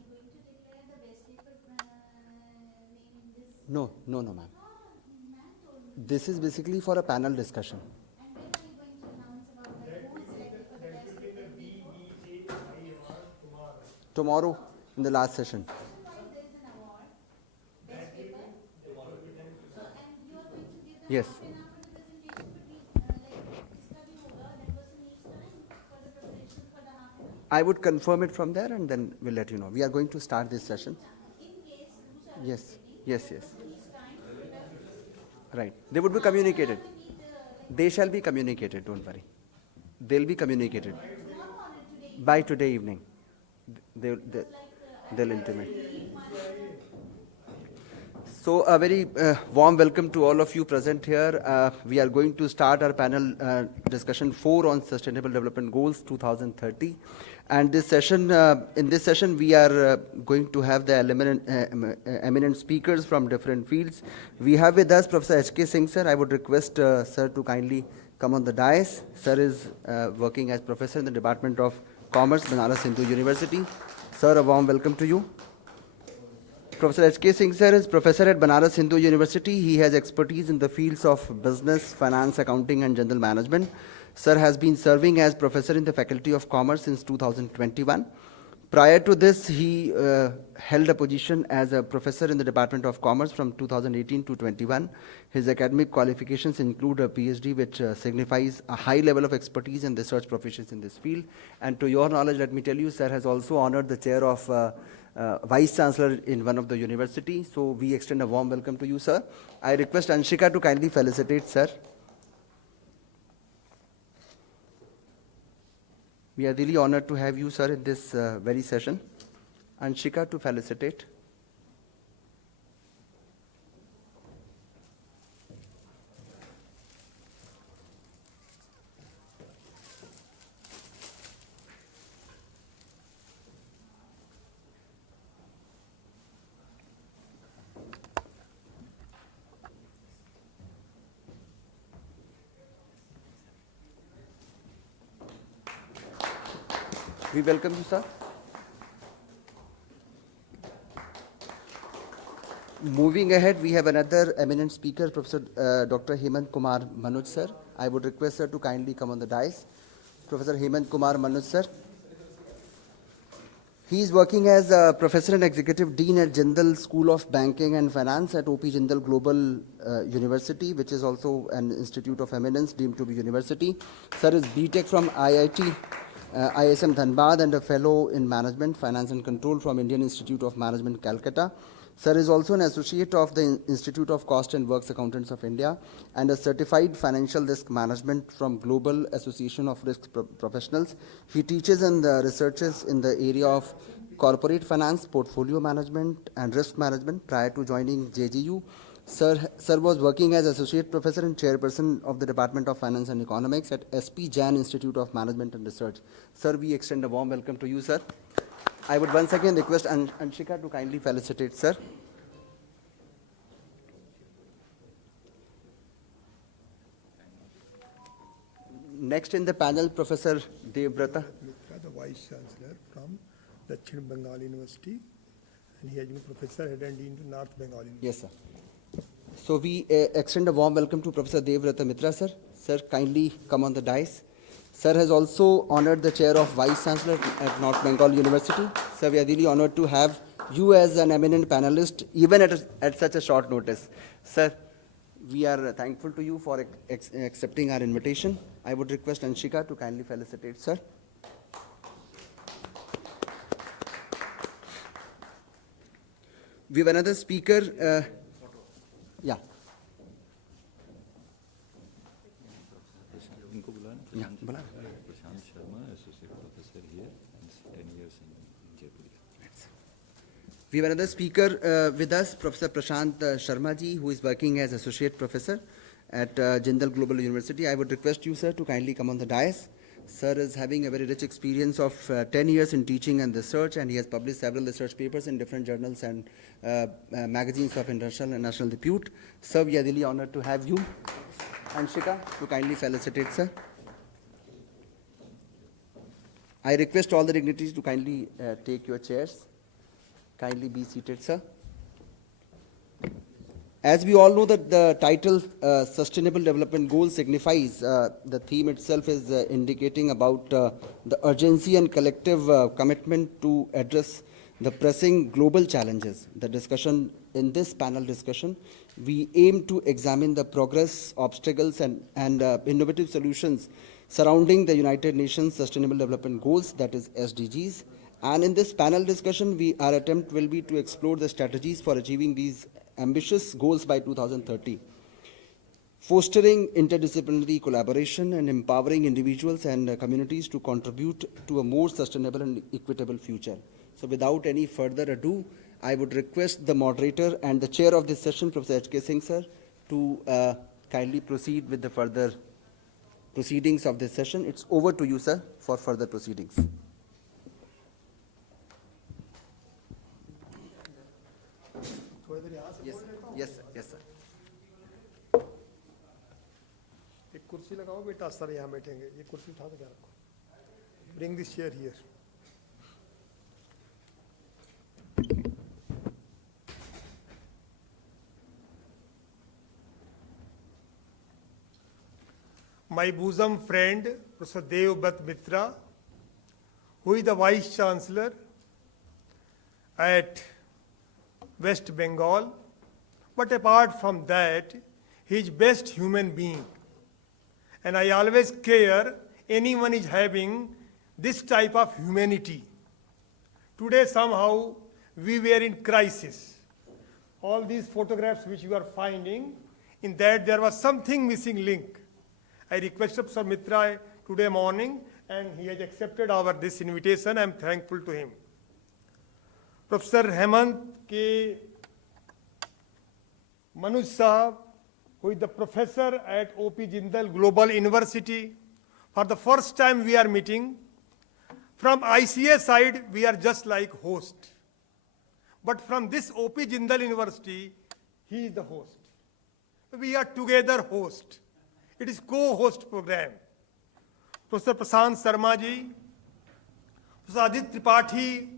No, ma'am. This is basically for a panel discussion. Tomorrow, in the last session. Yes. I would confirm it from there and then we'll let you know. We are going to start this session. Yes. Right. They would be communicated. They shall be communicated, don't worry. They'll be communicated. By today evening. They'll intimate. So a very warm welcome to all of you present here. We are going to start our panel discussion 4 on Sustainable Development Goals 2030. And this session, in this session, we are going to have the eminent speakers from different fields. We have with us Professor H.K. Singh, sir. I would request sir to kindly come on the dais. Sir is working as professor in the Department of Commerce, Banaras Hindu University. Sir, a warm welcome to you. Professor H.K. Singh, sir, is professor at Banaras Hindu University. He has expertise in the fields of business, finance, accounting, and general management. Sir has been serving as professor in the Faculty of Commerce since 2021. Prior to this, he held a position as a professor in the Department of Commerce from 2018 to 21. His academic qualifications include a PhD, which signifies a high level of expertise and research proficiency in this field. And to your knowledge, let me tell you, sir has also honored the chair of Vice Chancellor in one of the universities. So we extend a warm welcome to you, sir. I request Anshika to kindly felicitate, sir. We are really honored to have you, sir, in this very session. Anshika to felicitate. We welcome you, sir. Moving ahead, we have another eminent speaker, Professor Dr. Hemant Kumar Manoj, sir. I would request sir to kindly come on the dais. Professor Hemant Kumar Manoj, sir. He is working as a professor and executive dean at Jindal School of Banking and Finance at OP Jindal Global University, which is also an institute of eminence deemed to be university. Sir is BTech from IIT. ISM Dhanbad and a fellow in management, finance and control from Indian Institute of Management, Calcutta. Sir is also an associate of the Institute of Cost and Works Accountants of India and a certified financial risk management from Global Association of Risk Professionals. He teaches and researches in the area of corporate finance, portfolio management and risk management. Prior to joining JGU, Sir was working as Associate Professor and Chairperson of the Department of Finance and Economics at SP Jain Institute of Management and Research. Sir, we extend a warm welcome to you, sir. I would once again request Anshika to kindly felicitate, sir. Next in the panel, Professor Devbrata. The Vice Chancellor from Dakhin Bengal University, and he has been Professor Head and Dean to North Bengal University. Yes, sir. So we extend a warm welcome to Professor Devbrata Mitra, sir. Sir, kindly come on the dais. Sir has also honored the chair of Vice Chancellor at North Bengal University. Sir, we are really honored to have you as an eminent panelist, even at such a short notice. Sir, we are thankful to you for accepting our invitation. I would request Anshika to kindly felicitate, sir. We have another speaker. Yeah. Yeah, Prashant Sharma, associate professor here, and 10 years in Jaipur. We have another speaker with us, Professor Prashant Sharma ji, who is working as associate professor at Jindal Global University. I would request you, sir, to kindly come on the dais. Sir is having a very rich experience of 10 years in teaching and research, and he has published several research papers in different journals and magazines of international and national repute. Sir, we are really honored to have you. Anshika, to kindly felicitate, sir. I request all the dignitaries to kindly take your chairs. Kindly be seated, sir. As we all know that the title Sustainable Development Goals signifies, the theme itself is indicating about the urgency and collective commitment to address the pressing global challenges. The discussion in this panel discussion, we aim to examine the progress, obstacles and innovative solutions surrounding the United Nations Sustainable Development Goals, that is SDGs. And in this panel discussion, our attempt will be to explore the strategies for achieving these ambitious goals by 2030, fostering interdisciplinary collaboration and empowering individuals and communities to contribute to a more sustainable and equitable future. So without any further ado, I would request the moderator and the chair of this session, Professor H.K. Singh, sir, to kindly proceed with the further proceedings of this session. It's over to you, sir, for further proceedings. Yes, sir. Yes, sir. एक कुर्सी लगाओ बेटा, sir यहाँ बैठेंगे. ये कुर्सी उठा के रखो. Bring this chair here. My bosom friend, Professor Devbrat Mitra, who is the Vice Chancellor at West Bengal, but apart from that, he is best human being. And I always care anyone is having this type of humanity. Today somehow we were in crisis. All these photographs which you are finding, in that there was something missing link. I requested Professor Mitra today morning and he has accepted this invitation. I am thankful to him. Professor Hemant K. Manoj Sahab, who is the professor at O.P. Jindal Global University. For the first time we are meeting. From ICA side, we are just like host. But from this O.P. Jindal University, he is the host. We are together host. It is co-host program. Professor Prashant Sharma ji, Professor Ajit Tripathi,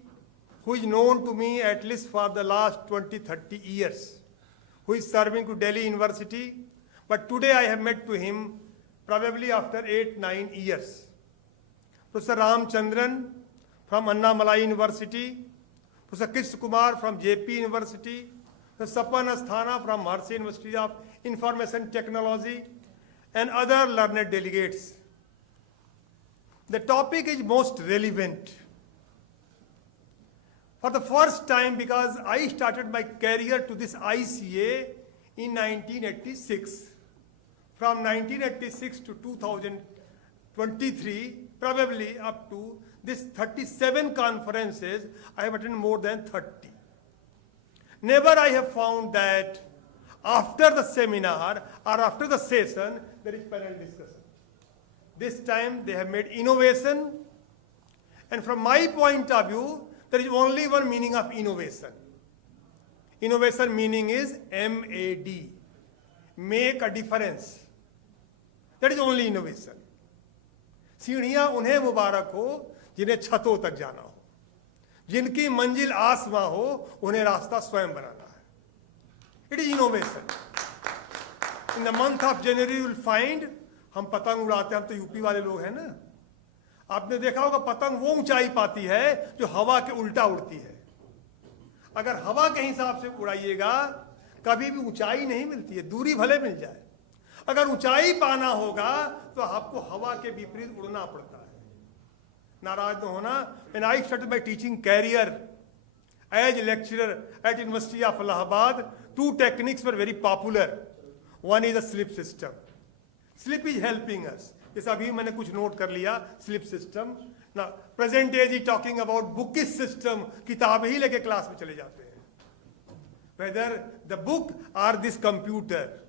who is known to me at least for the last 20-30 years, who is serving to Delhi University, but today I have met to him probably after 8-9 years. Professor Ramchandran from Annamalai University, Professor Krishna Kumar from JP University, Professor Sapan Asthana from Maharishi University of Information Technology, and other learned delegates. The topic is most relevant. For the first time, because I started my career to this ICA in 1986. From 1986 to 2023, probably up to this 37 conferences, I have attended more than 30. Never I have found that after the seminar or after the session, there is panel discussion. This time they have made innovation, and from my point of view, there is only one meaning of innovation. Innovation meaning is MAD, make a difference. That is only innovation. सीढ़ियां उन्हें मुबारक हो जिन्हें छतों तक जाना हो, जिनकी मंजिल आसमां हो, उन्हें रास्ता स्वयं बनाना है. It is innovation. In the month of January you will find हम पतंग उड़ाते हैं. हम तो यूपी वाले लोग हैं ना. आपने देखा होगा पतंग वो ऊंचाई पाती है जो हवा के उल्टा उड़ती है. अगर हवा के हिसाब से उड़ाइएगा कभी भी ऊंचाई नहीं मिलती है, दूरी भले मिल जाए. अगर ऊंचाई पाना होगा तो आपको हवा के विपरीत उड़ना पड़ता है. नाराज न होना. And I started my teaching career as a lecturer at University of Allahabad. Two techniques were very popular. One is the slip system. Slip is helping us. जैसे अभी मैंने कुछ नोट कर लिया स्लिप सिस्टम. ना present age is talking about bookish system. किताब ही लेके क्लास में चले जाते हैं. Whether the book are this computer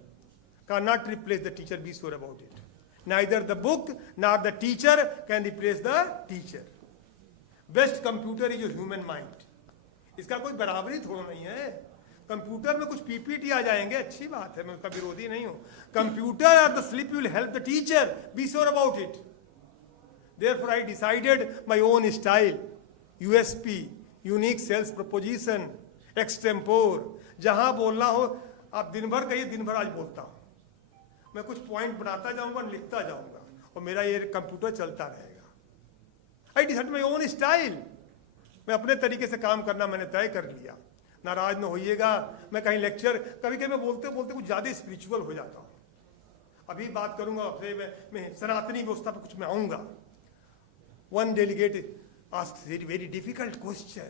cannot replace the teacher, be sure about it. Neither the book nor the teacher can replace the teacher. Best computer is your human mind. इसका कोई बराबरी थोड़ा नहीं है. कंप्यूटर में कुछ PPT आ जाएंगे, अच्छी बात है, मैं उसका विरोधी नहीं हूं. कंप्यूटर और the slip will help the teacher, be sure about it. Therefore, I decided my own style, USP, unique sales proposition, extempore. जहां बोलना हो आप दिन भर कहिए, दिन भर आज बोलता हूं मैं, कुछ पॉइंट बनाता जाऊंगा, लिखता जाऊंगा और मेरा ये कंप्यूटर चलता रहेगा. I decide my own style. मैं अपने तरीके से काम करना मैंने तय कर लिया. नाराज न होइएगा, मैं कहीं लेक्चर कभी कभी मैं बोलते बोलते कुछ ज़्यादा स्पिरिचुअल हो जाता हूँ. अभी बात करूंगा आपसे, मैं सनातनी व्यवस्था पर कुछ मैं आऊँगा. One delegate asked very difficult question,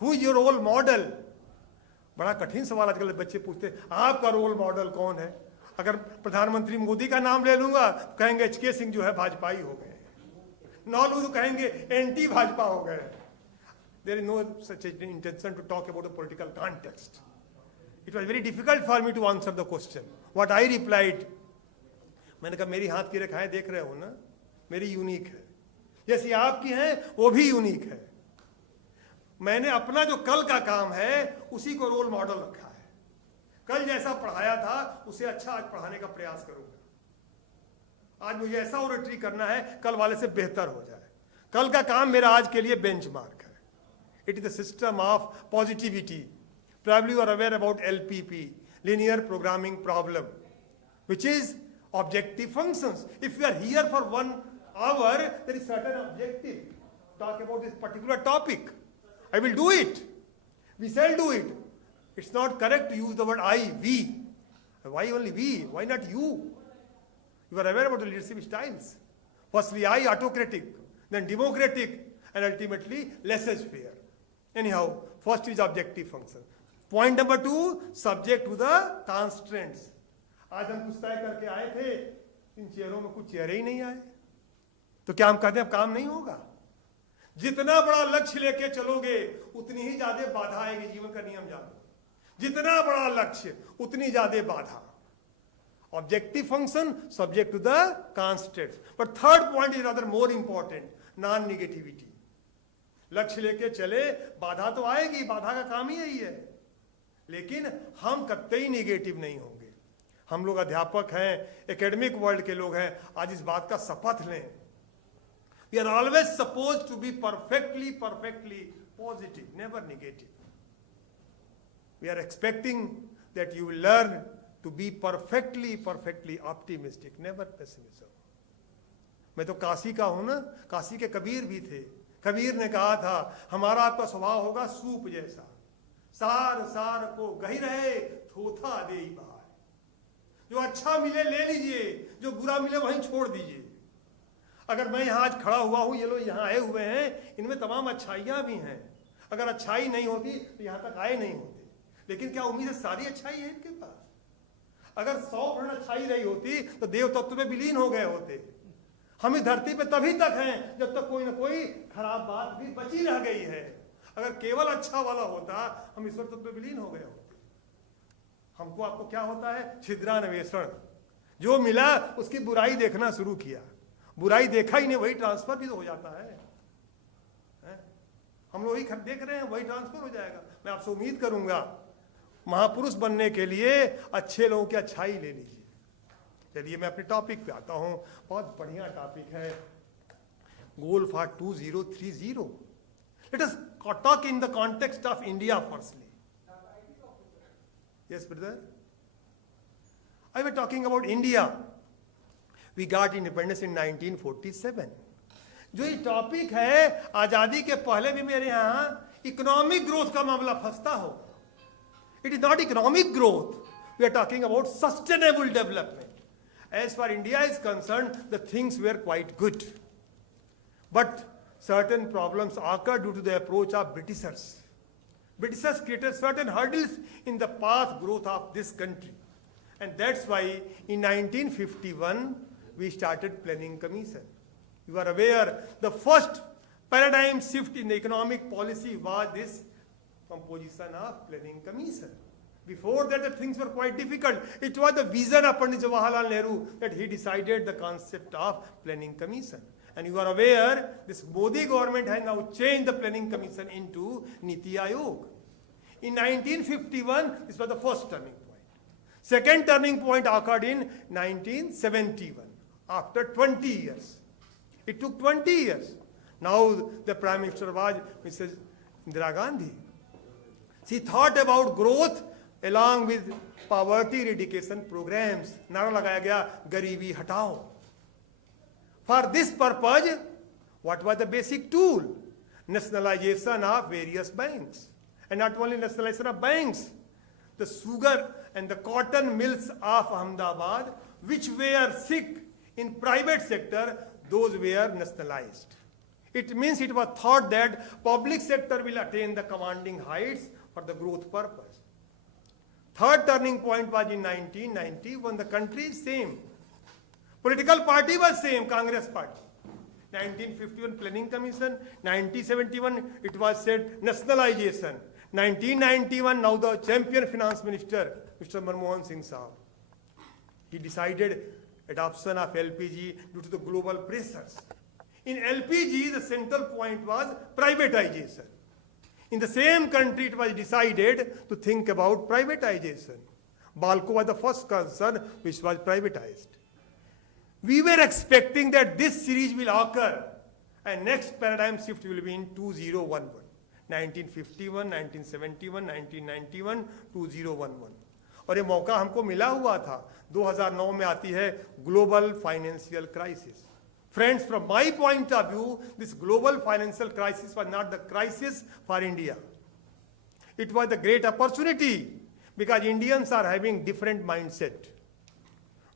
who is your role model. बड़ा कठिन सवाल आजकल बच्चे पूछते हैं, आपका रोल मॉडल कौन है. अगर प्रधानमंत्री मोदी का नाम ले लूंगा कहेंगे एचके सिंह जो है भाजपाई हो गए, न लूँ तो कहेंगे एंटी भाजपा हो गए. There is no such intention to talk about the political context. It was very difficult for me to answer the question. What I replied, मैंने कहा मेरी हाथ की रेखाएं देख रहे हो ना, मेरी यूनिक है, जैसी आपकी हैं वो भी यूनिक है. मैंने अपना जो कल का काम है उसी को रोल मॉडल रखा है. कल जैसा पढ़ाया था उसे अच्छा आज पढ़ाने का प्रयास करूंगा. आज मुझे ऐसा ओरेटरी करना है कल वाले से बेहतर हो जाए. कल का काम मेरा आज के लिए बेंचमार्क है. It is a system of positivity. Probably you are aware about LPP, linear programming problem, which is objective functions. If you are here for 1 hour, there is certain objective. Talk about this particular topic. I will do it. We shall do it. It's not correct to use the word I, we. Why only we? Why not you? You are aware about the leadership styles. Firstly, I, autocratic, then democratic, and ultimately laissez-faire. Anyhow, first is objective function. Point number 2, subject to the constraints. आज हम कुछ तय करके आए थे, इन चेहरों में कुछ चेहरे ही नहीं आए, तो क्या हम कहते हैं अब काम नहीं होगा. जितना बड़ा लक्ष्य लेके चलोगे उतनी ही ज्यादा बाधा आएगी. जीवन का नियम जानो, जितना बड़ा लक्ष्य उतनी ज्यादा बाधा. Objective function subject to the constraints. But third point is rather more important, non-negativity. लक्ष्य लेके चले, बाधा तो आएगी, बाधा का काम ही यही है, लेकिन हम कतई निगेटिव नहीं होंगे. हम लोग अध्यापक हैं, एकेडमिक वर्ल्ड के लोग हैं, आज इस बात का शपथ लें. We are always suppose to be perfectly positive, never negative. We are expecting that you will learn to be perfectly optimistic, never pessimism. मैं तो काशी का हूं ना, काशी के कबीर भी थे. कबीर ने कहा था हमारा आपका स्वभाव होगा सूप जैसा, सार सार को गही रहे थोथा दे बहार. जो अच्छा मिले ले लीजिए, जो बुरा मिले वहीं छोड़ दीजिए. अगर मैं यहाँ आज खड़ा हुआ हूँ, ये लोग यहाँ आए हुए हैं, इनमें तमाम अच्छाइयाँ भी हैं. अगर अच्छाई नहीं होती तो यहाँ तक आए नहीं होते. लेकिन क्या उम्मीद है सारी अच्छाई है इनके पास? अगर 100% अच्छाई रही होती तो देव तत्व में विलीन हो गए होते. हम इस धरती पे तभी तक हैं जब तक कोई ना कोई खराब बात भी बची रह गई है. अगर केवल अच्छा वाला होता हम ईश्वर तत्व में विलीन हो गए होते. हमको आपको क्या होता है? छिद्रान्वेषण. जो मिला उसकी बुराई देखना शुरू किया, बुराई देखा ही नहीं, वही ट्रांसफर भी तो हो जाता है. हम लोग वही देख रहे हैं, वही ट्रांसफर हो जाएगा. मैं आपसे उम्मीद करूंगा महापुरुष बनने के लिए अच्छे लोगों की अच्छाई ले लीजिए. चलिए मैं अपने टॉपिक पे आता हूं. बहुत बढ़िया टॉपिक है, goal for 2030. Let us talk in the context of India firstly. Yes brother, I was talking about India. We got independence in 1947. जो ये टॉपिक है, आजादी के पहले भी मेरे यहां इकोनॉमिक ग्रोथ का मामला फंसता हो. It is not economic growth, we are talking about sustainable development. As far India is concerned, the things were quite good. But certain problems occurred due to the approach of Britishers. Britishers created certain hurdles in the path growth of this country. And that's why in 1951, we started Planning Commission. You are aware, the first paradigm shift in the economic policy was this composition of Planning Commission. Before that, the things were quite difficult. It was the vision of Pandit Jawaharlal Nehru that he decided the concept of Planning Commission. And you are aware, this Modi government has now changed the Planning Commission into Niti Aayog. In 1951, this was the first turning point. Second turning point occurred in 1971, after 20 years. It took 20 years. Now the Prime Minister was Mrs. Indira Gandhi. She thought about growth along with poverty eradication programs. नारा लगाया गया गरीबी हटाओ. For this purpose, what was the basic tool? Nationalization of various banks. And not only nationalization of banks, the sugar and the cotton mills of Ahmedabad, which were sick in private sector, those were nationalized. It means it was thought that public sector will attain the commanding heights for the growth purpose. Third turning point was in 1990 when the country is same. Political party was same, Congress party. 1951 Planning Commission, 1971 it was said nationalization. 1991 now the champion finance minister, Mr. Manmohan Singh Saab. He decided adoption of LPG due to the global pressures. In LPG, the central point was privatization. In the same country, it was decided to think about privatization. Balco was the first concern which was privatized. We were expecting that this series will occur and next paradigm shift will be in 2011. 1951, 1971, 1991, 2011. और ये मौका हमको मिला हुआ था. 2009 में आती है global financial crisis. Friends, from my point of view, this global financial crisis was not the crisis for India. It was the great opportunity because Indians are having different mindset.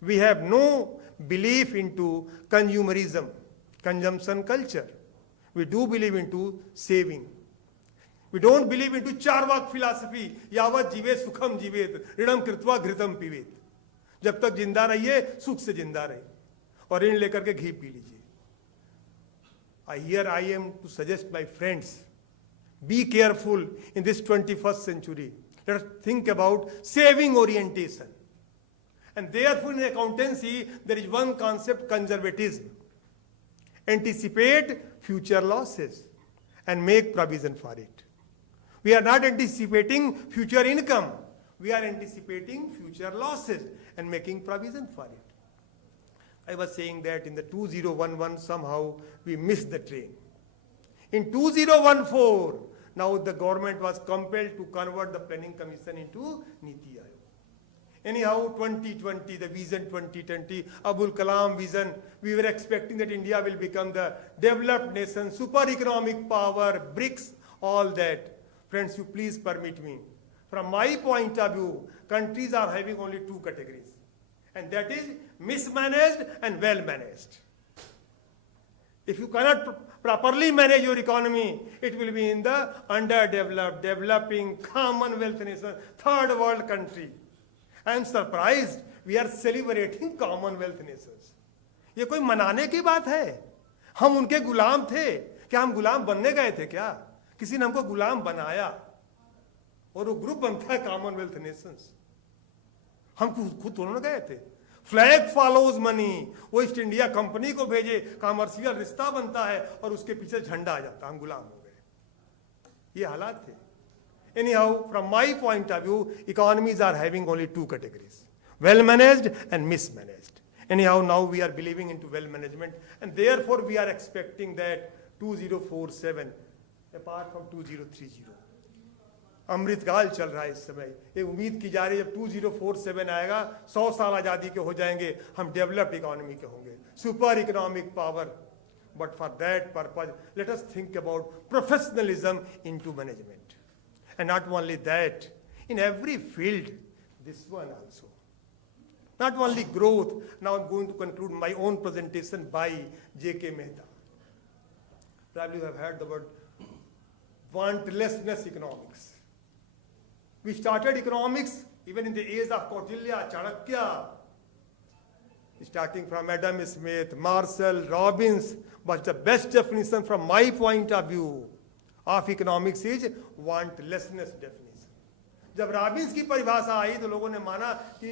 We have no belief into consumerism, consumption culture. We do believe into saving. We don't believe into Charvak philosophy, यावत जीवे सुखम जीवेत, ऋणम कृत्वा घृतम पीवेत. जब तक जिंदा रहिए, सुख से जिंदा रहिए. और ऋण लेकर के घी पी लीजिए. Here I am to suggest my friends, be careful in this 21st century. Let us think about saving orientation. And therefore in accountancy, there is one concept, conservatism. Anticipate future losses and make provision for it. We are not anticipating future income. We are anticipating future losses and making provision for it. I was saying that in the 2011 somehow we missed the train. In 2014, now the government was compelled to convert the Planning Commission into Niti Aayog. Anyhow, 2020, the Vision 2020, Abul Kalam vision, we were expecting that India will become the developed nation, super economic power, BRICS, all that. Friends, you please permit me. From my point of view, countries are having only two categories. And that is mismanaged and well managed. If you cannot properly manage your economy, it will be in the underdeveloped, developing, Commonwealth nation, third world country. I am surprised we are celebrating Commonwealth nations. ये कोई मनाने की बात है? हम उनके गुलाम थे. क्या हम गुलाम बनने गए थे क्या? किसी ने हमको गुलाम बनाया और वो ग्रुप बनता है कॉमनवेल्थ नेशंस. हम खुद थोड़ा गए थे. फ्लैग फॉलोज मनी, वो ईस्ट इंडिया कंपनी को भेजे, कॉमर्शियल रिश्ता बनता है और उसके पीछे झंडा आ जाता, हम गुलाम हो गए. ये हालात थे. Anyhow, from my point of view, economies are having only two categories, well managed and mismanaged. Anyhow, now we are believing into well management and therefore we are expecting that 2047 apart from 2030. अमृत काल चल रहा है इस समय. ये उम्मीद की जा रही है जब 2047 आएगा, 100 साल आज़ादी के हो जाएंगे, हम डेवलप्ड इकोनॉमी के होंगे, super economic power. But for that purpose, let us think about professionalism into management. And not only that, in every field, this one also. Not only growth, now I'm going to conclude my own presentation by J.K. Mehta. Probably you have heard the word wantlessness economics. We started economics even in the age of Kautilya, Chanakya, starting from Adam Smith, Marshall, Robbins, but the best definition from my point of view of economics is wantlessness definition. जब Robins की परिभाषा आई तो लोगों ने माना कि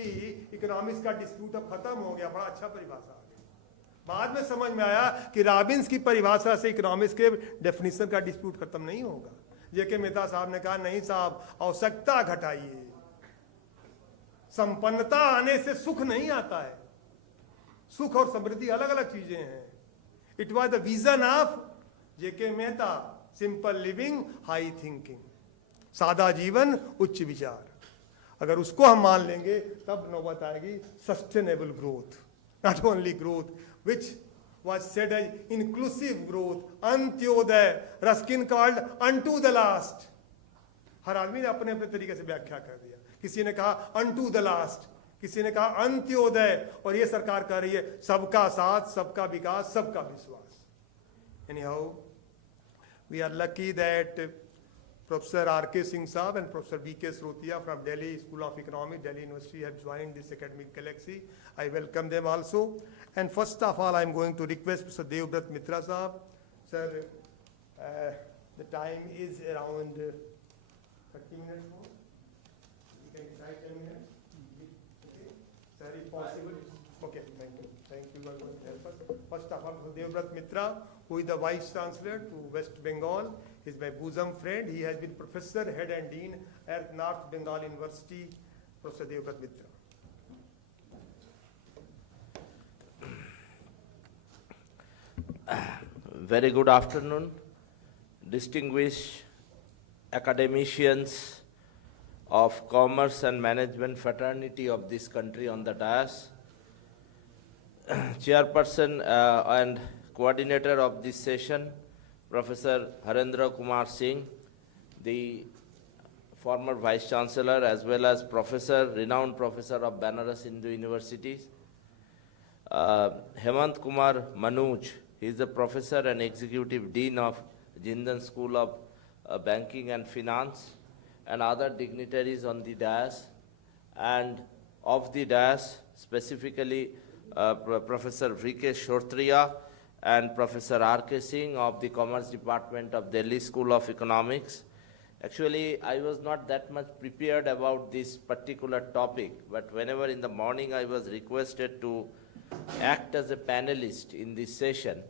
economics का dispute अब खत्म हो गया, बड़ा अच्छा परिभाषा आ गया. बाद में समझ में आया कि रॉबिन्स की परिभाषा से इकोनॉमिक्स के डेफिनेशन का डिस्प्यूट खत्म नहीं होगा. जेके मेहता साहब ने कहा नहीं साहब, आवश्यकता घटाइए. संपन्नता आने से सुख नहीं आता है. सुख और समृद्धि अलग अलग चीजें हैं. It was the vision of J.K. Mehta, simple living, high thinking. सादा जीवन, उच्च विचार. अगर उसको हम मान लेंगे तब नौबत आएगी sustainable growth. Not only growth, which was said as inclusive growth, Antyodaya. Ruskin called unto the last. हर आदमी ने अपने अपने तरीके से व्याख्या कर दिया. किसी ने कहा unto the last, किसी ने कहा अंत्योदय, और ये सरकार कह रही है सबका साथ, सबका विकास, सबका विश्वास. Anyhow, we are lucky that Professor R.K. Singh Saab and Professor V.K. Srotia from Delhi School of Economics, Delhi University have joined this academic galaxy. I welcome them also. And first of all, I am going to request Professor Devbrat Mitra Saab. Sir, the time is around 30 minutes more. You can decide 10 minutes. Okay. Sir, if possible. Okay, thank you. Thank you very much. Help us. First of all, Professor Devbrat Mitra, who is the Vice Chancellor to West Bengal, is my bosom friend. He has been Professor, Head and Dean at North Bengal University. Professor Devbrat Mitra. Very good afternoon, distinguished academicians of commerce and management fraternity of this country on the dais, chairperson and coordinator of this session, Professor Harendra Kumar Singh, the former Vice Chancellor as well as professor, renowned professor of Banaras Hindu University, Hemant Kumar Manoj, he is the professor and executive dean of Jindal School of Banking and Finance, and other dignitaries on the dais, and of the dais, specifically Professor V.K. Shrotria and Professor R.K. Singh of the Commerce Department of Delhi School of Economics. Actually, I was not that much prepared about this particular topic, but whenever in the morning I was requested to act as a panelist in this session,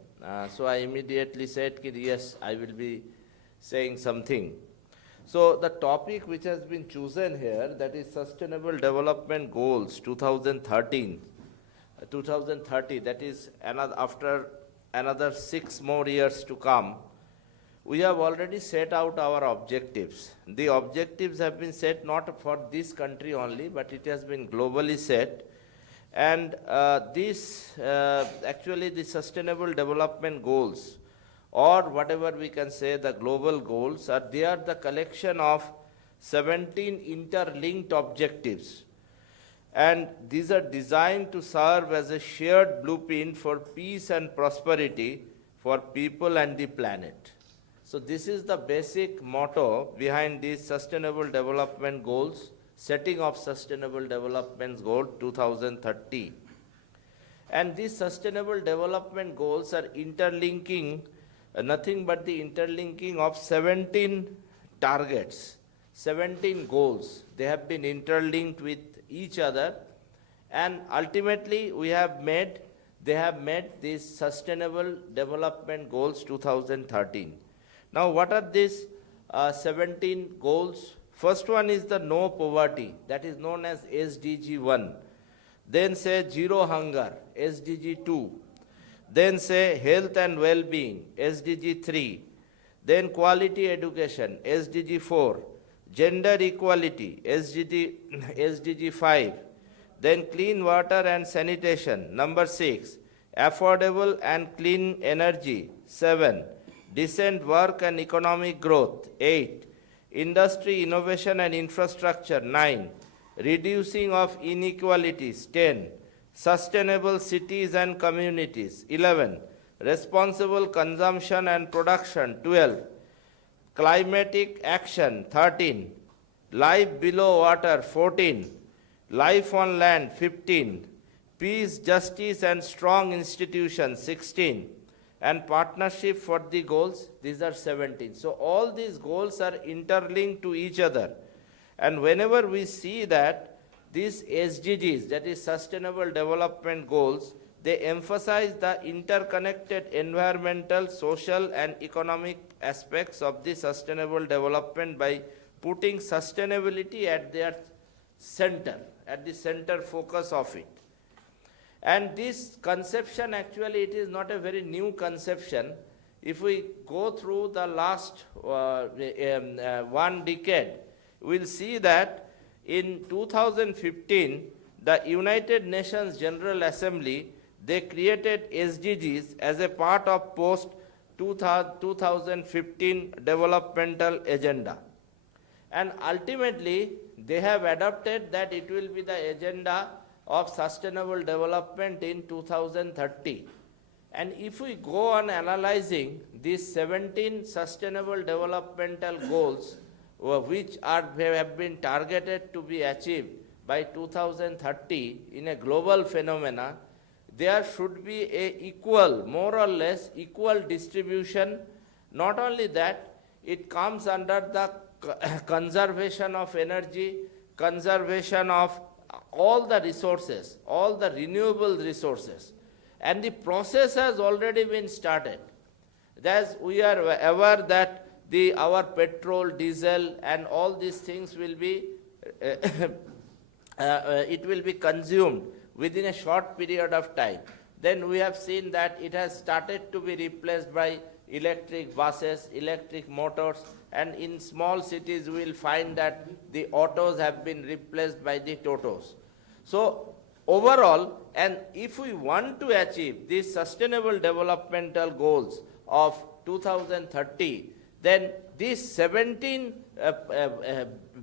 so I immediately said, yes, I will be saying something. So the topic which has been chosen here, that is Sustainable Development Goals 2030, that is after another 6 more years to come. We have already set out our objectives. The objectives have been set not for this country only, but it has been globally set. And actually the Sustainable Development Goals, or whatever we can say the global goals, they are the collection of 17 interlinked objectives. And these are designed to serve as a shared blueprint for peace and prosperity for people and the planet. So this is the basic motto behind these Sustainable Development Goals, setting of Sustainable Development Goal 2030. And these Sustainable Development Goals are interlinking, nothing but the interlinking of 17 targets, 17 goals. They have been interlinked with each other, and ultimately they have met these Sustainable Development Goals 2013. Now what are these 17 goals? First one is the no poverty, that is known as SDG 1. Then say zero hunger, SDG 2. Then say health and well-being, SDG 3. Then quality education, SDG 4. Gender equality, SDG 5. Then clean water and sanitation, number 6. Affordable and clean energy, 7. Decent work and economic growth, 8. Industry, innovation and infrastructure, 9. Reducing of inequalities, 10. Sustainable cities and communities, 11. Responsible consumption and production, 12. Climatic action, 13. Life below water, 14. Life on land, 15. Peace, justice and strong institutions, 16. And partnership for the goals, these are 17. So all these goals are interlinked to each other. And whenever we see that these SDGs, that is Sustainable Development Goals, they emphasize the interconnected environmental, social and economic aspects of the sustainable development by putting sustainability at their center, at the center focus of it. And this conception, actually, it is not a very new conception. If we go through the last 1 decade, we'll see that in 2015, the United Nations General Assembly, they created SDGs as a part of post-2015 developmental agenda. And ultimately, they have adopted that it will be the agenda of sustainable development in 2030. And if we go on analyzing these 17 sustainable developmental goals, which have been targeted to be achieved by 2030 in a global phenomena, there should be a equal, more or less equal distribution. Not only that, it comes under the conservation of energy, conservation of all the resources, all the renewable resources. And the process has already been started. As we are aware that our petrol, diesel, and all these things will be, it will be consumed within a short period of time. Then we have seen that it has started to be replaced by electric buses, electric motors, and in small cities we will find that the autos have been replaced by the totos. So overall, and if we want to achieve these sustainable developmental goals of 2030, then these 17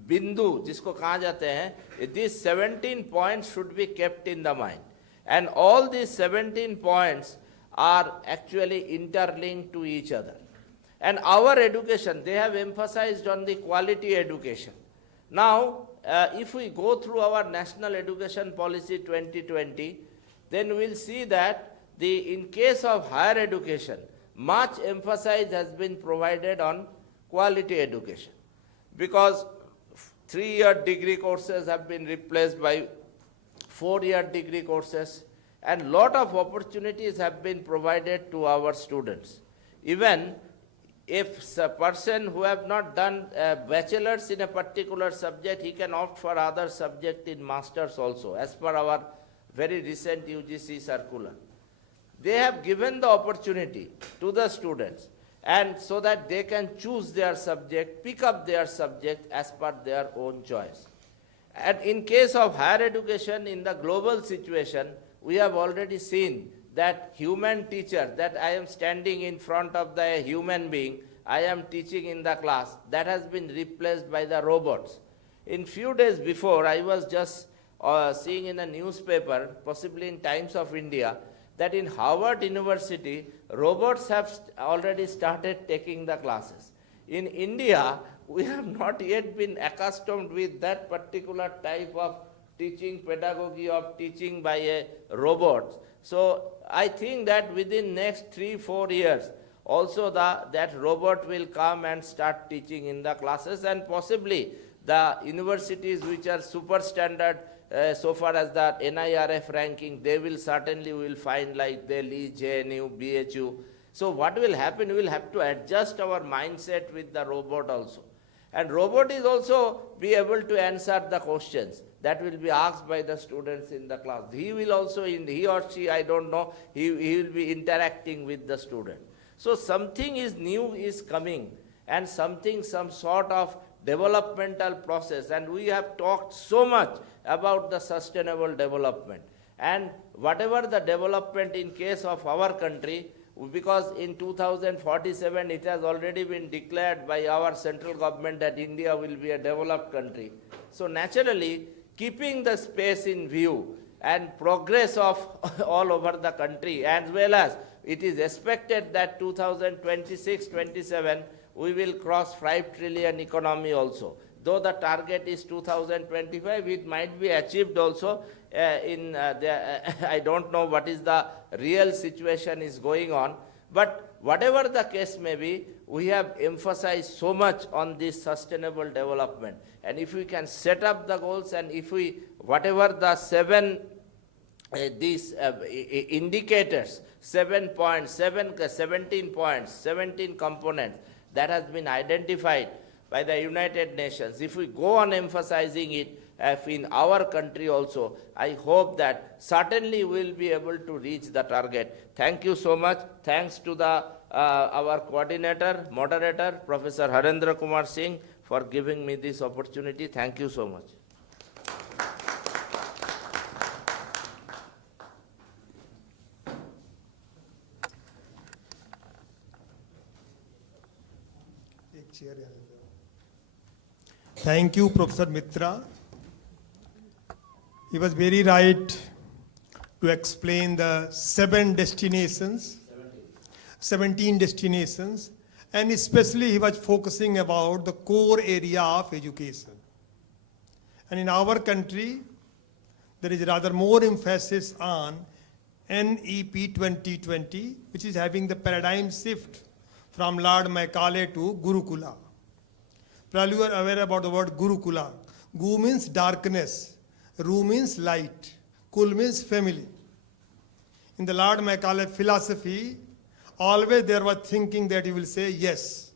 bindu, जिसको कहा जाते हैं, these 17 points should be kept in the mind. And all these 17 points are actually interlinked to each other. And our education, they have emphasized on the quality education. Now, if we go through our National Education Policy 2020, then we'll see that in case of higher education, much emphasis has been provided on quality education. Because 3-year degree courses have been replaced by 4-year degree courses, and lot of opportunities have been provided to our students. Even if a person who have not done a bachelor's in a particular subject, he can opt for other subject in master's also, as per our very recent UGC circular. They have given the opportunity to the students, and so that they can choose their subject, pick up their subject as per their own choice. And in case of higher education, in the global situation, we have already seen that human teacher, that I am standing in front of the human being, I am teaching in the class, that has been replaced by the robots. In few days before, I was just seeing in a newspaper, possibly in Times of India, that in Harvard University, robots have already started taking the classes. In India, we have not yet been accustomed with that particular type of teaching pedagogy of teaching by a robot. So I think that within next 3-4 years, also that robot will come and start teaching in the classes, and possibly the universities which are super standard so far as the NIRF ranking, they will certainly will find like Delhi, JNU, BHU. So what will happen, we will have to adjust our mindset with the robot also. And robot is also be able to answer the questions that will be asked by the students in the class. He will also, he or she, I don't know, he will be interacting with the student. So something is new is coming, and some sort of developmental process. And we have talked so much about the sustainable development. And whatever the development in case of our country, because in 2047 it has already been declared by our central government that India will be a developed country. So naturally, keeping the space in view and progress of all over the country, as well as it is expected that 2026-27 we will cross 5 trillion economy also. Though the target is 2025, it might be achieved also I don't know what is the real situation is going on. But whatever the case may be, we have emphasized so much on this sustainable development. And if we can set up the goals, and if we, whatever the 7 indicators, 17 points, 17 components that has been identified by the United Nations, if we go on emphasizing it, if in our country also, I hope that certainly we'll be able to reach the target. Thank you so much. Thanks to the our coordinator, moderator, Professor Harendra Kumar Singh, for giving me this opportunity. Thank you so much. Thank you, Professor Mitra. He was very right to explain the 17 destinations, and especially he was focusing about the core area of education. And in our country, there is rather more emphasis on NEP 2020, which is having the paradigm shift from Lord Macaulay to Gurukula. Probably you are aware about the word Gurukula. Gu means darkness, Ru means light, Kul means family. In the Lord Macaulay philosophy, always there was thinking that you will say yes.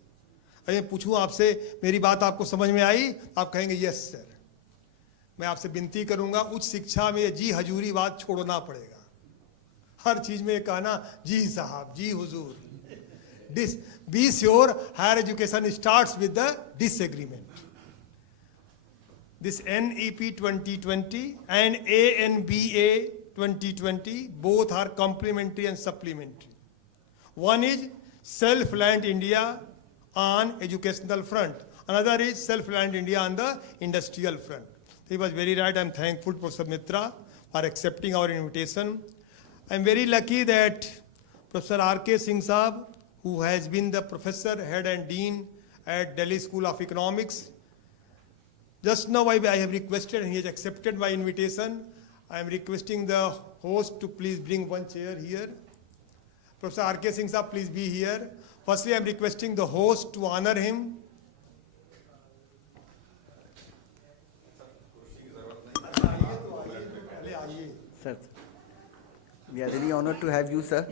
अगर पूछूं आपसे मेरी बात आपको समझ में आई, आप कहेंगे yes sir. मैं आपसे विनती करूंगा उच्च शिक्षा में जी हजूरी बात छोड़ना पड़ेगा. हर चीज में कहना जी साहब, जी हुजूर. Be sure higher education starts with the disagreement. This NEP 2020 and ANBA 2020 both are complementary and supplementary. One is self-reliant India on educational front. Another is self-reliant India on the industrial front. He was very right. I'm thankful to Professor Mitra for accepting our invitation. I'm very lucky that Professor R.K. Singh Saab, who has been the professor, head and dean at Delhi School of Economics. Just now I have requested and he has accepted my invitation. I am requesting the host to please bring one chair here. Professor R.K. Singh Saab, please be here. Firstly, I am requesting the host to honor him. Sir, we are really honored to have you, sir.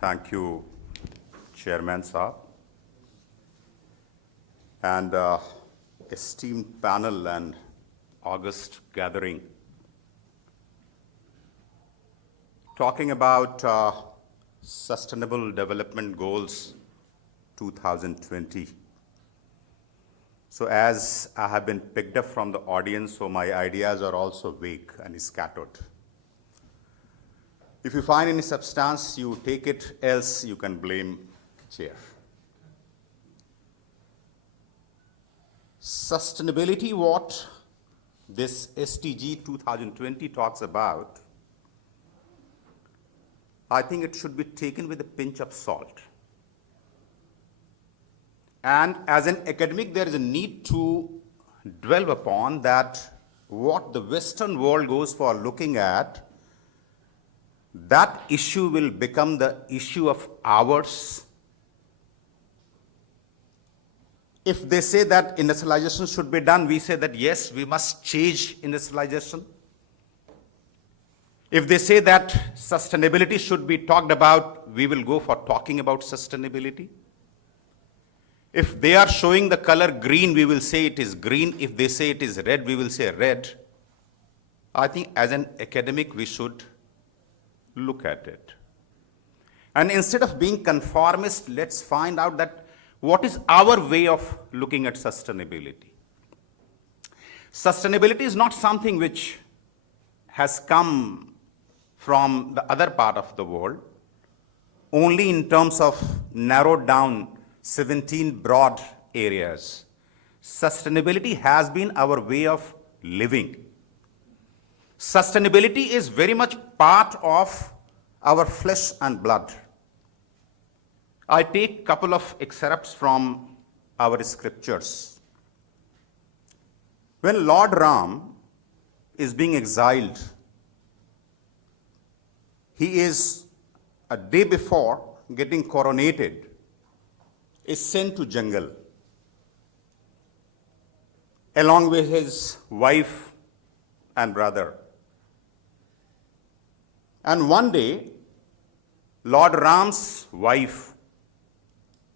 Thank you, Chairman Saab, and esteemed panel and august gathering. Talking about Sustainable Development Goals 2020. So as I have been picked up from the audience, so my ideas are also vague and scattered. If you find any substance, you take it, else you can blame chair. Sustainability, what this SDG 2020 talks about, I think it should be taken with a pinch of salt. And as an academic, there is a need to dwell upon that what the Western world goes for looking at, that issue will become the issue of ours. If they say that industrialization should be done, we say that yes, we must change industrialization. If they say that sustainability should be talked about, we will go for talking about sustainability. If they are showing the color green, we will say it is green. If they say it is red, we will say red. I think as an academic, we should look at it. And instead of being conformist, let's find out that what is our way of looking at sustainability. Sustainability is not something which has come from the other part of the world. only in terms of narrowed down 17 broad areas. Sustainability has been our way of living. Sustainability is very much part of our flesh and blood. I take a couple of excerpts from our scriptures. When Lord Ram is being exiled, he is a day before getting coronated, is sent to jungle along with his wife and brother. And one day, Lord Ram's wife,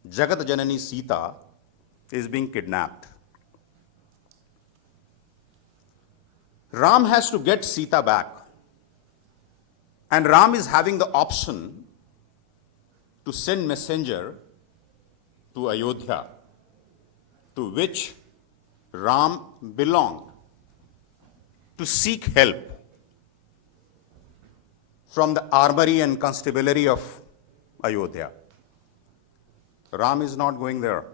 Jagat Janani Sita, is being kidnapped. Ram has to get Sita back. And Ram is having the option to send messenger to Ayodhya, to which Ram belonged, to seek help from the armory and constabulary of Ayodhya. Ram is not going there.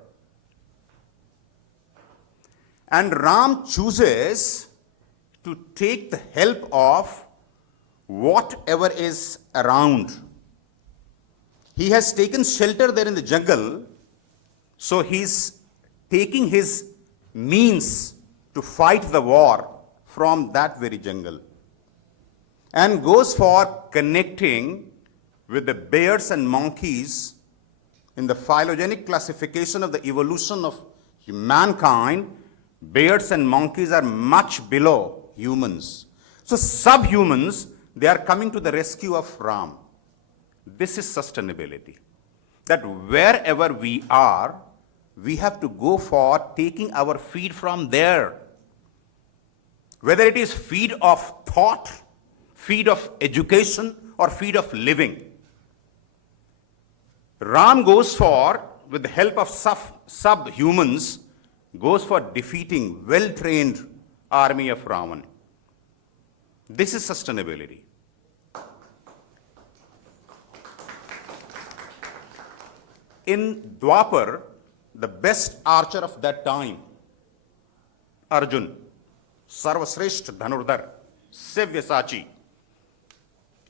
And Ram chooses to take the help of whatever is around. He has taken shelter there in the jungle, so he's taking his means to fight the war from that very jungle, and goes for connecting with the bears and monkeys in the phylogenetic classification of the evolution of mankind. Bears and monkeys are much below humans. So subhumans, they are coming to the rescue of Ram. This is sustainability. That wherever we are, we have to go for taking our feed from there. Whether it is feed of thought, feed of education, or feed of living. Ram goes for, with the help of subhumans, goes for defeating well-trained army of Ravan. This is sustainability. In Dwapar, the best archer of that time, Arjun, Sarvasreshth Dhanurdhar, Savyasachi,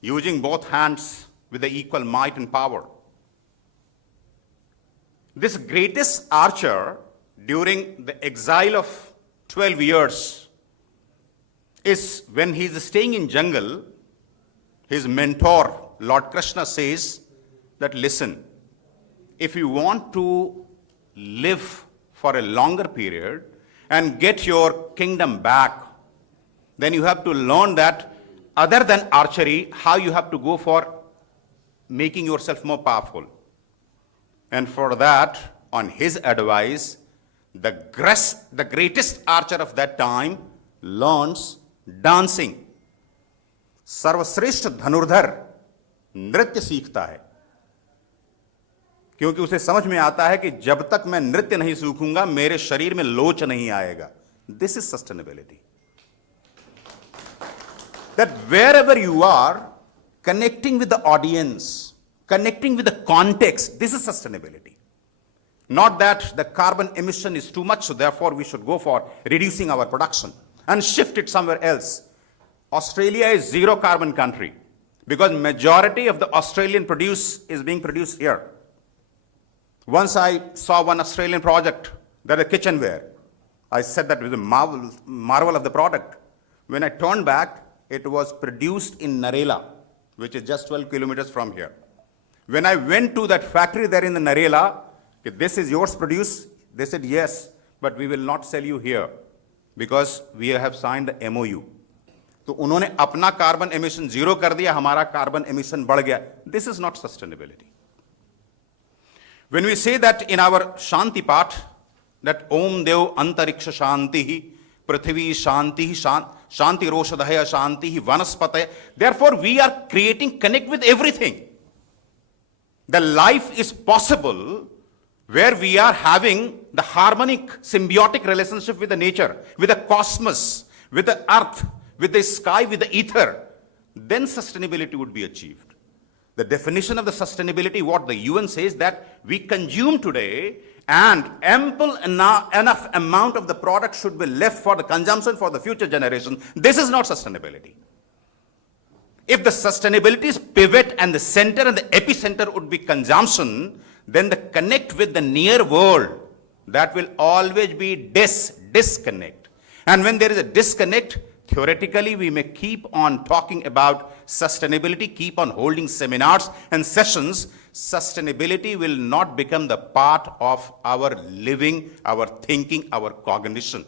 using both hands with the equal might and power. This greatest archer during the exile of 12 years is when he is staying in jungle, his mentor, Lord Krishna, says that, listen, if you want to live for a longer period and get your kingdom back, then you have to learn that other than archery, how you have to go for making yourself more powerful. And for that, on his advice, the greatest archer of that time learns dancing. सर्वश्रेष्ठ धनुर्धर नृत्य सीखता है, क्योंकि उसे समझ में आता है कि जब तक मैं नृत्य नहीं सीखूंगा मेरे शरीर में लोच नहीं आएगा. This is sustainability. That wherever you are, connecting with the audience, connecting with the context, this is sustainability. Not that the carbon emission is too much, so therefore we should go for reducing our production and shift it somewhere else. Australia is zero carbon country because majority of the Australian produce is being produced here. Once I saw one Australian project, that is kitchenware. I said that was a marvel of the product. When I turned back, it was produced in Narela, which is just 12 kilometers from here. When I went to that factory there in the Narela, this is yours produce? They said, yes, but we will not sell you here because we have signed the MOU. तो उन्होंने अपना carbon emission zero कर दिया, हमारा carbon emission बढ़ गया. This is not sustainability. When we say that in our Shanti Path, that Om Dev Antariksha Shanti, Prithvi Shanti, Shanti Roshadhaya Shanti, Vanaspataya, therefore we are creating connect with everything. The life is possible where we are having the harmonic, symbiotic relationship with the nature, with the cosmos, with the earth, with the sky, with the ether, then sustainability would be achieved. The definition of the sustainability, what the UN says, that we consume today and ample enough amount of the product should be left for the consumption for the future generation. This is not sustainability. If the sustainability's pivot and the center and the epicenter would be consumption, then the connect with the near world, that will always be disconnect. And when there is a disconnect, theoretically we may keep on talking about sustainability, keep on holding seminars and sessions. Sustainability will not become the part of our living, our thinking, our cognition.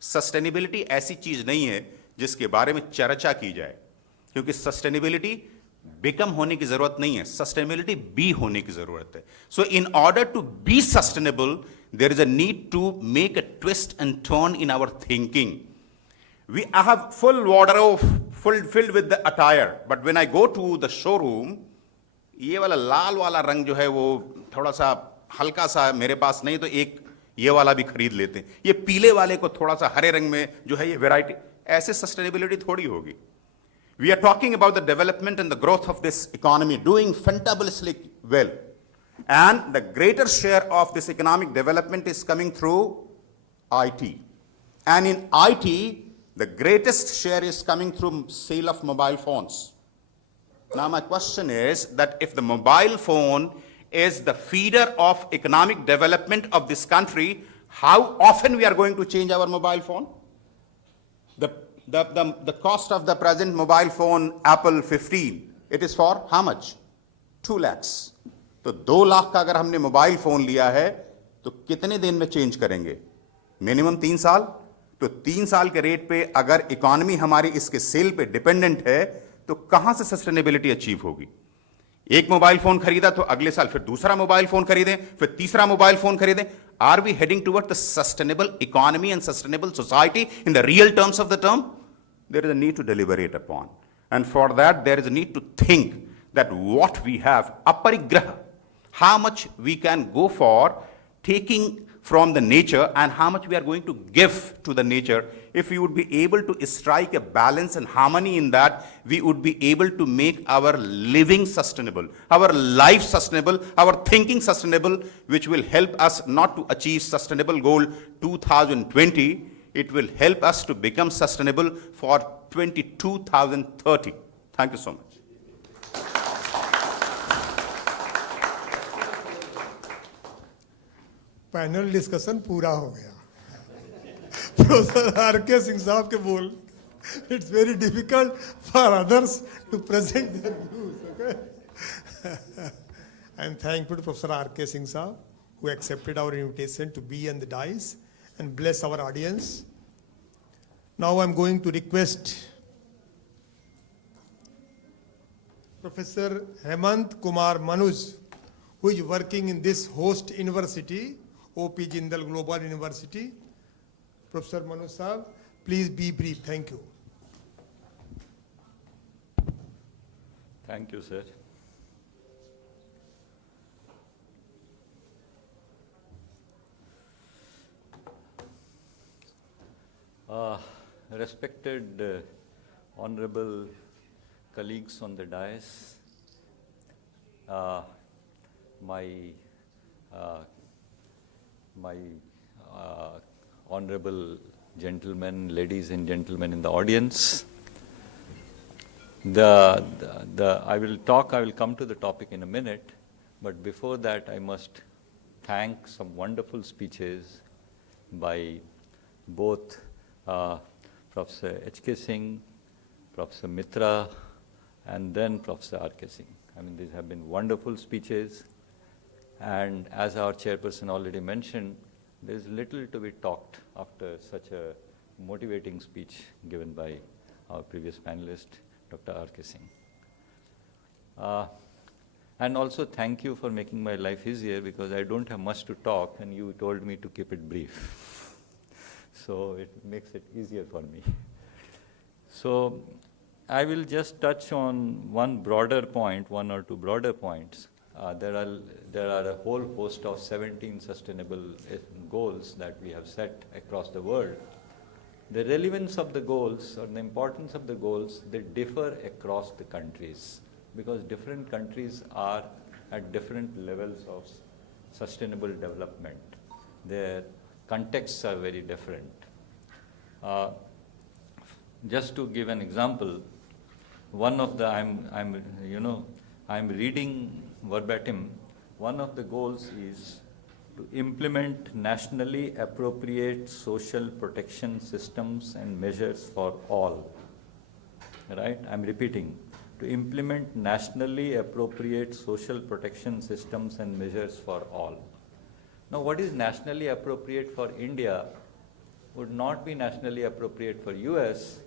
Sustainability ऐसी चीज नहीं है जिसके बारे में चर्चा की जाए, क्योंकि सस्टेनेबिलिटी बिकम होने की जरूरत नहीं है, सस्टेनेबिलिटी बी होने की जरूरत है. So in order to be sustainable there is a need to make a twist and turn in our thinking. We have full wardrobe filled with the attire, but when I go to the showroom, ये वाला लाल वाला रंग जो है वो थोड़ा सा हल्का सा मेरे पास नहीं, तो एक ये वाला भी खरीद लेते हैं. ये पीले वाले को थोड़ा सा हरे रंग में जो है ये वैरायटी, ऐसे सस्टेनेबिलिटी थोड़ी होगी. We are talking about the development and the growth of this economy doing fantabulously well. And the greater share of this economic development is coming through IT. And in IT, the greatest share is coming through sale of mobile phones. Now my question is that if the mobile phone is the feeder of economic development of this country, how often we are going to change our mobile phone? The cost of the present mobile phone, Apple 15, it is for how much? 2 lakhs. तो 2 लाख का अगर हमने mobile phone लिया है तो कितने दिन में चेंज करेंगे? मिनिमम 3 साल. तो 3 साल के रेट पे अगर इकोनॉमी हमारी इसके सेल पे डिपेंडेंट है तो कहां से सस्टेनेबिलिटी अचीव होगी? एक मोबाइल फोन खरीदा तो अगले साल फिर दूसरा मोबाइल फोन खरीदें, फिर तीसरा मोबाइल फोन खरीदें. Are we heading towards the sustainable economy and sustainable society in the real terms of the term? There is a need to deliberate upon. And for that, there is a need to think that what we have, aparigraha, how much we can go for taking from the nature and how much we are going to give to the nature. If we would be able to strike a balance and harmony in that, we would be able to make our living sustainable, our life sustainable, our thinking sustainable, which will help us not to achieve sustainable goal 2020. It will help us to become sustainable for 2030. Thank you so much. Panel discussion पूरा हो गया. Professor R K. Singh साहब के बोल, it's very difficult for others to present their views. Okay? I am thankful to Professor R.K. Singh Saab who accepted our invitation to be on the dais and bless our audience. Now I am going to request Professor Hemant Kumar Manoj, who is working in this host university, O.P. Jindal Global University. Professor Manoj Saab, please be brief. Thank you. Thank you, sir. Respected honorable colleagues on the dais, my honorable gentlemen, ladies and gentlemen in the audience, I will come to the topic in a minute, but before that I must thank some wonderful speeches by both Professor H.K. Singh, Professor Mitra, and then Professor R.K. Singh. I mean, these have been wonderful speeches, and as our chairperson already mentioned, there is little to be talked after such a motivating speech given by our previous panelist, Dr. R.K. Singh. And also thank you for making my life easier, because I don't have much to talk and you told me to keep it brief. So it makes it easier for me. So I will just touch on one or two broader points. There are a whole host of 17 sustainable goals that we have set across the world. The relevance of the goals or the importance of the goals, they differ across the countries. because different countries are at different levels of sustainable development. Their contexts are very different. Just to give an example, one of the, I'm reading verbatim, one of the goals is to implement nationally appropriate social protection systems and measures for all. Right? I'm repeating, to implement nationally appropriate social protection systems and measures for all. Now, what is nationally appropriate for India would not be nationally appropriate for US.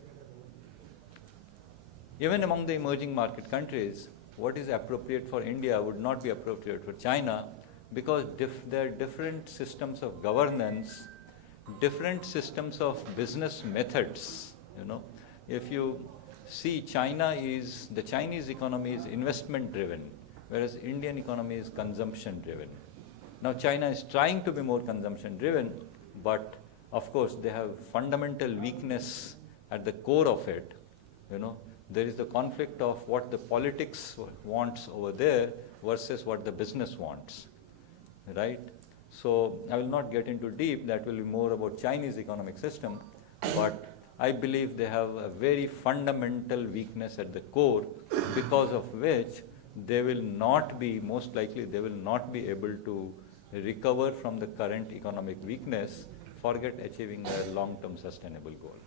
Even among the emerging market countries, what is appropriate for India would not be appropriate for China, because there are different systems of governance, different systems of business methods. If you see, the Chinese economy is investment driven, whereas Indian economy is consumption driven. Now China is trying to be more consumption driven, but of course they have fundamental weakness at the core of it. There is the conflict of what the politics wants over there versus what the business wants, right? So I will not get into deep, that will be more about Chinese economic system, but I believe they have a very fundamental weakness at the core, because of which they will not be, most likely they will not be able to recover from the current economic weakness, forget achieving their long-term sustainable goal.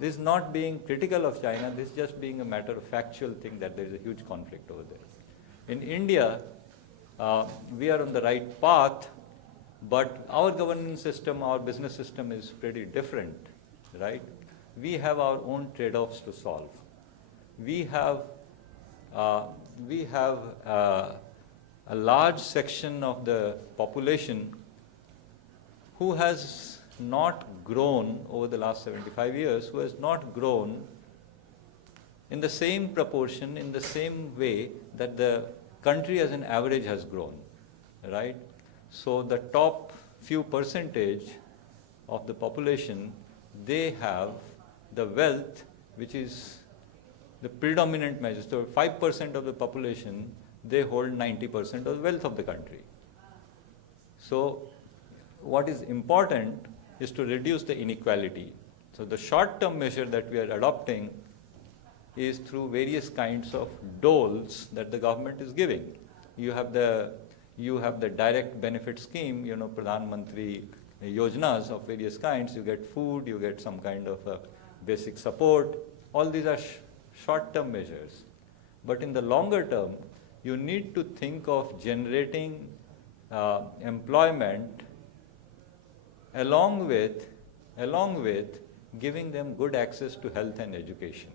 This is not being critical of China, this is just being a matter of factual thing that there is a huge conflict over there. In India, we are on the right path, but our governance system, our business system is pretty different, right? We have our own trade-offs to solve. We have a large section of the population who has not grown over the last 75 years, who has not grown in the same proportion, in the same way that the country as an average has grown, right? So the top few percentage of the population, they have the wealth which is the predominant measure. So 5% of the population, they hold 90% of the wealth of the country. So what is important is to reduce the inequality. So the short-term measure that we are adopting is through various kinds of doles that the government is giving. You have the direct benefit scheme, Pradhan Mantri Yojanas of various kinds. You get food, you get some kind of basic support. All these are short-term measures. But in the longer term, you need to think of generating employment along with giving them good access to health and education.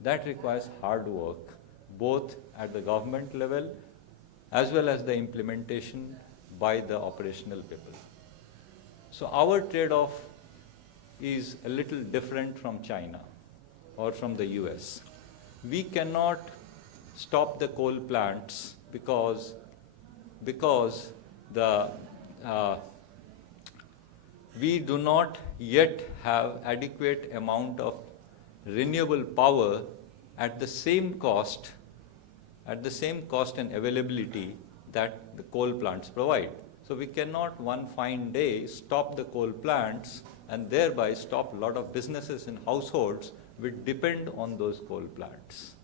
That requires hard work, both at the government level as well as the implementation by the operational people. So our trade-off is a little different from China or from the US. We cannot stop the coal plants because we do not yet have adequate amount of renewable power at the same cost and availability that the coal plants provide. So we cannot one fine day stop the coal plants and thereby stop a lot of businesses and households which depend on those coal plants.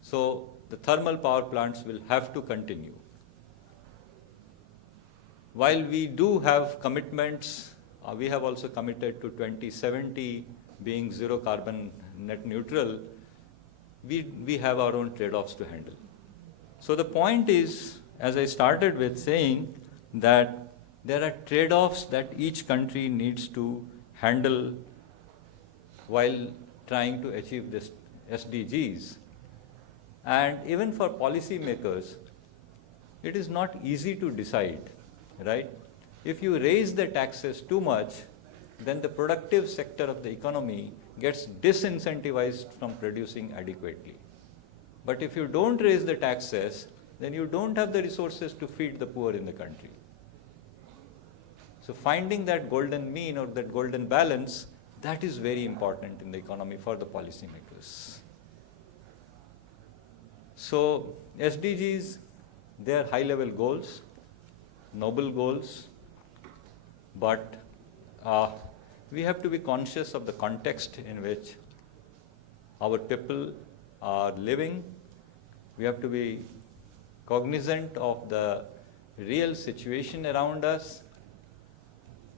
So the thermal power plants will have to continue. While we do have commitments, we have also committed to 2070 being zero carbon net neutral, we have our own trade-offs to handle. So the point is, as I started with saying, that there are trade-offs that each country needs to handle while trying to achieve this SDGs. And even for policymakers, it is not easy to decide, right? If you raise the taxes too much, then the productive sector of the economy gets disincentivized from producing adequately. But if you don't raise the taxes, then you don't have the resources to feed the poor in the country. So finding that golden mean or that golden balance, that is very important in the economy for the policymakers. So SDGs, they are high-level goals, noble goals, but we have to be conscious of the context in which our people are living. We have to be cognizant of the real situation around us.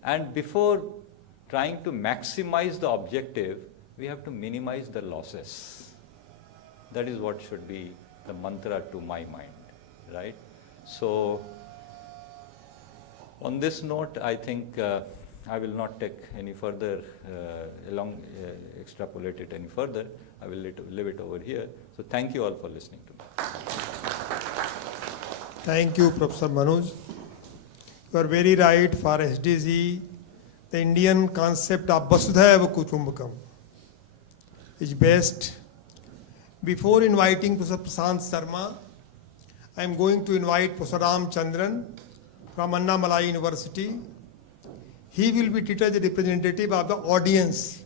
And before trying to maximize the objective, we have to minimize the losses. That is what should be the mantra to my mind, right? So, on this note, I think I will not take any further, extrapolate it any further. I will leave it over here. So, thank you all for listening to me. Thank you, Professor Manoj. You are very right. For SDG, the Indian concept of Vasudhaiva Kutumbakam is best. Before inviting Professor Prashant Sharma, I am going to invite Professor Ram Chandran from Annamalai University. He will be treated as a representative of the audience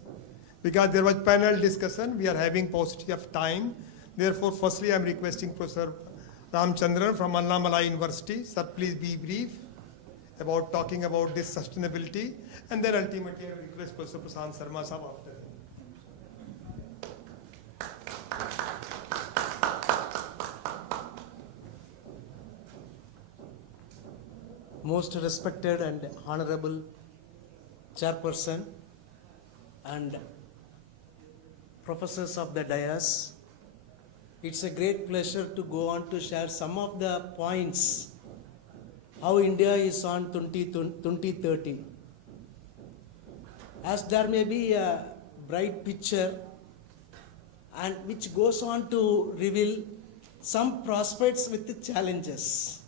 because there was panel discussion. We are having paucity of time. Therefore, firstly, I am requesting Professor Ram Chandran from Annamalai University. Sir, please be brief about talking about this sustainability. And then ultimately, I will request Professor Prashant Sharma Sahab after him. Most respected and honorable chairperson and professors of the dais, it's a great pleasure to go on to share some of the points how India is on 2030. As there may be a bright picture and which goes on to reveal some prospects with the challenges.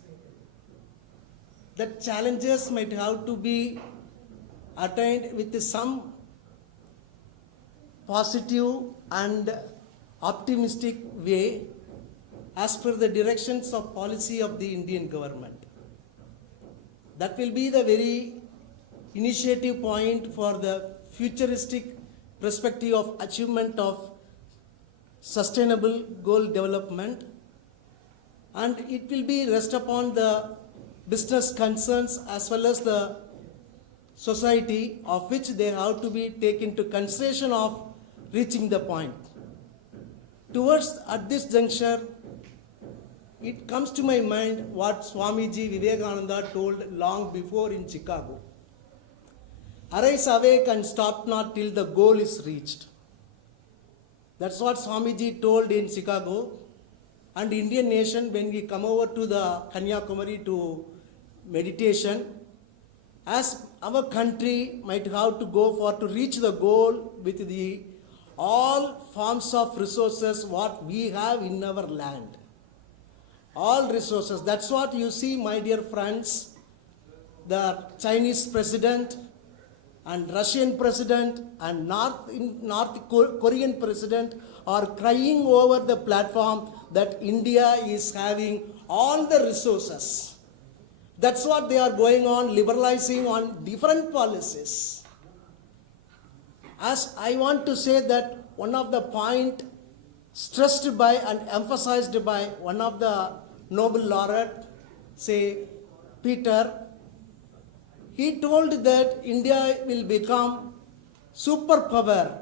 That challenges might have to be attained with some positive and optimistic way as per the directions of policy of the Indian government. That will be the very initiative point for the futuristic perspective of achievement of sustainable goal development, and it will be rest upon the business concerns as well as the society of which they have to be taken into consideration of reaching the point. Towards at this juncture, it comes to my mind what Swamiji Vivekananda told long before in Chicago. Arise awake and stop not till the goal is reached. That's what Swamiji told in Chicago. And Indian nation, when we come over to the Kanyakumari to meditation, as our country might have to go for to reach the goal with the all forms of resources what we have in our land. All resources. That's what you see, my dear friends. The Chinese president and Russian president and North Korean president are crying over the platform that India is having all the resources. That's what they are going on, liberalizing on different policies. As I want to say that one of the point stressed by and emphasized by one of the Nobel laureate, say Peter, he told that India will become superpower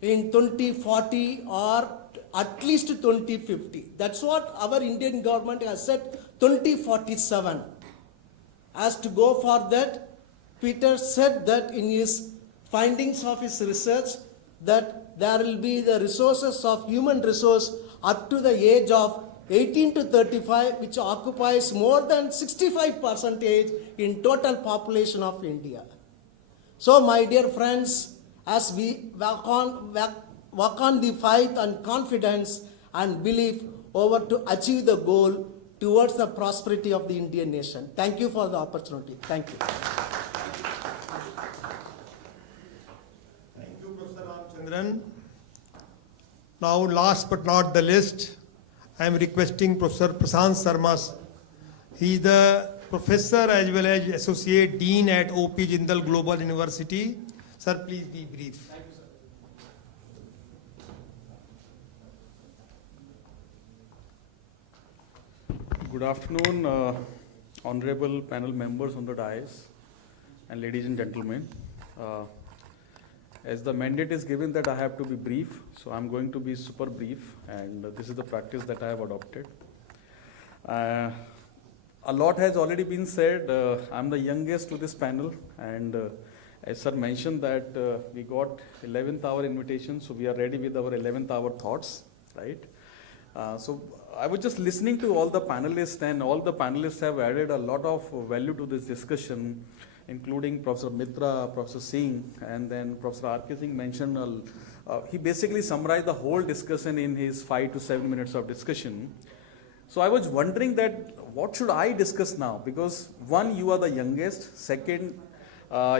in 2040 or at least 2050. That's what our Indian government has said, 2047. As to go for that, Peter said that in his findings of his research that there will be the resources of human resource up to the age of 18 to 35, which occupies more than 65% in total population of India. So, my dear friends, as we walk on the faith and confidence and belief over to achieve the goal towards the prosperity of the Indian nation. Thank you for the opportunity. Thank you. Thank you, Professor Ramchandran. Now, last but not the least, I am requesting Professor Prashant Sharma. He is the professor as well as associate dean at O.P. Jindal Global University. Sir, please be brief. Thank you, sir. Good afternoon, honorable panel members on the dais, and ladies and gentlemen. As the mandate is given that I have to be brief, so I'm going to be super brief, and this is the practice that I have adopted. A lot has already been said. I'm the youngest to this panel, and as sir mentioned that we got 11th hour invitation, so we are ready with our 11th hour thoughts, right? So I was just listening to all the panelists, and all the panelists have added a lot of value to this discussion, including Professor Mitra, Professor Singh, and then Professor R.K. Singh mentioned, he basically summarized the whole discussion in his 5 to 7 minutes of discussion. So I was wondering that what should I discuss now? Because one, you are the youngest. Second,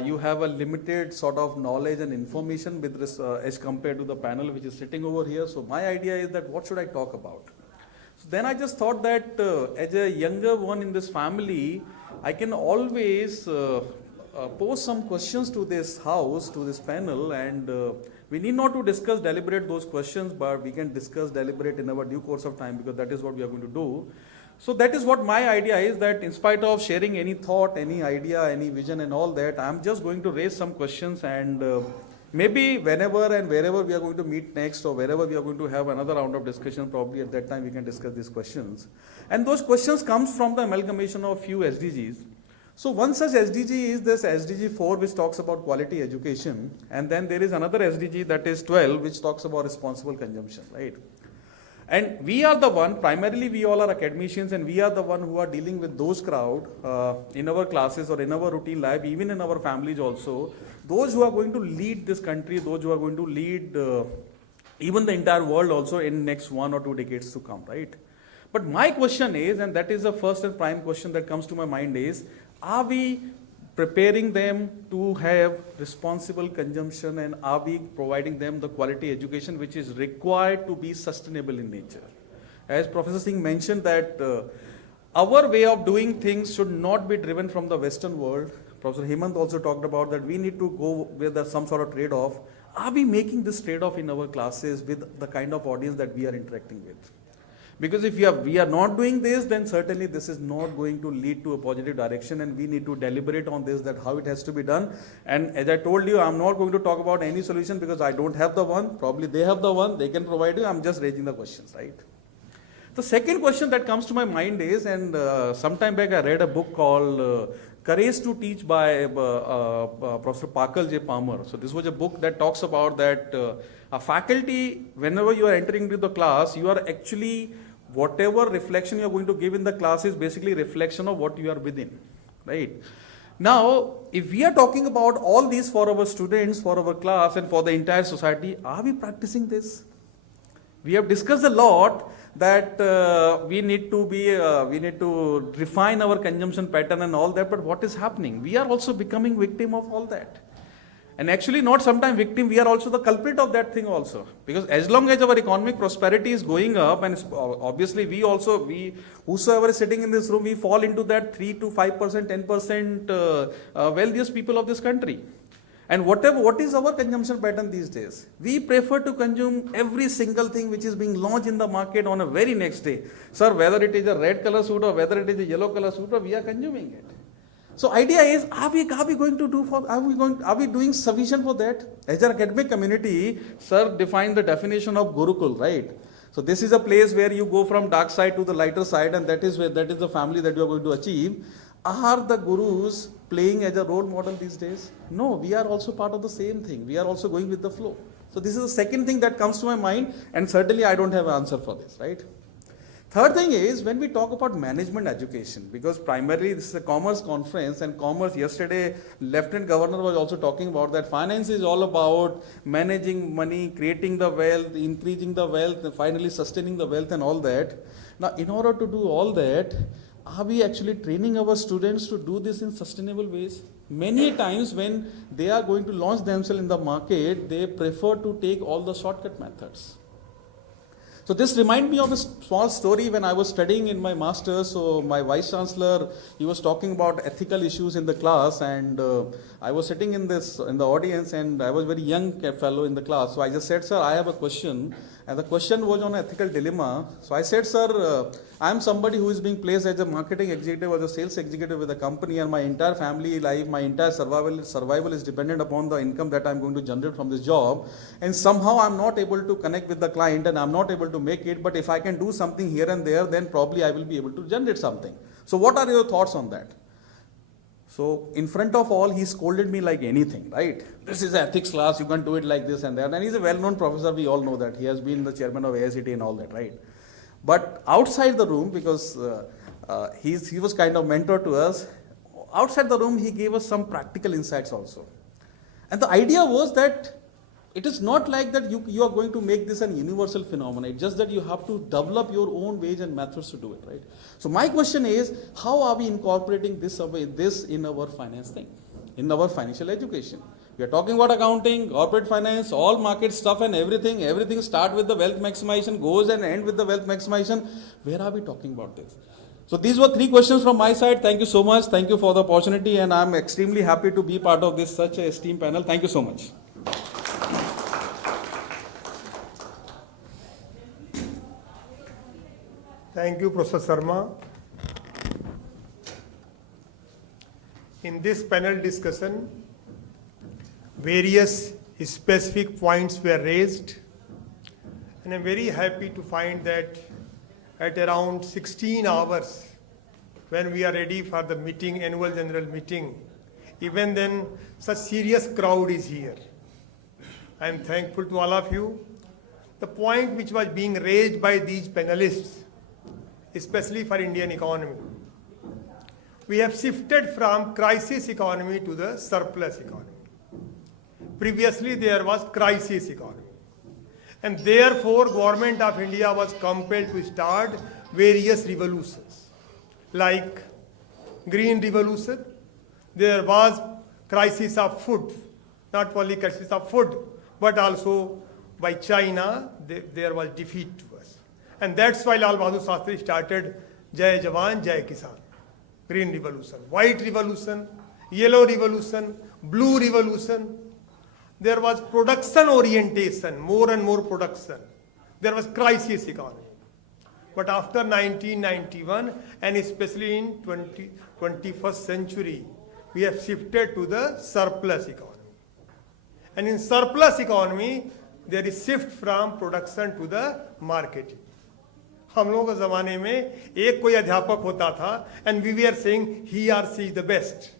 you have a limited sort of knowledge and information with this, as compared to the panel which is sitting over here. So my idea is that what should I talk about? So then I just thought that as a younger one in this family, I can always pose some questions to this house, to this panel, and we need not to discuss, deliberate those questions, but we can discuss, deliberate in our due course of time, because that is what we are going to do. So that is what my idea is, that in spite of sharing any thought, any idea, any vision and all that, I'm just going to raise some questions, and maybe whenever and wherever we are going to meet next, or wherever we are going to have another round of discussion, probably at that time we can discuss these questions. And those questions comes from the amalgamation of few SDGs. So one such SDG is this SDG 4, which talks about quality education, and then there is another SDG, that is 12, which talks about responsible consumption, right? And we are the one, primarily we all are academicians, and we are the one who are dealing with those crowd in our classes or in our routine life, even in our families also. Those who are going to lead this country, those who are going to lead even the entire world also in next 1 or 2 decades to come, right? But my question is, and that is the first and prime question that comes to my mind is, are we preparing them to have responsible consumption, and are we providing them the quality education which is required to be sustainable in nature? As Professor Singh mentioned that our way of doing things should not be driven from the Western world. Professor Hemant also talked about that we need to go with some sort of trade-off. Are we making this trade-off in our classes with the kind of audience that we are interacting with? Because if we are not doing this, then certainly this is not going to lead to a positive direction, and we need to deliberate on this, that how it has to be done. And as I told you, I'm not going to talk about any solution because I don't have the one. Probably they have the one, they can provide you. I'm just raising the questions, right? The second question that comes to my mind is, and sometime back I read a book called Courage to Teach by Professor Pakal J. Palmer. So this was a book that talks about that a faculty, whenever you are entering into the class, you are actually, whatever reflection you are going to give in the class is basically reflection of what you are within, right? Now, if we are talking about all these for our students, for our class, and for the entire society, are we practicing this? We have discussed a lot that we need to refine our consumption pattern and all that, but what is happening? We are also becoming victim of all that. And actually not sometimes victim, we are also the culprit of that thing also. Because as long as our economic prosperity is going up, and obviously whosoever is sitting in this room, we fall into that 3 to 5%, 10% wealthiest people of this country. And what is our consumption pattern these days? We prefer to consume every single thing which is being launched in the market on a very next day. Sir, whether it is a red color suit or whether it is a yellow color suit, we are consuming it. So idea is, are we doing sufficient for that? As an academic community, sir defined the definition of Gurukul, right? So this is a place where you go from dark side to the lighter side, and that is the family that you are going to achieve. Are the gurus playing as a role model these days? No, we are also part of the same thing. We are also going with the flow. So this is the second thing that comes to my mind, and certainly I don't have an answer for this, right? Third thing is, when we talk about management education, because primarily this is a commerce conference, and commerce, yesterday Lieutenant Governor was also talking about that finance is all about managing money, creating the wealth, increasing the wealth, and finally sustaining the wealth and all that. Now, in order to do all that, are we actually training our students to do this in sustainable ways? Many times when they are going to launch themselves in the market, they prefer to take all the shortcut methods. So this reminds me of a small story when I was studying in my master's. So my vice chancellor, he was talking about ethical issues in the class, and I was sitting in the audience, and I was a very young fellow in the class. So I just said, sir, I have a question, and the question was on ethical dilemma. So I said, sir, I am somebody who is being placed as a marketing executive or the sales executive with a company, and my entire family life, my entire survival is dependent upon the income that I am going to generate from this job, and somehow I am not able to connect with the client, and I am not able to make it, but if I can do something here and there, then probably I will be able to generate something. So what are your thoughts on that? So in front of all, he scolded me like anything, right? This is ethics class, you can do it like this and that. And he's a well-known professor, we all know that. He has been the chairman of AICT and all that, right? But outside the room, because he was kind of mentor to us, outside the room, he gave us some practical insights also. And the idea was that it is not like that you are going to make this an universal phenomenon. It's just that you have to develop your own ways and methods to do it, right? So my question is, how are we incorporating this in our finance thing, in our financial education? We are talking about accounting, corporate finance, all market stuff and everything. Everything start with the wealth maximization, goes and end with the wealth maximization. Where are we talking about this? So these were 3 questions from my side. Thank you so much. Thank you for the opportunity, and I'm extremely happy to be part of this such a esteemed panel. Thank you so much. Thank you, Professor Sharma. In this panel discussion, various specific points were raised, and I'm very happy to find that at around 16 hours, when we are ready for the meeting, annual general meeting, even then such serious crowd is here. I am thankful to all of you. The point which was being raised by these panelists, especially for Indian economy, we have shifted from crisis economy to the surplus economy. Previously there was crisis economy, and therefore Government of India was compelled to start various revolutions, like Green Revolution. There was crisis of food, not only crisis of food, but also by China, there was defeat to us. And that's why Lal Bahadur Shastri started Jai Jawan, Jai Kisan, Green Revolution, White Revolution, Yellow Revolution, Blue Revolution. There was production orientation, more and more production. There was crisis economy. But after 1991, and especially in 21st century, we have shifted to the surplus economy. And in surplus economy, there is shift from production to the marketing. हम लोगों के ज़माने में एक कोई अध्यापक होता था, and we were saying he or she is the best.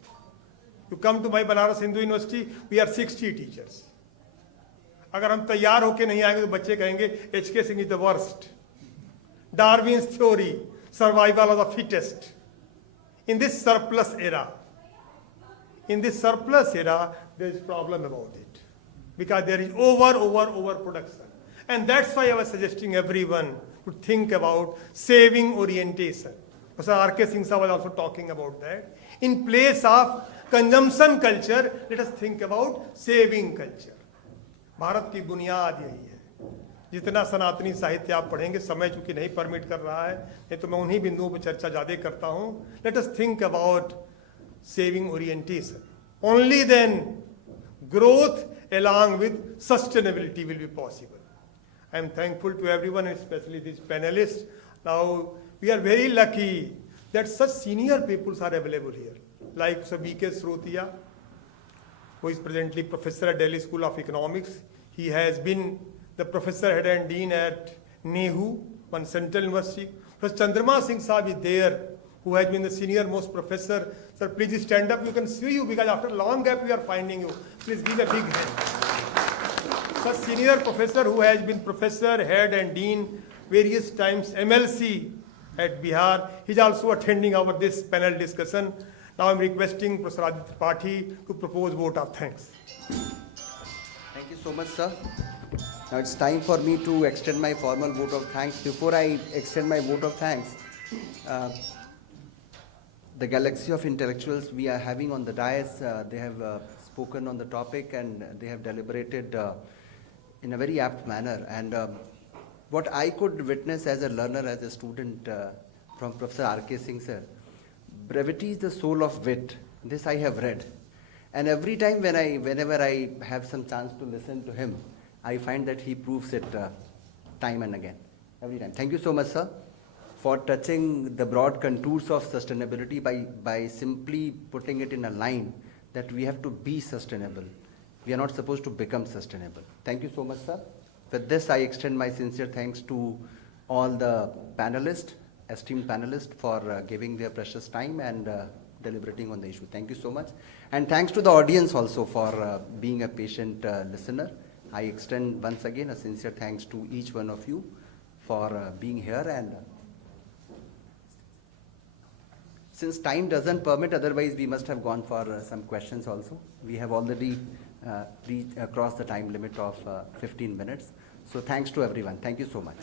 You come to my Banaras Hindu University, we are 60 teachers. अगर हम तैयार होके नहीं आएंगे तो बच्चे कहेंगे H.K. Singh is the worst. Darwin's theory, survival of the fittest. In this surplus era, there is problem about it, because there is over production. And that's why I was suggesting everyone to think about saving orientation. Professor R.K. Singh was also talking about that. In place of consumption culture, let us think about saving culture. Bharat की बुनियाद यही है. जितना सनातनी साहित्य आप पढ़ेंगे, समय चूंकि नहीं परमिट कर रहा है, नहीं तो मैं उन्हीं बिंदुओं पर चर्चा ज़्यादा करता हूँ. Let us think about saving orientation. Only then growth along with sustainability will be possible. I am thankful to everyone, especially these panelists. Now, we are very lucky that such senior peoples are available here, like Sir V.K. Srotia, who is presently professor at Delhi School of Economics. He has been the professor head and dean at NEHU, one central university. Professor Chandrama Singh Saab is there, who has been the senior most professor. Sir, please stand up. You can see you, because after a long gap we are finding you. Please give a big hand. Such senior professor who has been professor, head and dean various times, MLC at Bihar. He is also attending our this panel discussion. Now I am requesting Professor Aditya Pathi to propose vote of thanks. Thank you so much, sir. Now it's time for me to extend my formal vote of thanks. Before I extend my vote of thanks, the galaxy of intellectuals we are having on the dais, they have spoken on the topic, and they have deliberated in a very apt manner. And what I could witness as a learner, as a student from Professor R.K. Singh sir, brevity is the soul of wit. This I have read. And every time whenever I have some chance to listen to him, I find that he proves it time and again, every time. Thank you so much, sir, for touching the broad contours of sustainability by simply putting it in a line that we have to be sustainable. We are not supposed to become sustainable. Thank you so much, sir. With this, I extend my sincere thanks to all the panelists, esteemed panelists, for giving their precious time and deliberating on the issue. Thank you so much. And thanks to the audience also for being a patient listener. I extend once again a sincere thanks to each one of you for being here. And since time doesn't permit, otherwise we must have gone for some questions also. We have already crossed the time limit of 15 minutes. So thanks to everyone. Thank you so much.